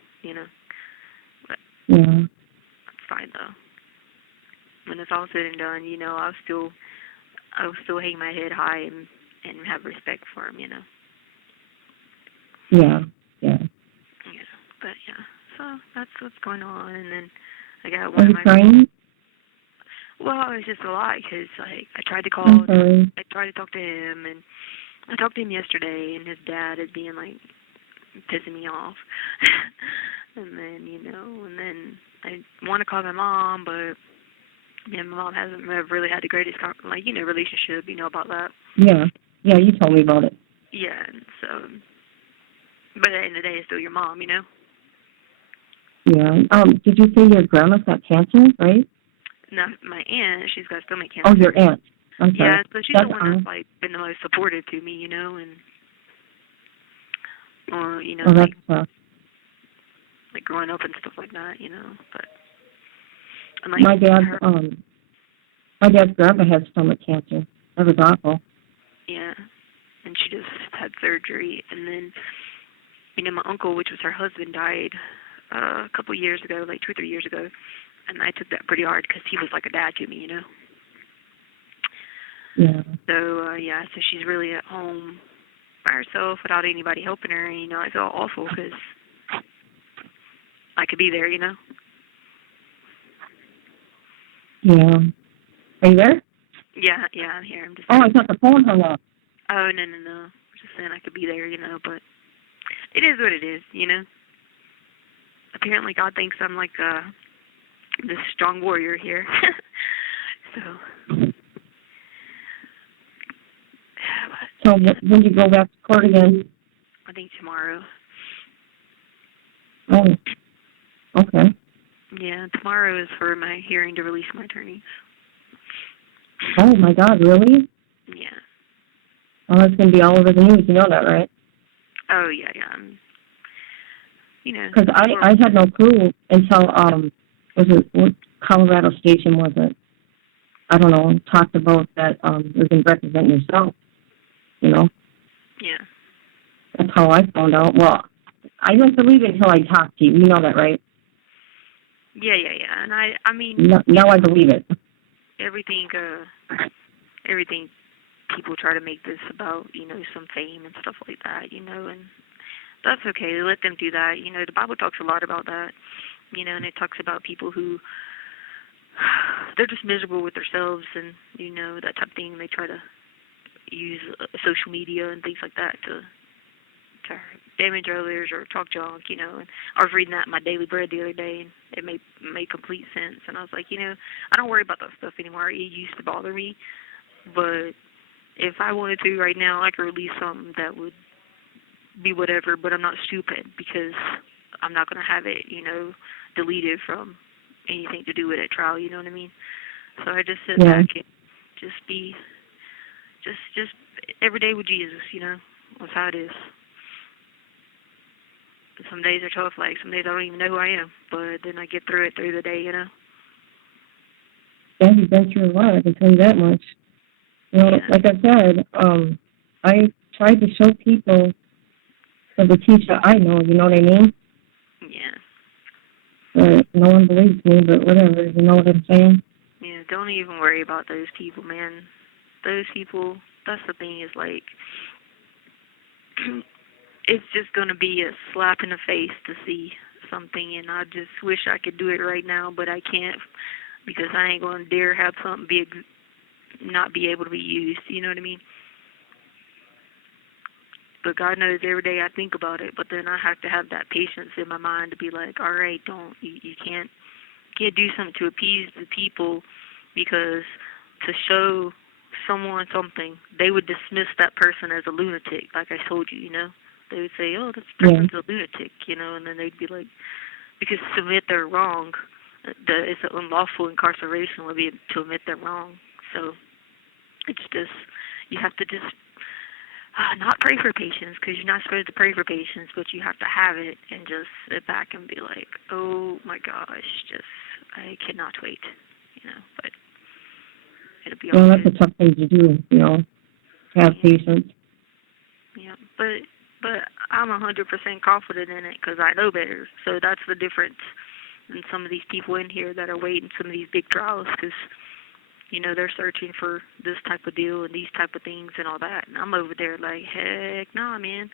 But yeah. it's fine though. When it's all said and done, I'll still hang my head high and have respect for him, Yeah. But yeah, so that's what's going on. And then I got Are one you of my... crying? Well, it's just a lot, because I tried to call, I tried to talk to him, and I talked to him yesterday, and his dad is being pissing me off. And then, and then I want to call my mom, but my mom hasn't really had the greatest, relationship, about that. Yeah, you told me about it. Yeah, and so, but at the end of the day, it's still your mom, Yeah. Yeah. Did you say your grandma's got cancer, right? No, my aunt, she's got stomach cancer. Oh, your aunt. I'm sorry. Yeah, so she's the one that's like been the most supportive to me, and or that's tough. Like growing up and stuff like that, But like, my dad's grandma had stomach cancer. That was awful. Yeah, and she just had surgery, and then my uncle, which was her husband, died a couple years ago, like 2 or 3 years ago, and I took that pretty hard because he was like a dad to me, Yeah. So so she's really at home by herself without anybody helping her, and I feel awful because I could be there, Yeah. Are you there? Yeah, I'm here. I'm just. Oh, I thought the phone hung up. Oh no. I'm just saying I could be there, but it is what it is, Apparently God thinks I'm like this strong warrior here. So when you go back to court again? I think tomorrow. Oh, okay. Yeah, tomorrow is for my hearing to release my attorneys. Oh, my God, really? Yeah. Oh, it's going to be all over the news. You know that, right? Oh, yeah. Because I had no clue until, what Colorado station was it? I don't know, talked about that you can represent yourself, Yeah. That's how I found out. Well, I didn't believe it until I talked to you. You know that, right? Yeah. And I mean... Now I believe it. Everything people try to make this about, some fame and stuff like that, and that's okay. Let them do that. The Bible talks a lot about that, and it talks about people who, they're just miserable with themselves and, that type of thing. They try to use social media and things like that to damage others or talk junk, and I was reading that in my Daily Bread the other day, and it made complete sense, and I was like, I don't worry about that stuff anymore. It used to bother me, but if I wanted to right now, I could release something that would be whatever, but I'm not stupid because I'm not going to have it, deleted from anything to do with it trial, you know what I mean? So I just sit back and just be, just every day with Jesus, that's how it is. Some days are tough, like some days I don't even know who I am, but then I get through it through the day, Yeah, you've been through a lot, I can tell you that much. Like I said, I tried to show people the Letecia I know, you know what I mean? Yeah. But no one believes me, but whatever, you know what I'm saying? Yeah, don't even worry about those people, man. Those people, that's the thing, is like, it's just going to be a slap in the face to see something, and I just wish I could do it right now, but I can't because I ain't going to dare have something not be able to be used, you know what I mean? But God knows every day I think about it, but then I have to have that patience in my mind to be like, all right, you can't do something to appease the people, because to show someone something, they would dismiss that person as a lunatic, like I told you, They would say, oh, this person's a lunatic, and then they'd be like, because to admit they're wrong, it's an unlawful incarceration would be to admit they're wrong. So it's just, you have to just not pray for patience, because you're not supposed to pray for patience, but you have to have it and just sit back and be like, oh my gosh, I cannot wait, but it'll be all that's a tough thing to do, have patience. Yeah, but I'm 100% confident in it because I know better. So that's the difference than some of these people in here that are waiting some of these big trials, because, they're searching for this type of deal and these type of things and all that. And I'm over there like, heck no, man.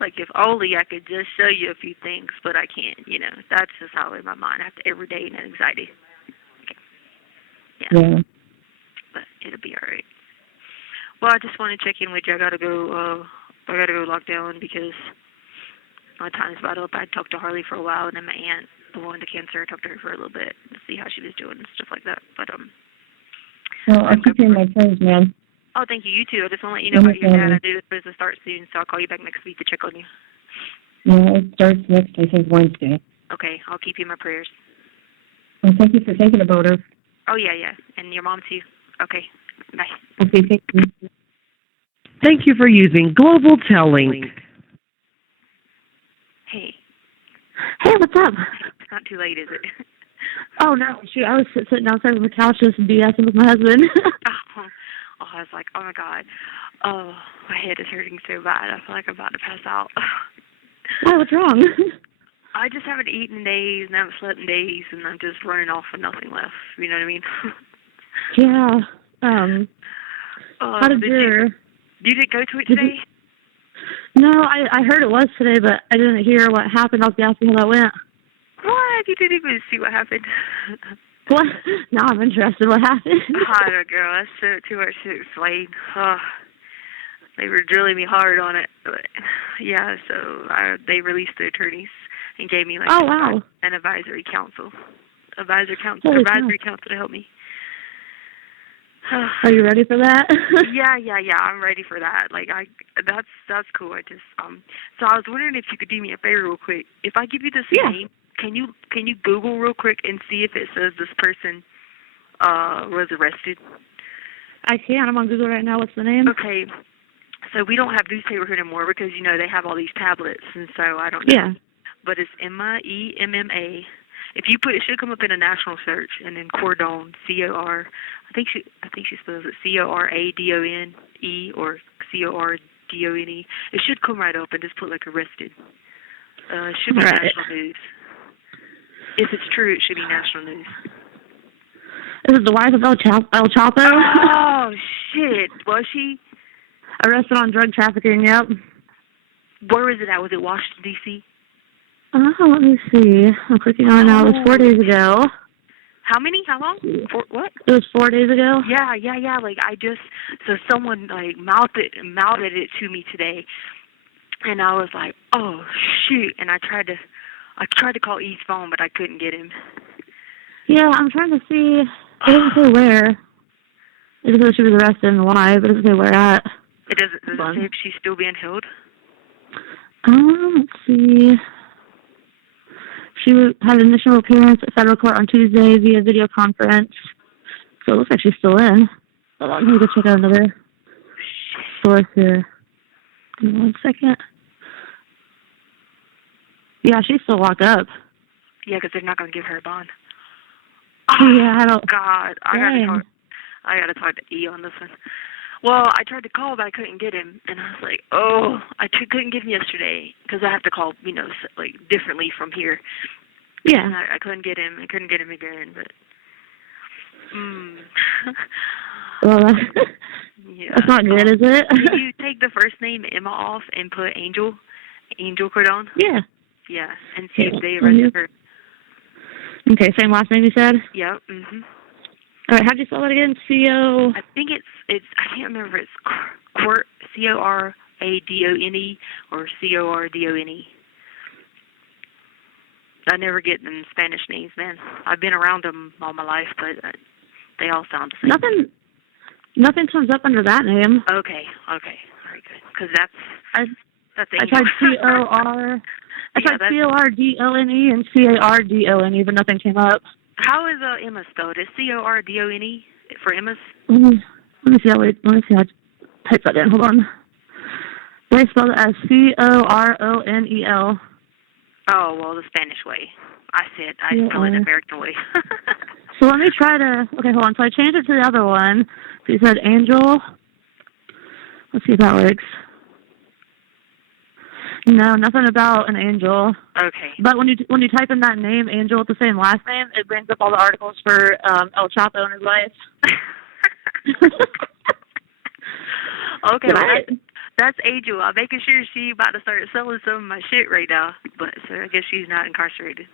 Like, if only I could just show you a few things, but I can't, That's just how in my mind I have to every day in anxiety. Okay. Yeah. But it'll be all right. Well, I just want to check in with you. I gotta go lock down because my time's about up. I talked to Harley for a while, and then my aunt, the one with the cancer, I talked to her for a little bit to see how she was doing and stuff like that. But well, I'll keep you in my prayers, man. Oh, thank you. You too. I just want to let you know about your dad. I do this business start soon, so I'll call you back next week to check on you. No, it starts next, I think, Wednesday. Okay, I'll keep you in my prayers. Well, thank you for thinking about her. Oh, yeah, yeah. And your mom, too. Okay, bye. Okay, thank you. Thank you for using Global Telling. Hey, Hey, what's up? it's not too late, is it? Oh, no, shoot, I was sitting outside on the couch just BSing with my husband. Oh, I was like, oh, my God. Oh, my head is hurting so bad. I feel like I'm about to pass out. Why, what's wrong? I just haven't eaten in days and haven't slept in days, and I'm just running off with nothing left. You know what I mean? Yeah. How did You didn't go to it today? No, I heard it was today, but I didn't hear what happened. I was asking how that went. What? You didn't even see what happened? What? Now I'm interested. What happened? I don't, girl. That's too much to explain. They were drilling me hard on it. But, yeah, so they released the attorneys and gave me like an advisory council. Advisory council to help me. Are you ready for that? Yeah. I'm ready for that. Like that's cool. I just so I was wondering if you could do me a favor real quick. If I give you this name, can you Google real quick and see if it says this person was arrested? I can. I'm on Google right now. What's the name? Okay. So we don't have newspaper here anymore because they have all these tablets, and so I don't know. Yeah. But it's Emma, EMMA. If you put it, should come up in a national search, and then Cordone, C-O-R. I think she spells it C-O-R-A-D-O-N-E or C-O-R-D-O-N-E. It should come right up and just put like arrested. It should be national news. If it's true, it should be national news. Is it the wife of El Chapo? Oh shit! Was she arrested on drug trafficking? Yep. Where was it at? Was it Washington D.C.? Let me see. I'm clicking on it now. It was 4 days ago. How many? How long? What? It was 4 days ago. Yeah. Like so someone like mouthed it to me today, and I was like, oh shoot! And I tried to call E's phone, but I couldn't get him. Yeah, I'm trying to see. It doesn't say where. It just says she was arrested and why, but it doesn't say where at. It doesn't say if she's still being held. Let's see. She had an initial appearance at federal court on Tuesday via video conference. So it looks like she's still in. Hold on, let me go check out another source here. Give me 1 second. Yeah, she's still locked up. Yeah, because they're not going to give her a bond. Yeah, I don't. God, I gotta talk to E on this one. Well, I tried to call, but I couldn't get him, and I was like, "Oh, I couldn't get him yesterday because I have to call, like differently from here." Yeah, and I couldn't get him. I couldn't get him again, but. Well, yeah. That's not good, is it? Can you take the first name Emma off and put Angel Cordone? Yeah. Yeah, and see if they arrested her. Okay, same last name you said? Yep. Mhm. All right, how'd you spell that again? C-O... I think it's I can't remember if it's C-O-R-A-D-O-N-E or C-O-R-D-O-N-E. I never get them Spanish names, man. I've been around them all my life, but they all sound the same. Nothing comes up under that name. Okay. All right, good. Because that's I tried C-O-R... I tried C-O-R-D-O-N-E and C-A-R-D-O-N-E, but nothing came up. How is Emma spelled? Is C-O-R-D-O-N-E for Emma's? Let me see how I type that in. Hold on. They spell it as C-O-R-O-N-E-L. Oh, well, the Spanish way. I spell it the American way. So let me try to... Okay, hold on. So I changed it to the other one. So you said Angel. Let's see if that works. No, nothing about an angel. Okay. But when you type in that name, Angel, with the same last name, it brings up all the articles for El Chapo and his wife. Okay, well, that's Angel. I'm making sure she's about to start selling some of my shit right now. But so I guess she's not incarcerated.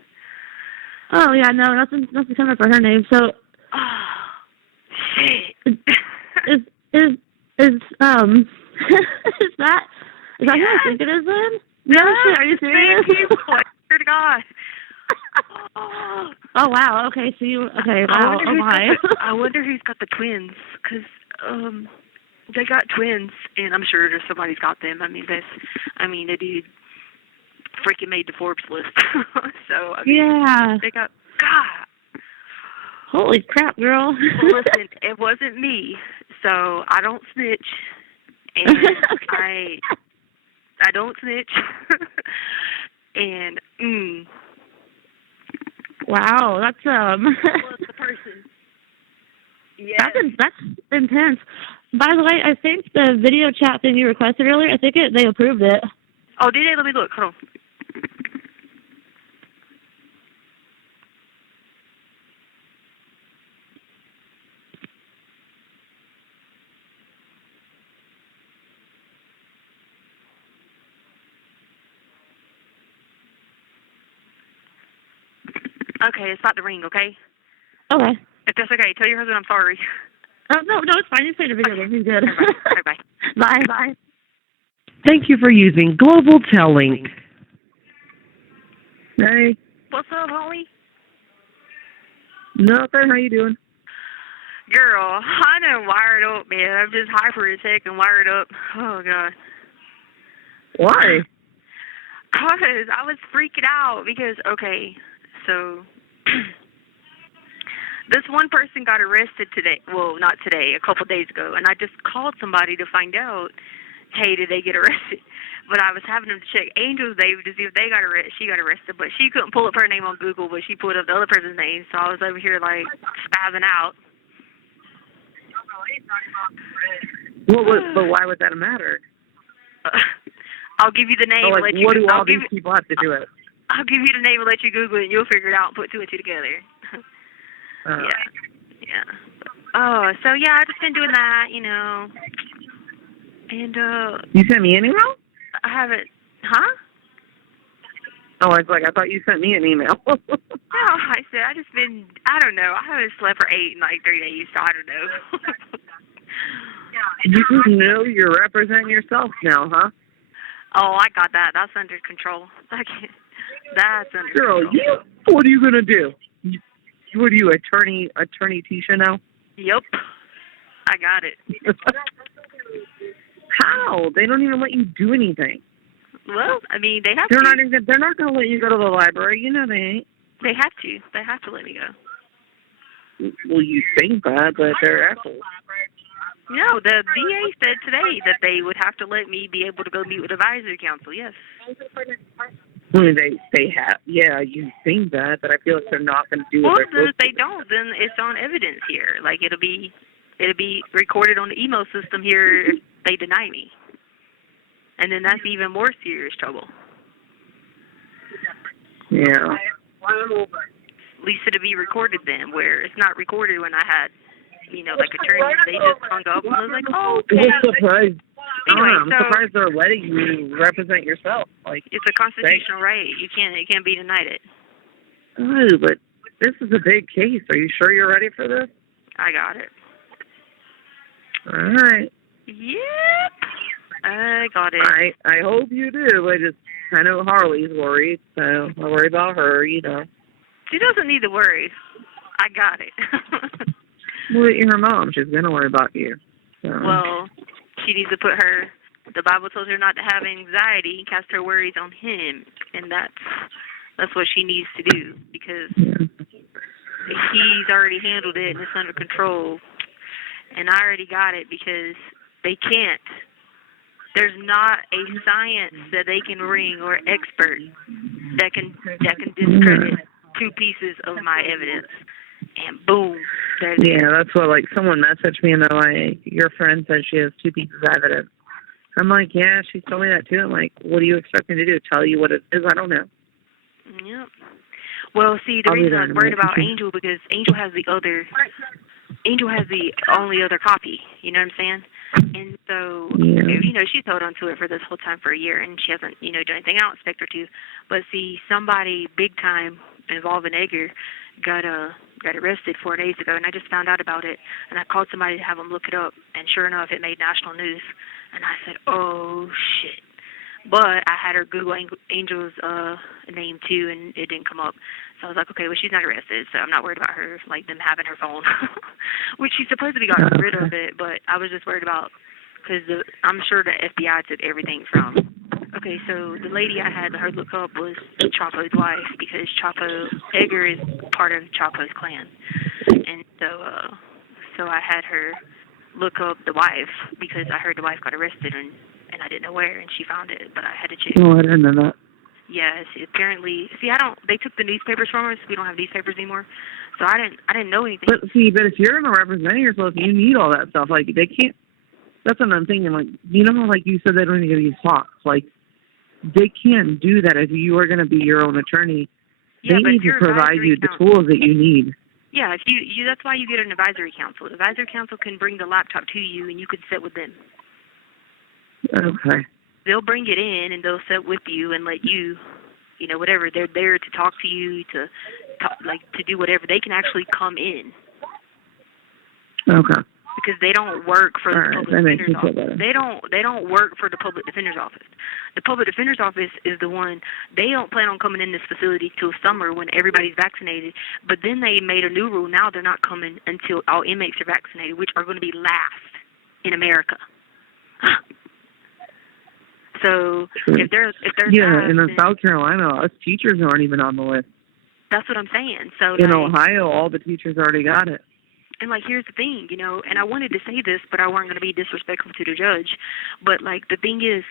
Oh yeah, no, nothing coming up for her name. So. Oh, shit. Is that who I think it is then? No shit, are you serious? Thank you. I swear to God. Oh wow. Okay, so wow. I wonder who's got the twins, because they got twins, and I'm sure somebody's got them. I mean, the dude freaking made the Forbes list. So, I mean, Yeah. they got, God. Holy crap, girl. Well, listen, it wasn't me, so I don't snitch. And I don't snitch. And, Wow, that's, was the person. Yeah. That's intense. By the way, I think the video chat thing you requested earlier, I think they approved it. Oh, did they? Let me look. Hold on. Okay, it's about to ring, okay? Okay. If that's okay, tell your husband I'm sorry. No, it's fine. Just play the video game. He's good. Bye. Bye. Thank you for using Global Telling. Hey, What's up, Holly? nothing. How you doing? Girl, I done wired up, man. I'm just hyper as heck and wired up. Oh, God. Why? Because I was freaking out because, okay, so this one person got arrested today. Well, not today, a couple days ago. And I just called somebody to find out, hey, did they get arrested? But I was having them to check Angel's name to see if they got arrested. She got arrested, but she couldn't pull up her name on Google, but she pulled up the other person's name. So I was over here, like, spazzing out. But why would that matter? I'll give you the name. So, And like, let you, what do I'll all give these people have to do it? I'll give you the name and let you Google it, and you'll figure it out and put two and two together. Yeah. Oh, so yeah, I've just been doing that, you know. And You sent me an email? I haven't. Huh? Oh, I was like, I thought you sent me an email. No, I said I don't know. I haven't slept for 3 days, so I don't know. You just know you're representing yourself now, huh? Oh, I got that. That's under control. That's under Girl, control. what are you gonna do? What are you, attorney Tisha now? Yep. I got it. How? They don't even let you do anything. Well, I mean, they have They're to. They're not gonna let you go to the library. You know they ain't. They have to. They have to let me go. Well, you think that, but they're assholes. No, the VA said today that they would have to let me be able to go meet with advisory council. Yes. I mean, they have. Yeah, you think that, but I feel like they're not going to do Well, what they're if they don't, then it's on evidence here. Like it'll be recorded on the email system here if they deny me, and then that's even more serious trouble. Yeah. At least it'll be recorded then, where it's not recorded when I had, like attorneys. They just hung up and I was like, oh, okay. I'm surprised. Anyway, I'm surprised they're letting you represent yourself. Like, it's a constitutional right. It can't be denied it. Oh, but this is a big case. Are you sure you're ready for this? I got it. All right. Yep. I got it. I hope you do. I know Harley's worried, so I worry about her, She doesn't need to worry. I got it. Well, you're her mom. She's going to worry about you. So. Well, she needs to the Bible tells her not to have anxiety and cast her worries on him, and that's what she needs to do, because he's already handled it and it's under control. And I already got it because they can't. There's not a science that they can ring or expert that can discredit 2 pieces of my evidence. And boom. That's what, someone messaged me and they're like, your friend says she has 2 pieces of evidence. I'm like, yeah, she told me that too. I'm like, what do you expect me to do? Tell you what it is? I don't know. Yep. Well, see, the reason I was worried about Angel, because Angel has the only other copy. You know what I'm saying? And so, she's held on to it for this whole time for a year, and she hasn't, done anything. I don't expect her to. But see, somebody big time involving Edgar got arrested 4 days ago, and I just found out about it. And I called somebody to have them look it up, and sure enough, it made national news. And I said, oh, shit. But I had her Google Angel's name, too, and it didn't come up. So I was like, okay, well, she's not arrested, so I'm not worried about her, them having her phone. Which she supposedly got rid of it, but I was just worried about, because I'm sure the FBI took everything from Okay, so the lady I had her look up was Chapo's wife because Edgar is part of Chapo's clan, and so I had her look up the wife because I heard the wife got arrested and I didn't know where, and she found it, but I had to check. Oh, I didn't know that. Yes, apparently. See, they took the newspapers from us. We don't have newspapers anymore, so I didn't know anything. But if you're gonna represent yourself, you need all that stuff. Like they can't. That's what I'm thinking. Like you know how like you said they don't even give you socks. Like they can't do that if you are gonna be your own attorney. Yeah, they need to provide you the tools that you need. Yeah, if you that's why you get an advisory council. The advisory council can bring the laptop to you, and you can sit with them. Okay. They'll bring it in and they'll sit with you and let you, whatever. They're there to talk to you, to do whatever. They can actually come in. Okay. Because they don't work for the public defender's office. They don't work for the public defender's office. The public defender's office is the one. They don't plan on coming in this facility till summer when everybody's vaccinated. But then they made a new rule. Now they're not coming until all inmates are vaccinated, which are going to be last in America. So if there's in South Carolina, us teachers aren't even on the list. That's what I'm saying. So in Ohio, all the teachers already got it. And here's the thing, and I wanted to say this, but I wasn't going to be disrespectful to the judge. But the thing is,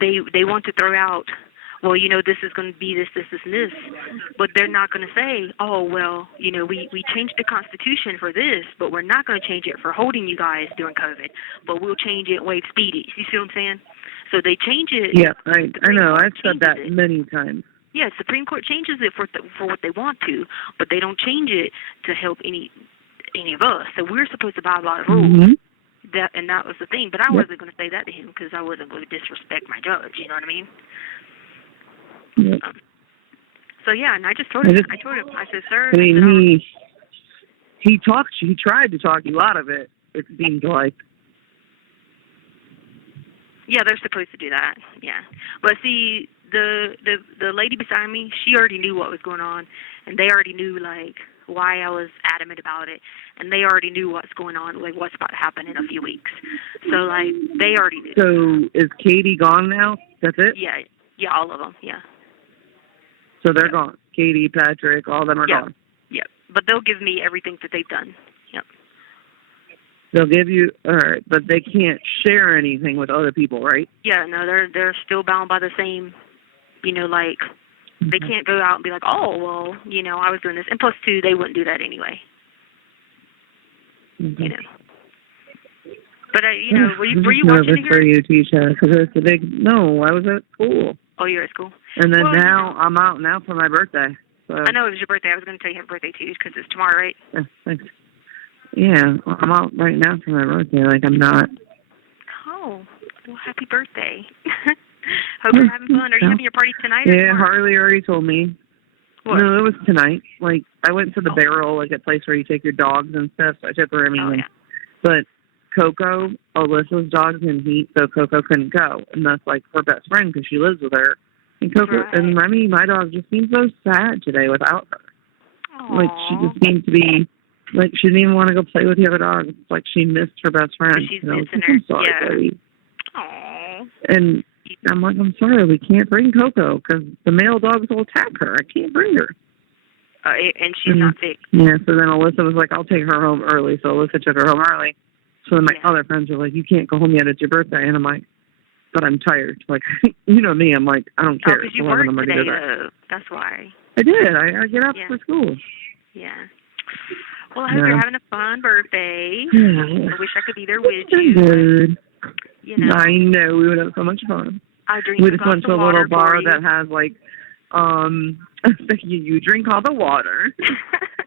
they want to throw out, well, this is going to be this, and this, but they're not going to say, oh, well, we changed the Constitution for this, but we're not going to change it for holding you guys during COVID, but we'll change it wave speedy. You see what I'm saying? So they change it. Yeah, I know. I've said that many times. Yeah, Supreme Court changes it for what they want to, but they don't change it to help any of us. So we're supposed to abide by the rules. Mm-hmm. That was the thing. But I wasn't going to say that to him because I wasn't going to disrespect my judge. You know what I mean? Yep. So yeah, and I told him. I said, sir. I mean, he tried to talk you out of it. It seemed like. Yeah, they're supposed to do that. Yeah, but see, the lady beside me, she already knew what was going on, and they already knew why I was adamant about it, and they already knew what's going on, what's about to happen in a few weeks. So they already knew. So is Katie gone now? That's it? Yeah, all of them. Yeah. So they're gone. Katie, Patrick, all of them are gone. Yep. But they'll give me everything that they've done. Yep. They'll give you, all right, but they can't share anything with other people, right? Yeah, no, they're still bound by the same, they can't go out and be like, oh, well, I was doing this. And plus, too, they wouldn't do that anyway. Mm-hmm. But, were you watching it? For you, Tisha, because it's a big, no, I was at school. Oh, you're at school? And then now I'm out now for my birthday. So. I know it was your birthday. I was going to tell you happy birthday, too, because it's tomorrow, right? Yeah, thanks. Yeah, I'm out right now for my birthday. I'm not. Oh, well, happy birthday. Hope you're having fun. Are you having your party tonight? Yeah, Harley already told me. What? No, it was tonight. I went to the Barrel, a place where you take your dogs and stuff. So I took her. Yeah. But Coco, Alyssa's dog's in heat, so Coco couldn't go, and that's her best friend because she lives with her. And Coco and Remy, my dog, just seemed so sad today without her. Aww. She just seemed to be she didn't even want to go play with the other dogs. It's she missed her best friend. She's missing her. I'm sorry, baby. Aww. And I'm I'm sorry, we can't bring Coco because the male dogs will attack her. I can't bring her. And she's not sick. Yeah, so then Alyssa was I'll take her home early. So Alyssa took her home early. So then my other friends were you can't go home yet. It's your birthday. And I'm but I'm tired. You know me. I'm I don't care. Because you worked today, though. That's why. I did. I get up for school. Yeah. Well, I hope you're having a fun birthday. I wish I could be there with you. Good. But, I know. We would have so much fun. We just went to a little bar that has you drink all the water,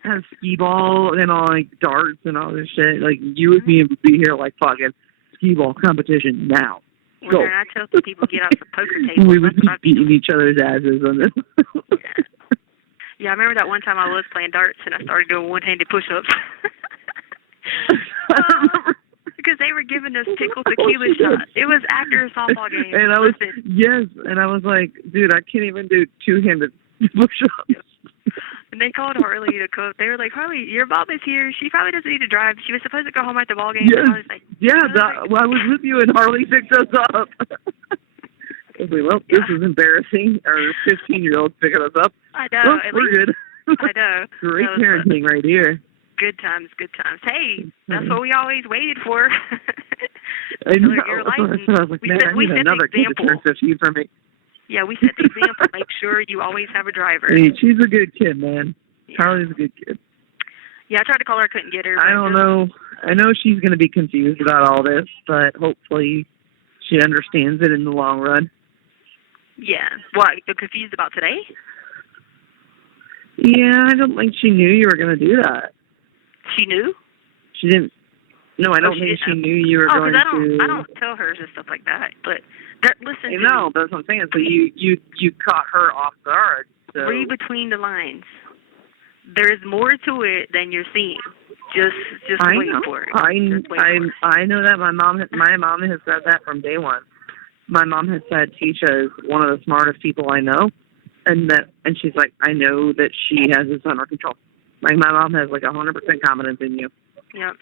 have skee ball and all darts and all this shit. You and me would be here fucking skee ball competition now. Well, then I tell some people get out the poker table. We would be beating each other's asses on this. Yeah, I remember that one time I was playing darts and I started doing one-handed push-ups. Because they were giving us pickle tequila shots. It was after a softball game. And I was, and I was dude, I can't even do two-handed push-ups. And they called Harley to cook. They were like, Harley, your mom is here. She probably doesn't need to drive. She was supposed to go home at the ball game. Yes. And I was I was with you and Harley picked us up. I was like, well, this is embarrassing. Our 15-year-old's picking us up. I know. Well, at we're least, good. I know. Great parenting right here. Good times, good times. Hey, that's what we always waited for. I know. Your license. I was like, man, I need another kid to turn 15 for me. Yeah, we set the example. Make sure you always have a driver. Hey, she's a good kid, man. Yeah. Charlie's a good kid. Yeah, I tried to call her. I couldn't get her. I don't know. I know she's going to be confused about all this, but hopefully she understands it in the long run. Yeah. What? You're confused about today? Yeah, I don't think she knew you were going to do that. She knew? She didn't. No, I don't think she knew you were going to. I don't tell her and stuff like that. But listen. No, that's what I'm saying. So you caught her off guard. So. Read between the lines. There's more to it than you're seeing. Just wait for it. I know that my mom has said that from day one. My mom has said Tisha is one of the smartest people I know, and she's like, I know that she has this under control. Like my mom has like 100% confidence in you. Yep.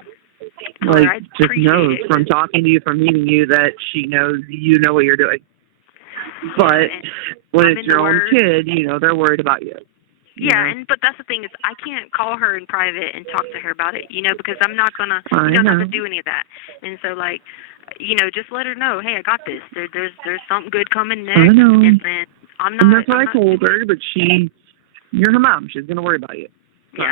Like just knows from talking to you, from meeting you, that she knows you know what you're doing. But when it's your own kid, they're worried about you. Yeah, but that's the thing is I can't call her in private and talk to her about it, because I'm not gonna. You don't have to do any of that. And so just let her know, hey, I got this. There's something good coming next. I know. And then I'm not. And that's what I told her, but you're her mom. She's gonna worry about you. So.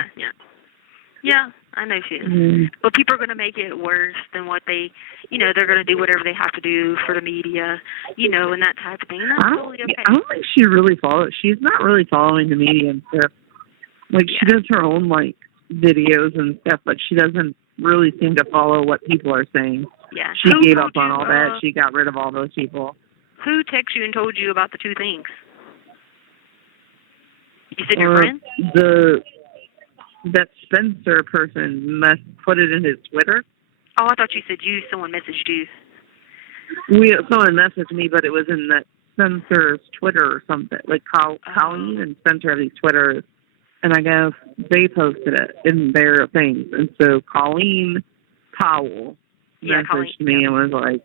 Yeah, I know she is. But people are going to make it worse than what they, they're going to do whatever they have to do for the media, and that type of thing. And that's totally okay. I don't think she really follows. She's not really following the media and stuff. Like, she does her own, videos and stuff, but she doesn't really seem to follow what people are saying. Yeah. She gave up on all that. She got rid of all those people. Who texted you and told you about the two things? You said your friend? That Spencer person put it in his Twitter. Oh, I thought you said someone messaged you. Someone messaged me, but it was in that Spencer's Twitter or something. Like Colleen and Spencer have these Twitters, and I guess they posted it in their things. And so Colleen Powell messaged me and was like,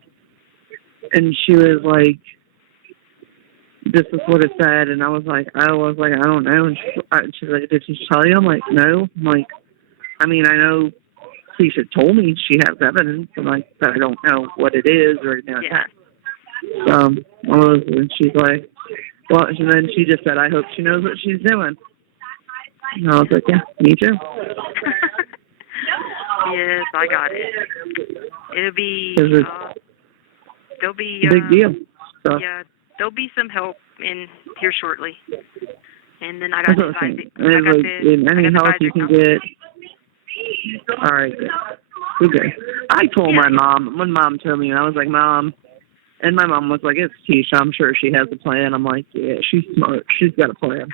and she was like, this is what it said, and I was like, I don't know. And she's like, did she tell you? I'm like, no. I'm like, I mean, I know Tisha told me she has evidence, and but I don't know what it is or anything like that. And she's like, well, and then she just said, I hope she knows what she's doing. And I was like, yeah, me too. Yes, I got it. It'll be, there'll be a big deal. So. Yeah. There'll be some help in here shortly. And then I got to any help you can get. All right, good. Okay. I told my mom, when Mom told me, and I was like, Mom, and my mom was like, it's Tisha, I'm sure she has a plan. I'm like, yeah, she's smart. She's got a plan.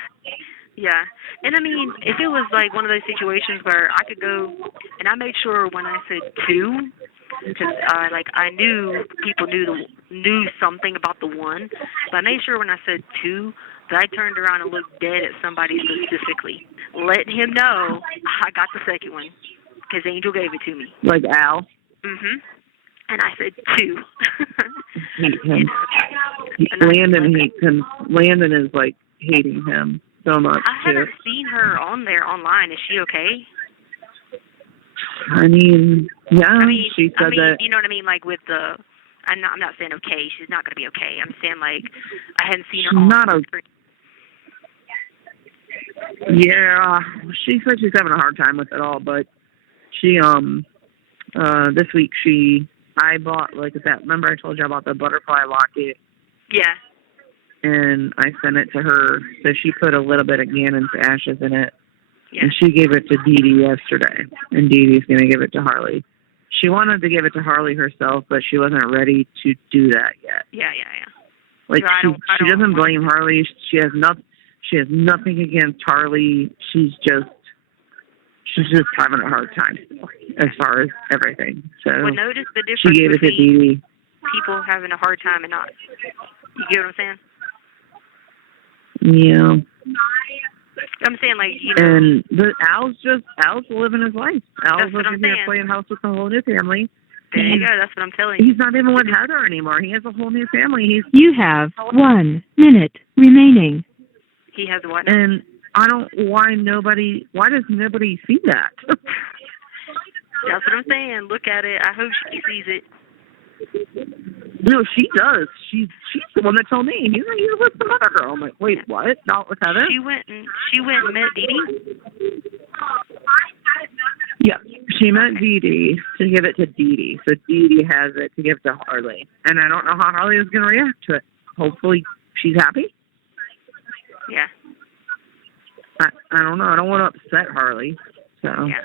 Yeah. And I mean, if it was one of those situations where I could go, and I made sure when I said 2, because I knew people knew something about the one, but I made sure when I said 2 that I turned around and looked dead at somebody specifically, letting him know I got the second one because Angel gave it to me. Like Al. And I said 2. Hate him. Landon hates him. Landon is hating him so much. I haven't seen her on there online. Is she okay? I mean, yeah, she said that. You know what I mean? With the, I'm not saying okay. She's not going to be okay. I'm saying I hadn't seen her on the screen. Yeah, she said she's having a hard time with it all, but she this week I bought that. Remember I told you about the butterfly locket? Yeah. And I sent it to her, so she put a little bit of Gannon's ashes in it. Yeah. And she gave it to Dee Dee yesterday, and Dee Dee's going to give it to Harley. She wanted to give it to Harley herself, but she wasn't ready to do that yet. Yeah. She doesn't blame Harley. She has nothing against Harley. She's just having a hard time as far as everything. So notice the difference she gave it to Dee Dee. People having a hard time and not. You get what I'm saying? Yeah. I'm saying And Al's living his life. Al's living here playing house with the whole new family. There you go. That's what I'm telling you. He's not even with Heather anymore. He has a whole new family. You have 1 minute remaining. He has what? And I don't. Why does nobody see that? That's what I'm saying. Look at it. I hope she sees it. No, she does. She's the one that told me. He's with some other girl. I'm like, wait, what? Not with Heather? She went and met Dee Dee. Yeah, she met Dee Dee to give it to Dee Dee. So Dee Dee has it to give to Harley. And I don't know how Harley is going to react to it. Hopefully she's happy. Yeah. I don't know. I don't want to upset Harley. So. Yeah.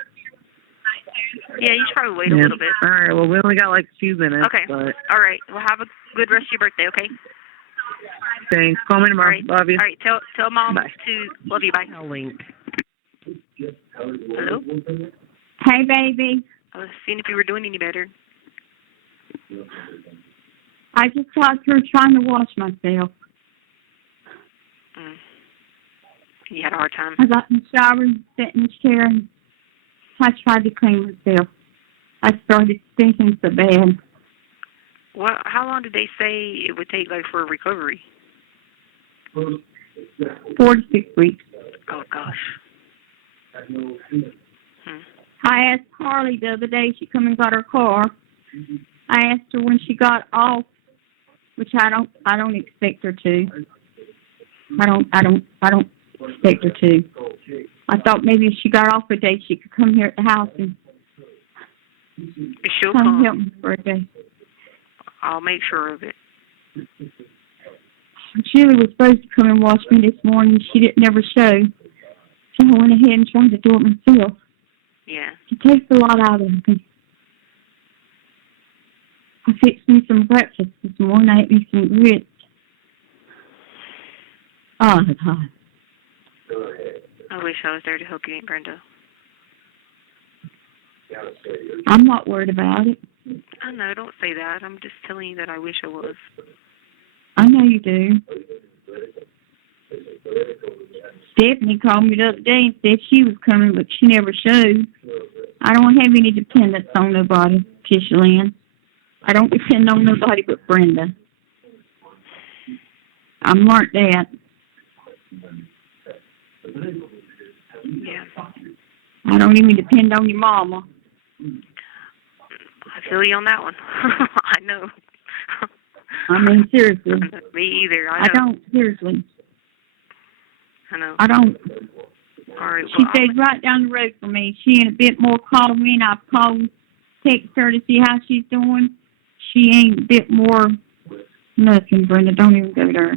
Yeah, you should probably wait a little bit. All right, well, we only got like 2 minutes. Okay. But All right. Well, have a good rest of your birthday, okay? Thanks. Call me tomorrow. All right. Love you. All right. Tell Mom Bye. to love you. Bye. Link. Hello? Hey, baby. I was seeing if you were doing any better. I just got through trying to wash myself. You had a hard time. I got in the shower and sat in the chair and I tried to clean myself. I started stinking so bad. Well, how long did they say it would take, like, for a recovery? 4 to 6 weeks. Oh, gosh. I asked Harley the other day, she come and got her car. I asked her when she got off, which I don't expect her to. I don't expect her to. I thought maybe if she got off a day, she could come here at the house and She'll come help me for a day. I'll make sure of it. Julie was supposed to come and watch me this morning. She didn't never show. So I went ahead and tried to do it myself. Yeah. It takes a lot out of me. I fixed me some breakfast this morning. I ate me some grits. Oh, it's hot. I wish I was there to help you, Aunt Brenda. I'm not worried about it. I know, don't say that. I'm just telling you that I wish I was. I know you do. Stephanie called me the other day and said she was coming, but she never showed. I don't have any dependence on nobody, Tisha Lynn. I don't depend on nobody but Brenda. I've learned that. Yeah. I don't even depend on your mama. I feel you on that one. I know. I mean, seriously. Me either. I I don't, seriously. I know. I don't. All right. She Well, stays right down the road from me. She ain't a bit more called me, and I've called, text her to see how she's doing. She ain't a bit more nothing, Brenda. Don't even go to her.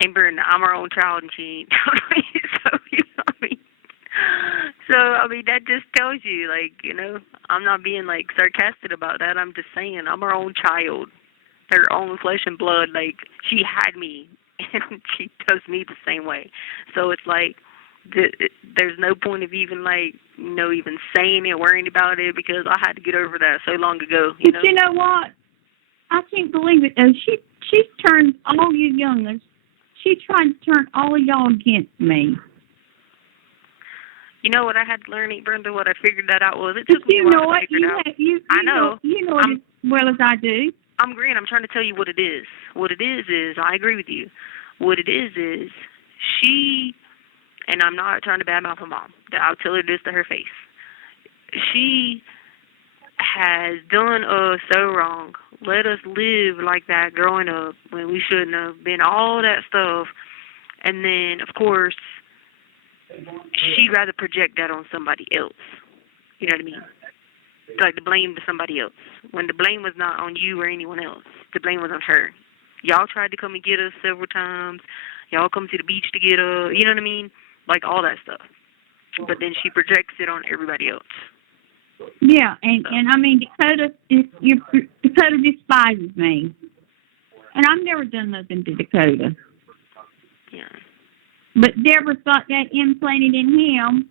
Hey, Brenda, I'm her own child, and she ain't. So, you know what I mean? So, I mean, that just tells you, like, you know, I'm not being, like, sarcastic about that. I'm just saying I'm her own child, her own flesh and blood. Like, she had me, and she does me the same way. So it's like there's no point of even, like, you know, even saying it, worrying about it, because I had to get over that so long ago. You know? But you know what? I can't believe it, though. She's turned all you youngers. She tried to turn all of y'all against me. You know what I had to learn, Brenda? What I figured that out was it took me a You while know to what? figure it out. I know. You know it as well as I do. I'm agreeing. I'm trying to tell you what it is. What it is I agree with you. What it is she, and I'm not trying to badmouth her mom. I'll tell her this to her face. She has done us so wrong. Let us live like that growing up when we shouldn't have been, all that stuff. And then, of course, she'd rather project that on somebody else. You know what I mean? Like the blame to somebody else. When the blame was not on you or anyone else. The blame was on her. Y'all tried to come and get us several times. Y'all come to the beach to get us. You know what I mean? Like all that stuff. But then she projects it on everybody else. Yeah, and I mean, Dakota despises me. And I've never done nothing to Dakota. Yeah. But Deborah got that implanted in him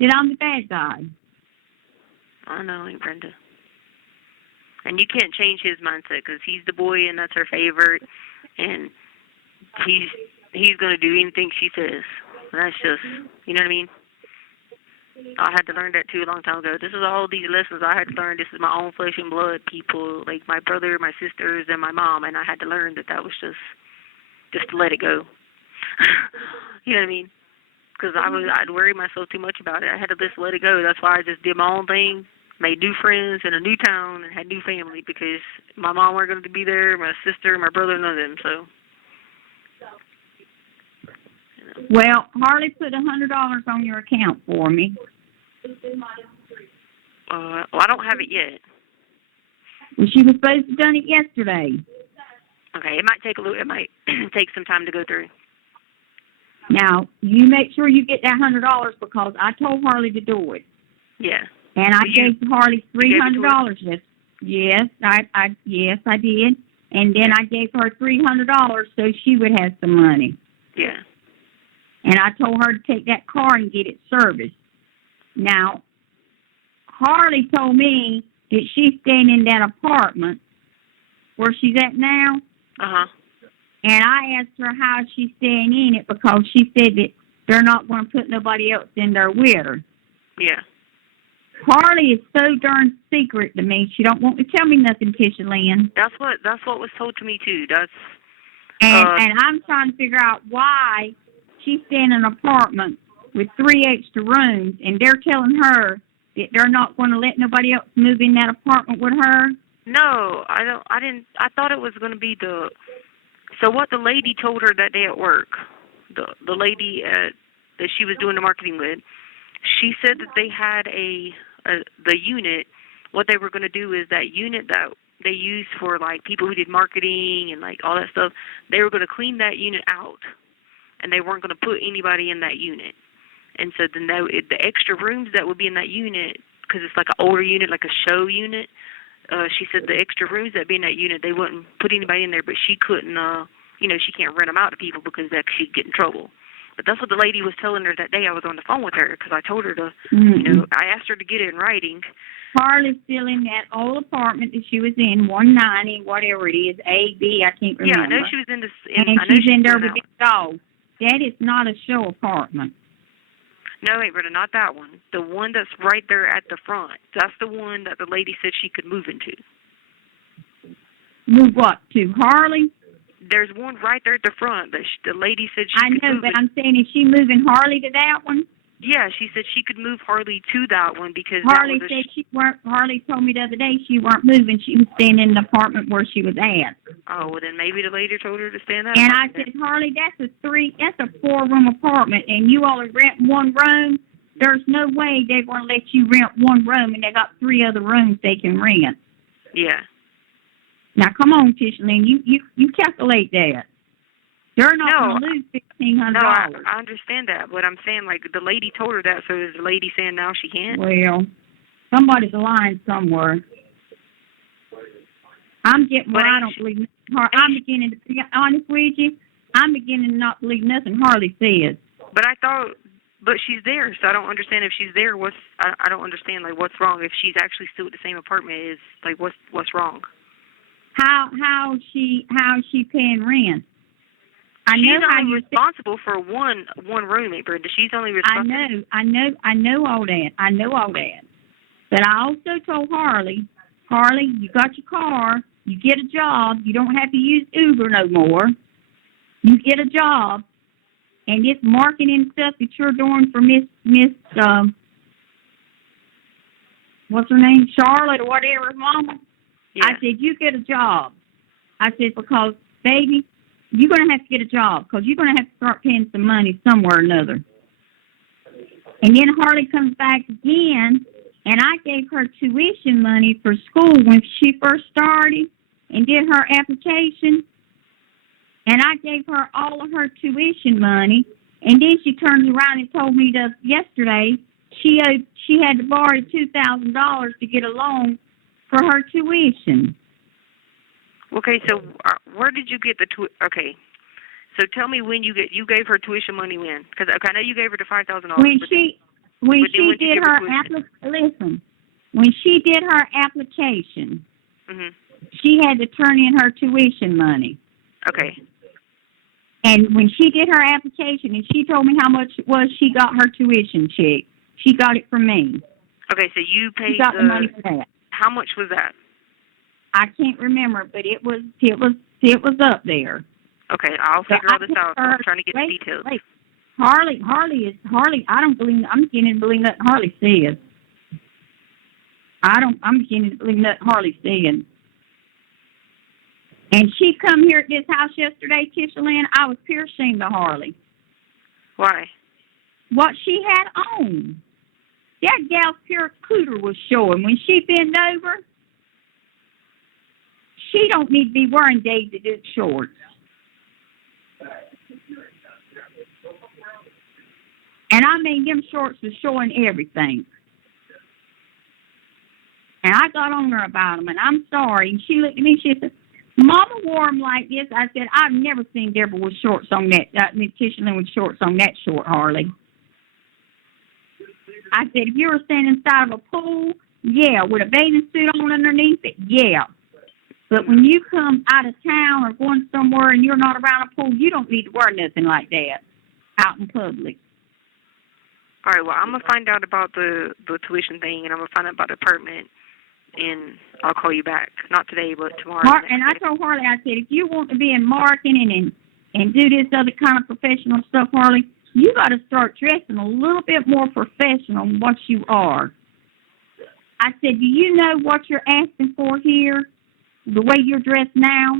that I'm the bad guy. I know, Aunt Brenda. And you can't change his mindset because he's the boy and that's her favorite. And he's going to do anything she says. And that's just, you know what I mean? I had to learn that too a long time ago. This is all these lessons I had to learn. This is my own flesh and blood people, like my brother, my sisters, and my mom, and I had to learn that was just to let it go. You know what I mean? Because I'd worry myself too much about it. I had to just let it go. That's why I just did my own thing, made new friends in a new town, and had new family because my mom weren't going to be there, my sister, my brother, none of them. So. Well, Harley put $100 on your account for me. Well, I don't have it yet. Well, she was supposed to have done it yesterday. Okay, it might take it might take some time to go through. Now, you make sure you get that $100 because I told Harley to do it. Yeah. And I gave Harley $300. Yes, I did. And then I gave her $300 so she would have some money. Yeah. And I told her to take that car and get it serviced. Now, Harley told me that she's staying in that apartment where she's at now. Uh-huh. And I asked her how she's staying in it because she said that they're not going to put nobody else in there with her. Yeah. Harley is so darn secret to me. She don't want to tell me nothing, Tisha Lynn. That's what was told to me too. And I'm trying to figure out why she's staying in an apartment with 3 extra rooms, and they're telling her that they're not going to let nobody else move in that apartment with her. No, I didn't. I thought it was going to be So what the lady told her that day at work, the lady that she was doing the marketing with, she said that they had the unit. What they were going to do is that unit that they used for like people who did marketing and like all that stuff. They were going to clean that unit out, and they weren't going to put anybody in that unit. And so then the extra rooms that would be in that unit, because it's like an older unit, like a show unit. She said the extra rooms that be in that unit, they wouldn't put anybody in there, but she couldn't, she can't rent them out to people because she'd get in trouble. But that's what the lady was telling her that day I was on the phone with her, because I told her to, I asked her to get it in writing. Harley's still in that old apartment that she was in, 190, whatever it is, A, B, I can't remember. Yeah, I know she was in this. And she's in there with the dog. That is not a show apartment. No, wait, Britta, not that one. The one that's right there at the front. That's the one that the lady said she could move into. Move what, to Harley? There's one right there at the front that the lady said she could move. I know, but I'm saying, is she moving Harley to that one? Yeah, she said she could move Harley to that one because Harley said she weren't. Harley told me the other day she weren't moving. She was staying in the apartment where she was at. Oh, well then maybe the lady told her to stay in that. And I said, Harley, that's a 4-room apartment, and you all are renting one room. There's no way they're going to let you rent one room, and they got 3 other rooms they can rent. Yeah. Now come on, Tisha Lynn, you calculate that. They're not going to lose $1,500. No, I understand that, but I'm saying, like, the lady told her that, so is the lady saying now she can't? Well, somebody's lying somewhere. I'm getting where I don't believe. I'm beginning to be honest with you. I'm beginning to not believe nothing Harley says. But she's there, so I don't understand if she's there. I don't understand, like, what's wrong if she's actually still at the same apartment. Is like what's wrong? How she paying rent? She's only responsible for one roommate, Brenda. She's only responsible. I know all that. I know all that. But I also told Harley, you got your car, you get a job, you don't have to use Uber no more. You get a job, and this marketing stuff that you're doing for Miss what's her name, Charlotte or whatever, Mama. Yeah. I said, you get a job. I said, because, baby, you're going to have to get a job because you're going to have to start paying some money somewhere or another. And then Harley comes back again, and I gave her tuition money for school when she first started and did her application. And I gave her all of her tuition money. And then she turned around and told me yesterday she had to borrow $2,000 to get a loan for her tuition. Okay, so where did you get the okay? So tell me when you gave her tuition money when? Because I know you gave her the $5,000. When she did her application, she had to turn in her tuition money. Okay. And when she did her application, and she told me how much it was, she got her tuition check. She got it from me. Okay, so you paid She got the money for that. How much was that? I can't remember, but it was up there. Okay, I'll figure all this out. I'm trying to get the details. Wait. Harley. I don't believe. I'm beginning to believe nothing Harley says. I'm beginning to believe nothing Harley says. And she come here at this house yesterday, Tisha Lynn. I was pure ashamed of Harley. Why? What she had on. That gal's pure cooter was showing. When she bent over, she don't need to be wearing Daisy Duke shorts. And I mean, them shorts was showing everything. And I got on her about them, and I'm sorry. And she looked at me, she said, Mama wore them like this. I said, I've never seen Deborah with shorts on that. Tisha Lynn with shorts on that short, Harley. I said, if you were standing inside of a pool, yeah. With a bathing suit on underneath it, yeah. But when you come out of town or going somewhere and you're not around a pool, you don't need to wear nothing like that out in public. All right, well, I'm going to find out about the tuition thing, and I'm going to find out about the apartment, and I'll call you back. Not today, but tomorrow. And I told Harley, I said, if you want to be in marketing and do this other kind of professional stuff, Harley, you got to start dressing a little bit more professional than what you are. I said, do you know what you're asking for here, the way you're dressed now?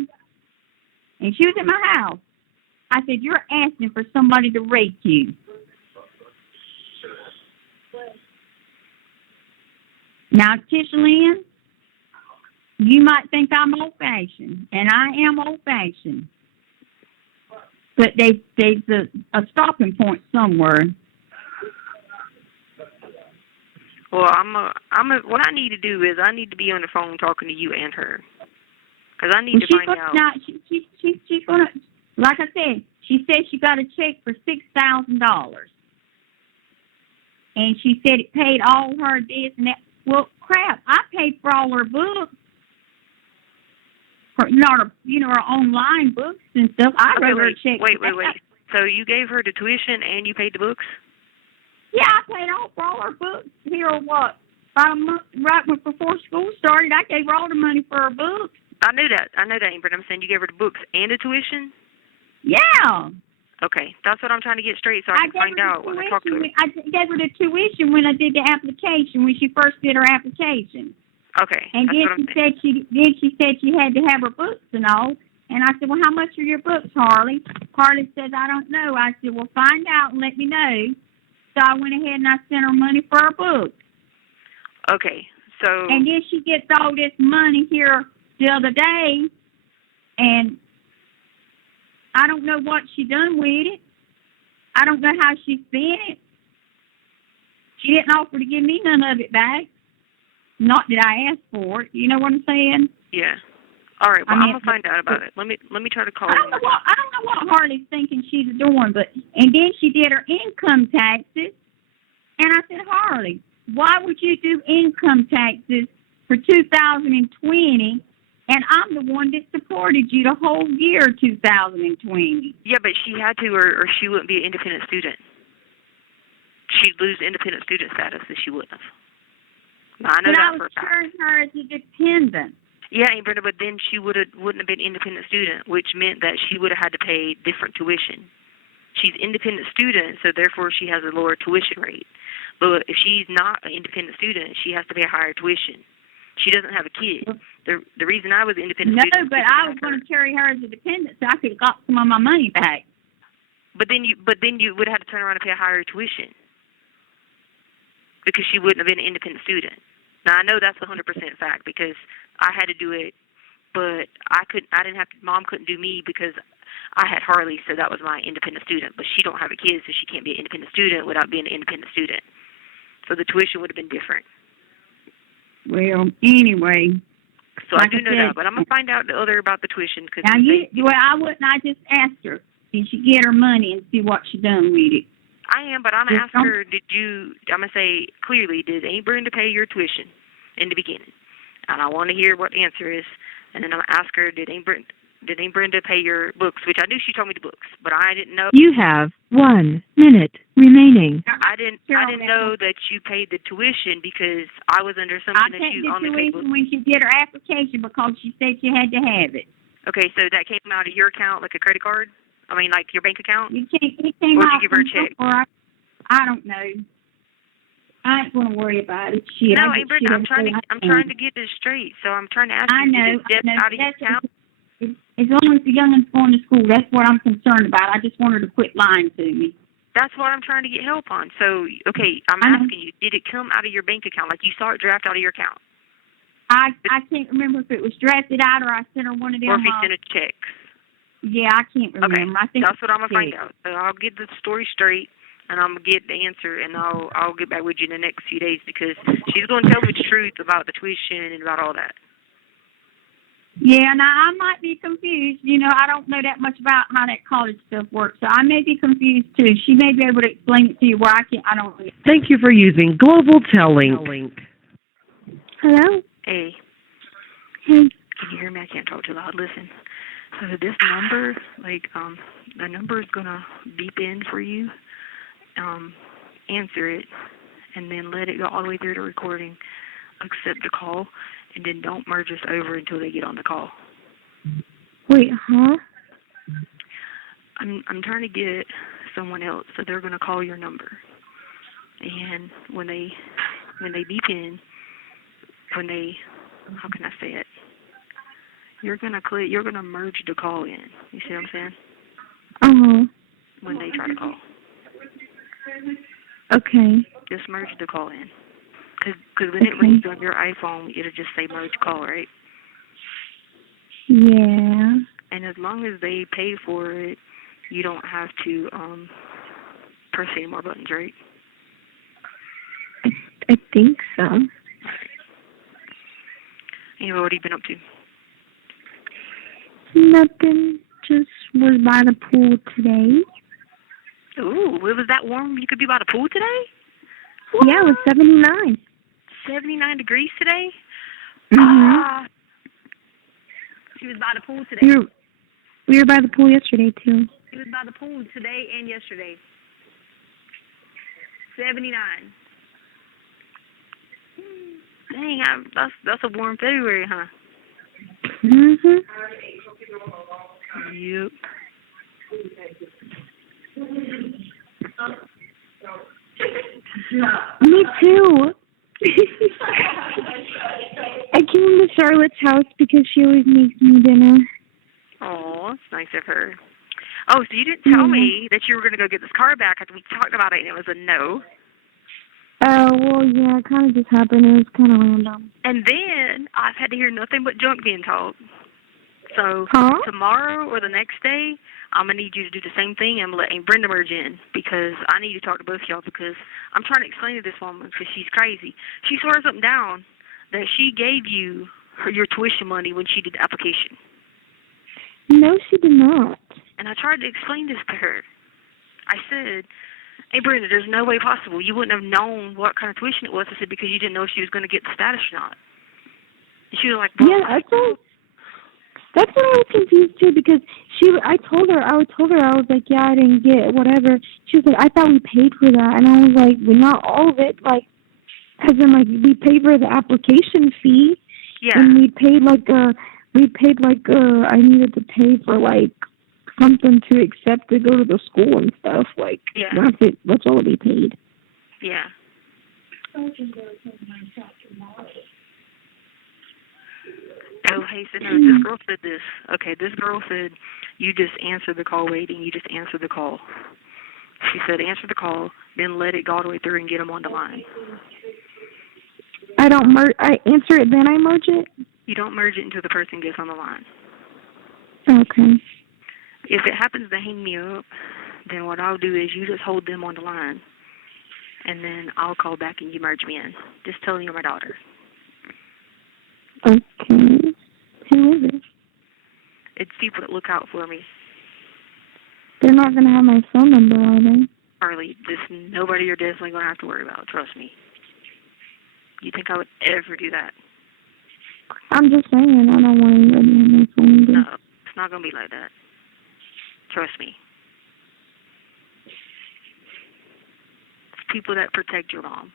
And she was at my house. I said, you're asking for somebody to rake you. Now, Tisha Lynn, you might think I'm old-fashioned, and I am old-fashioned. But there's a stopping point somewhere. Well, what I need to do is I need to be on the phone talking to you and her, because I need to find out. Now, she's gonna, like I said, she said she got a check for $6,000, and she said it paid all her this and that. Well, crap! I paid for all her books. Her online books and stuff. I wrote her a check. Wait. So you gave her the tuition and you paid the books? Yeah, I paid for all her books here. What? About a month, right before school started, I gave her all the money for her books. I knew that, but I'm saying you gave her the books and the tuition? Yeah. Okay, that's what I'm trying to get straight so I can find out when I talk to her. I gave her the tuition when I did the application, when she first did her application. Okay. And then she said she had to have her books and all. And I said, well, how much are your books, Harley? Harley says, I don't know. I said, well, find out and let me know. So I went ahead and I sent her money for her books. Okay, so... And then she gets all this money here the other day, and I don't know what she done with it. I don't know how she spent it. She didn't offer to give me none of it back. Not that I asked for it. You know what I'm saying? Yeah. All right. Well, I'm gonna find out about it. Let me try to call her. I don't know what Harley's thinking she's doing, and then she did her income taxes, and I said, Harley, why would you do income taxes for 2020? And I'm the one that supported you the whole year 2020. Yeah, but she had to, or she wouldn't be an independent student. She'd lose independent student status if she wouldn't have. I know that for a fact. But I was charging her as a dependent. Yeah, Brenda, but then she wouldn't have been independent student, which meant that she would have had to pay different tuition. She's independent student, so therefore she has a lower tuition rate. But if she's not an independent student, she has to pay a higher tuition. She doesn't have a kid. The reason I was an independent student... No, but I was going to carry her as a dependent, so I could have got some of my money back. But then you would have to turn around and pay a higher tuition because she wouldn't have been an independent student. Now I know that's 100% fact because I had to do it, but I didn't have to. Mom couldn't do me because I had Harley, so that was my independent student. But she don't have a kid, so she can't be an independent student without being an independent student. So the tuition would have been different. Well, anyway. So like I do know that, but I'm gonna find out about the tuition because. Now I wouldn't. I just asked her, did she get her money and see what she done with it? I am, but I'm gonna ask her. I'm gonna say clearly, did Aunt Brenda pay your tuition in the beginning? And I want to hear what the answer is. And then I'm gonna ask her, did Aunt Brenda Did Aunt Brenda pay your books? Which I knew she told me the books, but I didn't know. You have 1 minute remaining. I didn't know that you paid the tuition because I was under something that you only paid books. When she did her application because she said she had to have it. Okay, so that came out of your account, like a credit card? I mean, like your bank account? It came or did out you give her a check? I don't know. I ain't gonna worry about it. Shit. No, Aunt Brenda, I'm trying to get this straight. So I'm trying to ask you, did it dip out of your account? As long as the youngin's going to school, that's what I'm concerned about. I just want her to quit lying to me. That's what I'm trying to get help on. So, okay, I'm asking you, did it come out of your bank account? Like you saw it draft out of your account? I can't remember if it was drafted out or I sent her one of them. Or if you sent a check. Yeah, I can't remember. Okay, I think that's what I'm going to find out. So I'll get the story straight, and I'm going to get the answer, and I'll get back with you in the next few days because she's going to tell me the truth about the tuition and about all that. Yeah, now I might be confused. You know, I don't know that much about how that college stuff works, so I may be confused too. She may be able to explain it to you where I don't know. Thank you for using Global Telling. Hello? Hey. Hey. Can you hear me? I can't talk too loud. Listen. So this number, the number is going to beep in for you. Answer it, and then let it go all the way through the recording. Accept the call, and then don't merge us over until they get on the call. Wait, huh? I'm trying to get someone else, so they're going to call your number. And when they beep in, how can I say it? You're going to merge the call in. You see what I'm saying? Uh-huh. When they try to call. Okay. Just merge the call in. Because when it rings on your iPhone, it'll just say merge call, right? Yeah. And as long as they pay for it, you don't have to press any more buttons, right? I think so. Anyway, what have you been up to? Nothing. Just was by the pool today. Ooh, it was that warm you could be by the pool today? What? Yeah, it was 79. 79 degrees today? Mm-hmm. She was by the pool today. We were by the pool yesterday, too. She was by the pool today and yesterday. 79. Dang, that's a warm February, huh? Mhm. Yep. Me too. I came to Charlotte's house because she always makes me dinner. Oh, that's nice of her. Oh, so you didn't tell me that you were going to go get this car back after we talked about it and it was a no. Oh, well, yeah, it kind of just happened. It was kind of random. And then I've had to hear nothing but junk being told. So tomorrow or the next day, I'm going to need you to do the same thing. I'm going to let Aunt Brenda merge in because I need to talk to both of y'all because I'm trying to explain to this woman because she's crazy. She swears up and down that she gave you your tuition money when she did the application. No, she did not. And I tried to explain this to her. I said, hey, Brenda, there's no way possible. You wouldn't have known what kind of tuition it was. I said, because you didn't know if she was going to get the status or not. And she was like, well, yeah, that's what I was confused too because I told her, I was like, yeah, I didn't get whatever. She was like, I thought we paid for that. And I was like, well, not all of it. Like, as in, like, we paid for the application fee. Yeah. And I needed to pay for, like, something to accept to go to the school and stuff. Like, yeah. That's it. That's all we paid. Yeah. Oh, hey, so no, this girl said this. Okay, this girl said, you just answer the call waiting. You just answer the call. She said, answer the call, then let it go all the way through and get them on the line. I answer it, then I merge it? You don't merge it until the person gets on the line. Okay. If it happens to hang me up, then what I'll do is you just hold them on the line, and then I'll call back and you merge me in. Just tell them you're my daughter. Okay. Who is it? It's people that look out for me. They're not going to have my phone number, are they? Harley, nobody you're definitely going to have to worry about. Trust me. You think I would ever do that? I'm just saying, I don't want anybody to have my phone number. No, it's not going to be like that. Trust me. It's people that protect your mom.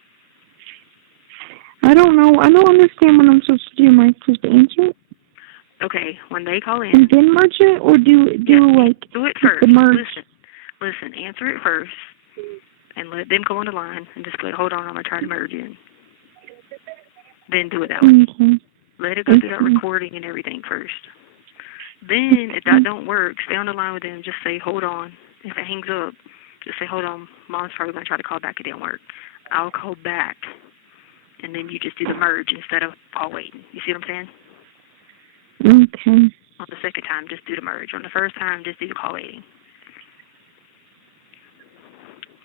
I don't know. I don't understand what I'm supposed to do. Am I supposed to answer it? Okay, when they call in. And then merge it, or do it first. The merge? Listen, answer it first, and let them go on the line, and just put, hold on, I'm going to try to merge in. Then do it that way. Okay. Let it go through that recording and everything first. Then, if that don't work, stay on the line with them. Just say, hold on. If it hangs up, just say, hold on. Mom's probably going to try to call back. It didn't work. I'll call back. And then you just do the merge instead of all waiting. You see what I'm saying? Okay. On the second time, just do the merge. On the first time, just do the call waiting.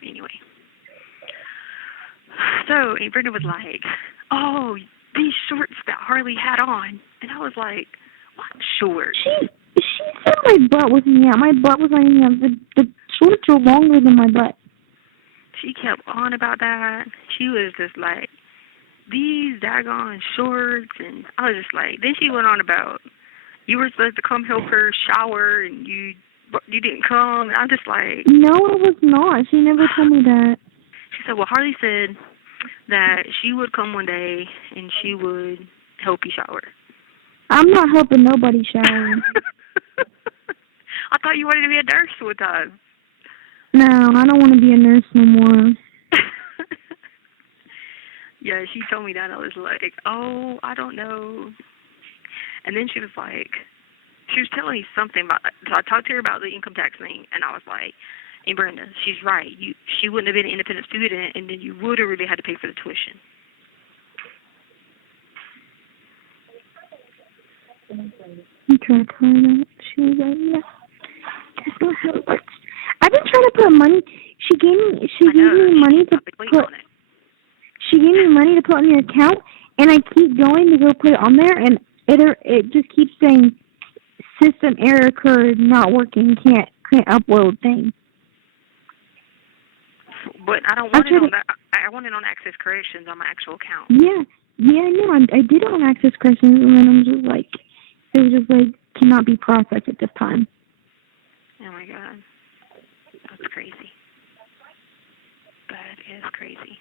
Anyway. So, Aunt Brenda was like, oh, these shorts that Harley had on. And I was like, what shorts? She said my butt was hanging out. My butt was hanging out. The shorts are longer than my butt. She kept on about that. She was just like, these daggone shorts. And I was just like, then she went on about, you were supposed to come help her shower and you didn't come. And I'm just like, no, I was not. She never told me that. She said, well, Harley said that she would come one day and she would help you shower. I'm not helping nobody shower. I thought you wanted to be a nurse one time. No, I don't want to be a nurse no more. Yeah, she told me that. I was like, oh, I don't know. And then she was telling me something about, so I talked to her about the income tax thing, and I was like, hey, Brenda, she's right. She wouldn't have been an independent student, and then you would have really had to pay for the tuition. I tried to tell her that. She was like, yeah. That's not how it works. I've been trying to put money. She gave me money to put. She gave me money to put on the account, and I keep going to go put it on there, and it just keeps saying system error occurred, not working, can't upload thing. But I don't want it on that. I want it on Access Corrections on my actual account. Yeah, I know. I did it on Access Corrections, and then it was just like cannot be processed at this time. Oh my God, that's crazy. That is crazy.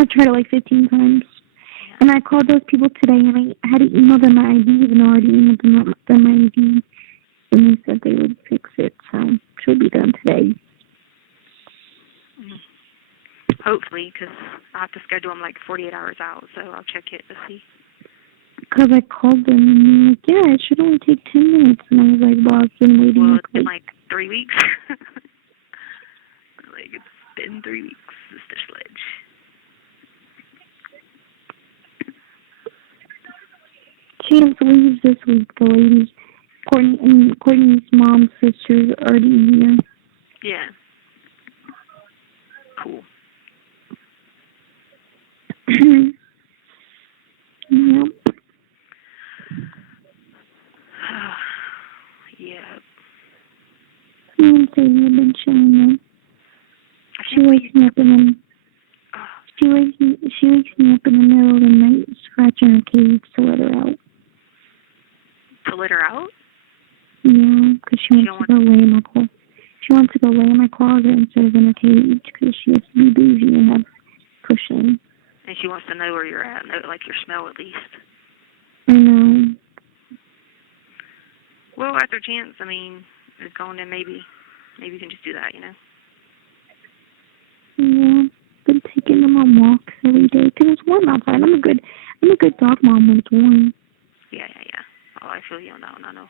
I tried it like 15 times. Yeah. And I called those people today, and I had to email them my ID, even though I already emailed them my ID. And they said they would fix it, so it should be done today. Hopefully, because I have to schedule them like 48 hours out, so I'll check it to see. Because I called them, and they were like, yeah, it should only take 10 minutes. And I was like, well, I've been waiting. Well, it's been like 3 weeks. Like, it's been 3 weeks, Sister Sledge. Chance leaves this week, the ladies. Courtney's mom's sister's already here. Yeah. Cool. Yep. Yeah. Me and Sadie have been chilling them. She wakes me up in the middle of the night, scratching her cage to let her out. To let her out? Yeah, because she wants to go lay in my closet. She wants to go lay in my closet instead of in her cage because she has to be bougie and have cushion. And she wants to know where you're at, know, like your smell at least. I know. Well, after Chance, is gone, then maybe you can just do that, you know? Yeah, been taking them on walks every day because it's warm outside. I'm a good dog mom when it's warm. Yeah. Oh, I feel you on that one. I know.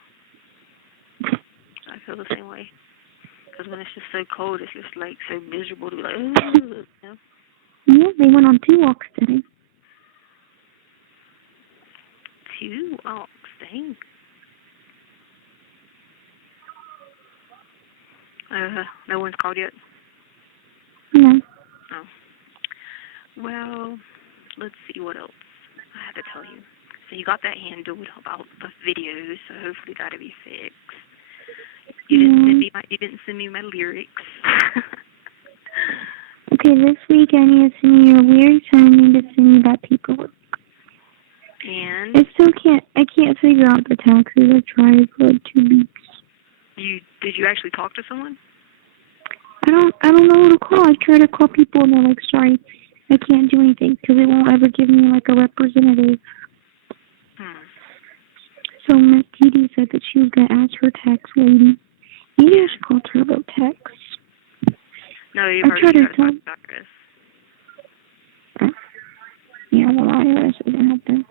I feel the same way. Because when it's just so cold, it's just like so miserable to be like, you know? Yeah, they went on 2 walks today. 2 walks, dang. No one's called yet? No. Oh. Well, let's see what else I have to tell you. So you got that handled about the videos, so hopefully that'll be fixed. You didn't send me my lyrics. Okay, this week I need to send you your lyrics and I need to send you that paperwork. And I can't figure out the taxes. I tried for like 2 weeks. Did you actually talk to someone? I don't know who to call. I try to call people and they're like, sorry, I can't do anything because they won't ever give me like a representative. So Miss Dee said that she was going to ask her tax lady. Maybe I should call her about tax. No, you've already got to talk to IRS. Yeah, well, IRS isn't out there.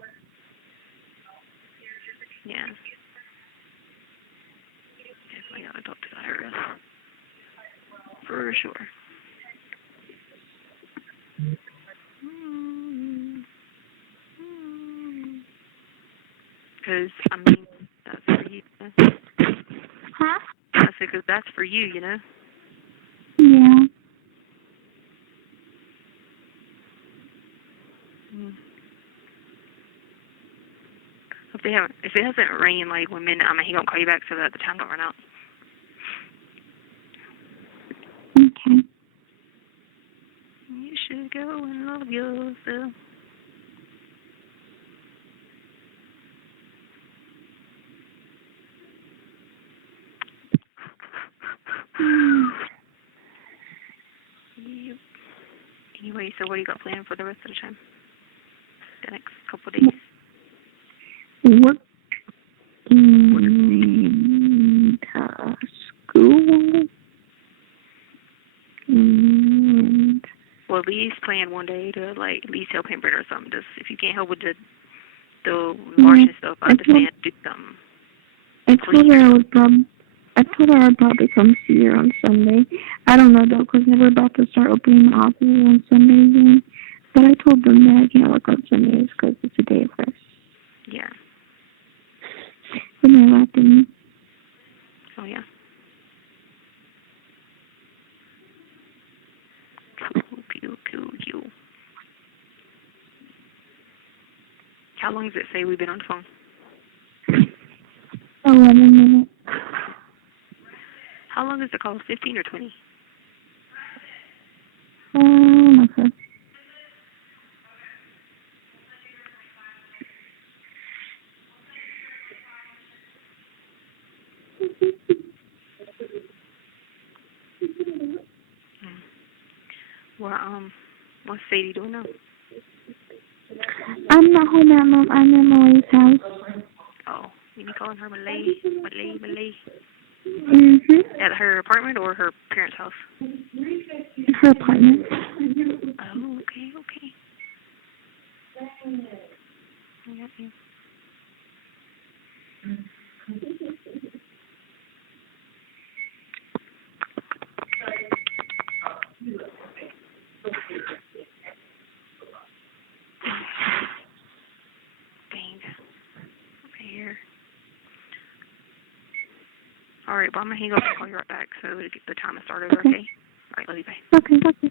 Yeah. Definitely got to talk to the IRS. For sure. Because, I mean, that's for you. Huh? I said, because that's for you, you know? Yeah. If it hasn't rained like 1 minute, I mean, he gonna call you back so that the time don't run out. Okay. You should go and love yourself. Yep. Anyway, so what do you got planned for the rest of the time? The next couple of days? Work and school. And Well, at least plan one day to like at least help him print or something. Just if you can't help with the washing stuff, I understand. Do something. I told her I'd probably come see her on Sunday. I don't know though, because we're about to start opening the offices on Sunday again. But I told them that I can't work on Sundays because it's a day of rest. Yeah. And they laughed at me. Oh yeah. Cool. How long does it say we've been on the phone? 11 minutes. How long is the call? 15 or 20? Okay. Well, what's Sadie doing now? I'm not home at Mom. I'm in Malay's house. Oh, you be calling her Malay? Mhm. At her apartment or her parents' house? Her apartment. Oh, okay. I got you. Dang. Okay, here. All right, well, I'm going to hang up and call you right back so we get the time to start over, okay? All right, love you, bye. Okay.